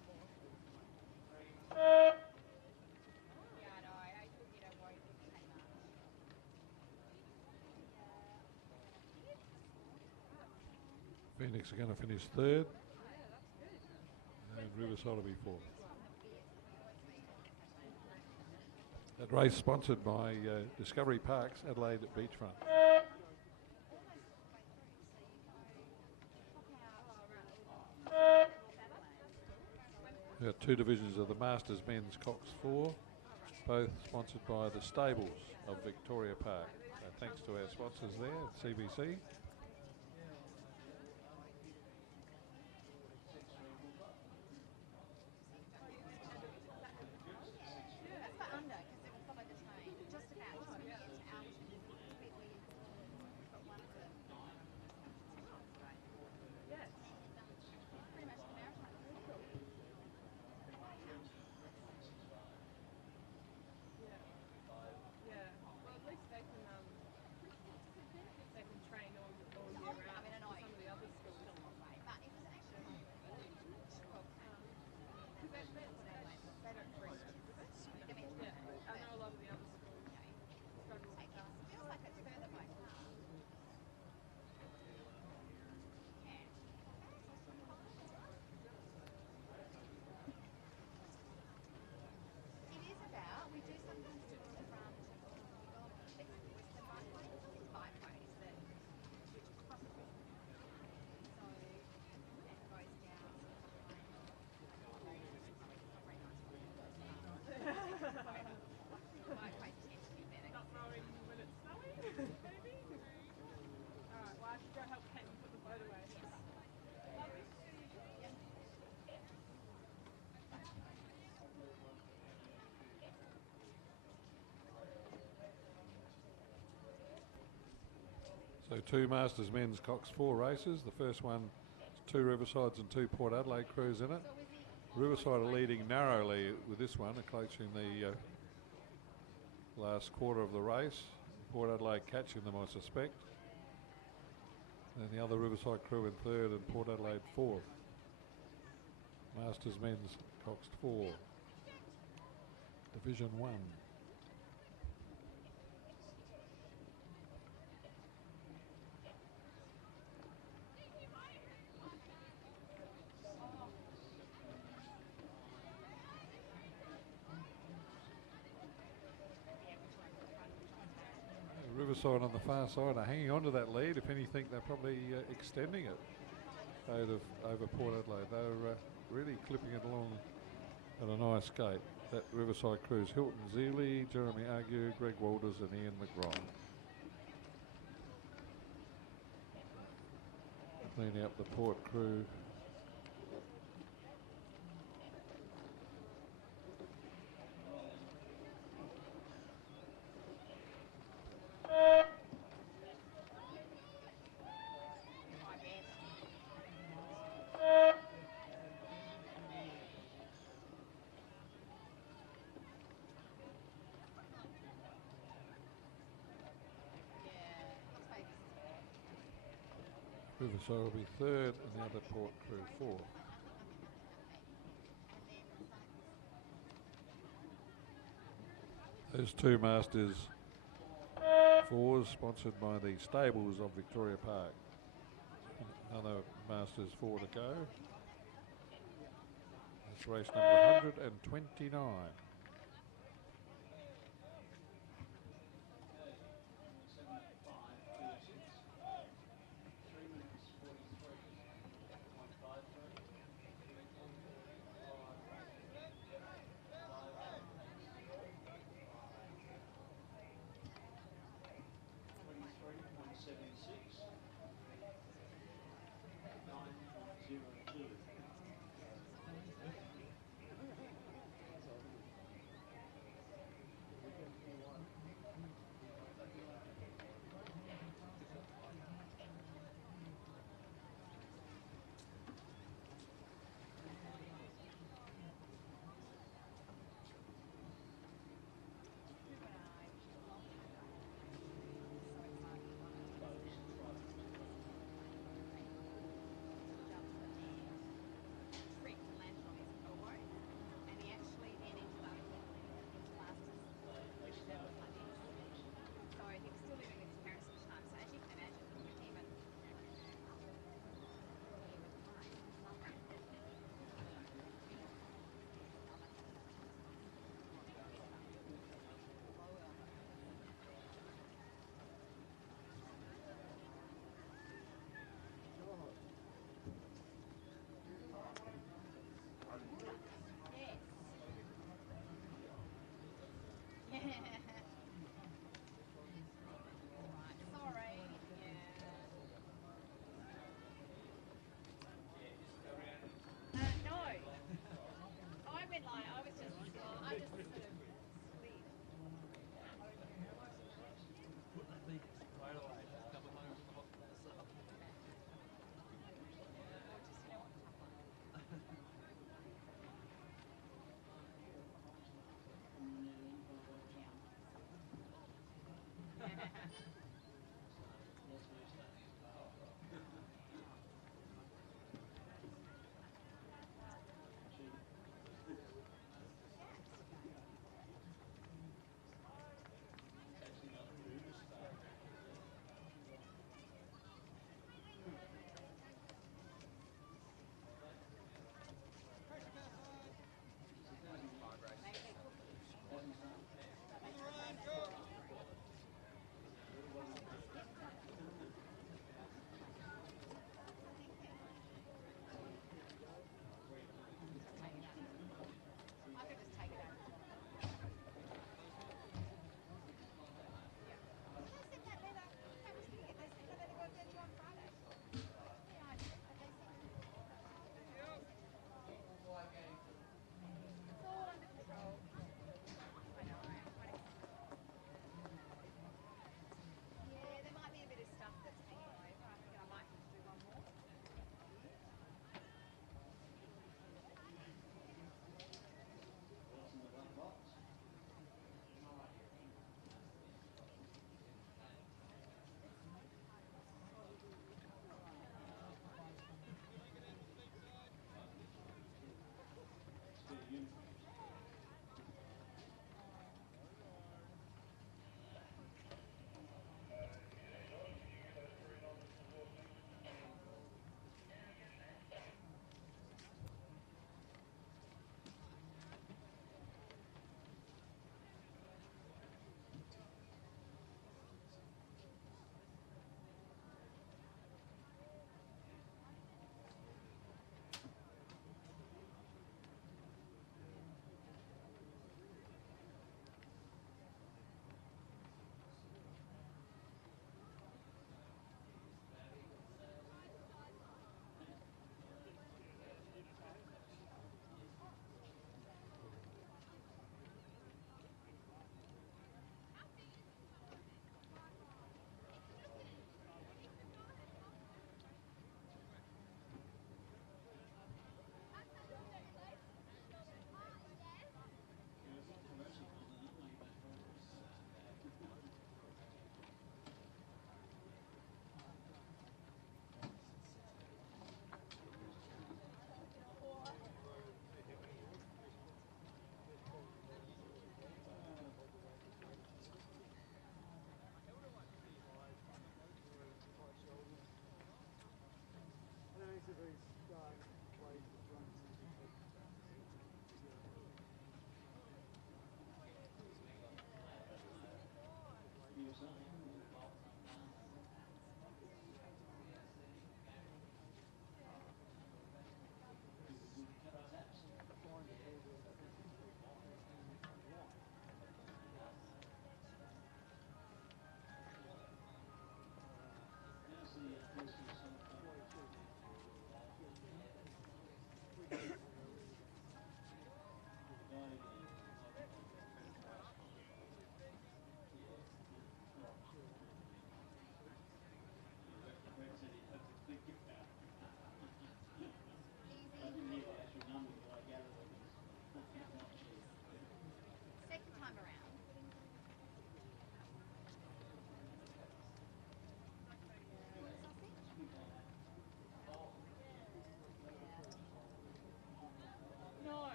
Phoenix are going to finish third. And Riverside will be fourth. That race sponsored by Discovery Parks, Adelaide Beachfront. We've got two divisions of the Masters Men's Cox 4, both sponsored by the stables of Victoria Park. So thanks to our sponsors there at CBC. That's for under, because it will follow the train. Just about, just when you get to Alton, the bit where you've got one of the... Yes. Pretty much the maritime. Yeah. Well, at least they can train all year round. I mean, I know Some of the other schools. but it was actually... They don't bring it, is it? I mean, Yeah. I know a lot of the other schools struggle with that. it feels like it's further by car. It is about, we do sometimes do it from, it's the bikeways that, which cross the river. So, it goes down behind, not very nice. The bikeways tend to be better. Not rowing when it's snowing, maybe? Alright, well I should go help Kate put the boat away. So two Masters Men's Cox 4 races. The first one is two Riversides and two Port Adelaide crews in it. Riverside are leading narrowly with this one, clinching the last quarter of the race. Port Adelaide catching them, I suspect. And the other Riverside crew in third and Port Adelaide fourth. Masters Men's Cox 4. Division 1. Riverside on the far side are hanging on to that lead. If anything, they're probably extending it over Port Adelaide. They're really clipping it along at a nice gait. That Riverside crew's Hilton Zealy, Jeremy Argue, Greg Walters and Ian McGraw. Cleaning up the Port crew. Riverside will be third and the other Port crew fourth. There's two Masters 4s sponsored by the stables of Victoria Park. Another Masters 4 to go. That's race number 129.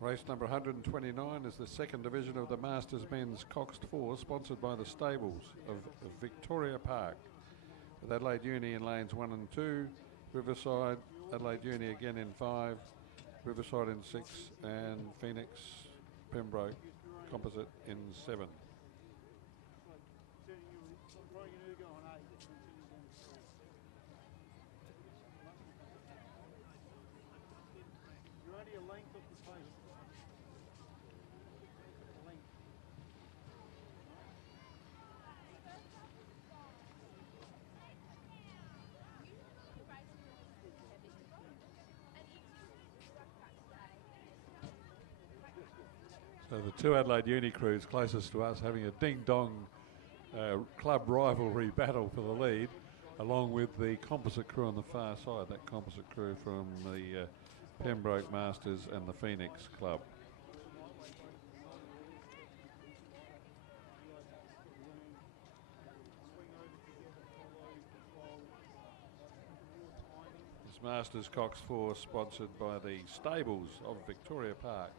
Race number 129 is the second division of the Masters Men's Coxed 4, sponsored by the stables of Victoria Park, with Adelaide Uni in lanes 1 and 2, Riverside, Adelaide Uni again in 5, Riverside in 6, and Phoenix, Pembroke, Composite in 7. You're only a length off the pace. A length. So the two Adelaide Uni crews closest to us having a ding-dong club rivalry battle for the lead, along with the composite crew on the far side, that composite crew from the Pembroke Masters and the Phoenix Club. This Masters Cox 4 sponsored by the stables of Victoria Park.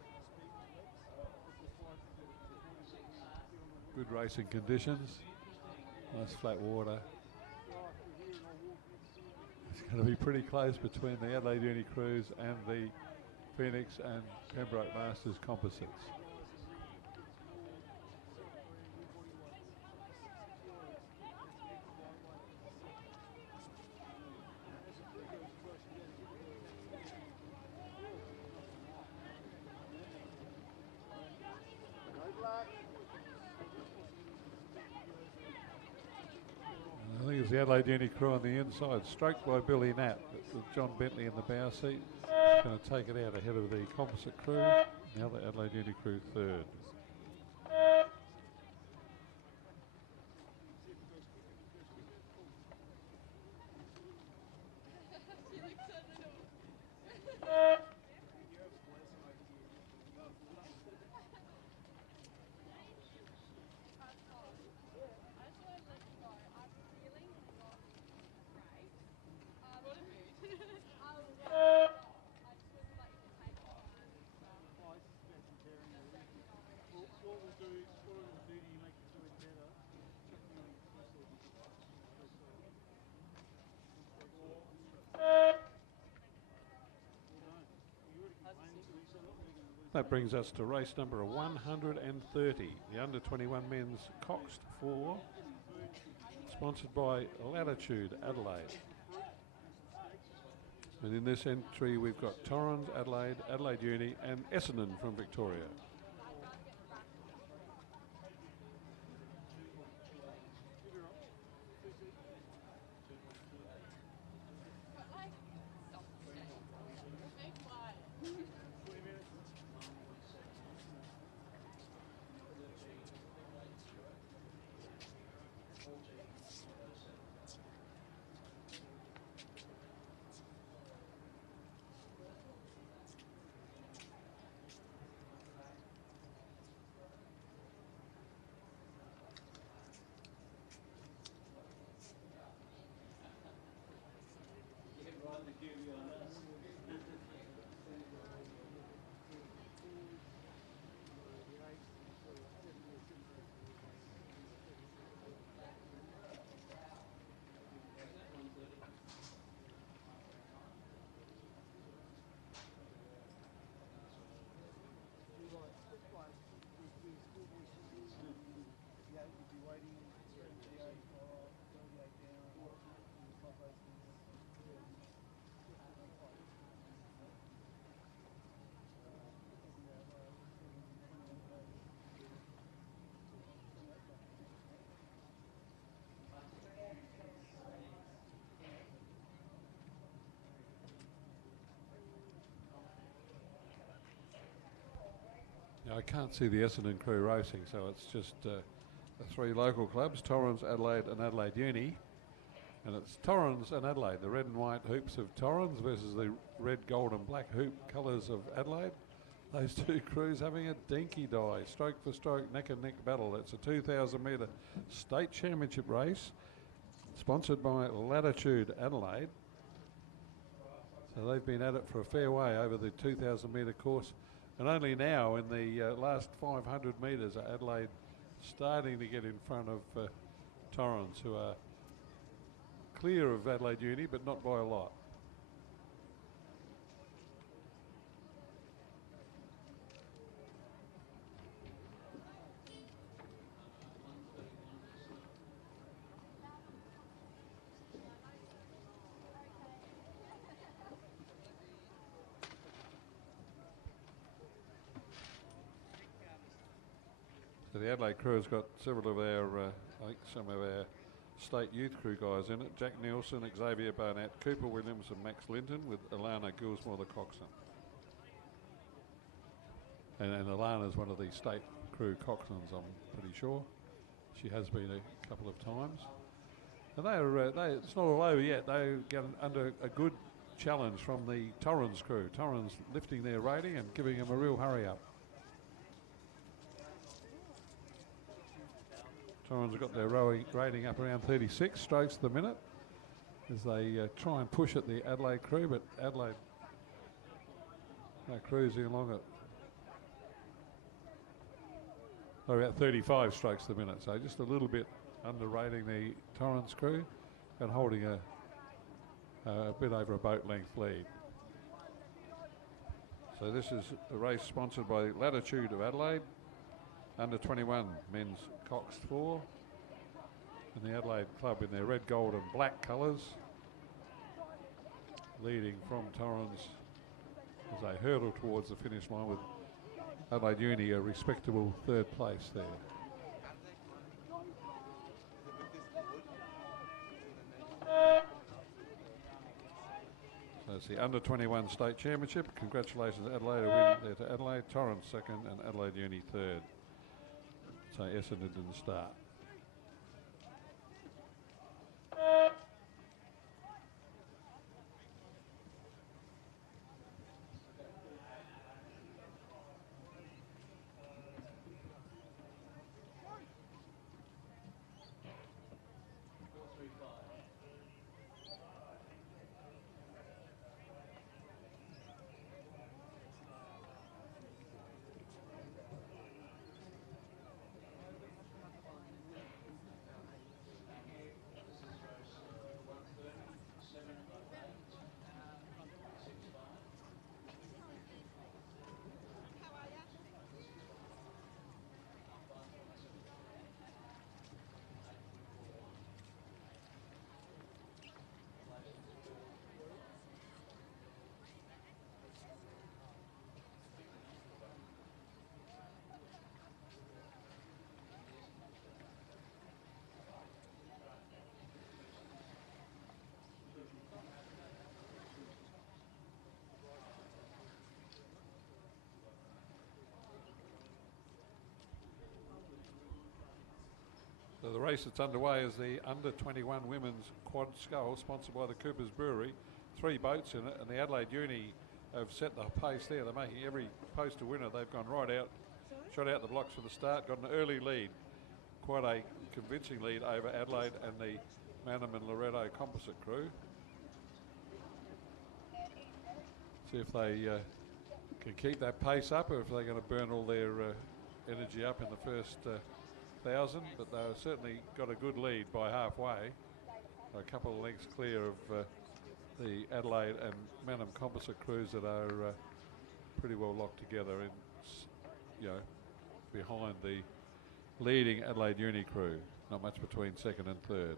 Good racing conditions, nice flat water. It's going to be pretty close between the Adelaide Uni crews and the Phoenix and Pembroke Masters composites. I think it's the Adelaide Uni crew on the inside, stroked by Billy Knapp, with John Bentley in the bow seat. Going to take it out ahead of the composite crew. Now the Adelaide Uni crew third. That brings us to race number 130, the under 21 men's Coxed 4, sponsored by Latitude Adelaide. And in this entry we've got Torrens, Adelaide, Adelaide Uni and Essendon from Victoria. I can't see the Essendon crew racing, so it's just the three local clubs, Torrens, Adelaide and Adelaide Uni. And it's Torrens and Adelaide, the red and white hoops of Torrens versus the red, gold and black hoop colours of Adelaide. Those two crews having a dinky die, stroke for stroke, neck and neck battle. It's a 2,000 metre state championship race, sponsored by Latitude Adelaide. So they've been at it for a fair way over the 2,000 metre course And only now in the last 500 metres are Adelaide starting to get in front of Torrens, who are clear of Adelaide Uni, but not by a lot. So the Adelaide crew has got several of our, I think some of our state youth crew guys in it. Jack Nielsen, Xavier Barnett, Cooper Williams and Max Linton, with Alana Gilsmore the coxswain. And Alana's one of the state crew coxswains, I'm pretty sure. She has been a couple of times. And it's not all over yet. They get under a good challenge from the Torrens crew. Torrens lifting their rating and giving them a real hurry up. Torrens have got their rating up around 36 strokes to the minute as they try and push at the Adelaide crew, but Adelaide are cruising along at about 35 strokes to the minute, so just a little bit underrating the Torrens crew and holding a bit over a boat length lead. So this is a race sponsored by Latitude of Adelaide, under 21 men's Coxed 4, and the Adelaide Club in their red, gold and black colours, leading from Torrens as they hurtle towards the finish line, with Adelaide Uni a respectable third place there. So it's the under 21 state championship. Congratulations Adelaide, a win there to Adelaide, Torrens second and Adelaide Uni third. So Essendon didn't start. So the race that's underway is the under 21 women's quad scull, sponsored by the Cooper's Brewery. 3 boats in it, and the Adelaide Uni have set the pace there. They're making every post a winner. They've gone right out, shot out the blocks from the start, got an early lead, quite a convincing lead over Adelaide and the Manham and Loretto composite crew. See if they can keep that pace up, or if they're going to burn all their energy up in the first 1,000, but they've certainly got a good lead by halfway, a couple of lengths clear of the Adelaide and Manham composite crews that are pretty well locked together in, behind the leading Adelaide Uni crew. Not much between second and third.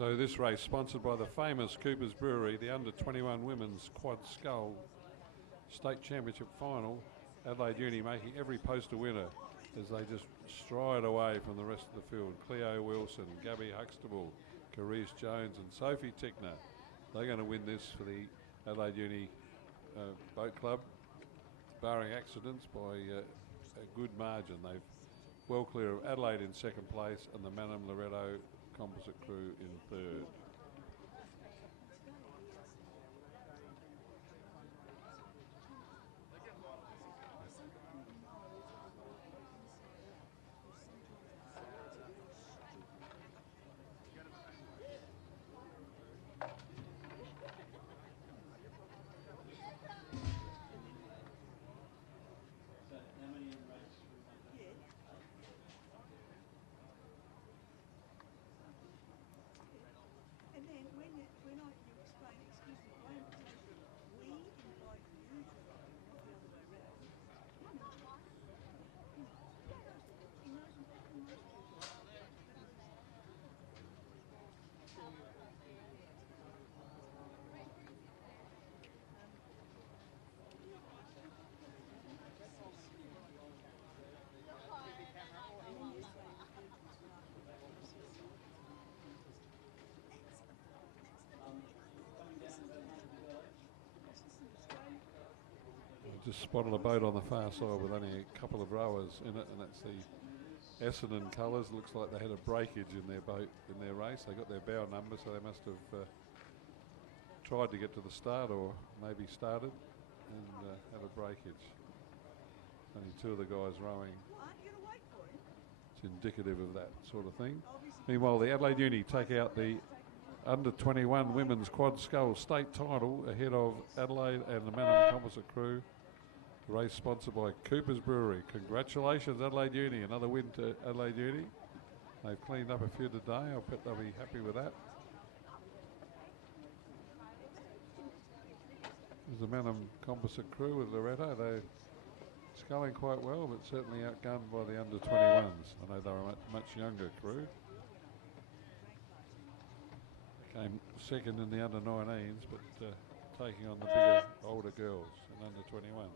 So this race, sponsored by the famous Cooper's Brewery, the under-21 women's quad scull state championship final. Adelaide Uni making every poster winner as they just stride away from the rest of the field. Cleo Wilson, Gabby Huxtable, Carice Jones and Sophie Tickner. They're going to win this for the Adelaide Uni Boat Club, barring accidents, by a good margin. They've well clear of Adelaide in second place and the Manum Loretto composite crew in third. And then when you explain, excuse me, my invitation, we invite you to ride, not the other way around. He knows most people. Just spotted a boat on the far side with only a couple of rowers in it, and that's the Essendon colours. Looks like they had a breakage in their boat in their race. They got their bow number, so they must have tried to get to the start, or maybe started and had a breakage. Only two of the guys rowing. Aren't you going to wait for him? It's indicative of that sort of thing. Meanwhile, the Adelaide Uni take out the under-21 women's quad scull state title ahead of Adelaide and the Manum composite crew. The race sponsored by Cooper's Brewery. Congratulations, Adelaide Uni. Another win to Adelaide Uni. They've cleaned up a few today. I bet they'll be happy with that. There's the Manum composite crew with Loretto. They're sculling quite well, but certainly outgunned by the under-21s. I know they're a much younger crew. Came second in the under-19s, but taking on the bigger, older girls and under-21s.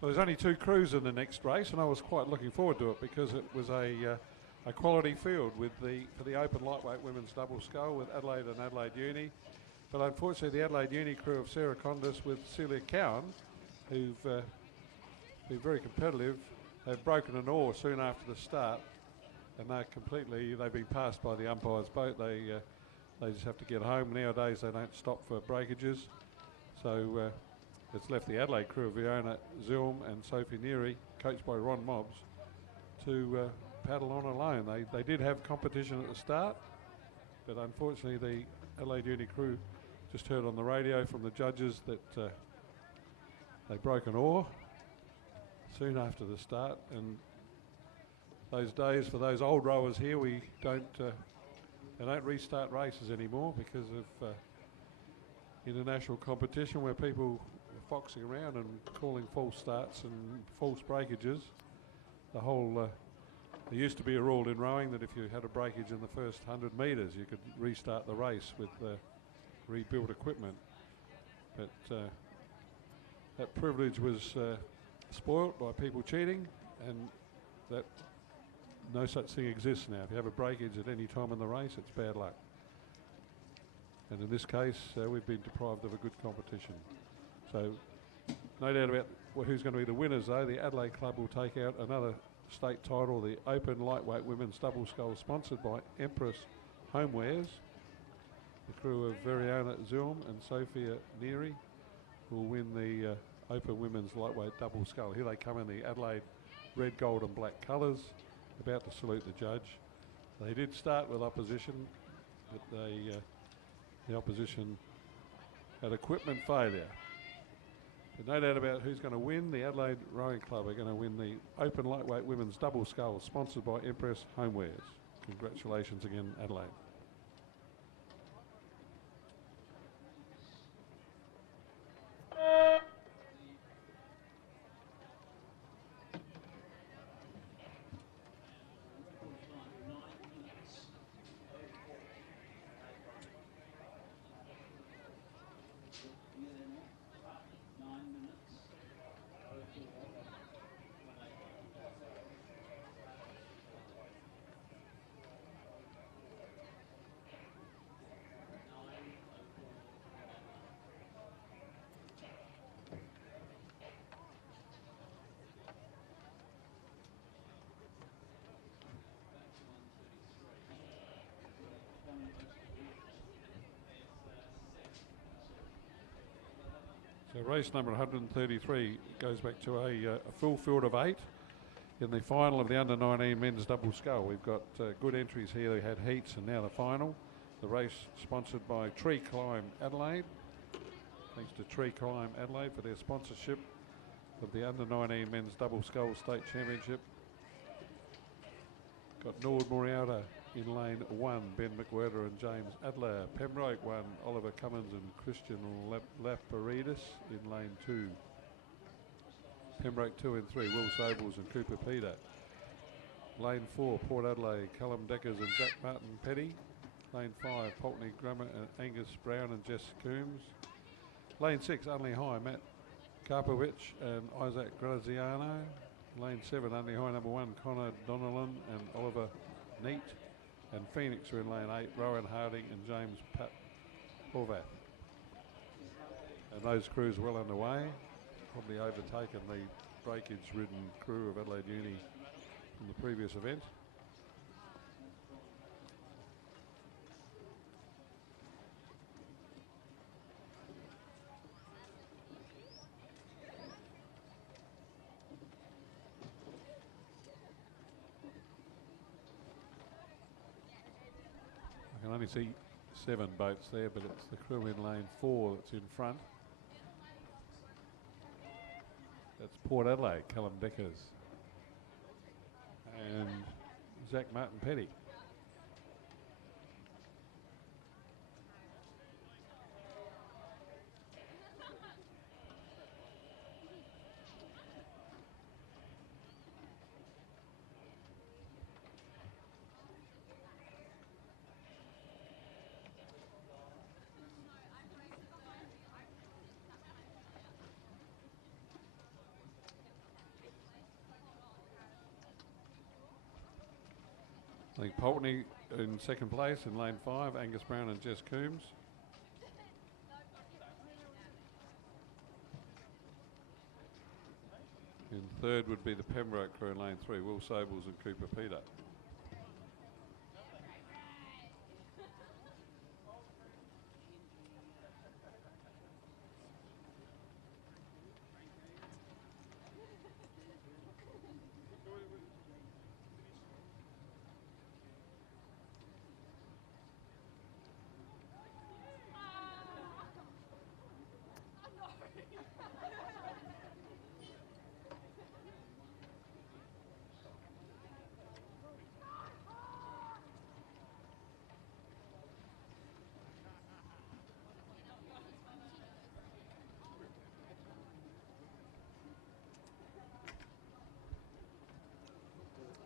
Well, there's only two crews in the next race, and I was quite looking forward to it because it was a quality field with for the open lightweight women's double scull with Adelaide and Adelaide Uni. But unfortunately, the Adelaide Uni crew of Sarah Condis with Celia Cowan, who've been very competitive, have broken an oar soon after the start, and they've been passed by the umpire's boat. They just have to get home. Nowadays, they don't stop for breakages. So it's left the Adelaide crew of Fiona Zilm and Sophie Neary, coached by Ron Mobbs, to paddle on alone. They did have competition at the start, but unfortunately the Adelaide Uni crew just heard on the radio from the judges that they broke an oar soon after the start. And those days, for those old rowers here, they don't restart races anymore because of international competition where people are foxing around and calling false starts and false breakages. There used to be a rule in rowing that if you had a breakage in the first 100 metres, you could restart the race with rebuilt equipment. But that privilege was spoilt by people cheating, and that no such thing exists now. If you have a breakage at any time in the race, it's bad luck. And in this case, we've been deprived of a good competition. So no doubt about who's going to be the winners, though. The Adelaide Club will take out another state title, the Open Lightweight Women's Double Scull, sponsored by Empress Homewares. The crew of Veriona Zilm and Sophia Neary will win the Open Women's Lightweight Double Scull. Here they come in the Adelaide red, gold and black colours, about to salute the judge. They did start with opposition, but the opposition had equipment failure. But no doubt about who's going to win. The Adelaide Rowing Club are going to win the Open Lightweight Women's Double Scull, sponsored by Empress Homewares. Congratulations again, Adelaide. So race number 133 goes back to a full field of 8 in the final of the under-19 men's double scull. We've got good entries here. They had heats and now the final. The race sponsored by Tree Climb Adelaide. Thanks to Tree Climb Adelaide for their sponsorship of the under-19 men's double scull state championship. Got Nord Moriauta in lane 1, Ben McWhirter and James Adler. Pembroke 1, Oliver Cummins and Christian Laparidis in lane 2. Pembroke 2 and 3, Will Sobles and Cooper Peter. Lane 4, Port Adelaide, Callum Deckers and Jack Martin Petty. Lane 5, Pulteney Grummer and Angus Brown and Jess Coombs. Lane 6, Unley High, Matt Karpowicz and Isaac Graziano. Lane 7, Unley High number 1, Connor Donnellan and Oliver Neat. And Phoenix are in lane 8, Rowan Harding and James Pat Horvath. And those crews well underway, probably overtaken the breakage-ridden crew of Adelaide Uni in the previous event. I can only see 7 boats there, but it's the crew in lane 4 that's in front. That's Port Adelaide, Callum Deckers and Zach Martin Petty. I think Pulteney in second place in lane 5, Angus Brown and Jess Coombs. third would be the Pembroke crew in lane 3, Will Sobles and Cooper Peter.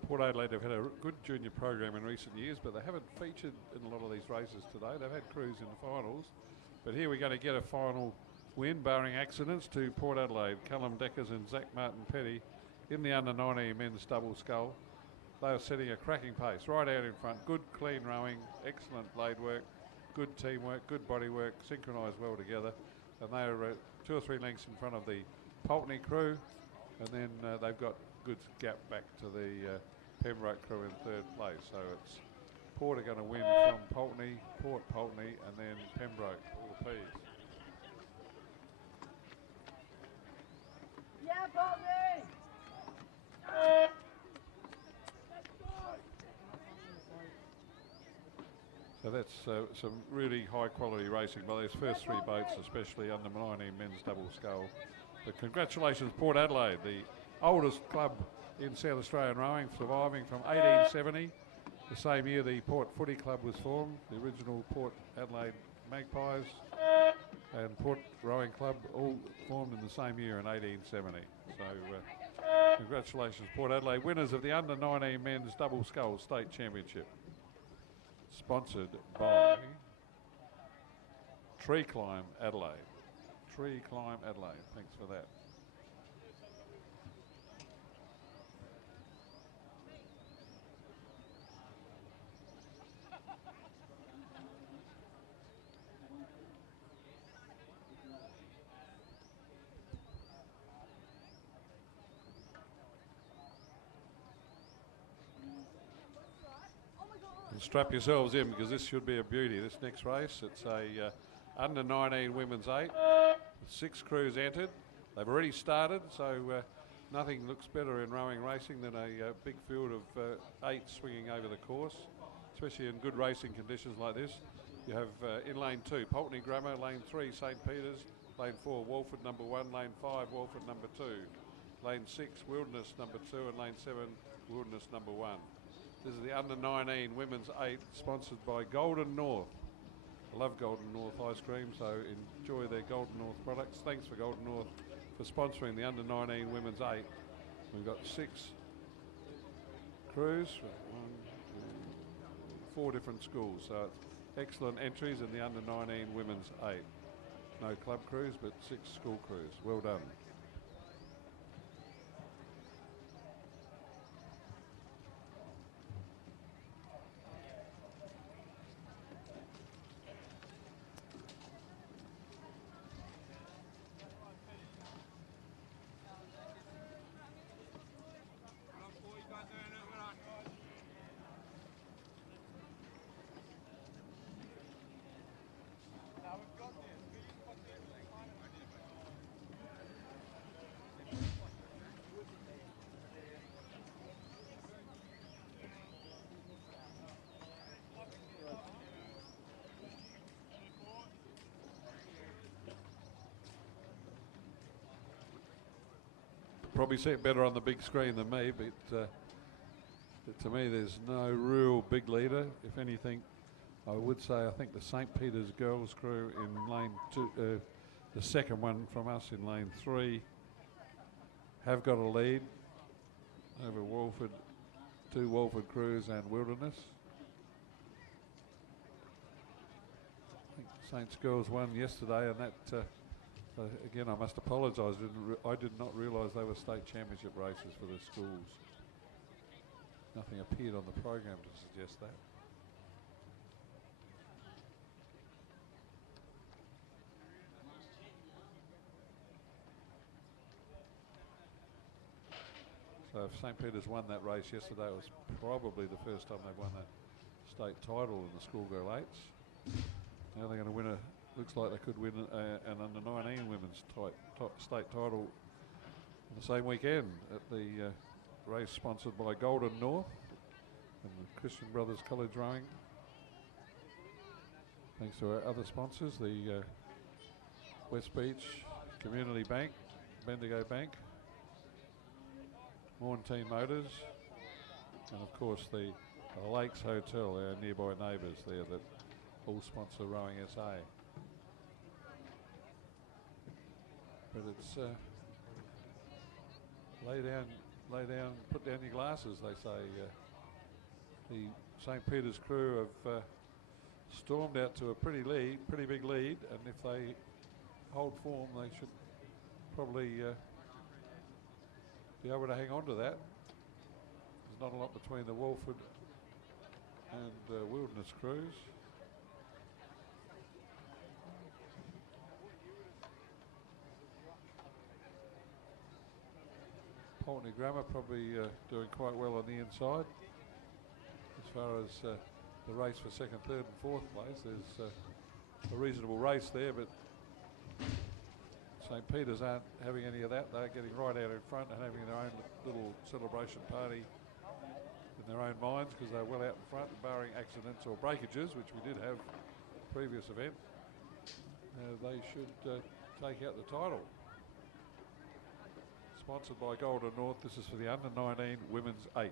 Port Adelaide have had a good junior program in recent years, but they haven't featured in a lot of these races today. They've had crews in the finals, but here we're going to get a final win, barring accidents, to Port Adelaide. Callum Deckers and Zach Martin-Petty in the under-19 men's double scull. They are setting a cracking pace right out in front. Good clean rowing, excellent blade work, good teamwork, good body work, synchronised well together. And they are 2 or 3 lengths in front of the Pulteney crew, and then they've got good gap back to the Pembroke crew in 3rd place. So it's Port are going to win from Pulteney, Port Pulteney, and then Pembroke, all the P's. Yeah, Bobby! So that's some really high quality racing by these first 3 boats, especially under 19 men's double scull. But congratulations, Port Adelaide, the oldest club in South Australian rowing, surviving from 1870, the same year the Port Footy Club was formed, the original Port Adelaide Magpies and Port Rowing Club, all formed in the same year in 1870. So congratulations, Port Adelaide, winners of the under-19 men's double scull state championship, sponsored by Tree Climb Adelaide. Tree Climb Adelaide, thanks for that. And strap yourselves in, because this should be a beauty, this next race. It's a under 19 women's 8, 6 crews entered. They've already started, so nothing looks better in rowing racing than a big field of 8 swinging over the course, especially in good racing conditions like this. You have in lane 2 Pulteney Grammar, lane 3 St Peters, lane 4 Walford number 1, lane 5 Walford number 2, lane 6 Wilderness number 2, and lane 7 Wilderness number 1. This is the under-19 women's 8, sponsored by Golden North. I love Golden North ice cream, so enjoy their Golden North products. Thanks for Golden North for sponsoring the under-19 women's 8. We've got 6 crews, 4 different schools, so it's excellent entries in the under-19 women's 8. No club crews, but 6 school crews. Well done. Probably see it better on the big screen than me, but to me there's no real big leader. If anything, I would say I think the St Peters girls crew in lane 2, the second one from us in lane 3, have got a lead over Walford, 2 Walford crews and Wilderness. I think Saints girls won yesterday, and that again, I must apologise. I did not realise they were state championship races for the schools. Nothing appeared on the program to suggest that. So if St. Peter's won that race yesterday, it was probably the first time they've won a state title in the schoolgirl eights. Now they're going to win looks like they could win an under-19 women's state title on the same weekend at the race sponsored by Golden North and the Christian Brothers College Rowing. Thanks to our other sponsors, the West Beach Community Bank, Bendigo Bank, Mornteen Motors, and of course the Lakes Hotel, our nearby neighbours there that all sponsor Rowing SA. But it's lay down, put down your glasses, they say. The St. Peter's crew have stormed out to a pretty big lead, and if they hold form, they should probably be able to hang on to that. There's not a lot between the Walford and Wilderness crews. Pulteney Grammar probably doing quite well on the inside. As far as the race for second, third and fourth place, there's a reasonable race there, but St. Peter's aren't having any of that. They're getting right out in front and having their own little celebration party in their own minds because they're well out in front, barring accidents or breakages, which we did have previous event. They should take out the title. Sponsored by Golden North. This is for the under-19 women's 8.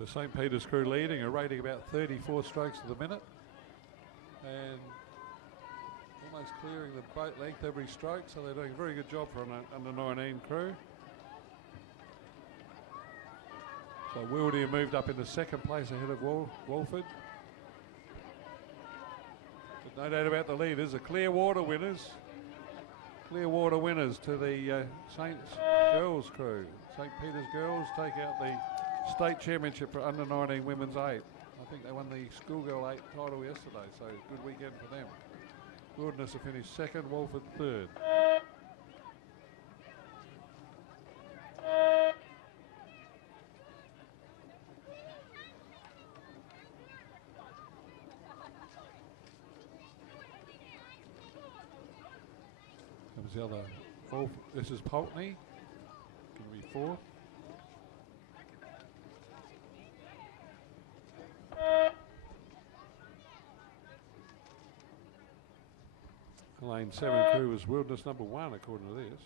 The St. Peter's crew leading, a rating about 34 strokes to the minute, and almost clearing the boat length every stroke, so they're doing a very good job for an under-19 crew. So Wildy moved up into second place ahead of Walford. But no doubt about the leaders, the Clearwater winners. Clearwater winners to the Saints girls crew. St. Peter's girls take out the state championship for under-19 women's 8. I think they won the schoolgirl 8 title yesterday, so good weekend for them. Wilderness have finished second, Walford third. That was the other. This is Pulteney. Going to be fourth. Lane 7 crew was Wilderness number 1 according to this.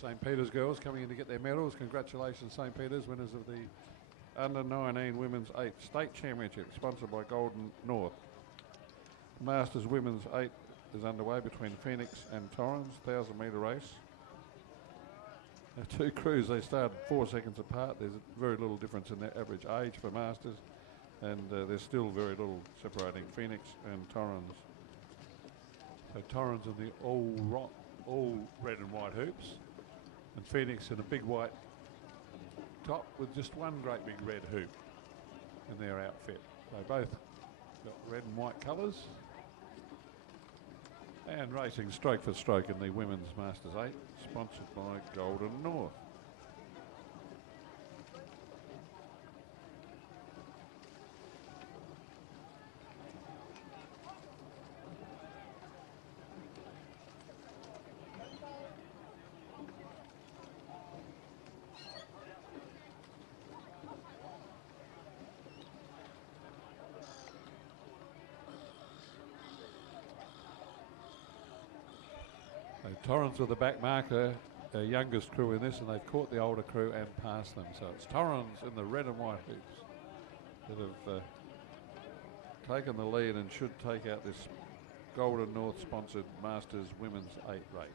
St. Peter's girls coming in to get their medals. Congratulations, St. Peter's, winners of the Under-19 Women's 8 State Championship, sponsored by Golden North. Masters Women's 8 is underway between Phoenix and Torrens, 1,000-metre race. The two crews, they started 4 seconds apart. There's very little difference in their average age for Masters, and there's still very little separating Phoenix and Torrens. So Torrens in the all red and white hoops, and Phoenix in a big white top with just one great big red hoop in their outfit. They both got red and white colours. And racing stroke for stroke in the Women's Masters 8, sponsored by Golden North. Torrens with the back marker, youngest crew in this, and they've caught the older crew and passed them. So it's Torrens in the red and white hoops that have taken the lead and should take out this Golden North sponsored Masters Women's 8 race.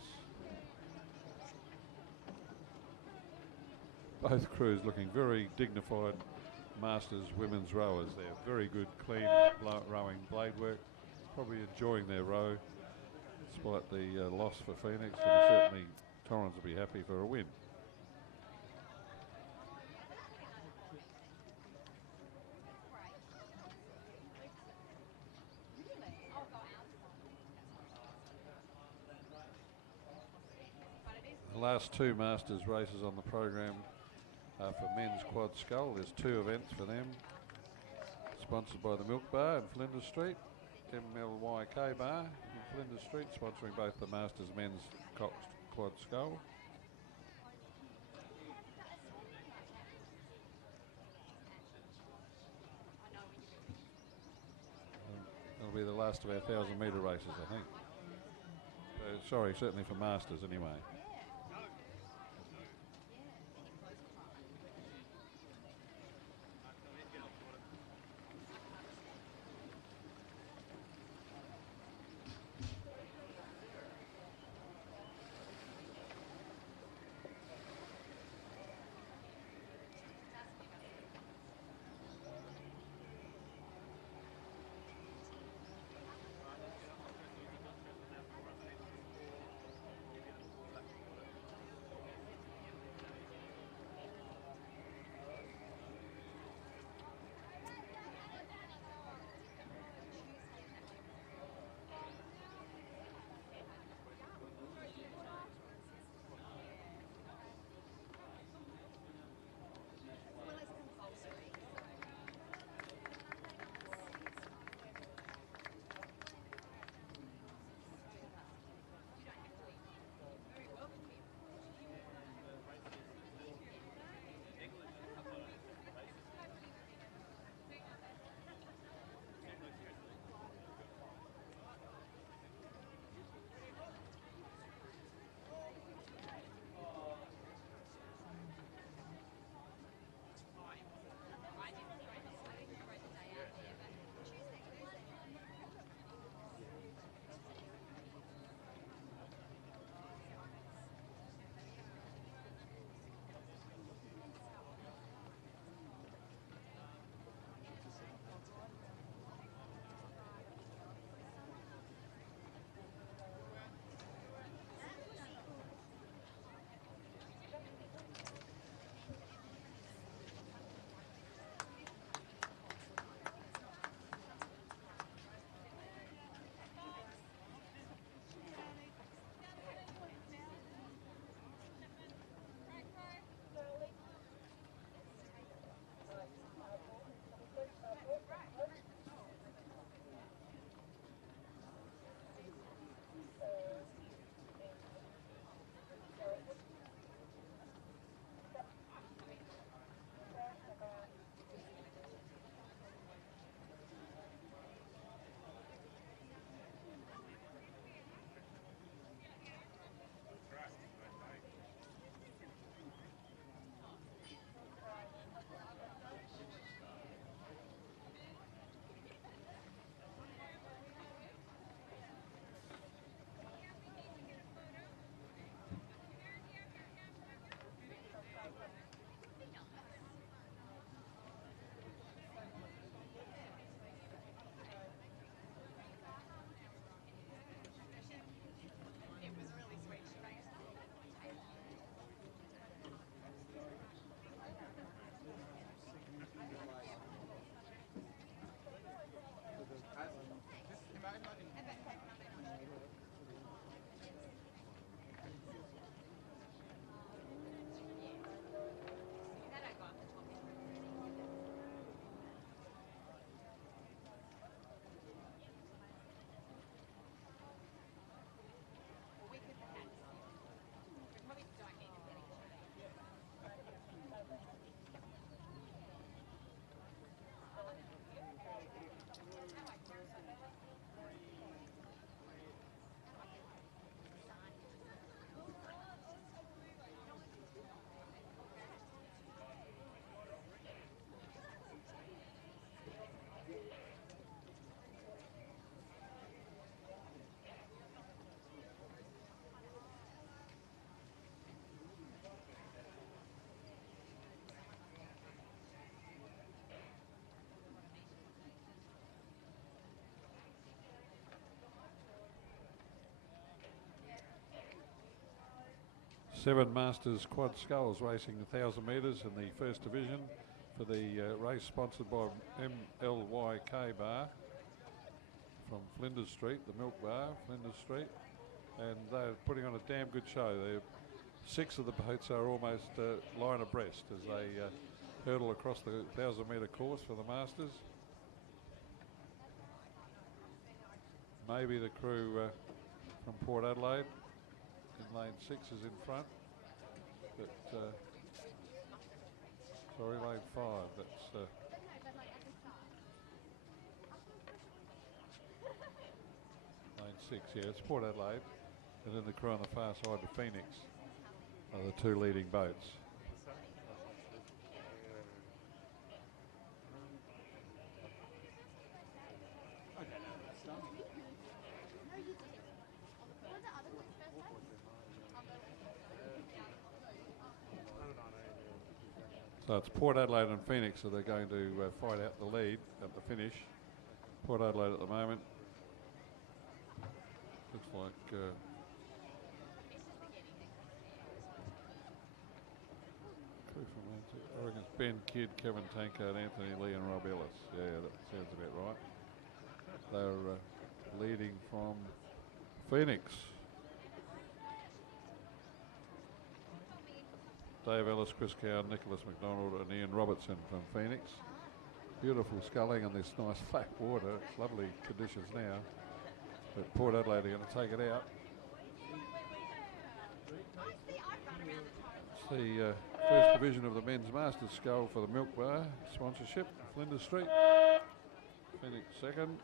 Both crews looking very dignified Masters women's rowers. They're very good, clean rowing blade work, probably enjoying their row. Despite the loss for Phoenix, and certainly Torrens will be happy for a win. The last 2 Masters races on the program are for men's quad scull. There's 2 events for them, sponsored by the Milk Bar in Flinders Street, MLYK Bar in Flinders Street, sponsoring both the Masters men's Coxed quad scull. That'll be the last of our 1,000-metre races, I think. Sorry, certainly for Masters anyway. 7 Masters Quad Sculls racing 1,000 metres in the first division for the race sponsored by MLYK Bar from Flinders Street, the Milk Bar, Flinders Street, and they're putting on a damn good show. 6 of the boats are almost line abreast as they hurdle across the 1,000 metre course for the Masters. Maybe the crew from Port Adelaide in lane 6 is in front, but sorry, lane 5. That's lane 6. Yeah, it's Port Adelaide, and then the crew on the far side, the Phoenix, are the 2 leading boats. So it's Port Adelaide and Phoenix that are going to fight out the lead at the finish. Port Adelaide at the moment. Looks like crew from Oregon's Ben Kidd, Kevin Tankard, Anthony Lee and Rob Ellis. Yeah, that sounds about right. They're leading from Phoenix. Dave Ellis, Chris Cowan, Nicholas McDonald and Ian Robertson from Phoenix. Beautiful sculling on this nice flat water. It's lovely conditions now. But Port Adelaide are going to take it out. It's the first division of the Men's Masters Scull for the Milk Bar sponsorship, Flinders Street. Phoenix second.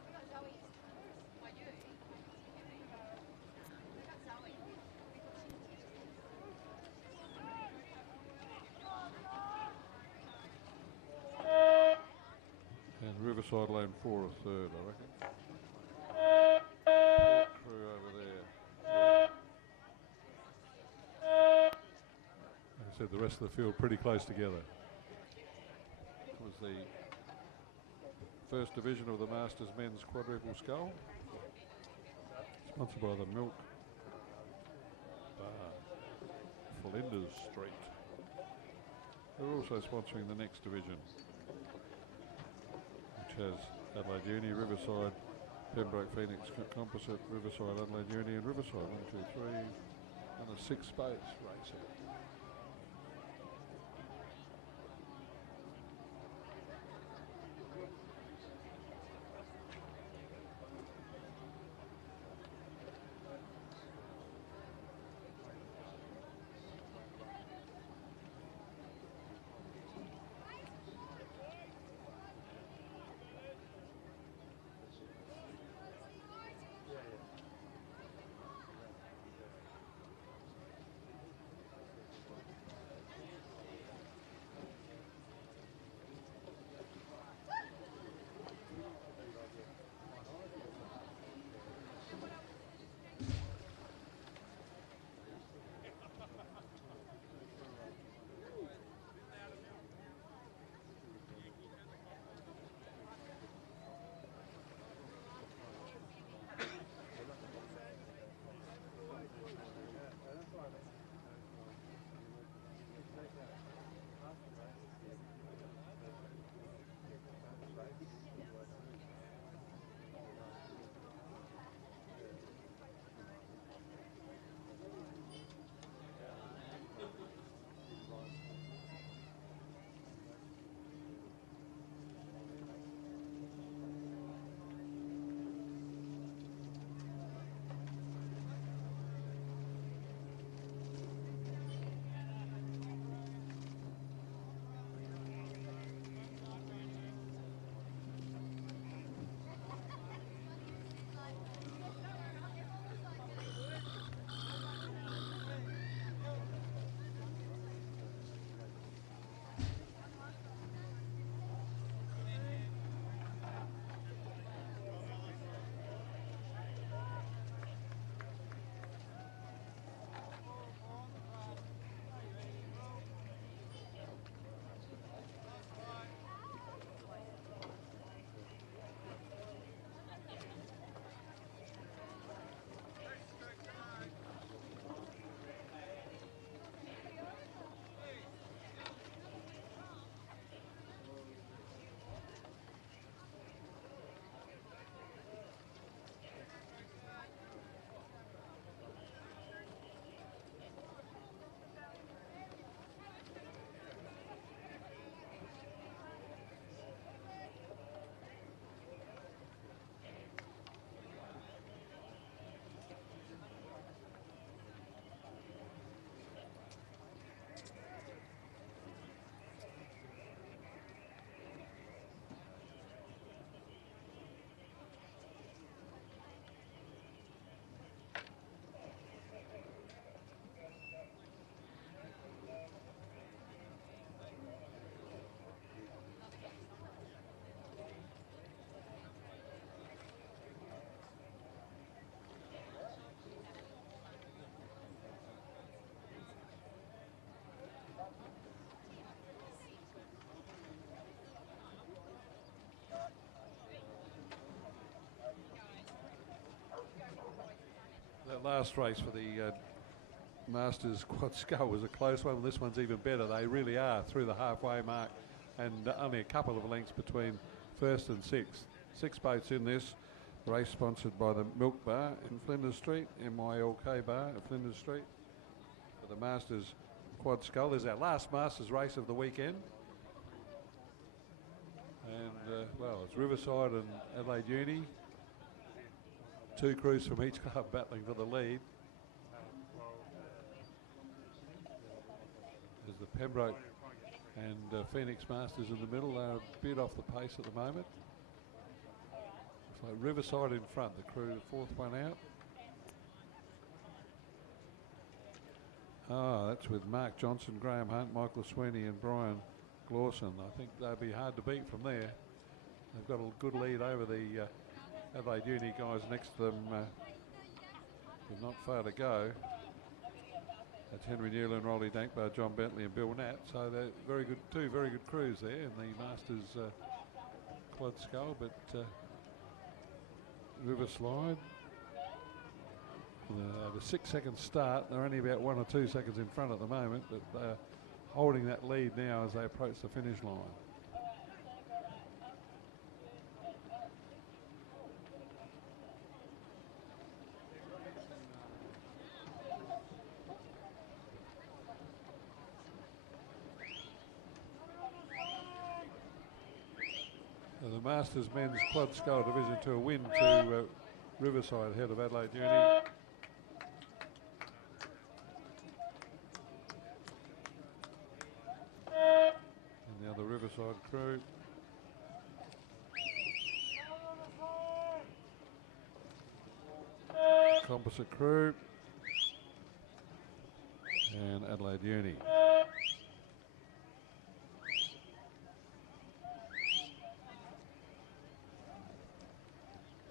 Riverside lane 4 or 3rd, I reckon. Crew over there. Like I said, the rest of the field pretty close together. It was the first division of the Masters Men's Quadruple Scull, sponsored by the Milk Bar, Flinders Street. They're also sponsoring the next division, has Adelaide Uni, Riverside, Pembroke, Phoenix, Composite, Riverside, Adelaide Uni and Riverside. 1, 2, 3, and a 6 boats racing. last race for the Masters Quad Skull was a close one. This one's even better. They really are through the halfway mark, and only a couple of lengths between first and sixth. 6 boats in this race, sponsored by the Milk Bar in Flinders Street, MYLK Bar at Flinders Street. For the Masters Quad Skull, this is our last Masters race of the weekend. And well, it's Riverside and Adelaide Uni. 2 crews from each club battling for the lead. There's the Pembroke and Phoenix Masters in the middle. They're a bit off the pace at the moment. Looks like Riverside in front, the crew, the 4th one out. Ah, that's with Mark Johnson, Graham Hunt, Michael Sweeney and Brian Glawson. I think they'll be hard to beat from there. They've got a good lead over the Adelaide Uni guys next to them. With not far to go. That's Henry Newland, Rolly Dankbar, John Bentley and Bill Nat. So they're very good, 2 very good crews there in the Masters Quad Skull. But River Slide, the 6-second start. They're only about 1 or 2 seconds in front at the moment, but they're holding that lead now as they approach the finish line. So the Masters Men's Quad Skull Division 2 win to Riverside ahead of Adelaide Uni. And the other Riverside crew. Composite crew. And Adelaide Uni.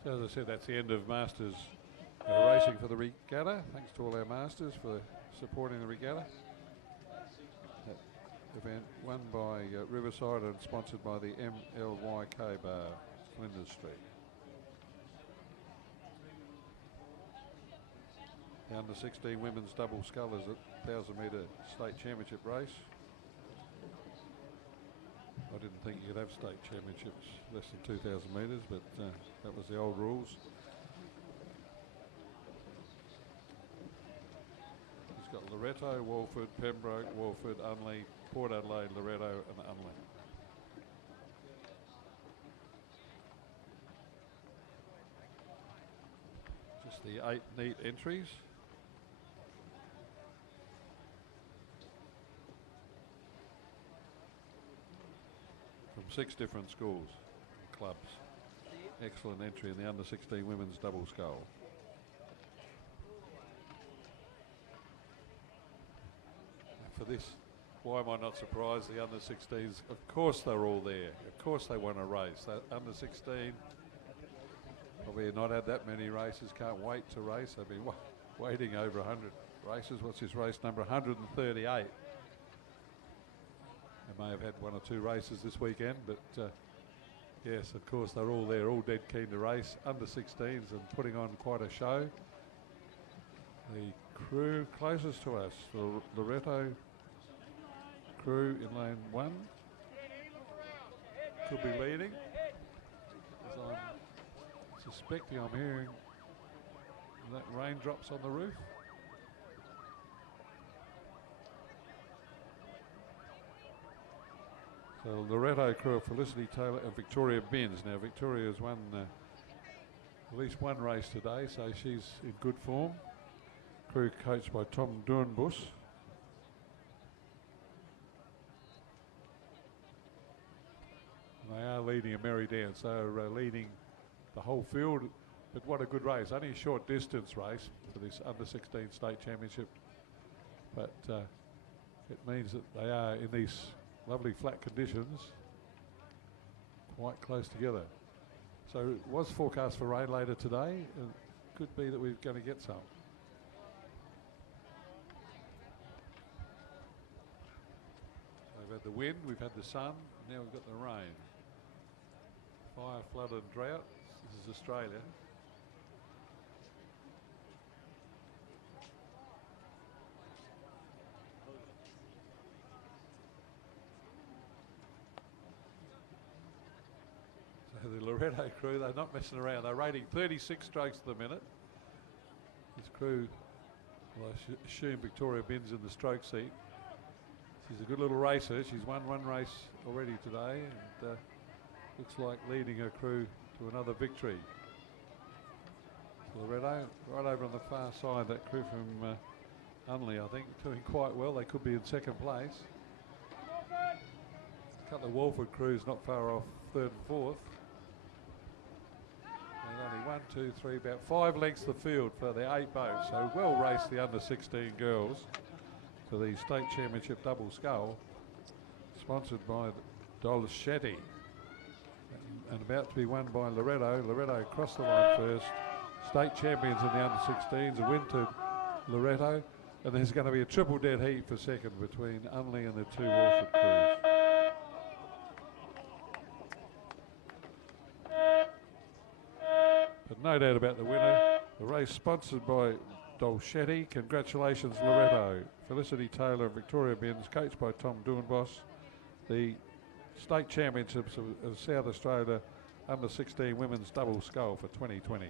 So as I said, that's the end of Masters racing for the regatta. Thanks to all our Masters for supporting the regatta. That event won by Riverside and sponsored by the MLYK Bar, Flinders Street. The under 16 women's double scullers at 1,000 metre state championship race. I didn't think you could have state championships less than 2,000 metres, but that was the old rules. He's got Loretto, Walford, Pembroke, Walford, Unley, Port Adelaide, Loretto and Unley. Just the 8 neat entries. From 6 different schools, clubs. Excellent entry in the under 16 women's double scull. For this, why am I not surprised? The under 16s, of course they're all there. Of course they want to race. That under 16, probably not had that many races, can't wait to race. They've been waiting over 100 races. What's his race number? 138. They may have had 1 or 2 races this weekend, but yes, of course, they're all there, all dead keen to race. Under 16s and putting on quite a show. The crew closest to us, the Loretto crew in lane 1, could be leading. As I'm suspecting, I'm hearing that raindrops on the roof. So Loretto crew of Felicity Taylor and Victoria Binns. Now Victoria's won at least 1 race today, so she's in good form. Crew coached by Tom Dornbus. They are leading a merry dance. They're leading the whole field, but what a good race. Only a short distance race for this under 16 state championship, but it means that they are in these lovely flat conditions, quite close together. So it was forecast for rain later today, and it could be that we're going to get some. We've had the wind, we've had the sun, now we've got the rain. Fire, flood and drought. This is Australia. Loretto crew, they're not messing around. They're rating 36 strokes to the minute. This crew, well, I assume Victoria Binns in the stroke seat. She's a good little racer. She's won one race already today and looks like leading her crew to another victory. Loretto, right over on the far side, that crew from Unley, I think, doing quite well. They could be in second place. A couple of Walford crews not far off third and fourth. And only 1, 2, 3, about 5 lengths the field for the 8 boats. So well raced the under 16 girls for the state championship double scull, sponsored by Dolce Shetty, and about to be won by Loretto. Loretto crossed the line first. State champions in the under 16s, a win to Loretto, and there's going to be a triple dead heat for second between Unley and the 2 Walford crews. But no doubt about the winner. The race sponsored by Dolcetti. Congratulations, Loretto. Felicity Taylor and Victoria Binns, coached by Tom Doornbos. The state championships of South Australia under 16 women's double scull for 2020.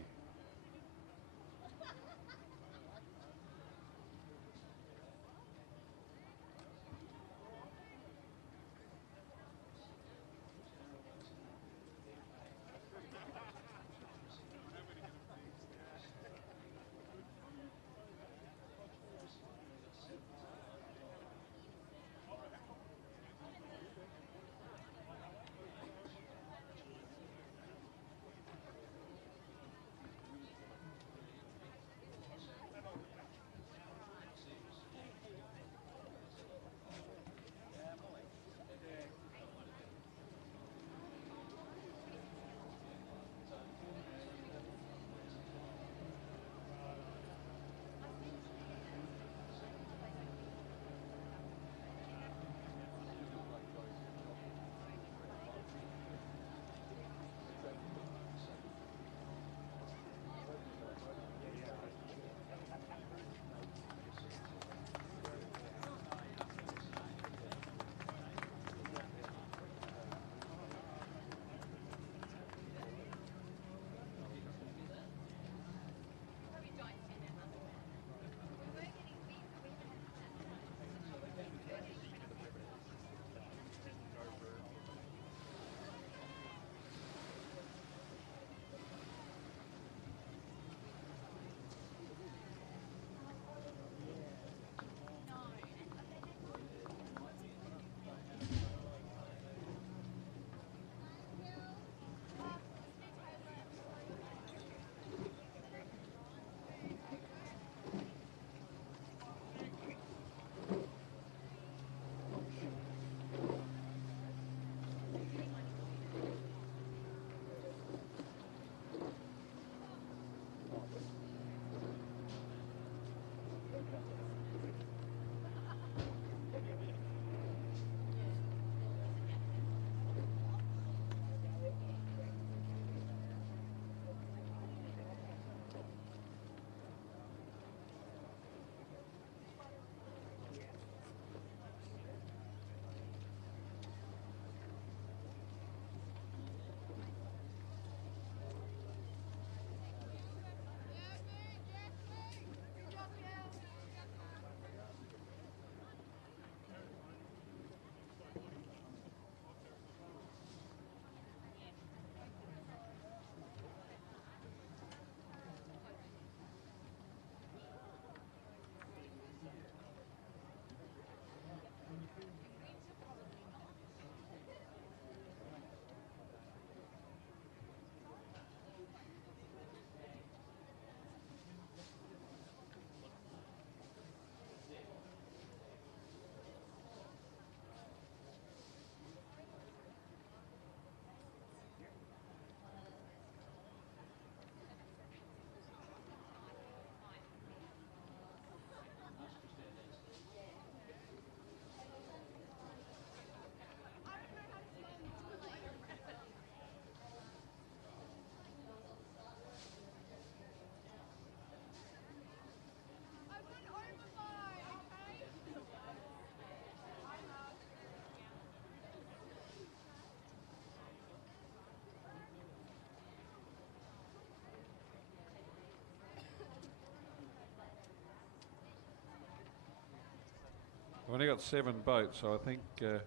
only got 7 boats, so I think I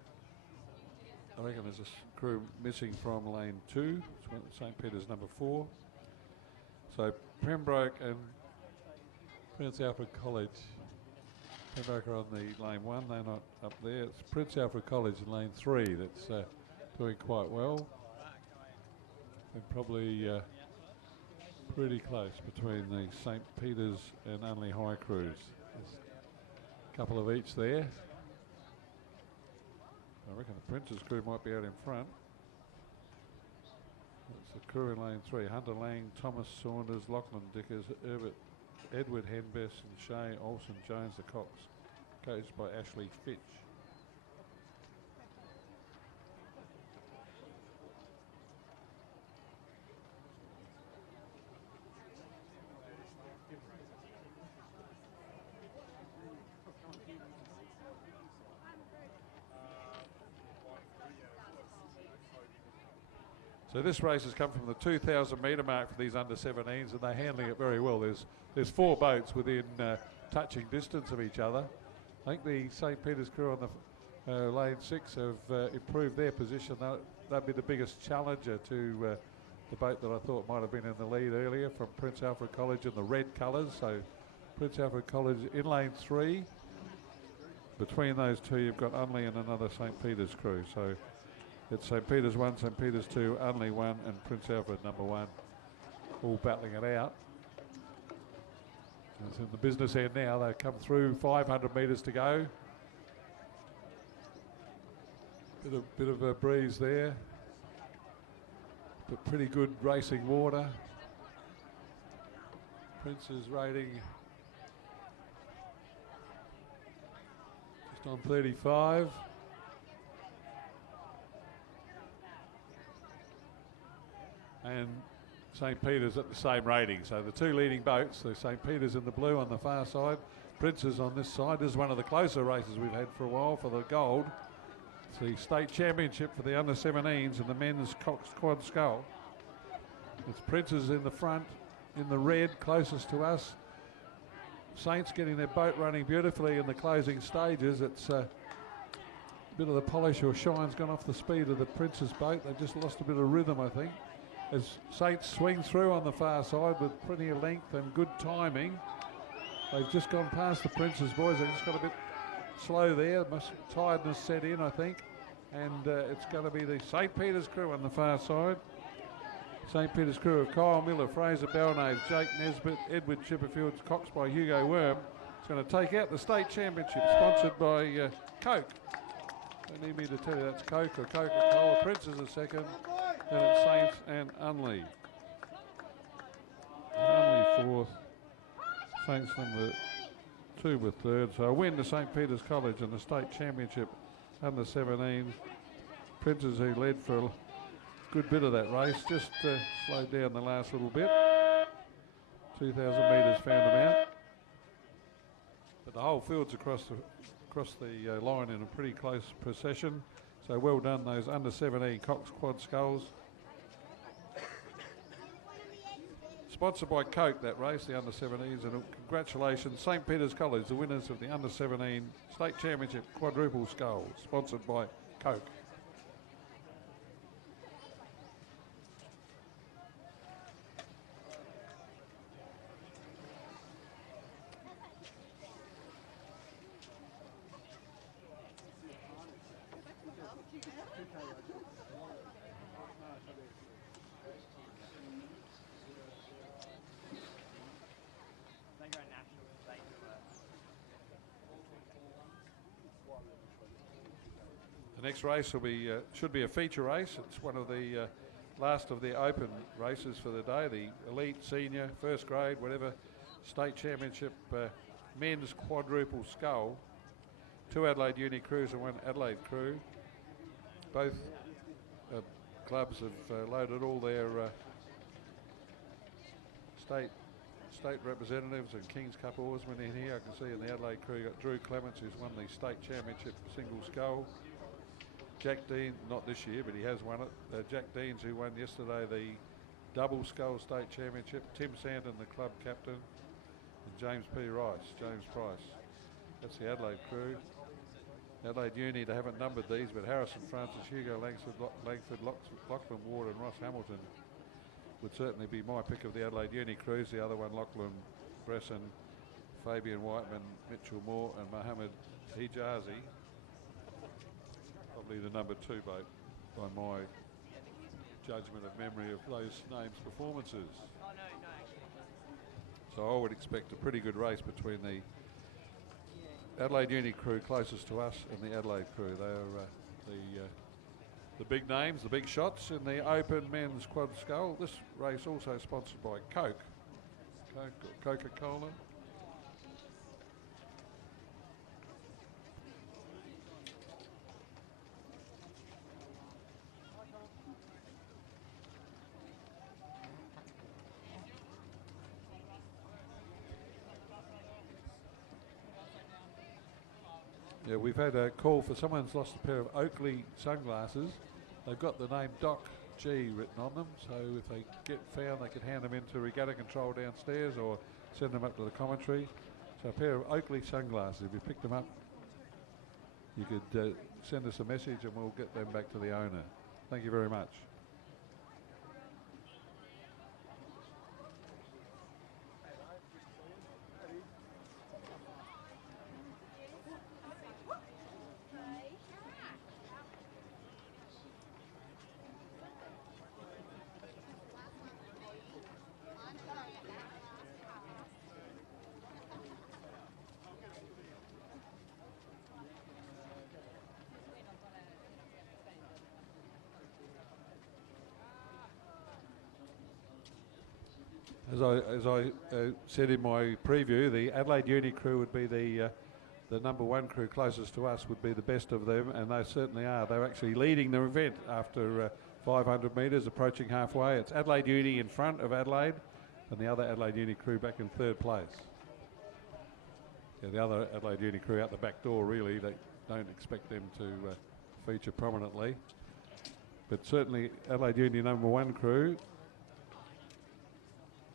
reckon there's a crew missing from lane 2. It's St. Peter's number 4. So Pembroke and Prince Alfred College. Pembroke are on the lane 1, they're not up there. It's Prince Alfred College in lane 3 that's doing quite well. And probably pretty close between the St. Peter's and Unley High crews. There's a couple of each there. I reckon the Prince's crew might be out in front. That's the crew in lane 3. Hunter Lang, Thomas Saunders, Lachlan Dickers, Edward Henbess and Shay Olsen Jones, the Cox, coached by Ashley Fitch. So this race has come from the 2,000 metre mark for these under 17s, and they're handling it very well. There's 4 boats within touching distance of each other. I think the St. Peter's crew on the lane 6 have improved their position. They'll be the biggest challenger to the boat that I thought might have been in the lead earlier from Prince Alfred College in the red colours. So Prince Alfred College in lane 3. Between those two, you've got Unley and another St. Peter's crew. So it's St. Peter's 1, St. Peter's 2, Unley 1 and Prince Alfred number 1, all battling it out. It's in the business end now. They've come through, 500 metres to go. Bit of a breeze there, but pretty good racing water. Prince's rating just on 35. And St. Peter's at the same rating. So the 2 leading boats, the St. Peter's in the blue on the far side, Prince's on this side. This is one of the closer races we've had for a while for the gold. It's the state championship for the under 17s and the men's Coxed quad scull. It's Prince's in the front, in the red, closest to us. Saints getting their boat running beautifully in the closing stages. It's a bit of the polish or shine's gone off the speed of the Prince's boat. They've just lost a bit of rhythm, I think. As Saints swing through on the far side with plenty of length and good timing. They've just gone past the Prince's boys. They've just got a bit slow there. Tiredness set in, I think. And it's going to be the St. Peter's crew on the far side. St. Peter's crew of Kyle Miller, Fraser Belnave, Jake Nesbitt, Edward Chipperfield, Coxed by Hugo Worm. It's going to take out the state championship, sponsored by Coke. Don't need me to tell you that's Coke or Coca-Cola. Prince's a second. Then it's Saints and Unley. Unley 4th. Saints number 2 with 3rd. So a win to St. Peter's College in the state championship under 17. Prince's, who led for a good bit of that race, just slowed down the last little bit. 2,000 metres found them out. But the whole field's across the line in a pretty close procession. So well done, those under 17 Cox quad sculls. Sponsored by Coke, that race, the under 17s, and congratulations, St. Peter's College, the winners of the under 17 state championship quadruple scull, sponsored by Coke. The next race will be should be a feature race. It's one of the last of the open races for the day. The elite, senior, first grade, whatever, state championship men's quadruple scull. 2 Adelaide Uni crews and 1 Adelaide crew. Both clubs have loaded all their state representatives and King's Cup oarsmen in here. I can see in the Adelaide crew you got Drew Clements, who's won the state championship single scull. Jack Dean, not this year, but he has won it. Jack Deans, who won yesterday the double scull state championship. Tim Sandon, the club captain. And James P. Rice, James Price. That's the Adelaide crew. Adelaide Uni, they haven't numbered these, but Harrison Francis, Hugo Langford, Lachlan Ward and Ross Hamilton would certainly be my pick of the Adelaide Uni crews. The other one, Lachlan Bresson, Fabian Whiteman, Mitchell Moore and Mohammed Hijazi. Probably the number 2 boat by my judgment of memory of those names' performances. Oh, no, actually. So I would expect a pretty good race between the Adelaide Uni crew closest to us and the Adelaide crew. They are the big names, the big shots in the Open Men's Quad Scull. This race also sponsored by Coca-Cola. Yeah, we've had a call for someone's lost a pair of Oakley sunglasses. They've got the name Doc G written on them, so if they get found, they can hand them into regatta control downstairs or send them up to the commentary. So a pair of Oakley sunglasses, if you pick them up, you could send us a message and we'll get them back to the owner. Thank you very much. As I said in my preview, the Adelaide Uni crew would be the number 1 crew closest to us, would be the best of them, and they certainly are. They're actually leading the event after 500 metres, approaching halfway. It's Adelaide Uni in front of Adelaide, and the other Adelaide Uni crew back in 3rd place. Yeah, the other Adelaide Uni crew out the back door, really. They don't expect them to feature prominently. But certainly Adelaide Uni number 1 crew,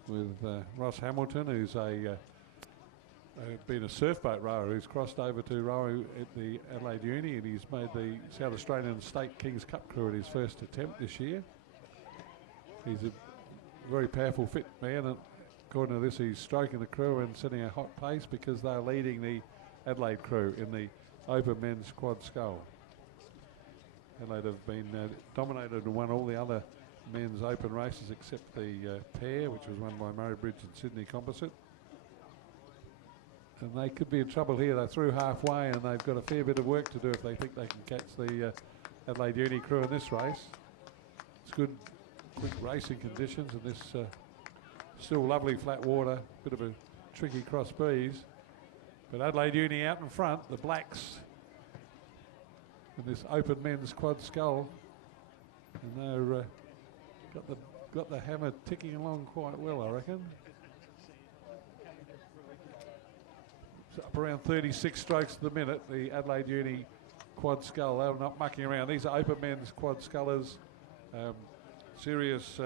with Ross Hamilton, who's been a surf boat rower, who's crossed over to row at the Adelaide Uni, and he's made the South Australian State Kings Cup crew at his first attempt this year. He's a very powerful, fit man, and according to this, he's stroking the crew and setting a hot pace because they're leading the Adelaide crew in the Open Men's Quad Scull. Adelaide have been dominated and won all the other men's open races except the pair, which was won by Murray Bridge and Sydney Composite. And they could be in trouble here. They're through halfway and they've got a fair bit of work to do if they think they can catch the Adelaide Uni crew in this race. It's good, quick racing conditions, and this still lovely flat water, bit of a tricky cross breeze. But Adelaide Uni out in front, the Blacks in this Open Men's Quad Scull, and they're got the hammer ticking along quite well, I reckon. It's up around 36 strokes to the minute, the Adelaide Uni Quad Scull. They're not mucking around. These are Open Men's Quad Scullers, serious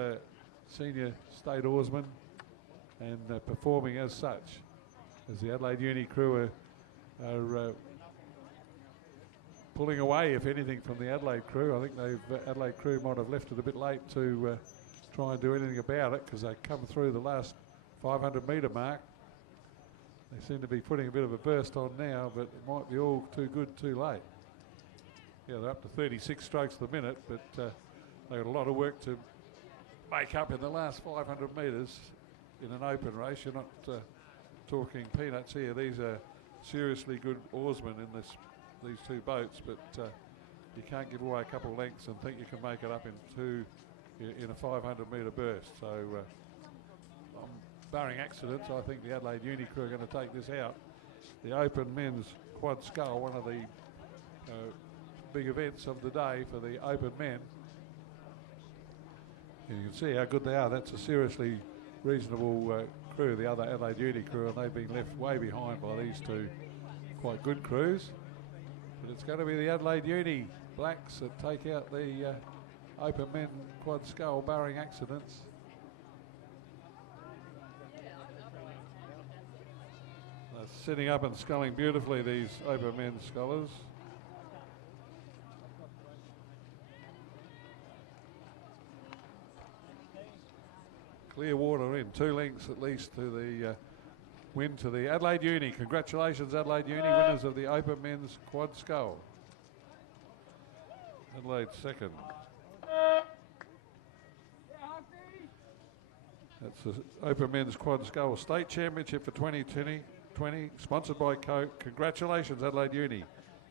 senior state oarsmen, and performing as such, as the Adelaide Uni crew are pulling away, if anything, from the Adelaide crew. I think Adelaide crew might have left it a bit late to try and do anything about it, because they come through the last 500 metre mark. They seem to be putting a bit of a burst on now, but it might be all too good too late. Yeah, they're up to 36 strokes a minute, but they've got a lot of work to make up in the last 500 metres in an open race. You're not talking peanuts here. These are seriously good oarsmen in these 2 boats, but you can't give away a couple of lengths and think you can make it up in a 500 metre burst. So barring accidents, I think the Adelaide Uni crew are going to take this out. The Open Men's Quad Scull, one of the big events of the day for the Open Men. And you can see how good they are. That's a seriously reasonable crew, the other Adelaide Uni crew, and they've been left way behind by these 2 quite good crews. But it's going to be the Adelaide Uni Blacks that take out the Open Men Quad Scull, barring accidents. They're sitting up and sculling beautifully, these Open Men scullers. Clearwater in 2 lengths at least to the win to the Adelaide Uni. Congratulations, Adelaide Uni, winners of the Open Men's Quad Scull. Adelaide second. That's the Open Men's Quad Scull State Championship for 2020, sponsored by Coke. Congratulations, Adelaide Uni.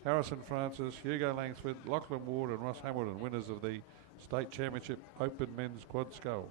Harrison Francis, Hugo Langsford, Lachlan Ward and Ross Hamilton, winners of the State Championship Open Men's Quad Scull.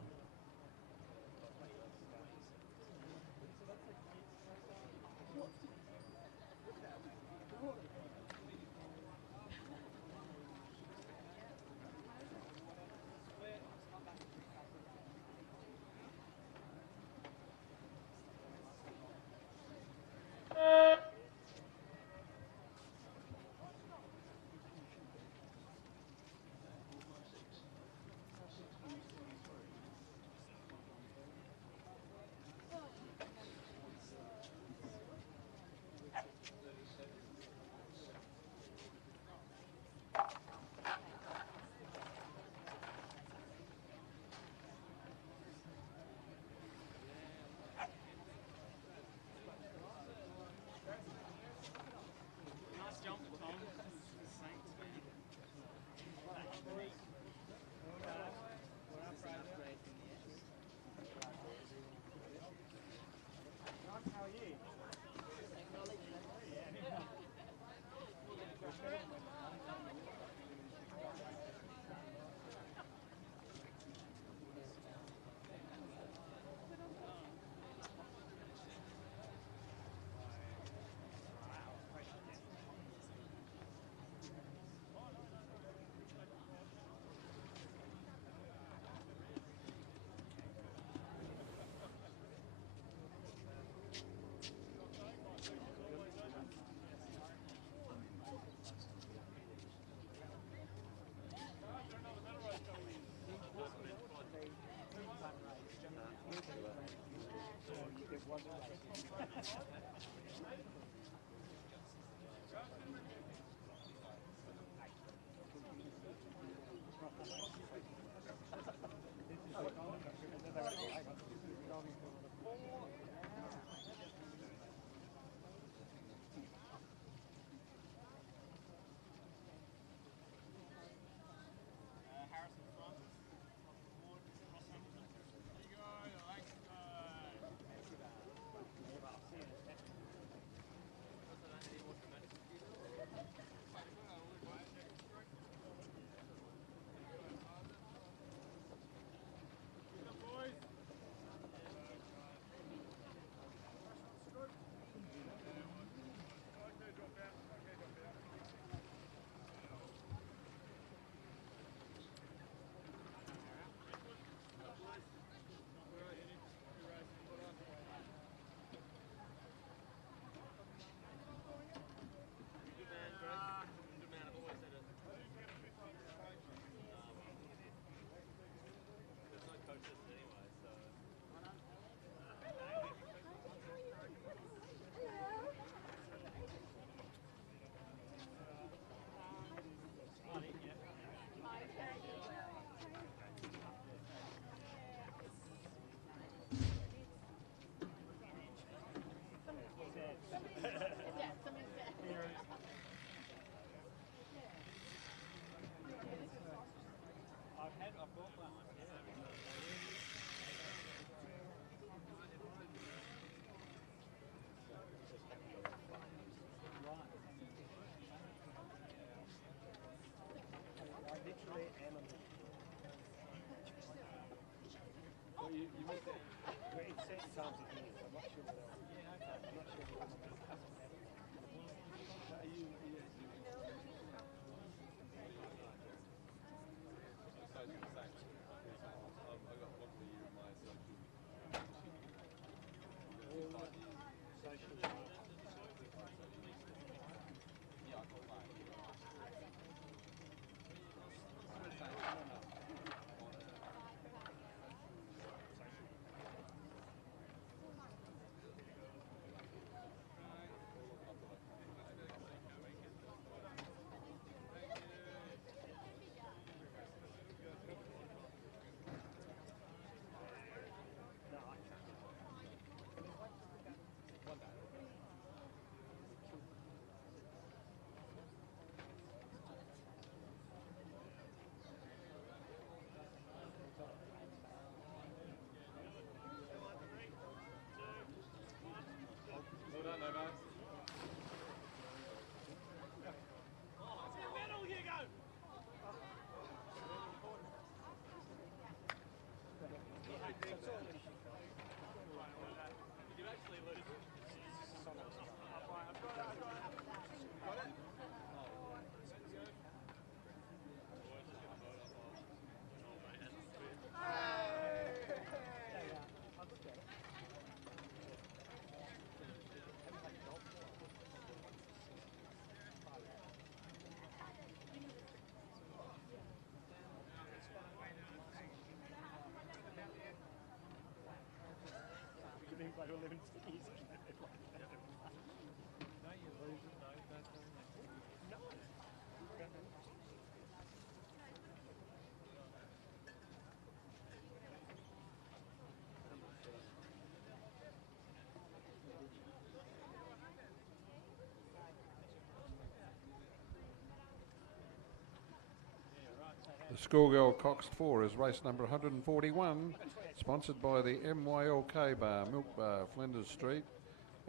The Schoolgirl Coxed 4 is race number 141, sponsored by the MYLK Bar, Milk Bar, Flinders Street.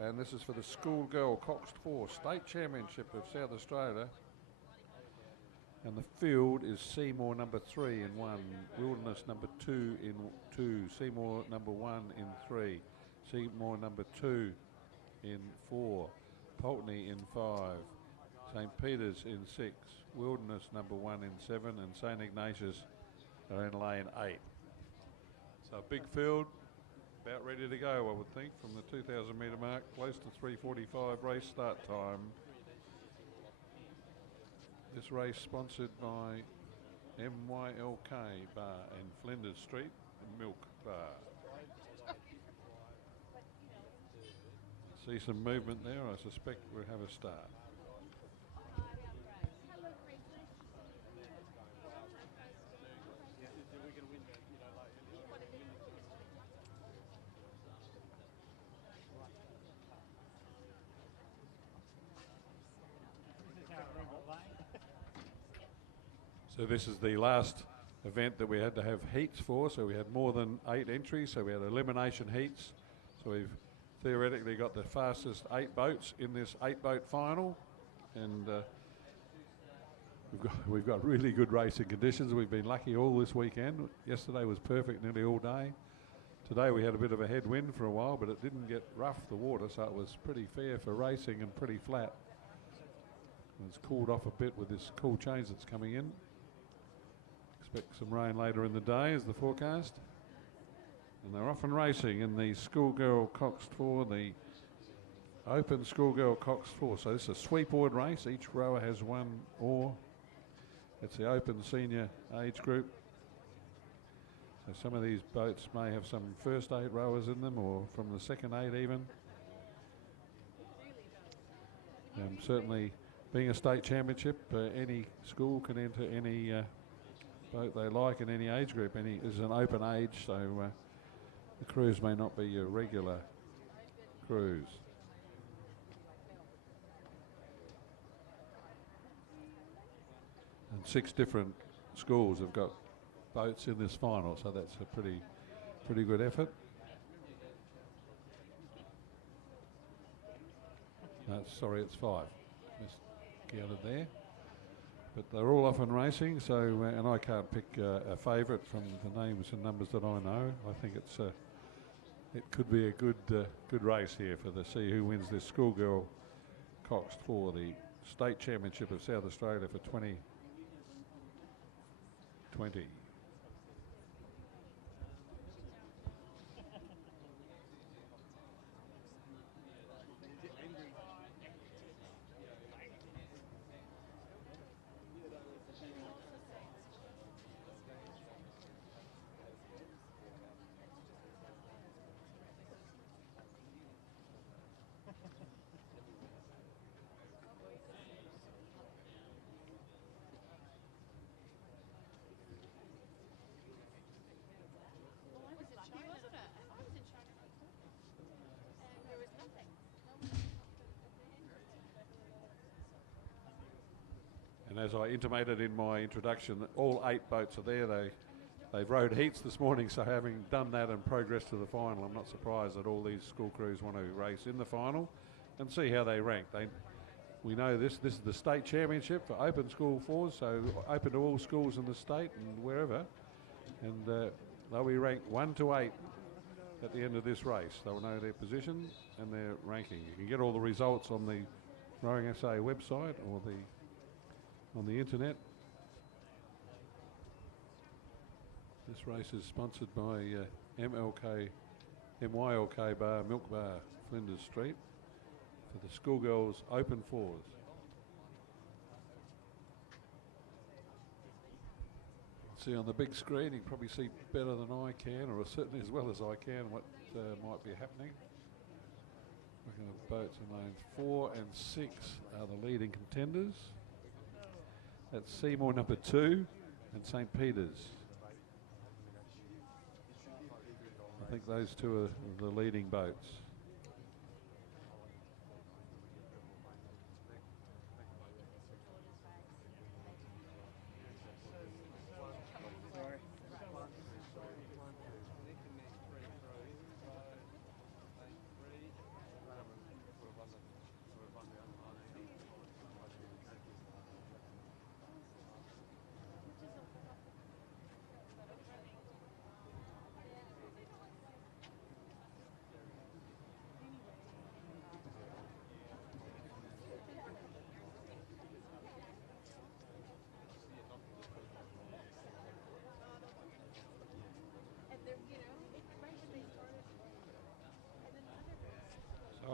And this is for the Schoolgirl Coxed 4 State Championship of South Australia. And the field is Seymour number 3 in 1, Wilderness number 2 in 2, Seymour number 1 in 3, Seymour number 2 in 4, Pulteney in 5, St. Peter's in 6, Wilderness number 1 in 7, and St. Ignatius are in lane 8. So a big field, about ready to go, I would think, from the 2,000 metre mark, close to 3:45 race start time. This race sponsored by MYLK Bar and Flinders Street Milk Bar. See some movement there. I suspect we'll have a start. So this is the last event that we had to have heats for, so we had more than 8 entries, so we had elimination heats. So we've theoretically got the fastest 8 boats in this 8-boat final, and we've got really good racing conditions. We've been lucky all this weekend. Yesterday was perfect nearly all day. Today we had a bit of a headwind for a while, but it didn't get rough, the water, so it was pretty fair for racing and pretty flat. And it's cooled off a bit with this cool change that's coming in. Expect some rain later in the day is the forecast. And they're off and racing in the Schoolgirl Coxed 4, the Open Schoolgirl Coxed 4. So this is a sweep oared race. Each rower has 1 oar. It's the open senior age group. So some of these boats may have some first 8 rowers in them, or from the second 8 even. Certainly being a state championship, any school can enter any boat they like in any age group. This is an open age, so the cruise may not be your regular cruise. And 6 different schools have got boats in this final, so that's a pretty good effort. Sorry, it's 5. Just counted there. But they're all off and racing, so and I can't pick a favourite from the names and numbers that I know. I think it could be a good race here for the see who wins this Schoolgirl Coxed for the State Championship of South Australia for 2020. And as I intimated in my introduction, all 8 boats are there. They've rowed heats this morning, so having done that and progressed to the final, I'm not surprised that all these school crews want to race in the final and see how they rank. We know this is the state championship for open school 4s, so open to all schools in the state and wherever. And they'll be ranked 1 to 8 at the end of this race. They'll know their position and their ranking. You can get all the results on the Rowing SA website or on the internet. This race is sponsored by MYLK Bar, Milk Bar, Flinders Street, for the Schoolgirls Open 4s. See on the big screen, you can probably see better than I can, or certainly as well as I can, what might be happening. Looking at boats in lanes 4 and 6 are the leading contenders. That's Seymour number 2 and St. Peter's. I think those two are the leading boats.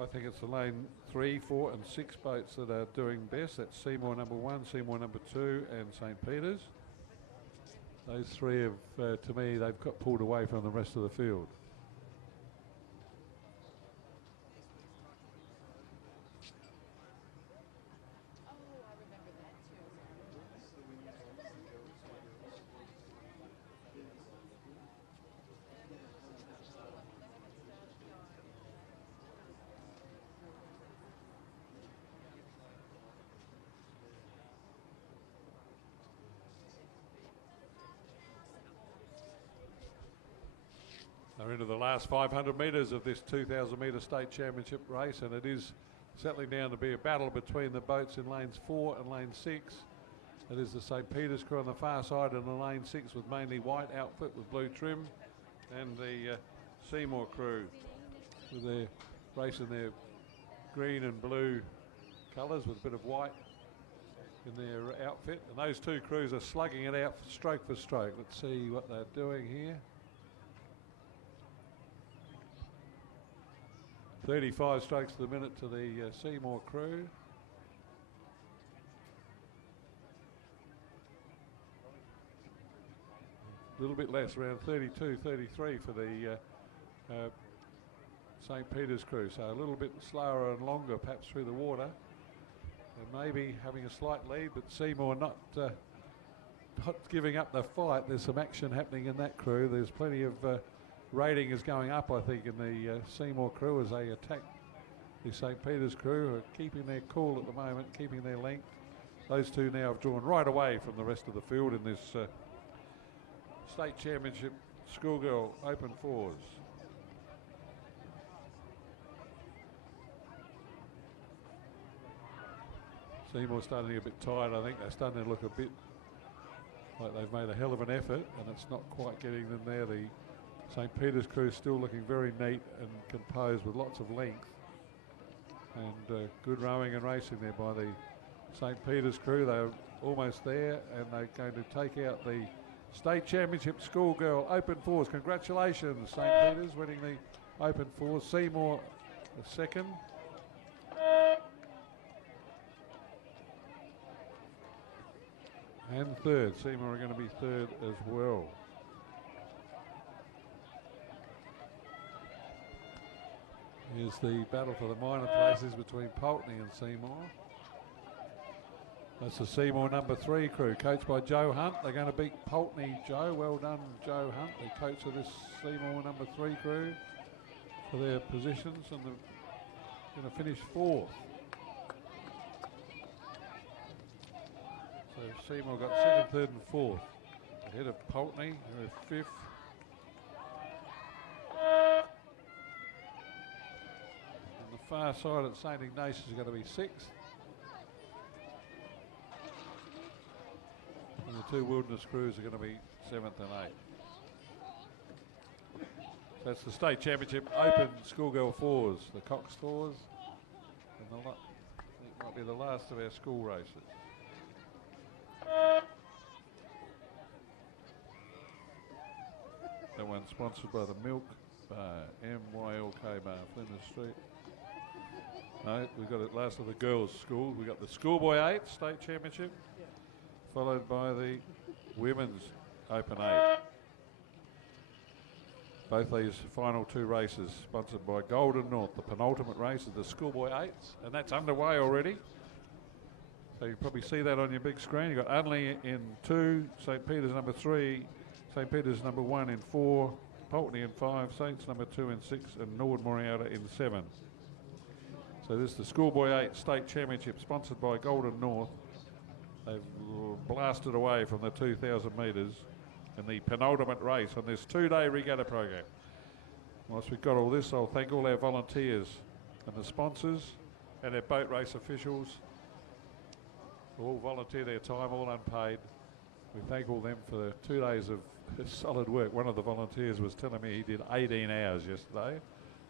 I think it's the lane 3, 4 and 6 boats that are doing best. That's Seymour number 1, Seymour number 2 and St. Peter's. Those three have, to me, they've got pulled away from the rest of the field. They're into the last 500 metres of this 2,000 metre state championship race, and it is settling down to be a battle between the boats in lanes 4 and lane 6. It is the St. Peter's crew on the far side and the lane 6 with mainly white outfit with blue trim, and the Seymour crew with their race in their green and blue colours with a bit of white in their outfit. And those two crews are slugging it out stroke for stroke. Let's see what they're doing here. 35 strokes to the minute to the Seymour crew. A little bit less, around 32, 33 for the St. Peter's crew. So a little bit slower and longer perhaps through the water. And maybe having a slight lead, but Seymour not giving up the fight. There's some action happening in that crew. There's plenty of rating is going up, I think, in the Seymour crew as they attack the St. Peter's crew, who are keeping their cool at the moment, keeping their length. Those two now have drawn right away from the rest of the field in this state championship schoolgirl open fours. Seymour starting to get a bit tired. I think they're starting to look a bit like they've made a hell of an effort, and it's not quite getting them there. The St. Peter's crew still looking very neat and composed with lots of length, and good rowing and racing there by the St. Peter's crew. They're almost there, and they're going to take out the state championship schoolgirl open fours. Congratulations, St. Peter's winning the open fours. Seymour the second. And third. Seymour are going to be third as well. Here's the battle for the minor places between Pulteney and Seymour. That's the Seymour number 3 crew, coached by Joe Hunt. They're going to beat Pulteney, Joe. Well done, Joe Hunt, the coach of this Seymour number 3 crew, for their positions, and they're going to finish 4th. So Seymour got 2nd, 3rd and 4th. Ahead of Pulteney, who are 5th. Far side at St. Ignatius is going to be 6th. And the two Wilderness crews are going to be 7th and 8th. That's the state championship open schoolgirl fours, the Coxed fours. And I think might be the last of our school races. That one's sponsored by the Milk Bar, MYLK Bar, Flinders Street. No, we've got it last of the girls' school. We've got the schoolboy 8 state championship, followed by the women's open 8. Both these final two races sponsored by Golden North. The penultimate race is the Schoolboy Eights, and that's underway already. So you probably see that on your big screen. You've got Unley in 2, St. Peter's number 3, St. Peter's number 1 in 4, Pulteney in 5, Saints number 2 in 6, and Norwood Moriata in 7. So this is the Schoolboy 8 State Championship sponsored by Golden North. They've blasted away from the 2,000 metres in the penultimate race on this 2-day regatta program. Once we've got all this, I'll thank all our volunteers and the sponsors and our boat race officials who all volunteer their time, all unpaid. We thank all them for 2 days of solid work. One of the volunteers was telling me he did 18 hours yesterday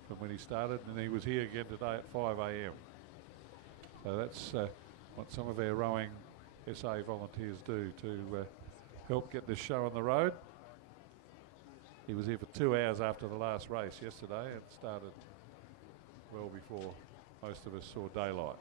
from when he started, and he was here again today at 5 a.m. So that's what some of our rowing SA volunteers do to help get this show on the road. He was here for 2 hours after the last race yesterday and started well before most of us saw daylight.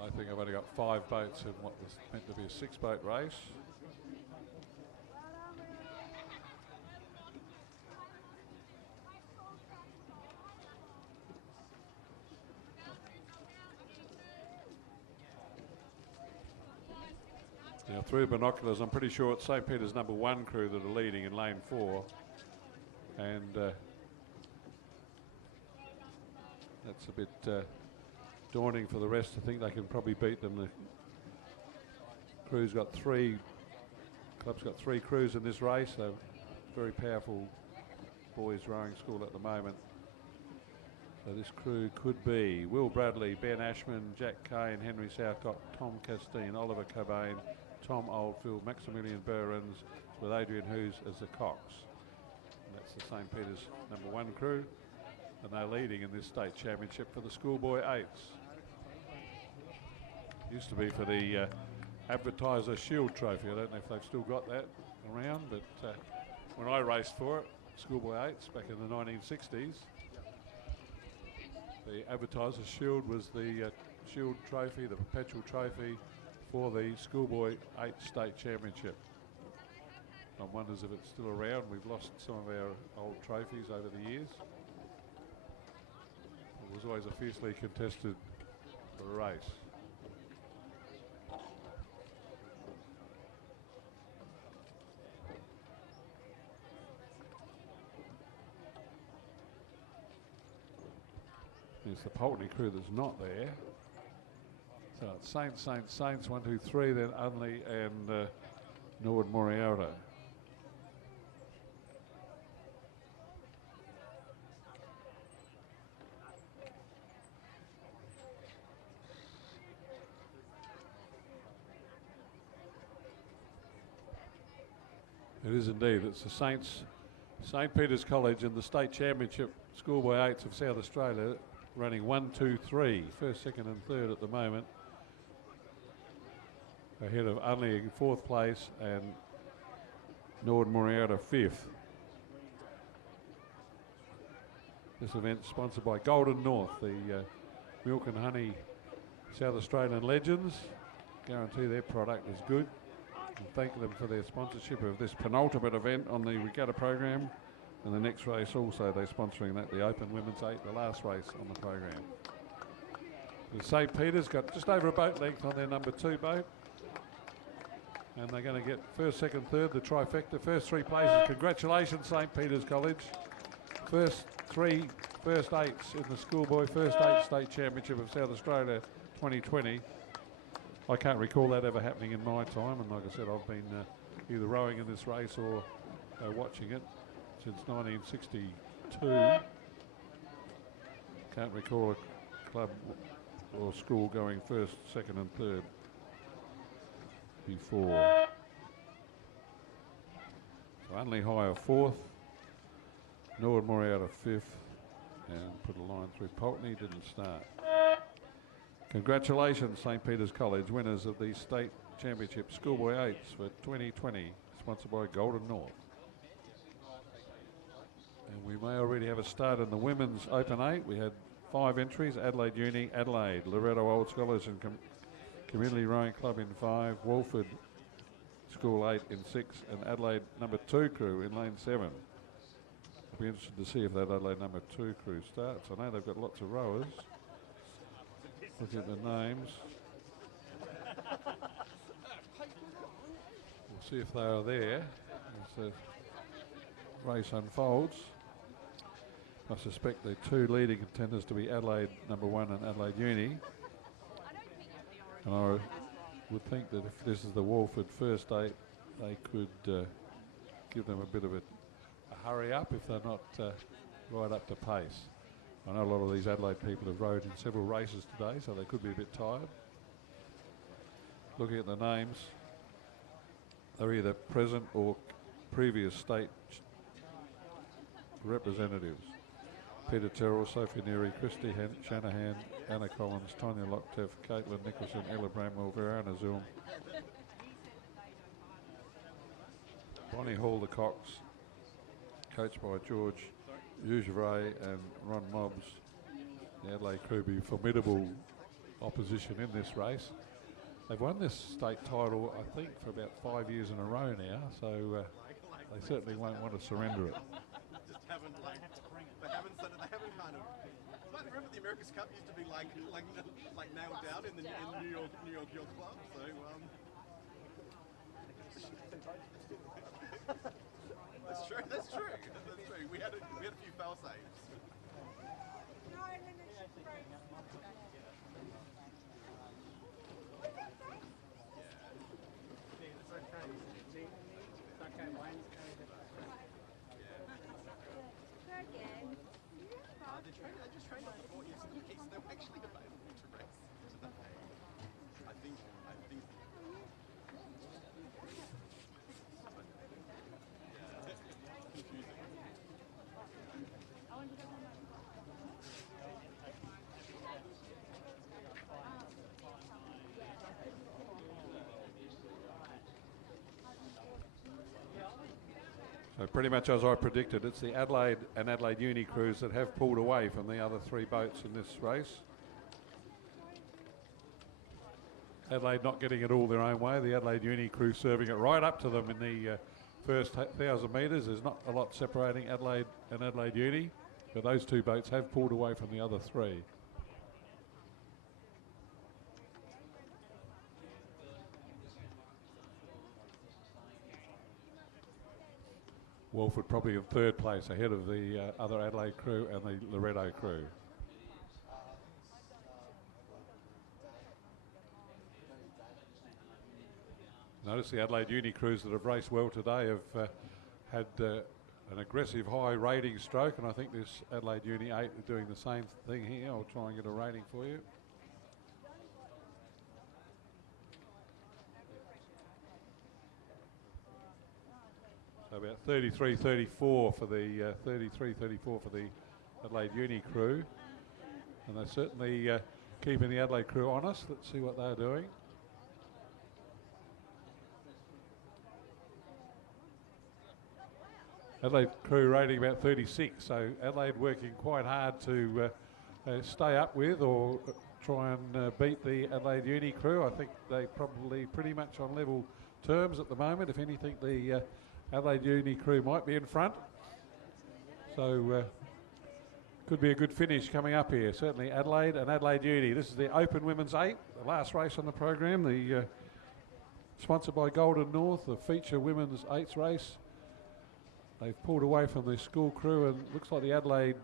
I think I've only got 5 boats in what was meant to be a 6-boat race. Now through binoculars, I'm pretty sure it's St. Peter's number 1 crew that are leading in lane 4. And that's a bit daunting for the rest. I think they can probably beat them. The crew's got 3, club's got 3 crews in this race, so very powerful boys rowing school at the moment. So this crew could be Will Bradley, Ben Ashman, Jack Kane, Henry Southcott, Tom Castine, Oliver Cobain, Tom Oldfield, Maximilian Burns, with Adrian Hughes as the Cox. And that's the St. Peter's number 1 crew, and they're leading in this state championship for the Schoolboy 8s. Used to be for the Advertiser Shield Trophy. I don't know if they've still got that around, but when I raced for it, Schoolboy 8s back in the 1960s, the Advertiser Shield was the Shield Trophy, the perpetual trophy for the Schoolboy 8 State Championship. One wonders if it's still around. We've lost some of our old trophies over the years. It was always a fiercely contested race. There's the Pulteney crew that's not there. So it's Saints, 1, 2, 3, then Unley and Norwood Moriata. It is indeed. It's the Saints, St. Peter's College and the State Championship Schoolboy 8s of South Australia, running 1, 2, 3, first, second and third at the moment. Ahead of Unley in 4th place and Norwood Moriata 5th. This event sponsored by Golden North, the milk and honey South Australian legends. Guarantee their product is good. And thank them for their sponsorship of this penultimate event on the regatta program. And the next race also, they're sponsoring that, the Open Women's 8, the last race on the program. St. Peter's got just over a boat length on their number 2 boat. And they're going to get first, second, third, the trifecta, first 3 places. Congratulations, St. Peter's College. First 3, first 8s in the Schoolboy First 8 State Championship of South Australia 2020. I can't recall that ever happening in my time, and like I said, I've been either rowing in this race or watching it since 1962. Can't recall a club or school going first, second and third before. So Unley High 4th, Norwood Moriata 5th, and put a line through Pulteney, didn't start. Congratulations, St. Peter's College, winners of the State Championship Schoolboy 8s for 2020, sponsored by Golden North. And we may already have a start in the Women's Open 8. We had 5 entries: Adelaide Uni, Adelaide, Loretto Old Scholars and Community Rowing Club in 5, Walford School 8 in 6, and Adelaide number 2 crew in lane 7. I'll be interested to see if that Adelaide number 2 crew starts. I know they've got lots of rowers. Looking at the names. We'll see if they are there as the race unfolds. I suspect the 2 leading contenders to be Adelaide number 1 and Adelaide Uni. And I would think that if this is the Walford first 8, they could give them a bit of a hurry up if they're not right up to pace. I know a lot of these Adelaide people have rowed in several races today, so they could be a bit tired. Looking at the names, they're either present or previous state representatives. Peter Terrell, Sophie Neary, Christy Shanahan, Anna Collins, Tonya Lockteff, Caitlin Nicholson, Ella Bramwell, Verona Zoom, Bonnie Hall, the Cox, coached by George Ujevray and Ron Mobbs. The Adelaide crew be formidable opposition in this race. They've won this state title, I think, for about 5 years in a row now, so they certainly won't want to surrender it. Just haven't they haven't kind of. I remember the America's Cup used to be like nailed down in the New York Yacht Club. So that's true. That's true. We had a few fail saves. I just trained up for 4 years in case they were actually available to race today. I think. So pretty much as I predicted, it's the Adelaide and Adelaide Uni crews that have pulled away from the other 3 boats in this race. Adelaide not getting it all their own way. The Adelaide Uni crew serving it right up to them in the first 1,000 metres. There's not a lot separating Adelaide and Adelaide Uni, but those 2 boats have pulled away from the other 3. Walford probably in 3rd place ahead of the other Adelaide crew and the Loretto crew. Notice the Adelaide Uni crews that have raced well today have had an aggressive high rating stroke, and I think this Adelaide Uni 8 are doing the same thing here. I'll try and get a rating for you. So about 33-34 for the 33-34 for the Adelaide Uni crew, and they're certainly keeping the Adelaide crew honest. Let's see what they're doing. Adelaide crew rating about 36, so Adelaide working quite hard to stay up with or try and beat the Adelaide Uni crew. I think they probably pretty much on level terms at the moment. If anything, the Adelaide Uni crew might be in front. So could be a good finish coming up here. Certainly Adelaide and Adelaide Uni. This is the Open Women's 8, the last race on the program. The sponsored by Golden North, the feature Women's 8s race. They've pulled away from the school crew, and looks like the Adelaide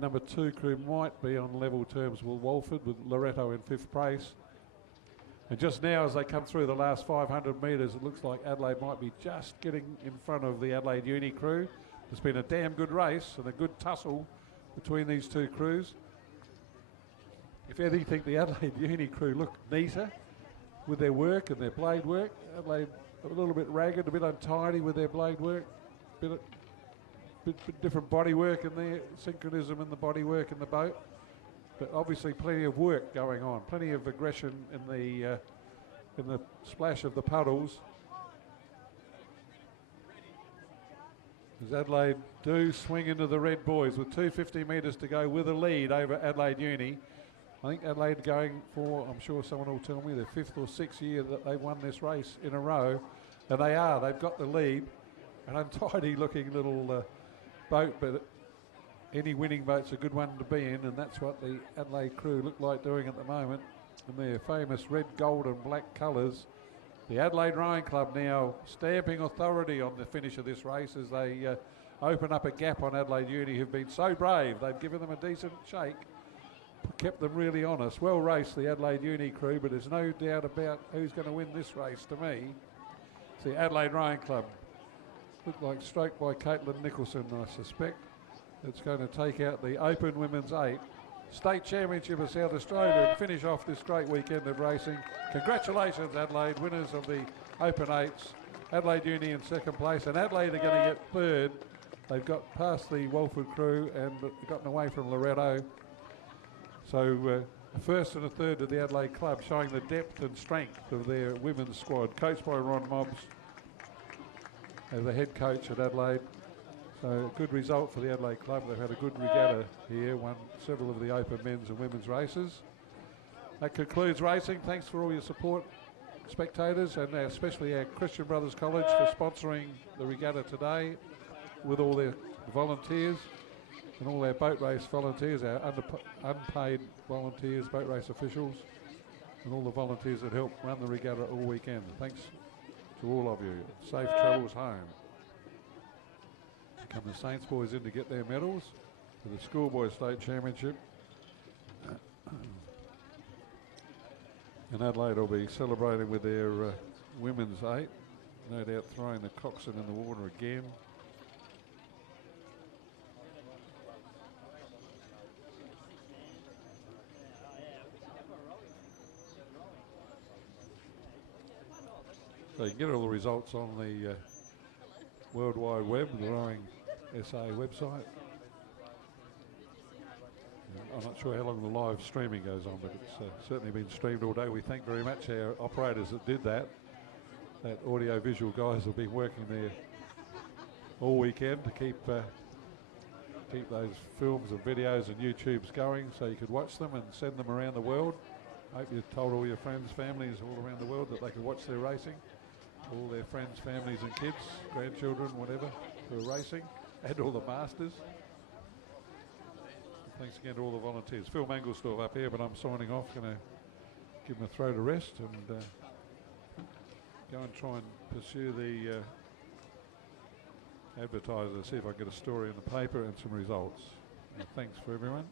number 2 crew might be on level terms with Walford, with Loretto in 5th place. And just now, as they come through the last 500 metres, it looks like Adelaide might be just getting in front of the Adelaide Uni crew. It's been a damn good race and a good tussle between these 2 crews. If anything, the Adelaide Uni crew look neater with their work and their blade work. Adelaide a little bit ragged, a bit untidy with their blade work, bit different body work in there, synchronism in the body work in the boat. But obviously plenty of work going on, plenty of aggression in the splash of the puddles. As Adelaide do swing into the red boys with 250 metres to go with a lead over Adelaide Uni. I think Adelaide going for, I'm sure someone will tell me, their 5th or 6th year that they've won this race in a row. And they are. They've got the lead. An untidy looking little boat, but any winning boat's a good one to be in, and that's what the Adelaide crew look like doing at the moment. In their famous red, gold and black colours. The Adelaide Rowing Club now stamping authority on the finish of this race as they open up a gap on Adelaide Uni, who've been so brave. They've given them a decent shake, kept them really honest. Well raced, the Adelaide Uni crew, but there's no doubt about who's going to win this race to me. It's the Adelaide Rowing Club. Look like stroked by Caitlin Nicholson, I suspect. It's going to take out the Open Women's 8 State Championship of South Australia and finish off this great weekend of racing. Congratulations, Adelaide, winners of the Open 8s. Adelaide Uni in 2nd place, and Adelaide are going to get 3rd. They've got past the Walford crew and gotten away from Loretto. So a 1st and a 3rd to the Adelaide Club, showing the depth and strength of their women's squad, coached by Ron Mobbs as the head coach at Adelaide. So a good result for the Adelaide Club. They've had a good regatta here, won several of the open men's and women's races. That concludes racing. Thanks for all your support, spectators, and especially our Christian Brothers College for sponsoring the regatta today with all their volunteers and all our boat race volunteers, our unpaid volunteers, boat race officials, and all the volunteers that help run the regatta all weekend. Thanks to all of you. Safe travels home. Come the Saints boys in to get their medals for the Schoolboy State Championship. And Adelaide will be celebrating with their women's 8. No doubt throwing the Coxed in the water again. So you can get all the results on the World Wide Web, the Rowing SA website. I'm not sure how long the live streaming goes on, but it's certainly been streamed all day. We thank very much our operators that did that. That audio-visual guys have been working there all weekend to keep those films and videos and YouTubes going so you could watch them and send them around the world. Hope you've told all your friends, families all around the world that they could watch their racing. All their friends, families and kids, grandchildren, whatever, who are racing, and all the masters. Thanks again to all the volunteers. Phil Manglestorff up here, but I'm signing off. Going to give him a throw to rest and go and try and pursue the advertiser, see if I can get a story in the paper and some results. Thanks for everyone.